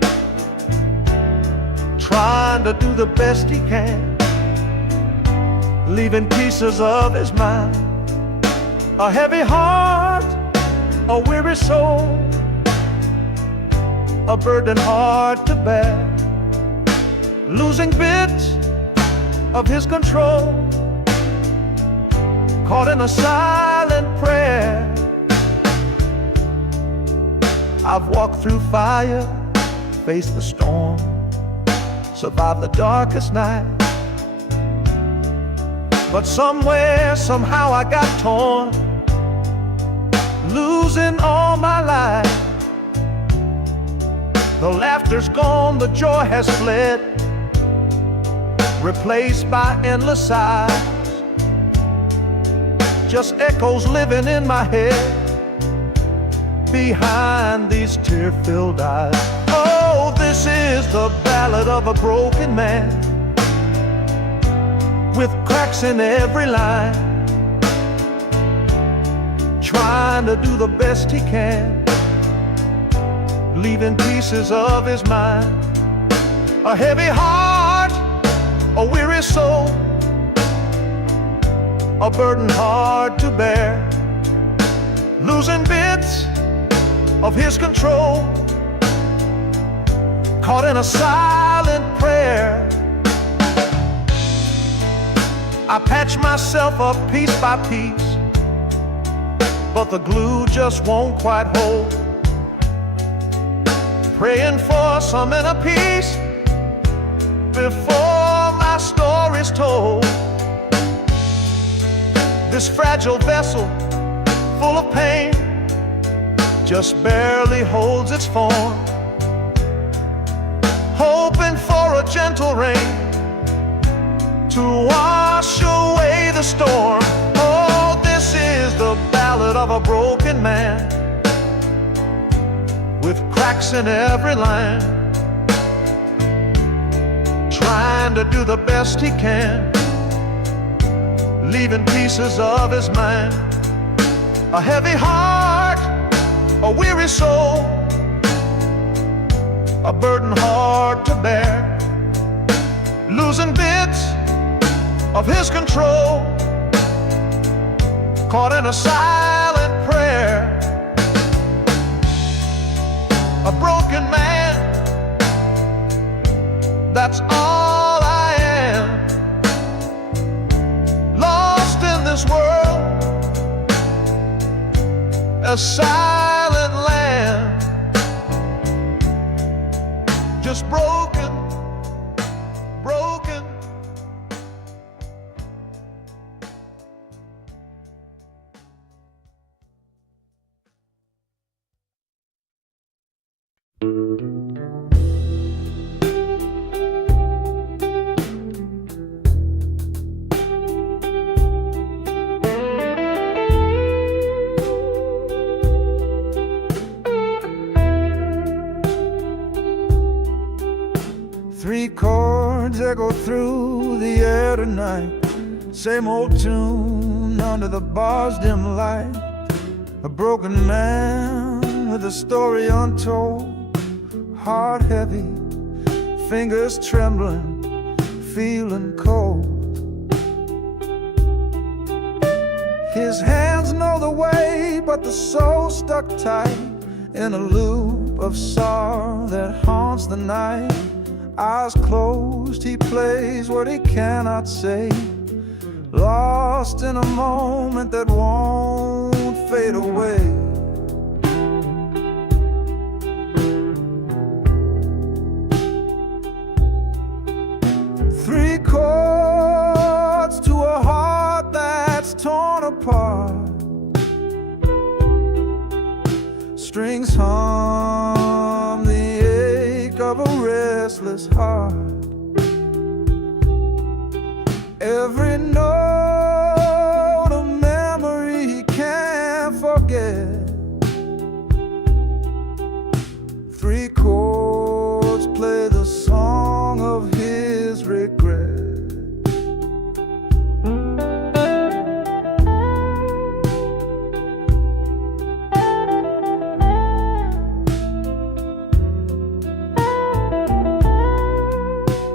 trying to do the best he can, leaving pieces of his mind. A heavy heart, a weary soul, a burden hard to bear, losing bits of his control, caught in a silent prayer. I've walked through fire, faced the storm, survived the darkest night. But somewhere, somehow I got torn, losing all my life. The laughter's gone, the joy has fled, replaced by endless sighs. Just echoes living in my head, behind these tear-filled eyes. Oh, this is the ballad of a broken man, with cracks in every line, trying to do the best he can, leaving pieces of his mind. A heavy heart, a weary soul, a burden hard to bear, losing bits of his control, caught in a silent prayer. I patch myself up piece by piece, but the glue just won't quite hold. Praying for some inner peace before my story's told. This fragile vessel, full of pain, just barely holds its form, hoping for a gentle rain to wash away the storm. Oh, this is the ballad of a broken man, with cracks in every line, trying to do the best he can, leaving pieces of his mind. A heavy heart, a weary soul, a burden hard to bear, losing bits of his control, caught in a silent prayer. A broken man, that's all I am, lost in this world, a silent land, just broken, broken. Three chords echo through the air tonight, same old tune under the bar's dim light. A broken man with a story untold, heart heavy, fingers trembling, feeling cold. His hands know the way, but the soul stuck tight in a loop of sorrow that haunts the night. Eyes closed, he plays what he cannot say, lost in a moment that won't fade away. Three chords to a heart that's torn apart, strings hum the ache of a restless heart. Every note a memory he can't forget. Three chords play the song of his regret.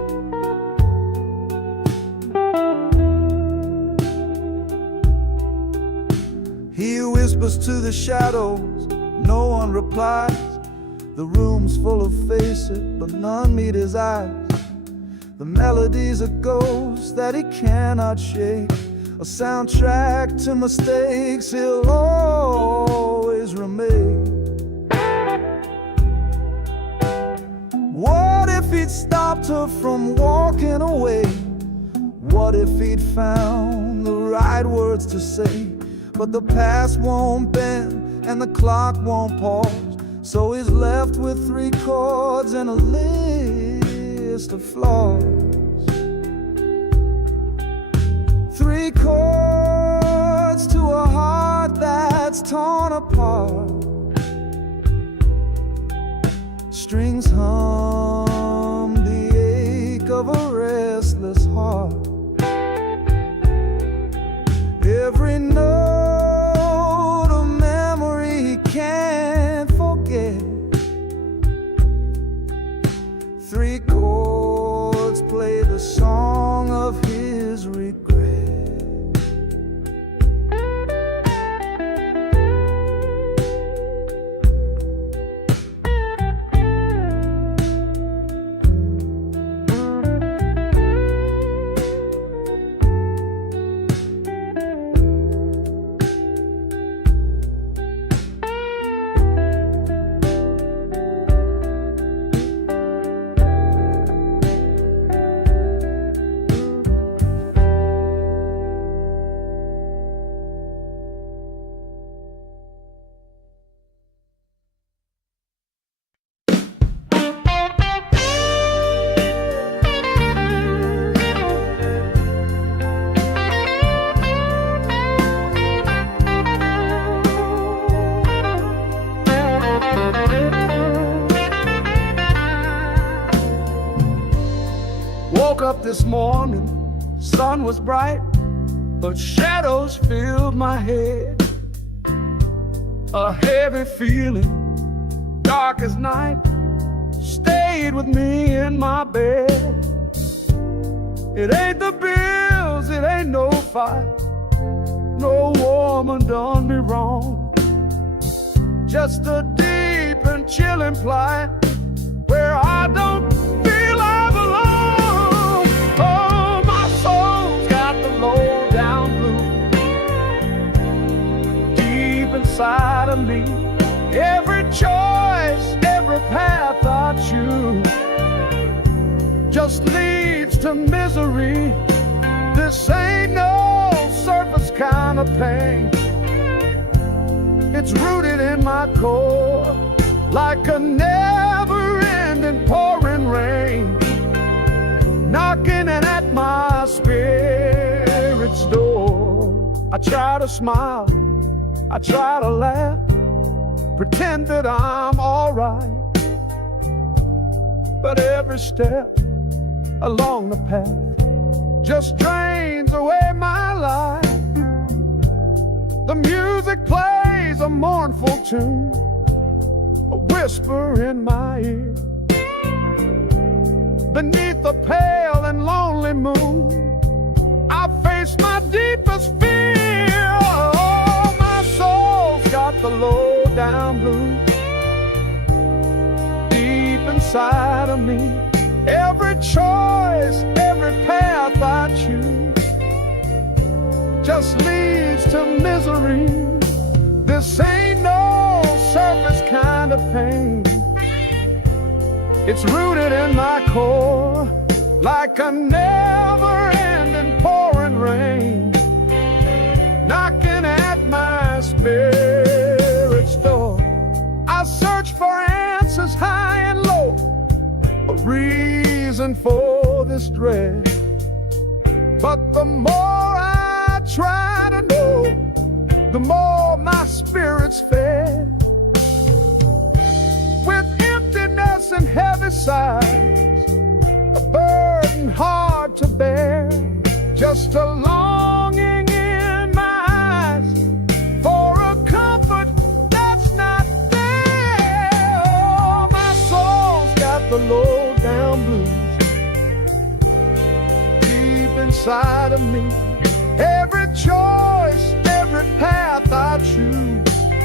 whispers to the shadows, no one replies. The room's full of faces, but none meet his eyes. The melody's a ghost that he cannot shake, a soundtrack to mistakes he'll always remain. What if he'd stopped her from walking away? What if he'd found the right words to say? But the past won't bend and the clock won't pause, so he's left with 3 chords and a list of flaws. 3 chords to a heart that's torn apart. Strings hum the ache of a restless heart. Every note of memory he can't forget. 3 chords play the song of his regret. Woke up this morning, sun was bright, but shadows filled my head. A heavy feeling, dark as night, stayed with me in my bed. It ain't the bills, it ain't no fight, no woman done me wrong. Just a deep and chilling plight where I don't feel I belong. Oh, my soul's got the low down blues deep inside of me. Every choice, every path I choose just leads to misery. This ain't no surface kind of pain. It's rooted in my core like a never-ending pouring rain, knocking at my spirit's door. I try to smile, I try to laugh, pretend that I'm alright, but every step along the path just drains away my life. The music plays a mournful tune, a whisper in my ear. Beneath the pale and lonely moon, I face my deepest fear. Oh, my soul's got the low down blues deep inside of me. Every choice, every path I choose just leads to misery. This ain't no surface kind of pain. It's rooted in my core like a never-ending pouring rain, knocking at my spirit's door. I search for answers high and low, a reason for this dread, but the more I try to know, the more my spirit's fed. With emptiness and heavy sighs, a burden hard to bear, just a longing in my eyes for a comfort that's not there. Oh, my soul's got the low down blues deep inside of me. Every choice, every path I choose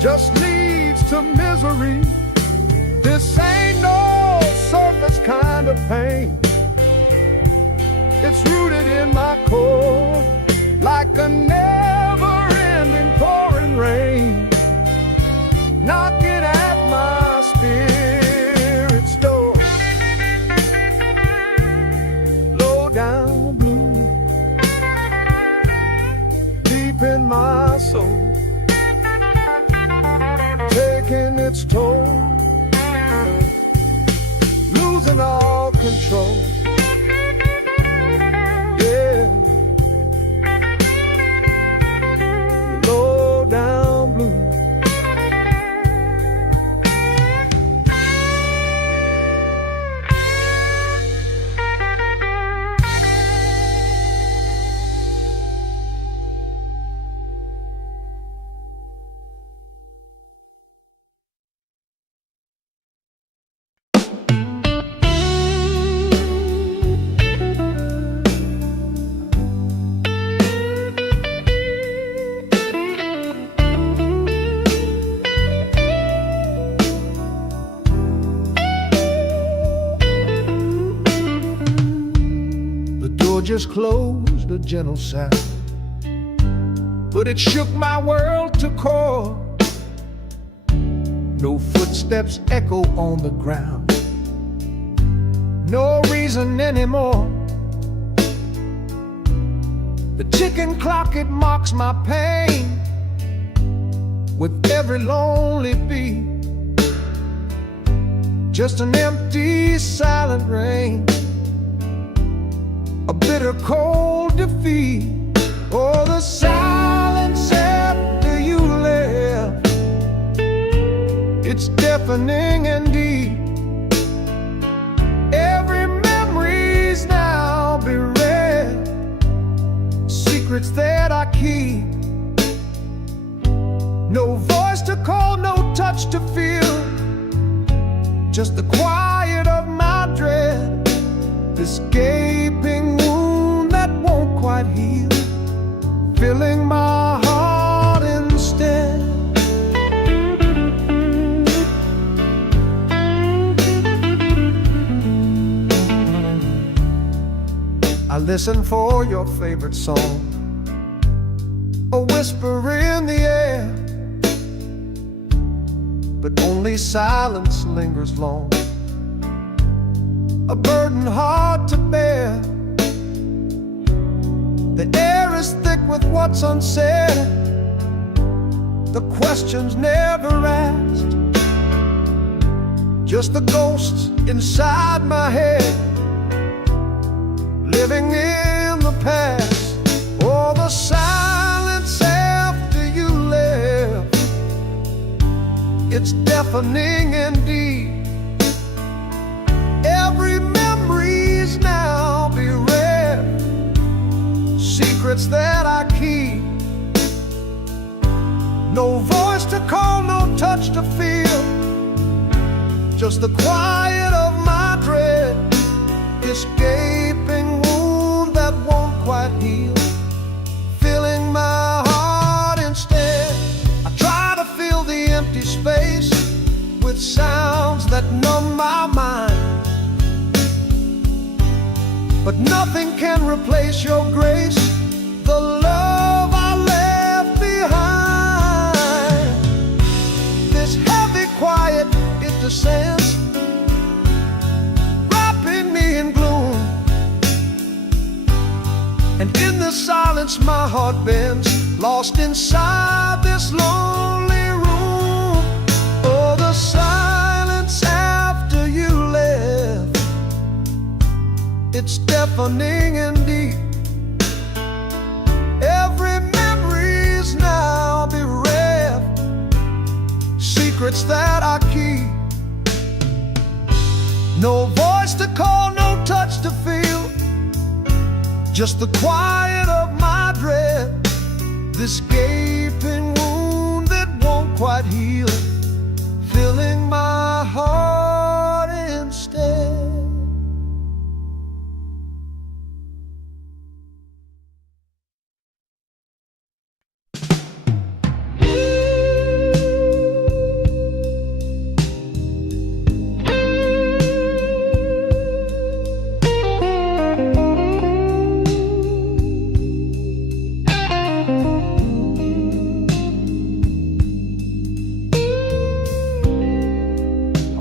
just leads to misery. This ain't no surface kind of pain. It's rooted in my core, like a never-ending pouring rain, knocking at my spirit's door. Low down blue, deep in my soul, taking its toll, losing all control. Yeah, low down blue. Just closed, a gentle sound, but it shook my world to core. No footsteps echo on the ground, no reason anymore. The ticking clock, it mocks my pain with every lonely beat. Just an empty, silent rain, a bitter cold defeat. Oh, the silence after you left, it's deafening and deep. Every memory's now bereft, secrets that I keep. No voice to call, no touch to feel, just the quiet of my dread. This gaping wound that won't quite heal, filling my heart instead. I listen for your favorite song, a whisper in the air, but only silence lingers long, a burden hard to bear. The air is thick with what's unsaid, the questions never asked, just the ghosts inside my head, living in the past. Oh, the silence after you left, it's deafening indeed. Every memory's now bereft, secrets that I keep. No voice to call, no touch to feel, just the quiet of my dread. This gaping wound that won't quite heal, filling my heart instead. I try to fill the empty space with sounds that numb my mind, but nothing can replace your grace, the love I left behind. This heavy quiet, it descends, wrapping me in gloom, and in the silence my heart bends, lost inside this lonely room. Oh, the silence after you left, it's deafening and deep. Every memory's now bereft, secrets that I keep. No voice to call, no touch to feel, just the quiet of my dread. This gaping wound that won't quite heal, filling my heart instead.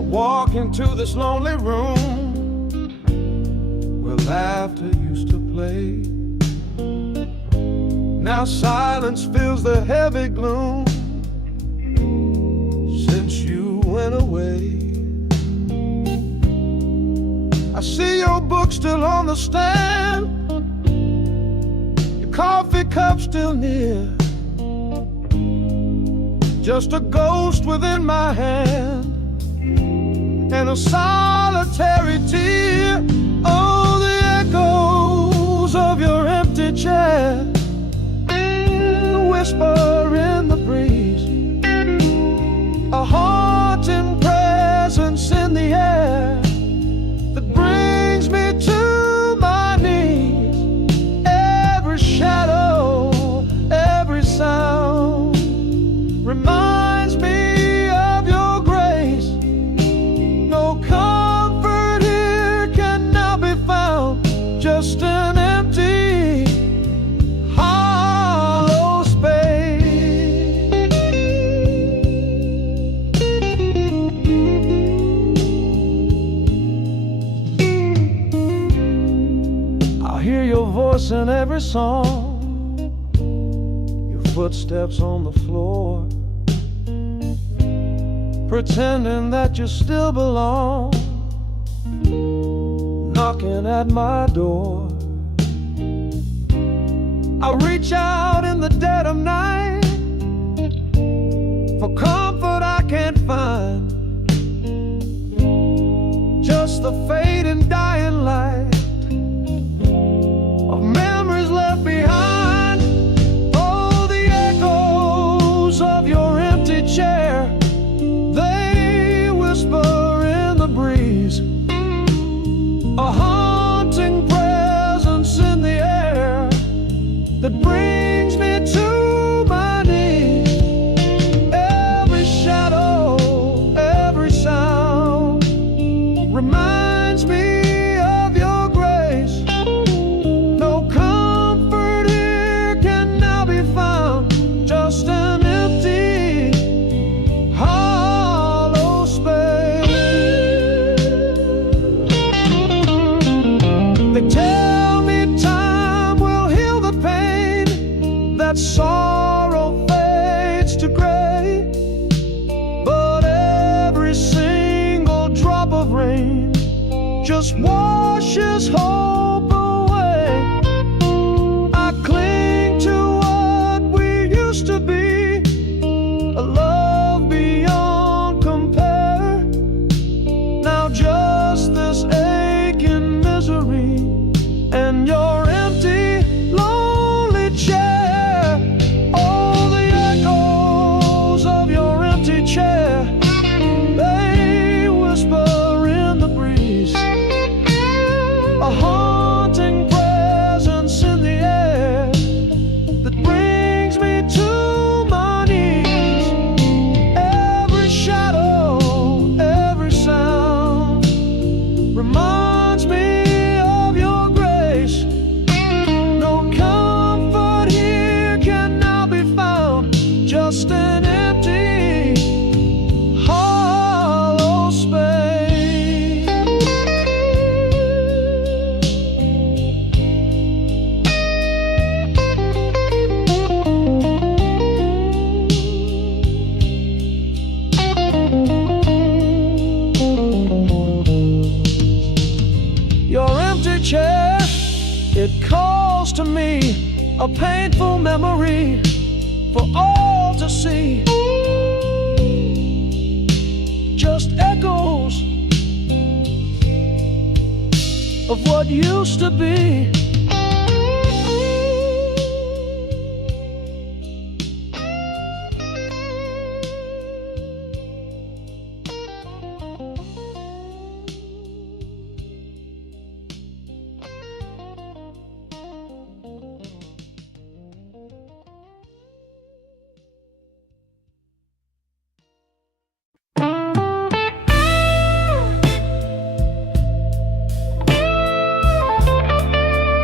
walk into this lonely room where laughter used to play. Now silence fills the heavy gloom since you went away. I see your book still on the stand, your coffee cup still near, just a ghost within my hand and a solitary tear. Oh, the echoes of your empty chair, the whisper in the breeze, a haunting presence in the air that brings me to my knees. Every shadow, every sound reminds me of your grace. No comfort here can now be found, just an empty, hollow space. I hear your voice in every song, your footsteps on the floor, pretending that you still belong, knocking at my door. I reach out in the dead of night for comfort I can't find, just the fading dying light of memories left behind. Oh, the echoes of your empty chair, they whisper in the breeze, a haunting presence in the air that brings me to my knees. Every shadow, every sound reminds me of your grace. No comfort here can now be found, just an empty, hollow space. They tell me time will heal the pain, that sorrow fades to gray, but every single drop of rain just washes hope away. I cling to what we used to be, a love beyond compare. Now just this aching misery and your empty, lonely chair. Oh, the echoes of your empty chair, they whisper in the breeze, a haunting presence in the air that brings me to my knees. Every shadow, every sound reminds me of your grace. No comfort here can now be found, just an empty, hollow space. Your empty chair, it calls to me, a painful memory for all to see. Just echoes of what used to be.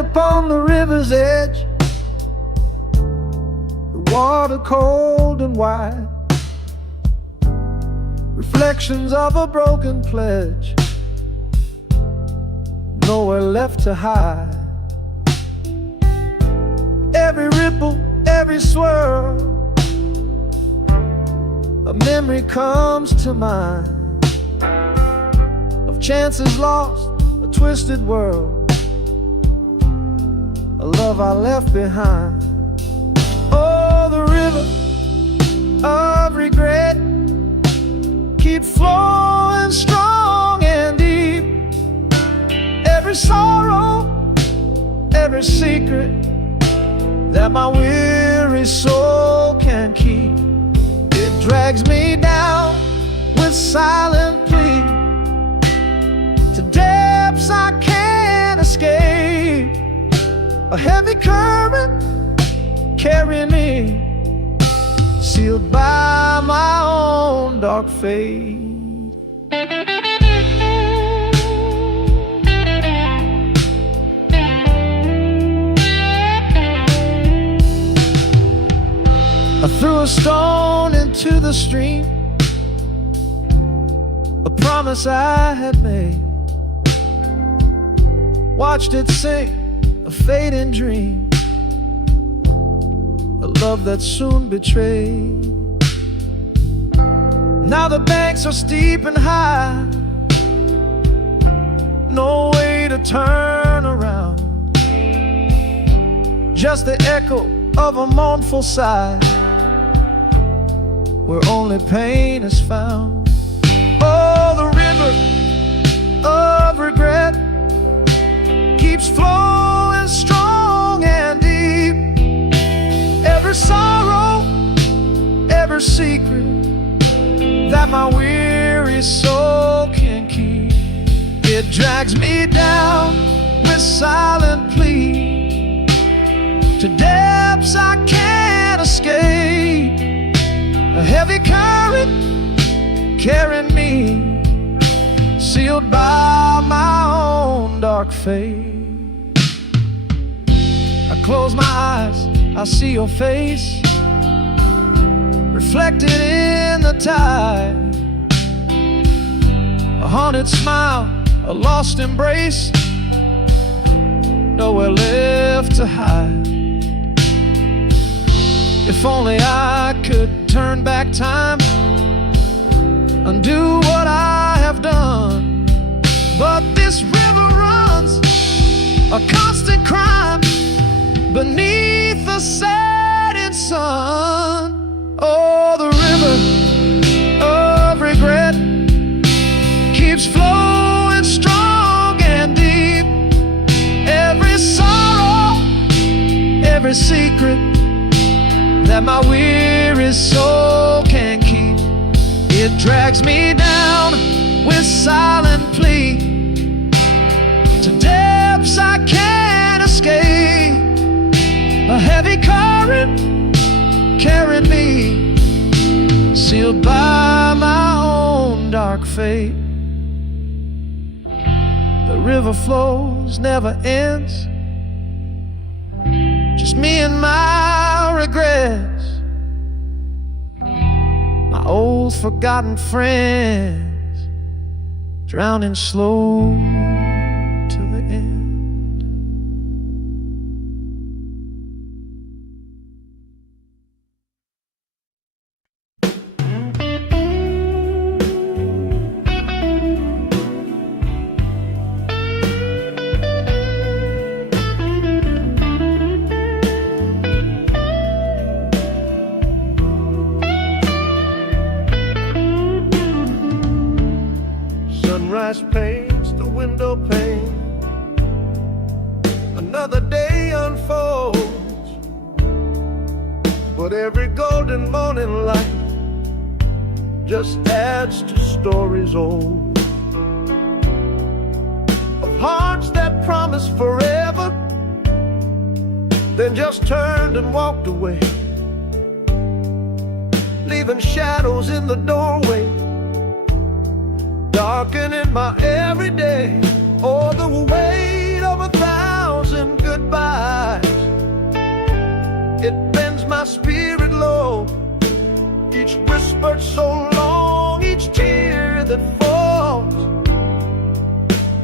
upon the river's edge, the water cold and wide, reflections of a broken pledge, nowhere left to hide. Every ripple, every swirl, a memory comes to mind of chances lost, a twisted world, a love I left behind. Oh, the river of regret keeps flowing strong and deep. Every sorrow, every secret that my weary soul can keep, it drags me down with silent plea to depths I can't escape. A heavy current carrying me, sealed by my own dark fate. I threw a stone into the stream, a promise I had made, watched it sink, a fading dream, a love that soon betrayed. Now the banks are steep and high, no way to turn around, just the echo of a mournful sigh, where only pain is found. Oh, the river of regret keeps flowing strong and deep. Every sorrow, every secret that my weary soul can keep, it drags me down with silent plea to depths I can't escape. A heavy current carrying me, sealed by my own dark fate. I close my eyes, I see your face reflected in the tide, a haunted smile, a lost embrace, nowhere left to hide. If only I could turn back time, undo what I have done, but this river runs a constant crime beneath the setting sun. Oh, the river of regret keeps flowing strong and deep. Every sorrow, every secret that my weary soul can keep, it drags me down with silent plea to depths I can't escape. A heavy current carrying me, sealed by my own dark fate. The river flows, never ends, just me and my regrets, my old forgotten friends, drowning slow to the end. Sunrise paints the window pane, another day unfolds, but every golden morning light just adds to stories old, of hearts that promised forever, then just turned and walked away, leaving shadows in the doorway, darkening my everyday. Oh, the weight of 1,000 good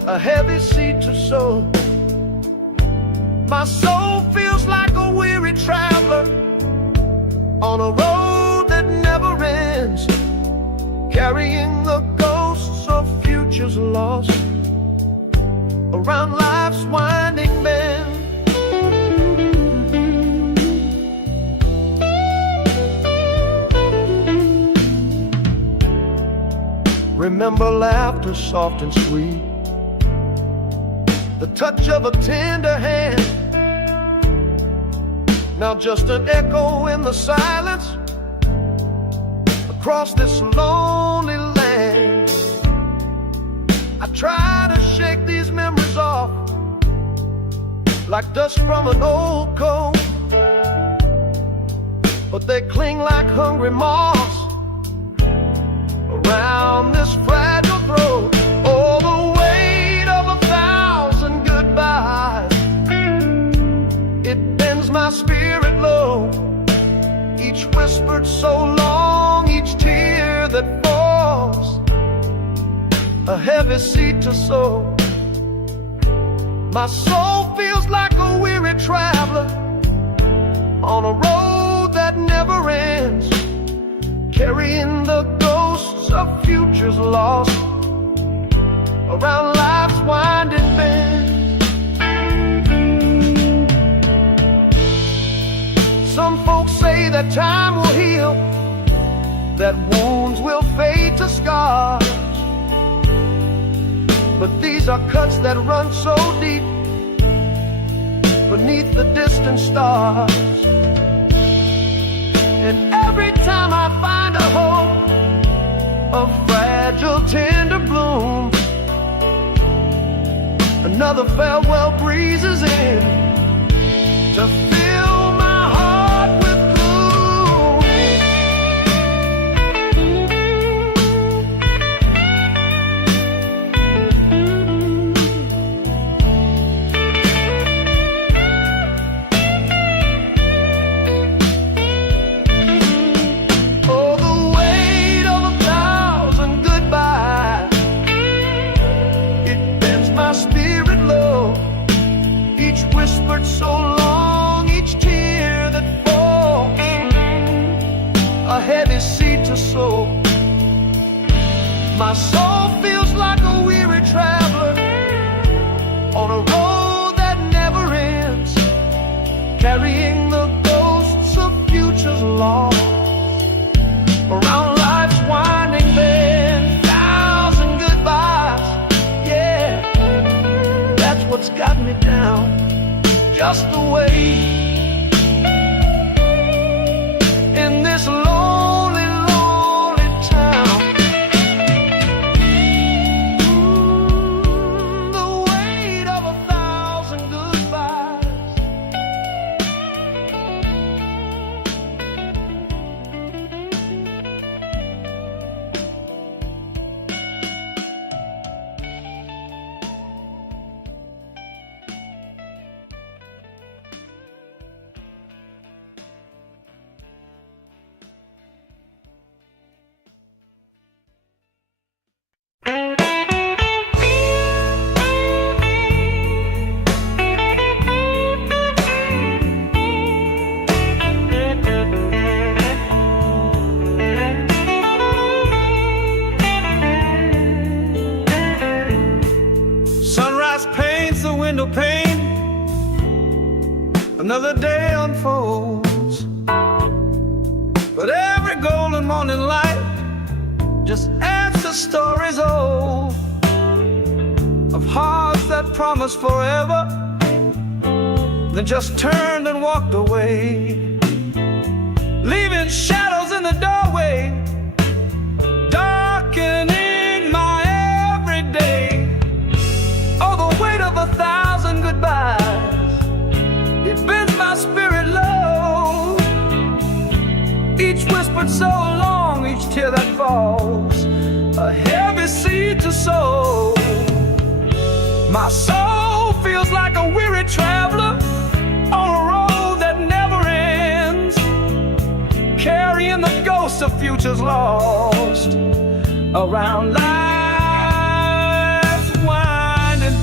a heavy seed to sow. My soul feels like a weary traveler on a road that never ends, carrying the ghosts of futures lost around life's winding bend. Remember laughter soft and sweet, the touch of a tender hand. Now just an echo in the silence across this lonely land. I try to shake these memories off like dust from an old coat, but they cling like hungry moths around this fragile throat. Oh, the weight of 1,000 goodbyes, it bends my spirit low. Each whispered so long, each tear that falls, a heavy seed to sow. My soul feels like a weary traveler on a road that never ends, carrying the ghosts of futures lost around life's winding bend. Some folks say that time will heal, that wounds will fade to scars, but these are cuts that run so deep beneath the distant stars. And every time I find a hope, a fragile, tender bloom, another farewell breezes in to fill my heart with so long, each tear that falls, a heavy seed to sow. My soul feels like a weary traveler on a road that never ends, carrying the ghosts of futures lost around life's winding bend. 1,000 goodbyes, yeah, that's what's got me down. Just the way in this lonely, lonely town. The weight of 1,000 goodbyes. Window pane, another day unfolds, but every golden morning light just adds to stories old of hearts that promised forever, then just turned and walked away, leaving shadows in the doorway, darkening my everyday. Oh, the weight of 1,000 goodbyes, it bends my spirit low. Each whispered so long, each tear that falls, a heavy seed to sow. My soul feels like a weary traveler on a road that never ends, carrying the ghosts of futures lost around life's winding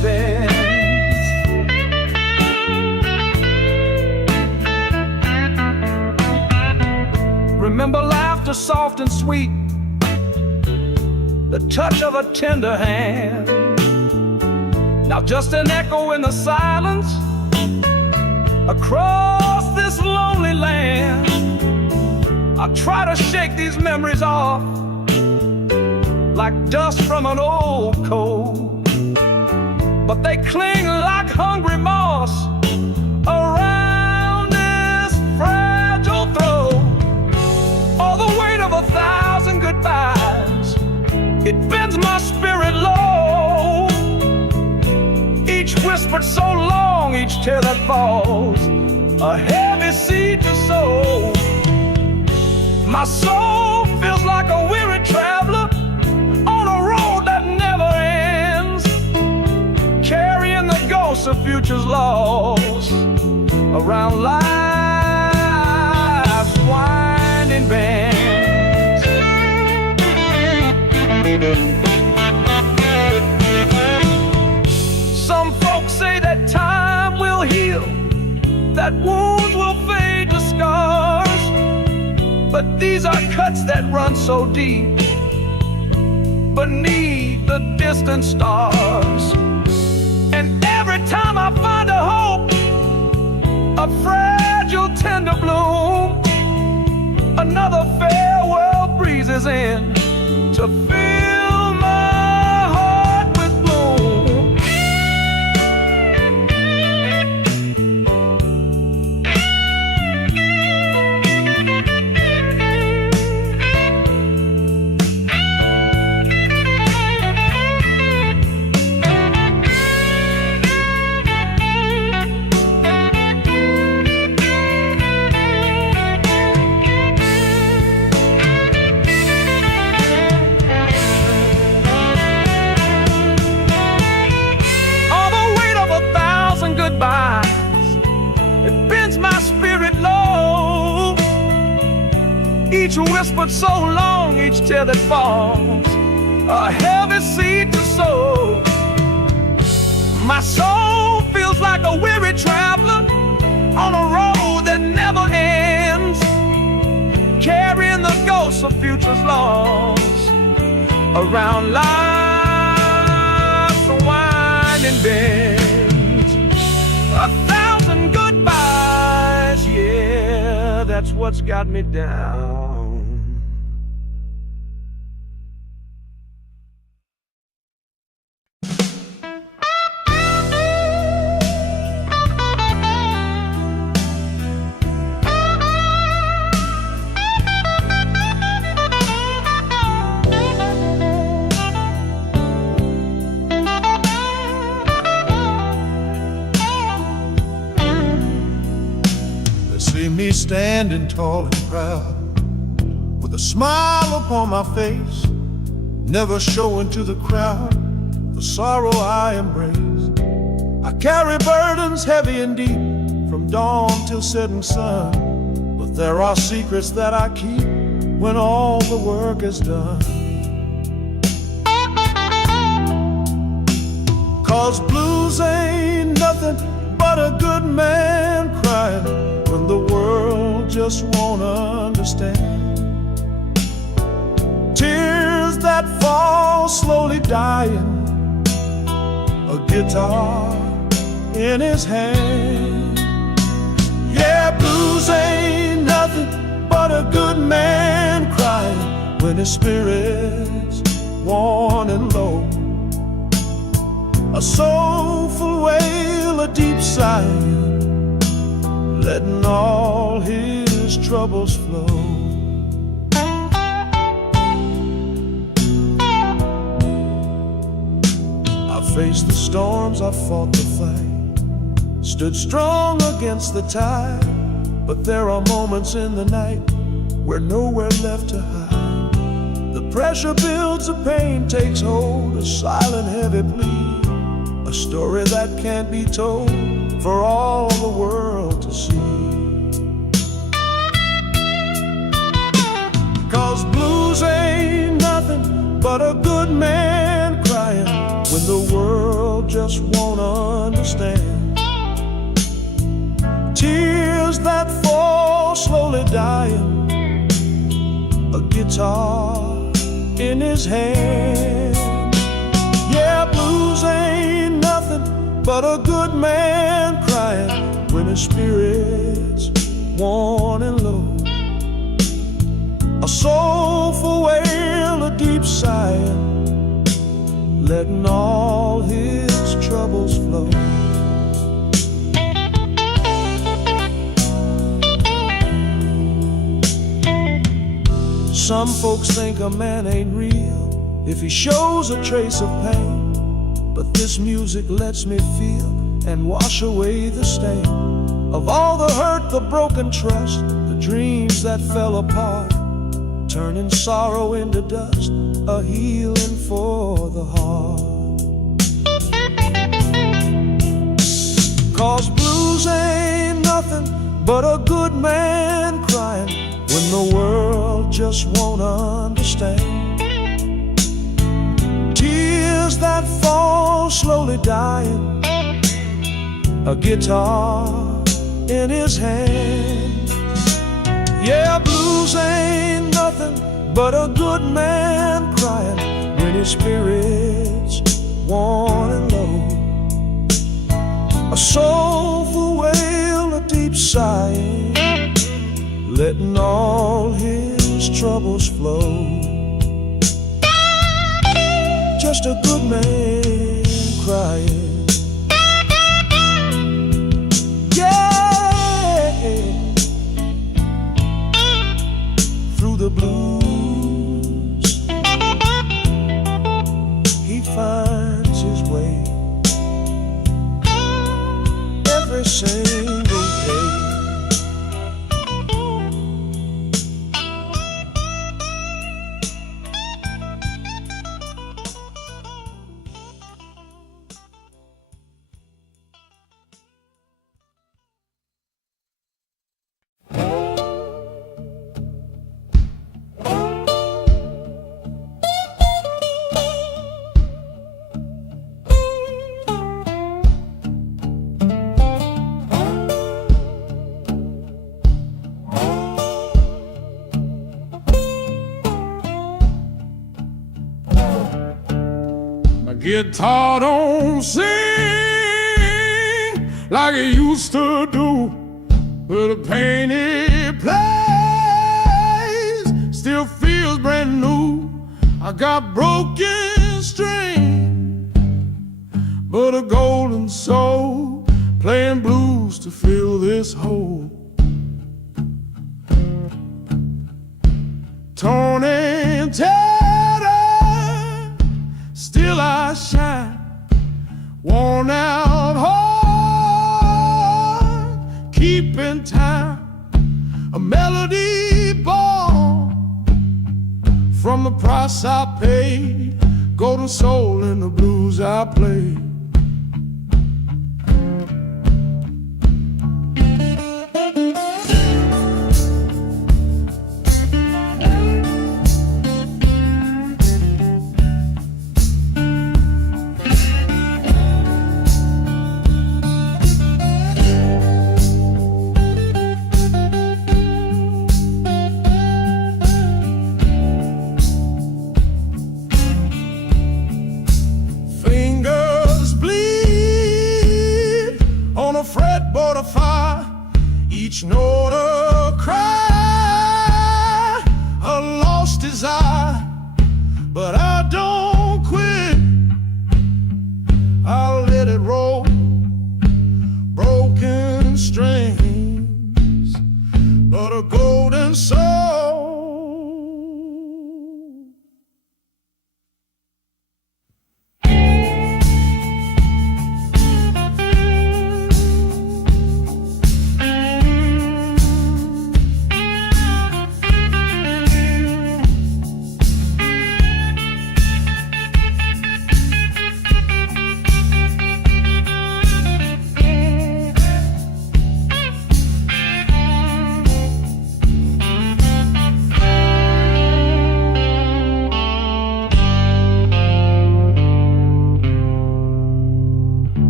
laughter soft and sweet, the touch of a tender hand. Now just an echo in the silence across this lonely land. I try to shake these memories off like dust from an old coat, but they cling like hungry moss around this fragile throat. Oh, the weight of 1,000 goodbyes, it bends my spirit low. Each whispered so long, each tear that falls, a heavy seed to sow. My soul feels like a weary traveler on a road that never ends, carrying the ghosts of futures lost around life's winding bends. Some folks say that time will heal, that wounds will fade to scars, but these are cuts that run so deep beneath the distant stars. And every time I find a hope, a fragile tender bloom, another farewell breezes in to fill my heart with gloom. It bends my spirit low. Each whispered so long, each tear that falls, a heavy seed to sow. My soul feels like a weary traveler on a road that never ends, carrying the ghosts of futures lost around life's winding bend. 1,000 goodbyes, yeah, that's what's got me down. See me standing tall and proud, with a smile upon my face, never showing to the crowd the sorrow I embrace. I carry burdens heavy and deep, from dawn till setting sun, but there are secrets that I keep when all the work is done. 'Cause blues ain't nothing but a good man crying when the world just won't understand. Tears that fall slowly dying, a guitar in his hand. Yeah, blues ain't nothing but a good man crying when his spirit's worn and low. A soulful wail, a deep sigh, letting all his troubles flow. I faced the storms, I fought the fight, stood strong against the tide, but there are moments in the night where nowhere left to hide. The pressure builds, the pain takes hold, a silent heavy plea, a story that can't be told for all the world to see. 'Cause blues ain't nothing but a good man crying when the world just won't understand. Tears that fall slowly dying, a guitar in his hand. Yeah, blues ain't nothing but a good man crying when his spirit's worn and low. A soulful wail, a deep sighing, letting all his troubles flow. Some folks think a man ain't real if he shows a trace of pain, but this music lets me feel and wash away the stain of all the hurt, the broken trust, the dreams that fell apart, turning sorrow into dust, a healing for the heart. 'Cause blues ain't nothing but a good man crying when the world just won't understand. Tears that fall slowly dying, a guitar in his hand. Yeah, blues ain't nothing but a good man crying when his spirit's worn and low. A soulful wail, a deep sighing, letting all his troubles flow. Just a good man crying. Yeah, through the blues he finds his way every single day. Guitar don't sing like it used to do, but the pain it plays still feels brand new. I got broken string, but a golden soul playing blues to fill this hole. Torn and tattered, still I shine, worn out heart, keeping time, a melody born from the price I paid, golden soul in the blues I play. Fretboard of fire, each note a cry, a lost desire, but I don't quit. I'll let it roll, broken strings, but a golden soul.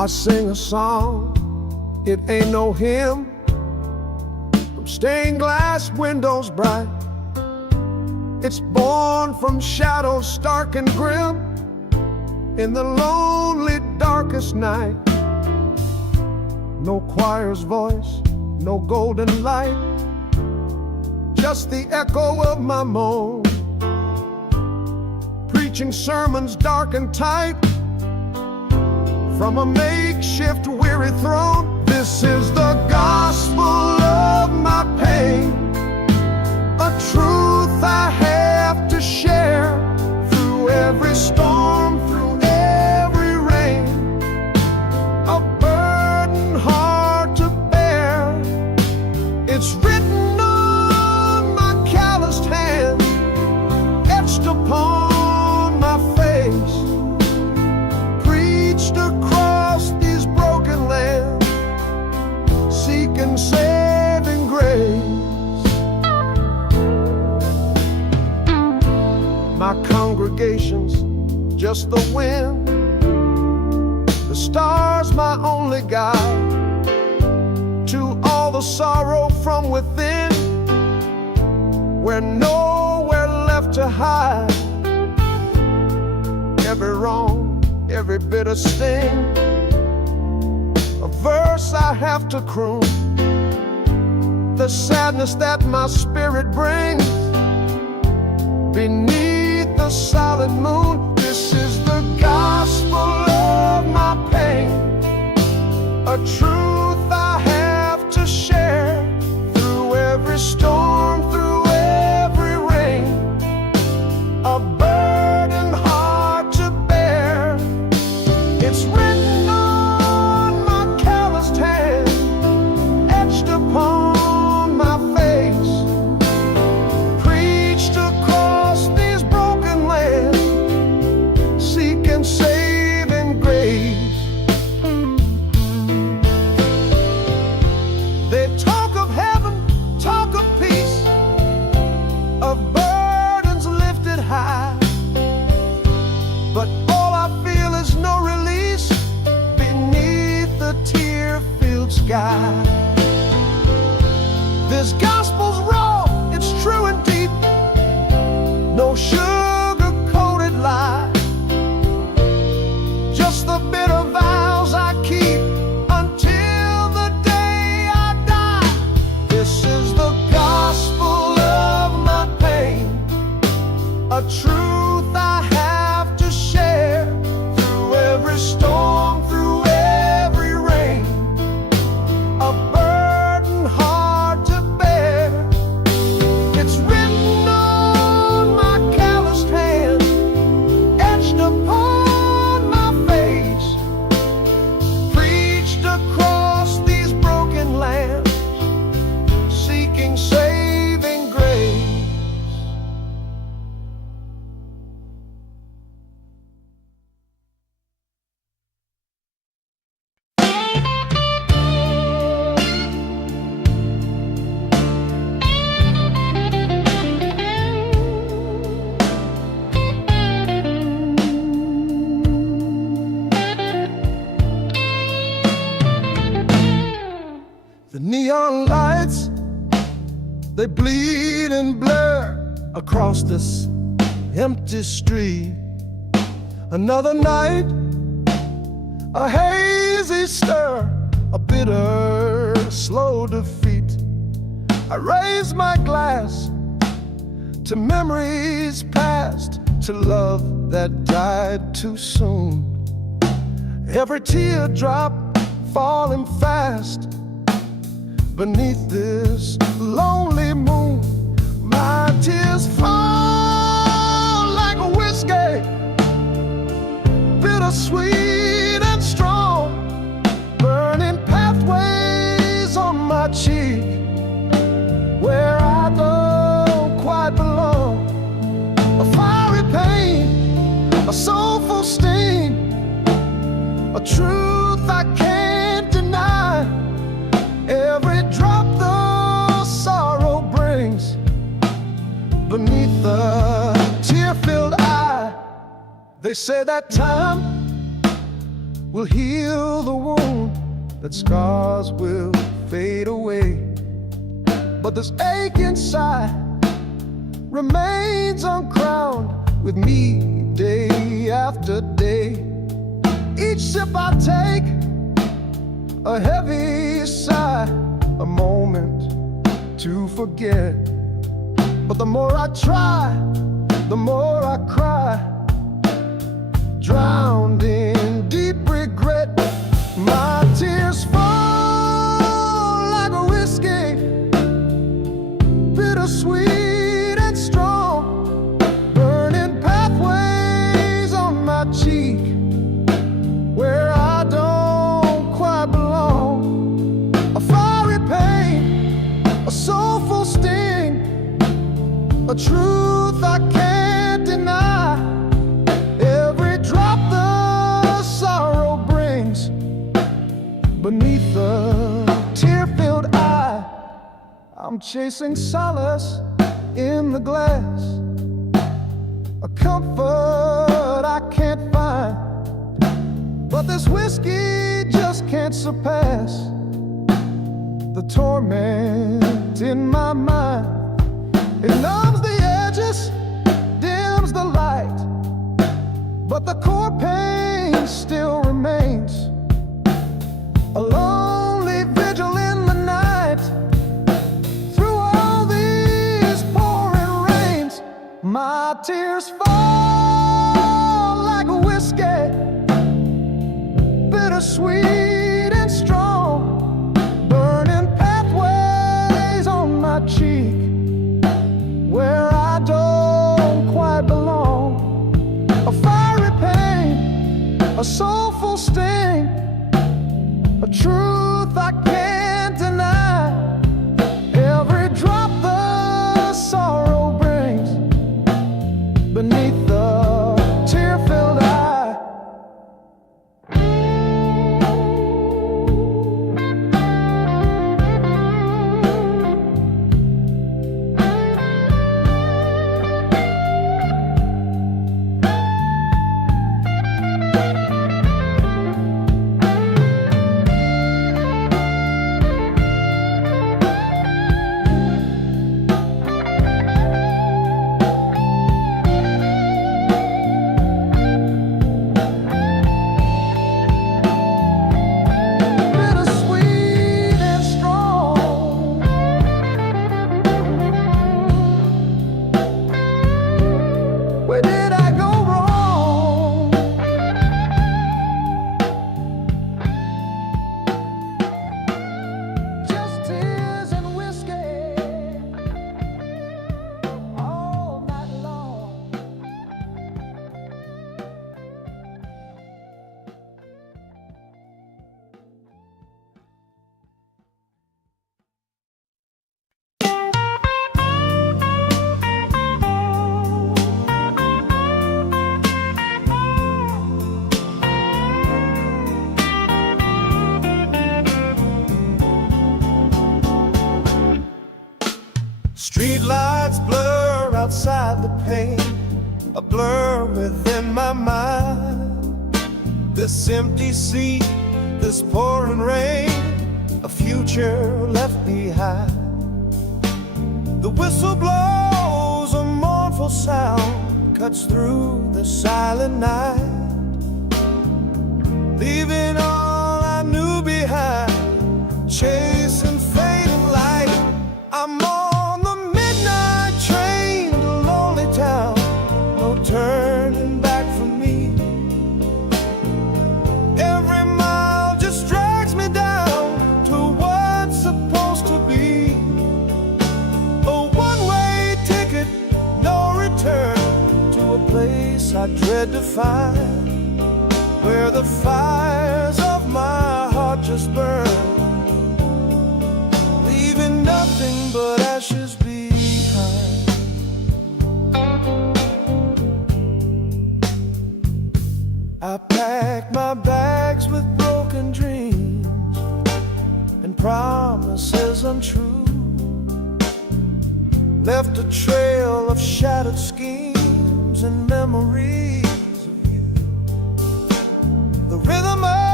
I sing a song, it ain't no hymn, from stained glass windows bright. It's born from shadows stark and grim, in the lonely darkest night. No choir's voice, no golden light, just the echo of my moan, preaching sermons dark and tight from a makeshift weary throne. This is the gospel of my pain, a truth I have to share through every storm, through every rain, a burden hard to bear. It's written on my calloused hands, etched upon my face, preached across these broken lands, seeking saving grace. My congregation's just the wind, the stars my only guide to all the sorrow from within, where nowhere left to hide. Every wrong, every bitter sting, a verse I have to croon, the sadness that my spirit brings beneath the solid moon. This is the gospel of my pain, a truth I have to share through every storm, through every rain, a burden hard to bear. It's written on my calloused hand, etched upon my face, preached across these broken lands, seeking saving grace. They talk of heaven, talk of peace, of burdens lifted high, but all I feel is no release beneath the tear-filled sky. This gospel's raw, it's true and deep, no sugar-coated lie, just the bitter vows I keep until the day I die. This is the gospel of my pain, a truth I have to share through every storm, through every rain, a burden hard to bear. It's written on my calloused hand, etched upon my face, preached across these broken lands, seeking saving grace. The neon lights, they bleed and blur across this empty street. Another night, a hazy stir, a bitter, slow defeat. I raise my glass to memories past, to love that died too soon. Every teardrop falling fast beneath this lonely moon. My tears fall like a whiskey, bittersweet and strong, burning pathways on my cheek where I don't quite belong. A fiery pain, a soulful sting, a truth I can't deny. Every drop the sorrow brings beneath the tear-filled eye. They say that time will heal the wound, that scars will fade away. But this ache inside remains uncrowned with me day after day. Each sip I take, a heavy sigh, a moment to forget. But the more I try, the more I cry, drowned in deep regret. My tears fall like a whiskey, bittersweet and strong, burning pathways on my cheek where I don't quite belong. A fiery pain, a soulful sting, a truth I can't deny. Every drop the sorrow brings beneath the tear-filled eye. I'm chasing solace in the glass, a comfort I can't find. But this whiskey just can't surpass the torment in my mind. It numbs the edges, dims the light, but the core pain still remains. A lonely vigil in the night, through all these pouring rains. My tears fall like a whiskey, bittersweet and strong, burning pathways on my cheek where I don't quite belong. A fiery pain, a soulful sting, a truth I can't deny. Every drop the sorrow brings beneath the tear-filled eye. Where did I go wrong? Just tears and whiskey all night long. Street lights blur outside the pane, a blur within my mind. This empty seat, this pouring rain, a future left behind. The whistle blows a mournful sound, cuts through the silent night, leaving all I knew behind, chasing fading light. I'm on the midnight train to lonely town, no turning back for me. Every mile just drags me down to what's supposed to be a one-way ticket, no return, to a place I dread to find, where the fires of my heart just burn, leaving nothing but ashes behind. I packed my bags with broken dreams and promises untrue, left a trail of shattered schemes and memories of you. The rhythm of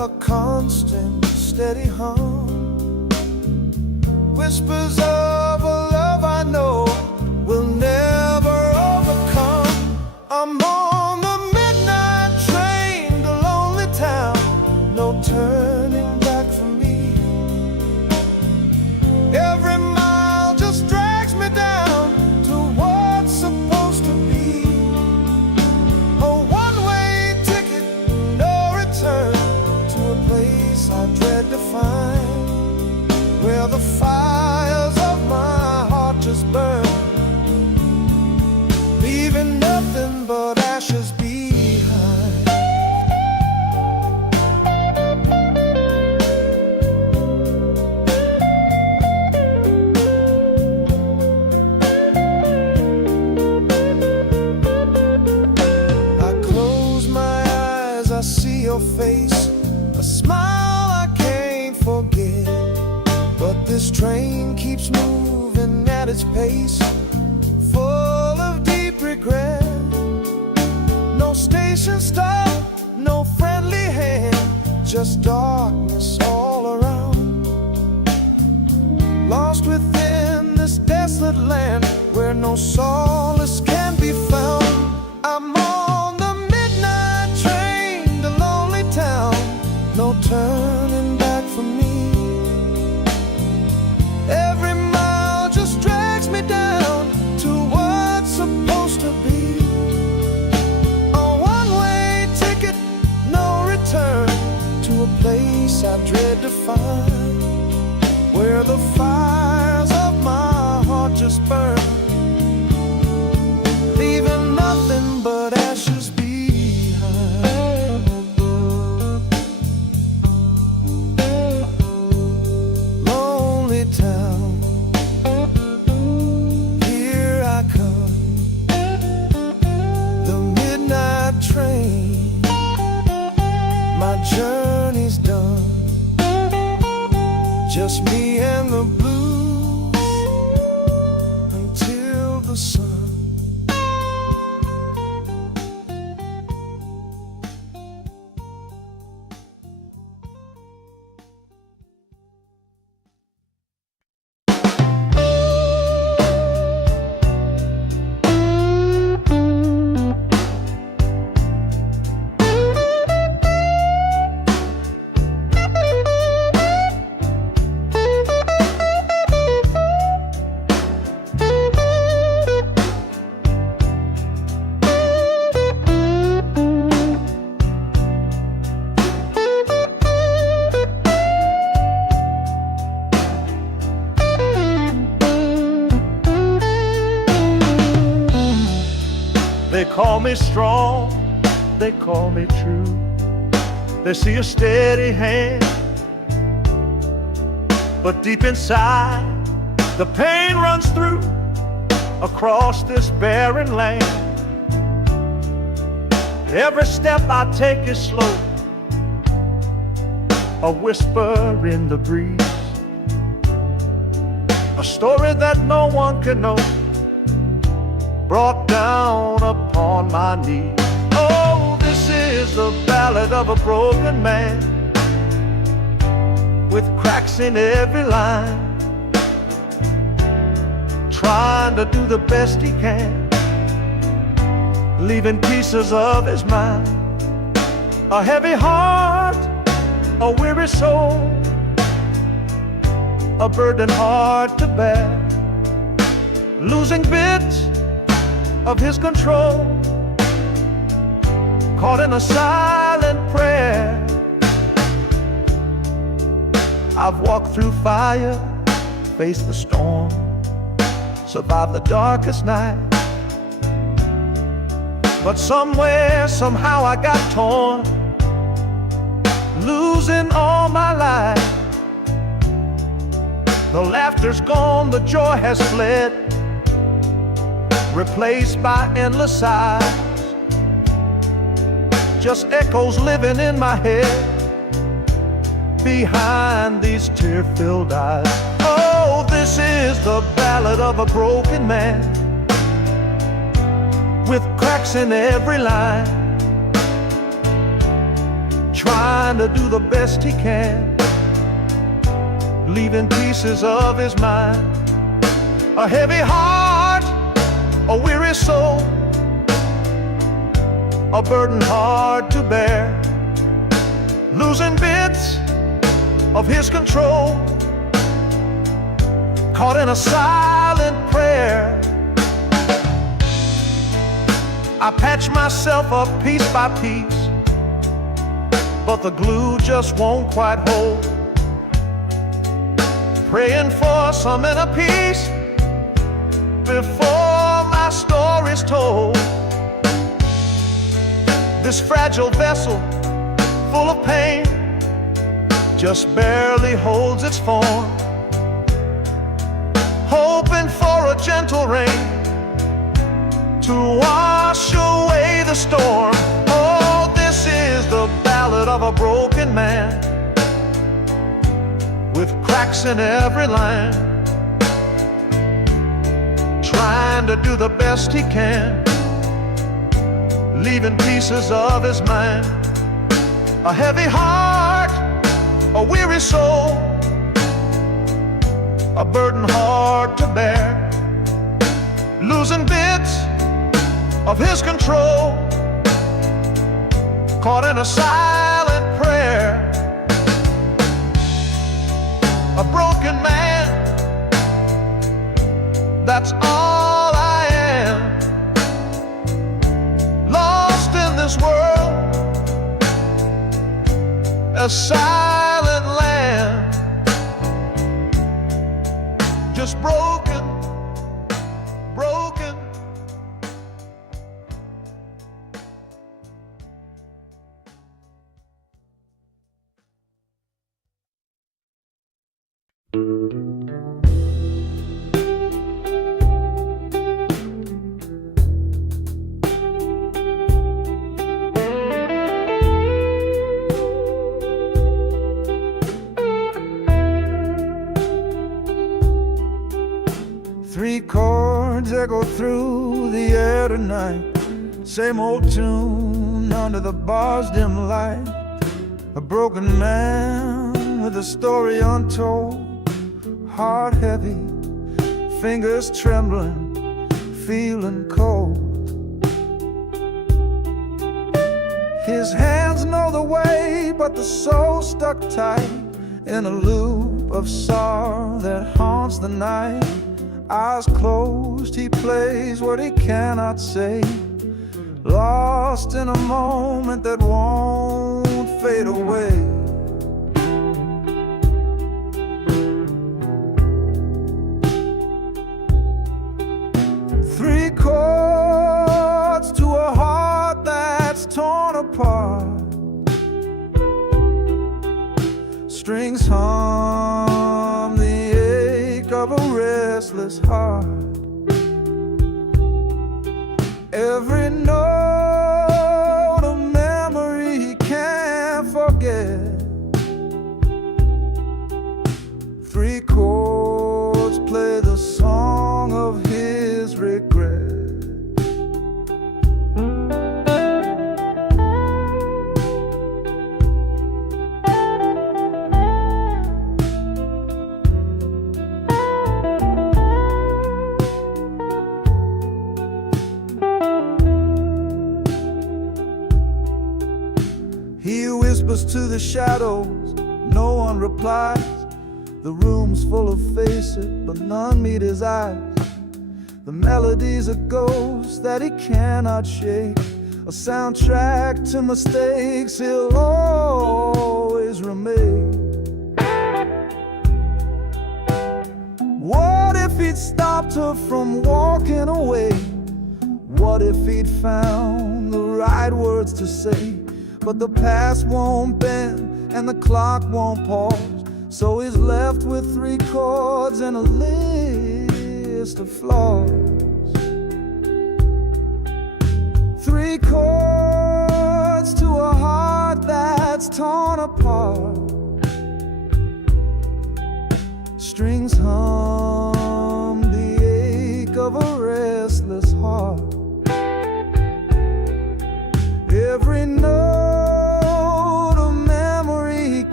a constant, steady hum. Whispers of a love I know will never overcome. I'm on the midnight train to lonely town, no turning back for me. Every mile just drags me down to what's supposed to be. A one-way ticket, no return, to a place I dread to find, where the fires of my heart just burn, leaving nothing but ashes behind. I close my eyes, I see your face, a smile I can't forget. But this train keeps moving at its pace, full of deep regret. No station stop, no friendly hand, just darkness all around. Lost within this desolate land where no solace can be found. I'm on the midnight train to lonely town, no turning back for me. Every mile just drags me down to what's supposed to be. A one-way ticket, no return, to a place I dread to find, where the fires of my heart just burn, leaving nothing but ashes behind. Lonely town, here I come, the midnight train, my journey's done, just me and the blues until the sun. They call me strong, they call me true. They see a steady hand, but deep inside the pain runs through across this barren land. Every step I take is slow, a whisper in the breeze, a story that no one can know, brought down upon my knees. Oh, this is the ballad of a broken man, with cracks in every line, trying to do the best he can, leaving pieces of his mind. A heavy heart, a weary soul, a burden hard to bear, losing bits of his control, caught in a silent prayer. I've walked through fire, faced the storm, survived the darkest night, but somewhere, somehow I got torn, losing all my life. The laughter's gone, the joy has fled, replaced by endless sighs, just echoes living in my head behind these tear-filled eyes. Oh, this is the ballad of a broken man, with cracks in every line, trying to do the best he can, leaving pieces of his mind. A heavy heart, a weary soul, a burden hard to bear, losing bits of his control, caught in a silent prayer. I patch myself up piece by piece, but the glue just won't quite hold. Praying for some inner peace before my story's told. This fragile vessel, full of pain, just barely holds its form, hoping for a gentle rain to wash away the storm. Oh, this is the ballad of a broken man, with cracks in every line, trying to do the best he can, leaving pieces of his mind. A heavy heart, a weary soul, a burden hard to bear, losing bits of his control, caught in a silent prayer. A broken man, that's all I am, lost in this world, a silent land, just broken, broken. Three chords echo through the air tonight, same old tune under the bar's dim light. A broken man with a story untold, heart heavy, fingers trembling, feeling cold. His hands know the way, but the soul stuck tight in a loop of sorrow that haunts the night. Eyes closed, he plays what he cannot say, lost in a moment that won't fade away. Three chords to a heart that's torn apart, strings hum the ache of a restless heart. Every note a memory he can't forget. Three chords play the song of his regret. He whispers to the shadows, no one replies. The room's full of faces, but none meet his eyes. The melody's a ghost that he cannot shake, a soundtrack to mistakes he'll always remake. What if he'd stopped her from walking away? What if he'd found the right words to say? But the past won't bend and the clock won't pause, so he's left with three chords and a list of flaws. Three chords to a heart that's torn apart, strings hum the ache of a restless heart. Every note a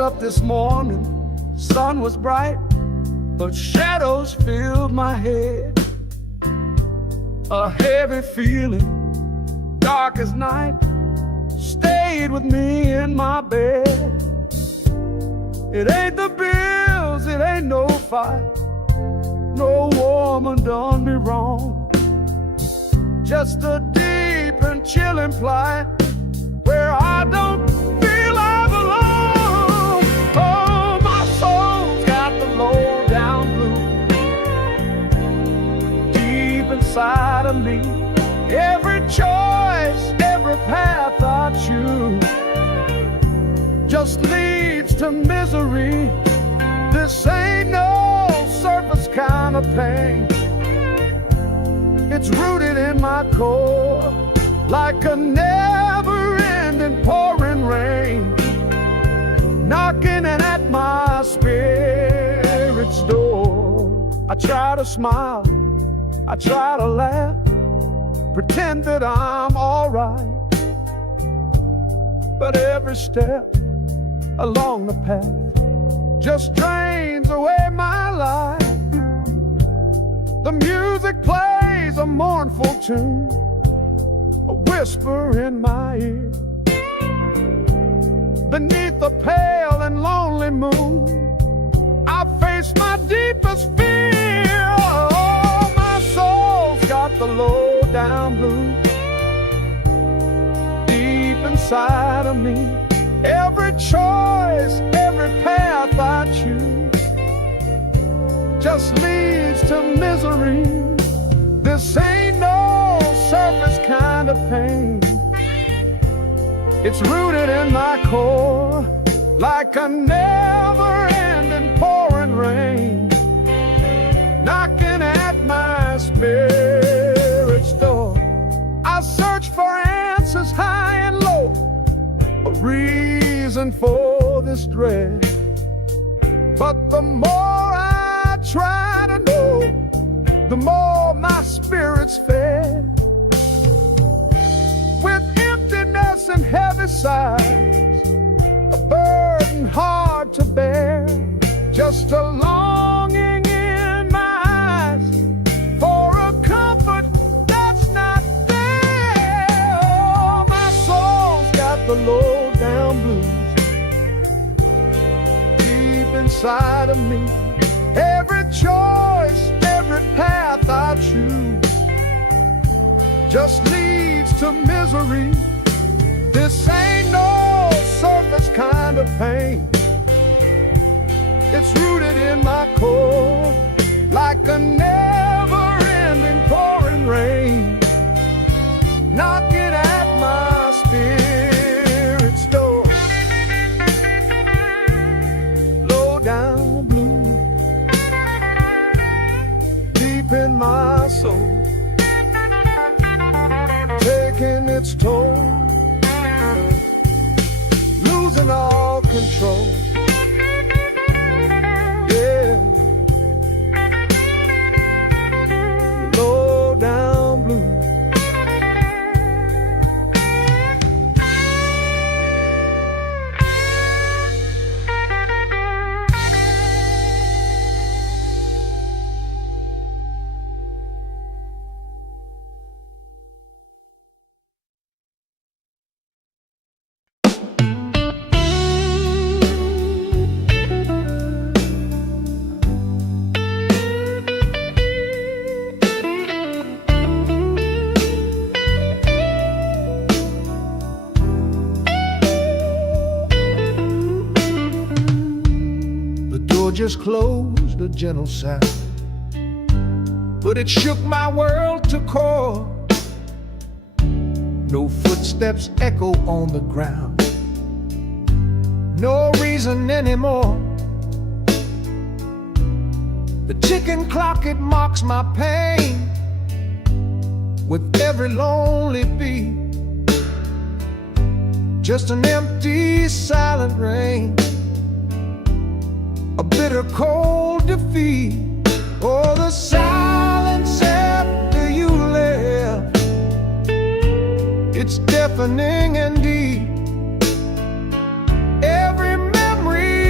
up this morning, sun was bright, but shadows filled my head. A heavy feeling, dark as night, stayed with me in my bed. It ain't the bills, it ain't no fight, no woman done me wrong. Just a deep and chilling plight where I don't feel I belong. Oh, my soul's got the low down blues deep inside of me. Every choice, every path I choose just leads to misery. This ain't no surface kind of pain. It's rooted in my core like a never-ending pouring rain, knocking at my spirit's door. I try to smile, I try to laugh, pretend that I'm alright, but every step along the path just drains away my life. The music plays a mournful tune, a whisper in my ear. Beneath the pale and lonely moon, I face my deepest fear. Oh, my soul's got the low down blues deep inside of me. Every choice, every path I choose just leads to misery. This ain't no surface kind of pain. It's rooted in my core like a never-ending pouring rain, knocking at my spirit's door. I search for answers high and low, a reason for this dread, but the more I try to know, the more my spirit's fed. With emptiness and heavy sighs, a burden hard to bear, just a longing in my eyes for a comfort that's not there. Oh, my soul's got the low down blues deep inside of me. Every choice, every path I choose just leads to misery. This ain't no surface kind of pain. It's rooted in my core like a never-ending pouring rain, knocking at my spirit's door. Low down blue deep in my soul, taking its toll, losing all control. Yeah, low down blue. Just closed, a gentle sound, but it shook my world to core. No footsteps echo on the ground, no reason anymore. The ticking clock, it mocks my pain with every lonely beat. Just an empty, silent rain, a bitter cold defeat. Oh, the silence after you left, it's deafening and deep. Every memory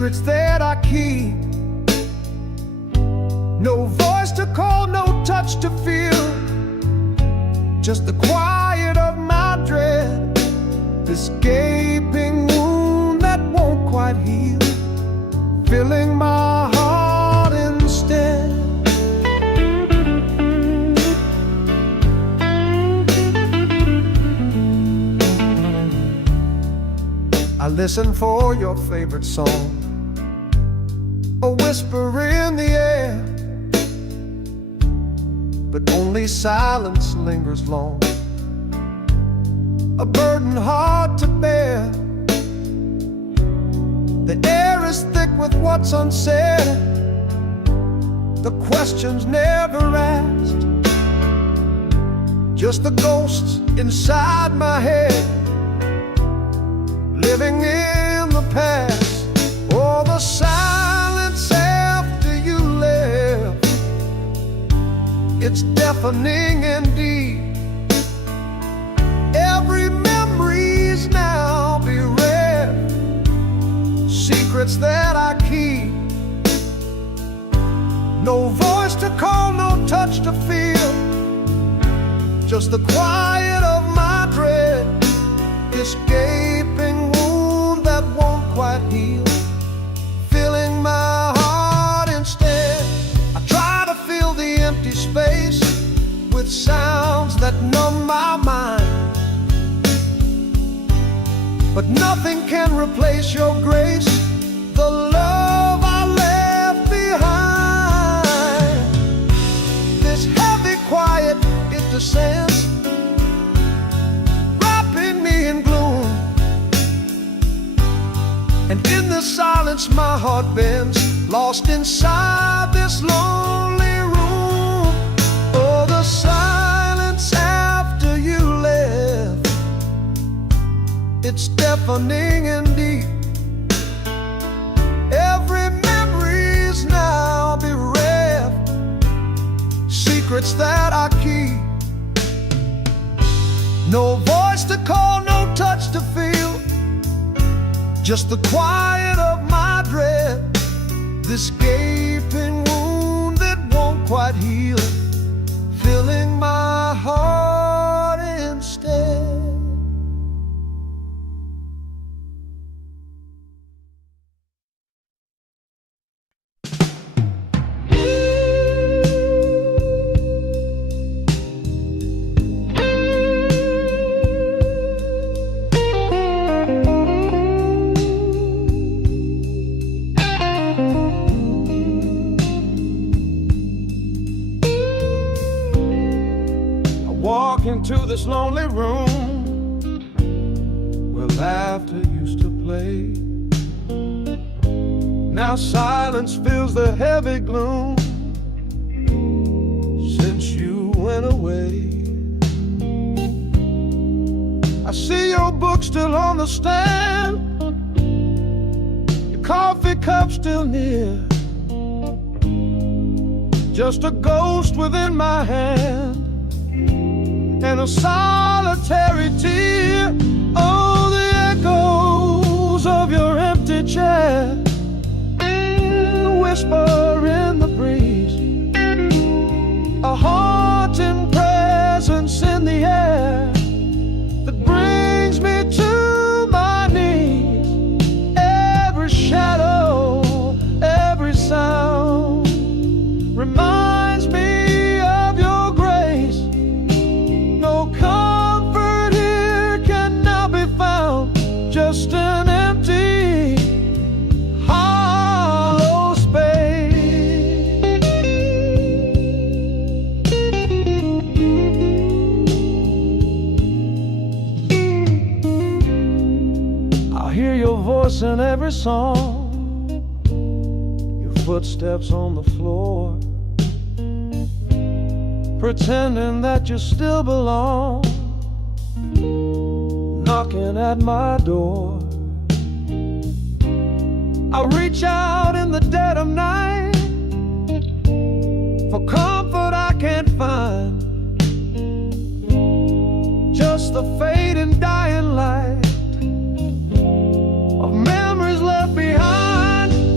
secrets that I keep. No voice to call, no touch to feel, just the quiet of my dread, this gaping wound that won't quite heal, filling my heart instead. I listen for your favorite song, a whisper in the air, but only silence lingers long, a burden hard to bear. The air is thick with what's unsaid, the questions never asked, just the ghosts inside my head, living in the past. Oh, the silence after you left, it's deafening indeed. Every memory's now bereft, secrets that I keep. No voice to call, no touch to feel, just the quiet of my dread, this gaping wound that won't quite heal, filling my heart instead. I try to fill the empty space with sounds that numb my mind, but nothing can replace your grace, the love I left behind. This heavy quiet, it descends, wrapping me in gloom, and in the silence my heart bends, lost inside this lonely room. Oh, the silence after you left, it's deafening indeed. Every memory's now bereft, secrets that I keep. No voice to call, no touch to feel, just the quiet of my dread, this gaping wound that won't quite heal, filling my heart instead. Walk into this lonely room where laughter used to play. Now silence fills the heavy gloom since you went away. I see your book still on the stand, your coffee cup still near, just a ghost within my hand, and a solitary tear. Oh, the echoes of your empty chair, the whisper in the breeze, a haunting presence in the air that brings me to my knees. Every shadow, every sound reminds me of your grace. No comfort here can now be found, just an empty, hollow space. I'll hear your voice in every song, your footsteps on the floor, pretending that you still belong, knocking at my door. I reach out in the dead of night for comfort I can't find, just the fading dying light of memories left behind.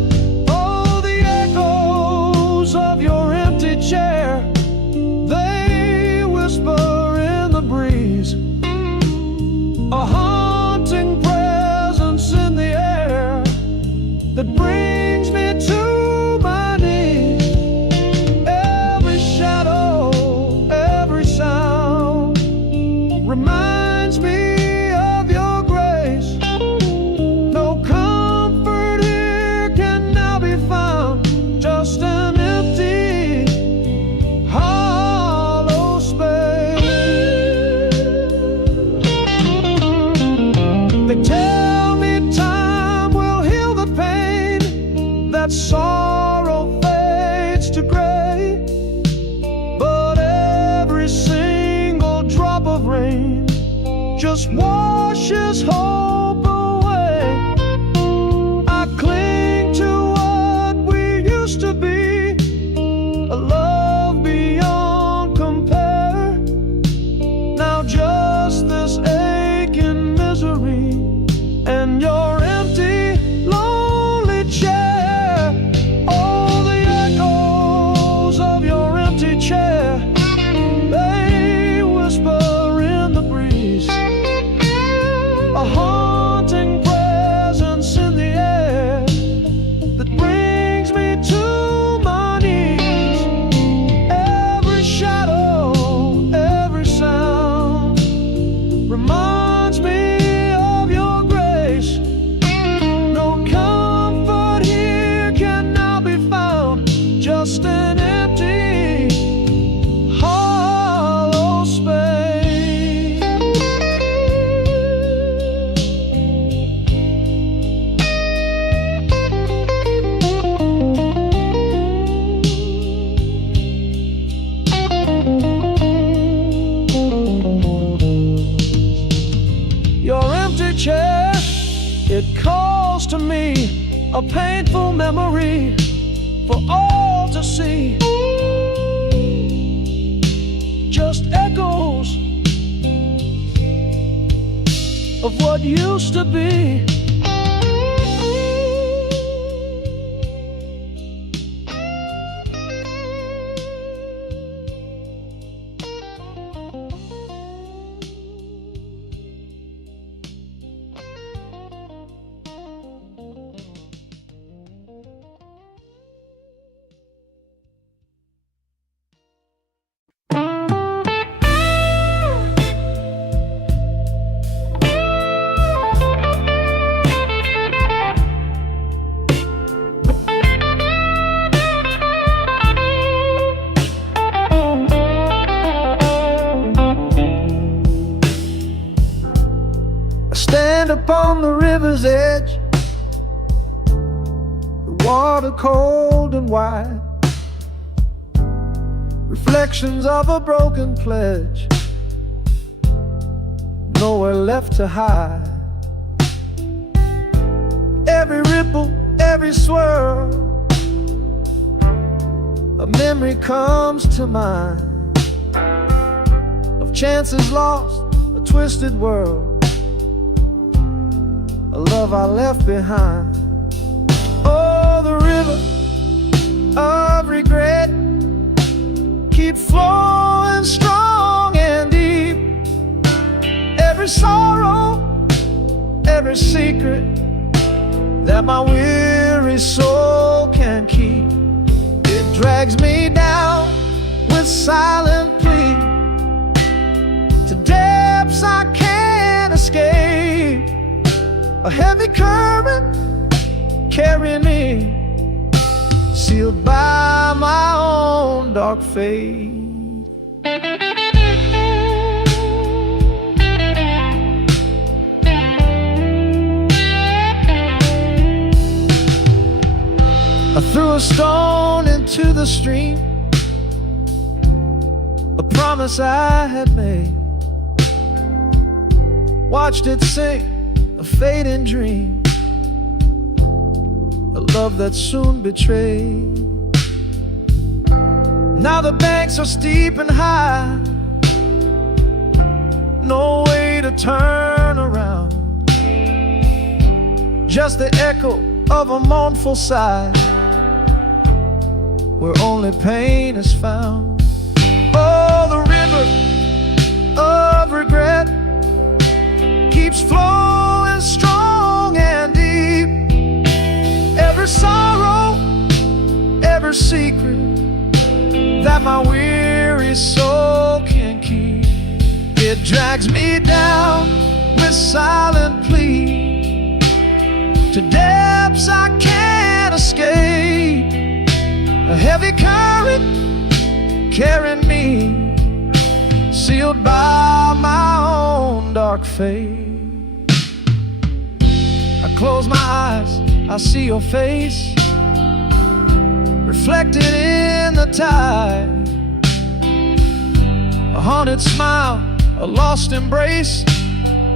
just washes hope away. I cling to what we used to be, a love beyond compare. Now just this aching misery and your empty, lonely chair. Oh, the echoes of your empty chair, they whisper in the breeze, a haunting presence in the air that brings me to my knees. Every shadow, every sound reminds me of your grace. No comfort here can now be found, just an empty, hollow space. Your empty chair, it calls to me, a painful memory for all to see. Just echoes of what used to be. I stand upon the river's edge, the water cold and wide, reflections of a broken pledge, nowhere left to hide. Every ripple, every swirl, a memory comes to mind of chances lost, a twisted world, a love I left behind. Oh, the river of regret keep flowing strong and deep. Every sorrow, every secret that my weary soul can keep, it drags me down with silent plea to depths I can't escape. A heavy current carrying me, sealed by my own dark fate. I threw a stone into the stream, a promise I had made, watched it sink, a fading dream, a love that soon betrayed. Now the banks are steep and high, no way to turn around, just the echo of a mournful sigh, where only pain is found. Oh, the river of regret keeps flowing strong and deep. Every sorrow, every secret that my weary soul can keep, it drags me down with silent plea to depths I can't escape. A heavy current carrying me, sealed by my own dark fate. I close my eyes, I see your face reflected in the tide, a haunted smile, a lost embrace,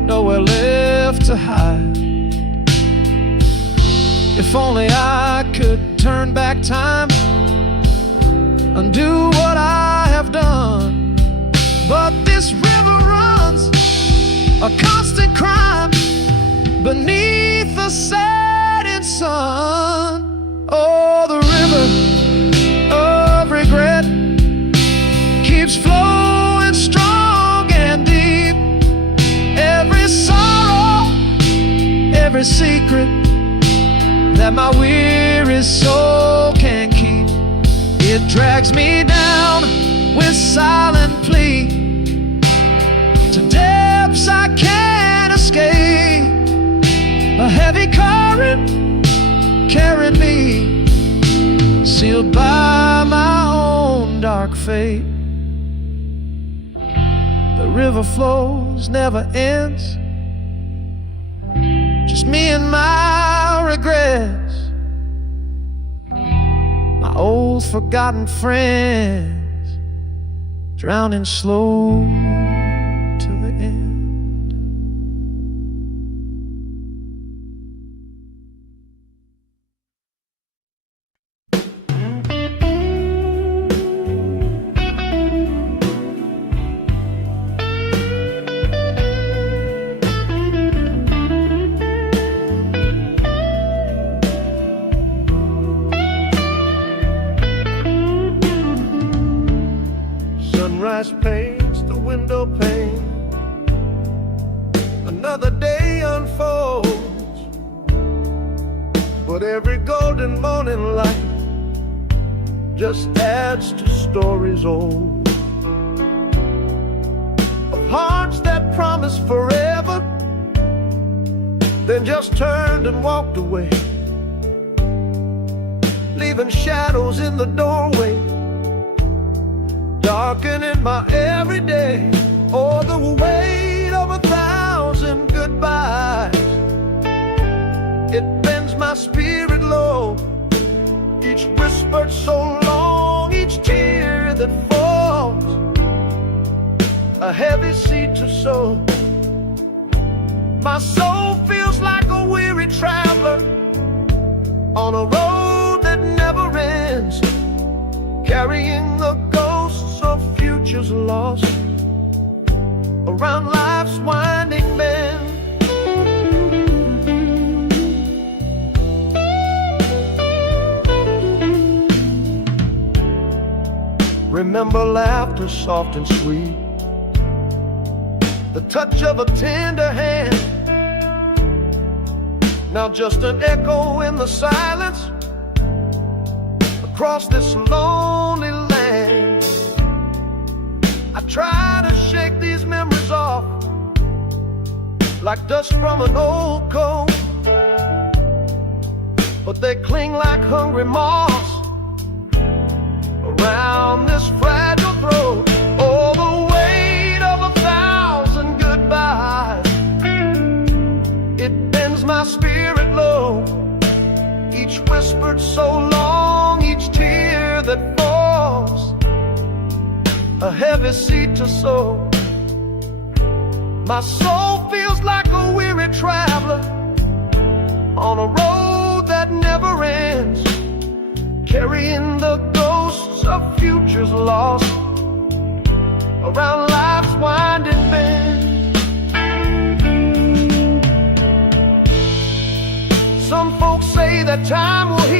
nowhere left to hide. If only I could turn back time, undo what I have done. But this river runs a constant crime beneath the setting sun. Oh, the river of regret keeps flowing strong and deep. Every sorrow, every secret that my weary soul can keep, it drags me down with silent plea to depths I can't escape. A heavy current carrying me, sealed by my own dark fate. The river flows, never ends, just me and my regrets, my old forgotten friends, drowning slow to the end. Sunrise paints the window pane, another day unfolds, but every golden morning light just adds to stories old, of hearts that promised forever, then just turned and walked away, leaving shadows in the doorway, darkening my everyday. Oh, the weight of 1,000 goodbyes, it bends my spirit low. Each whispered so long, each tear that falls, a heavy seed to sow. My soul feels like a weary traveler on a road that never ends, carrying the ghosts of futures lost around life's winding bend. Remember laughter soft and sweet, the touch of a tender hand, now just an echo in the silence across this lonely land. I try to shake these memories off like dust from an old coat, but they cling like hungry moths around this fragile throat. Oh, the weight of 1,000 goodbyes, it bends my spirit low. Each whispered so long, each tear that falls, a heavy seed to sow. My soul feels like a weary traveler on a road that never ends, carrying the ghosts of futures lost around life's winding bend. Some folks say that time will heal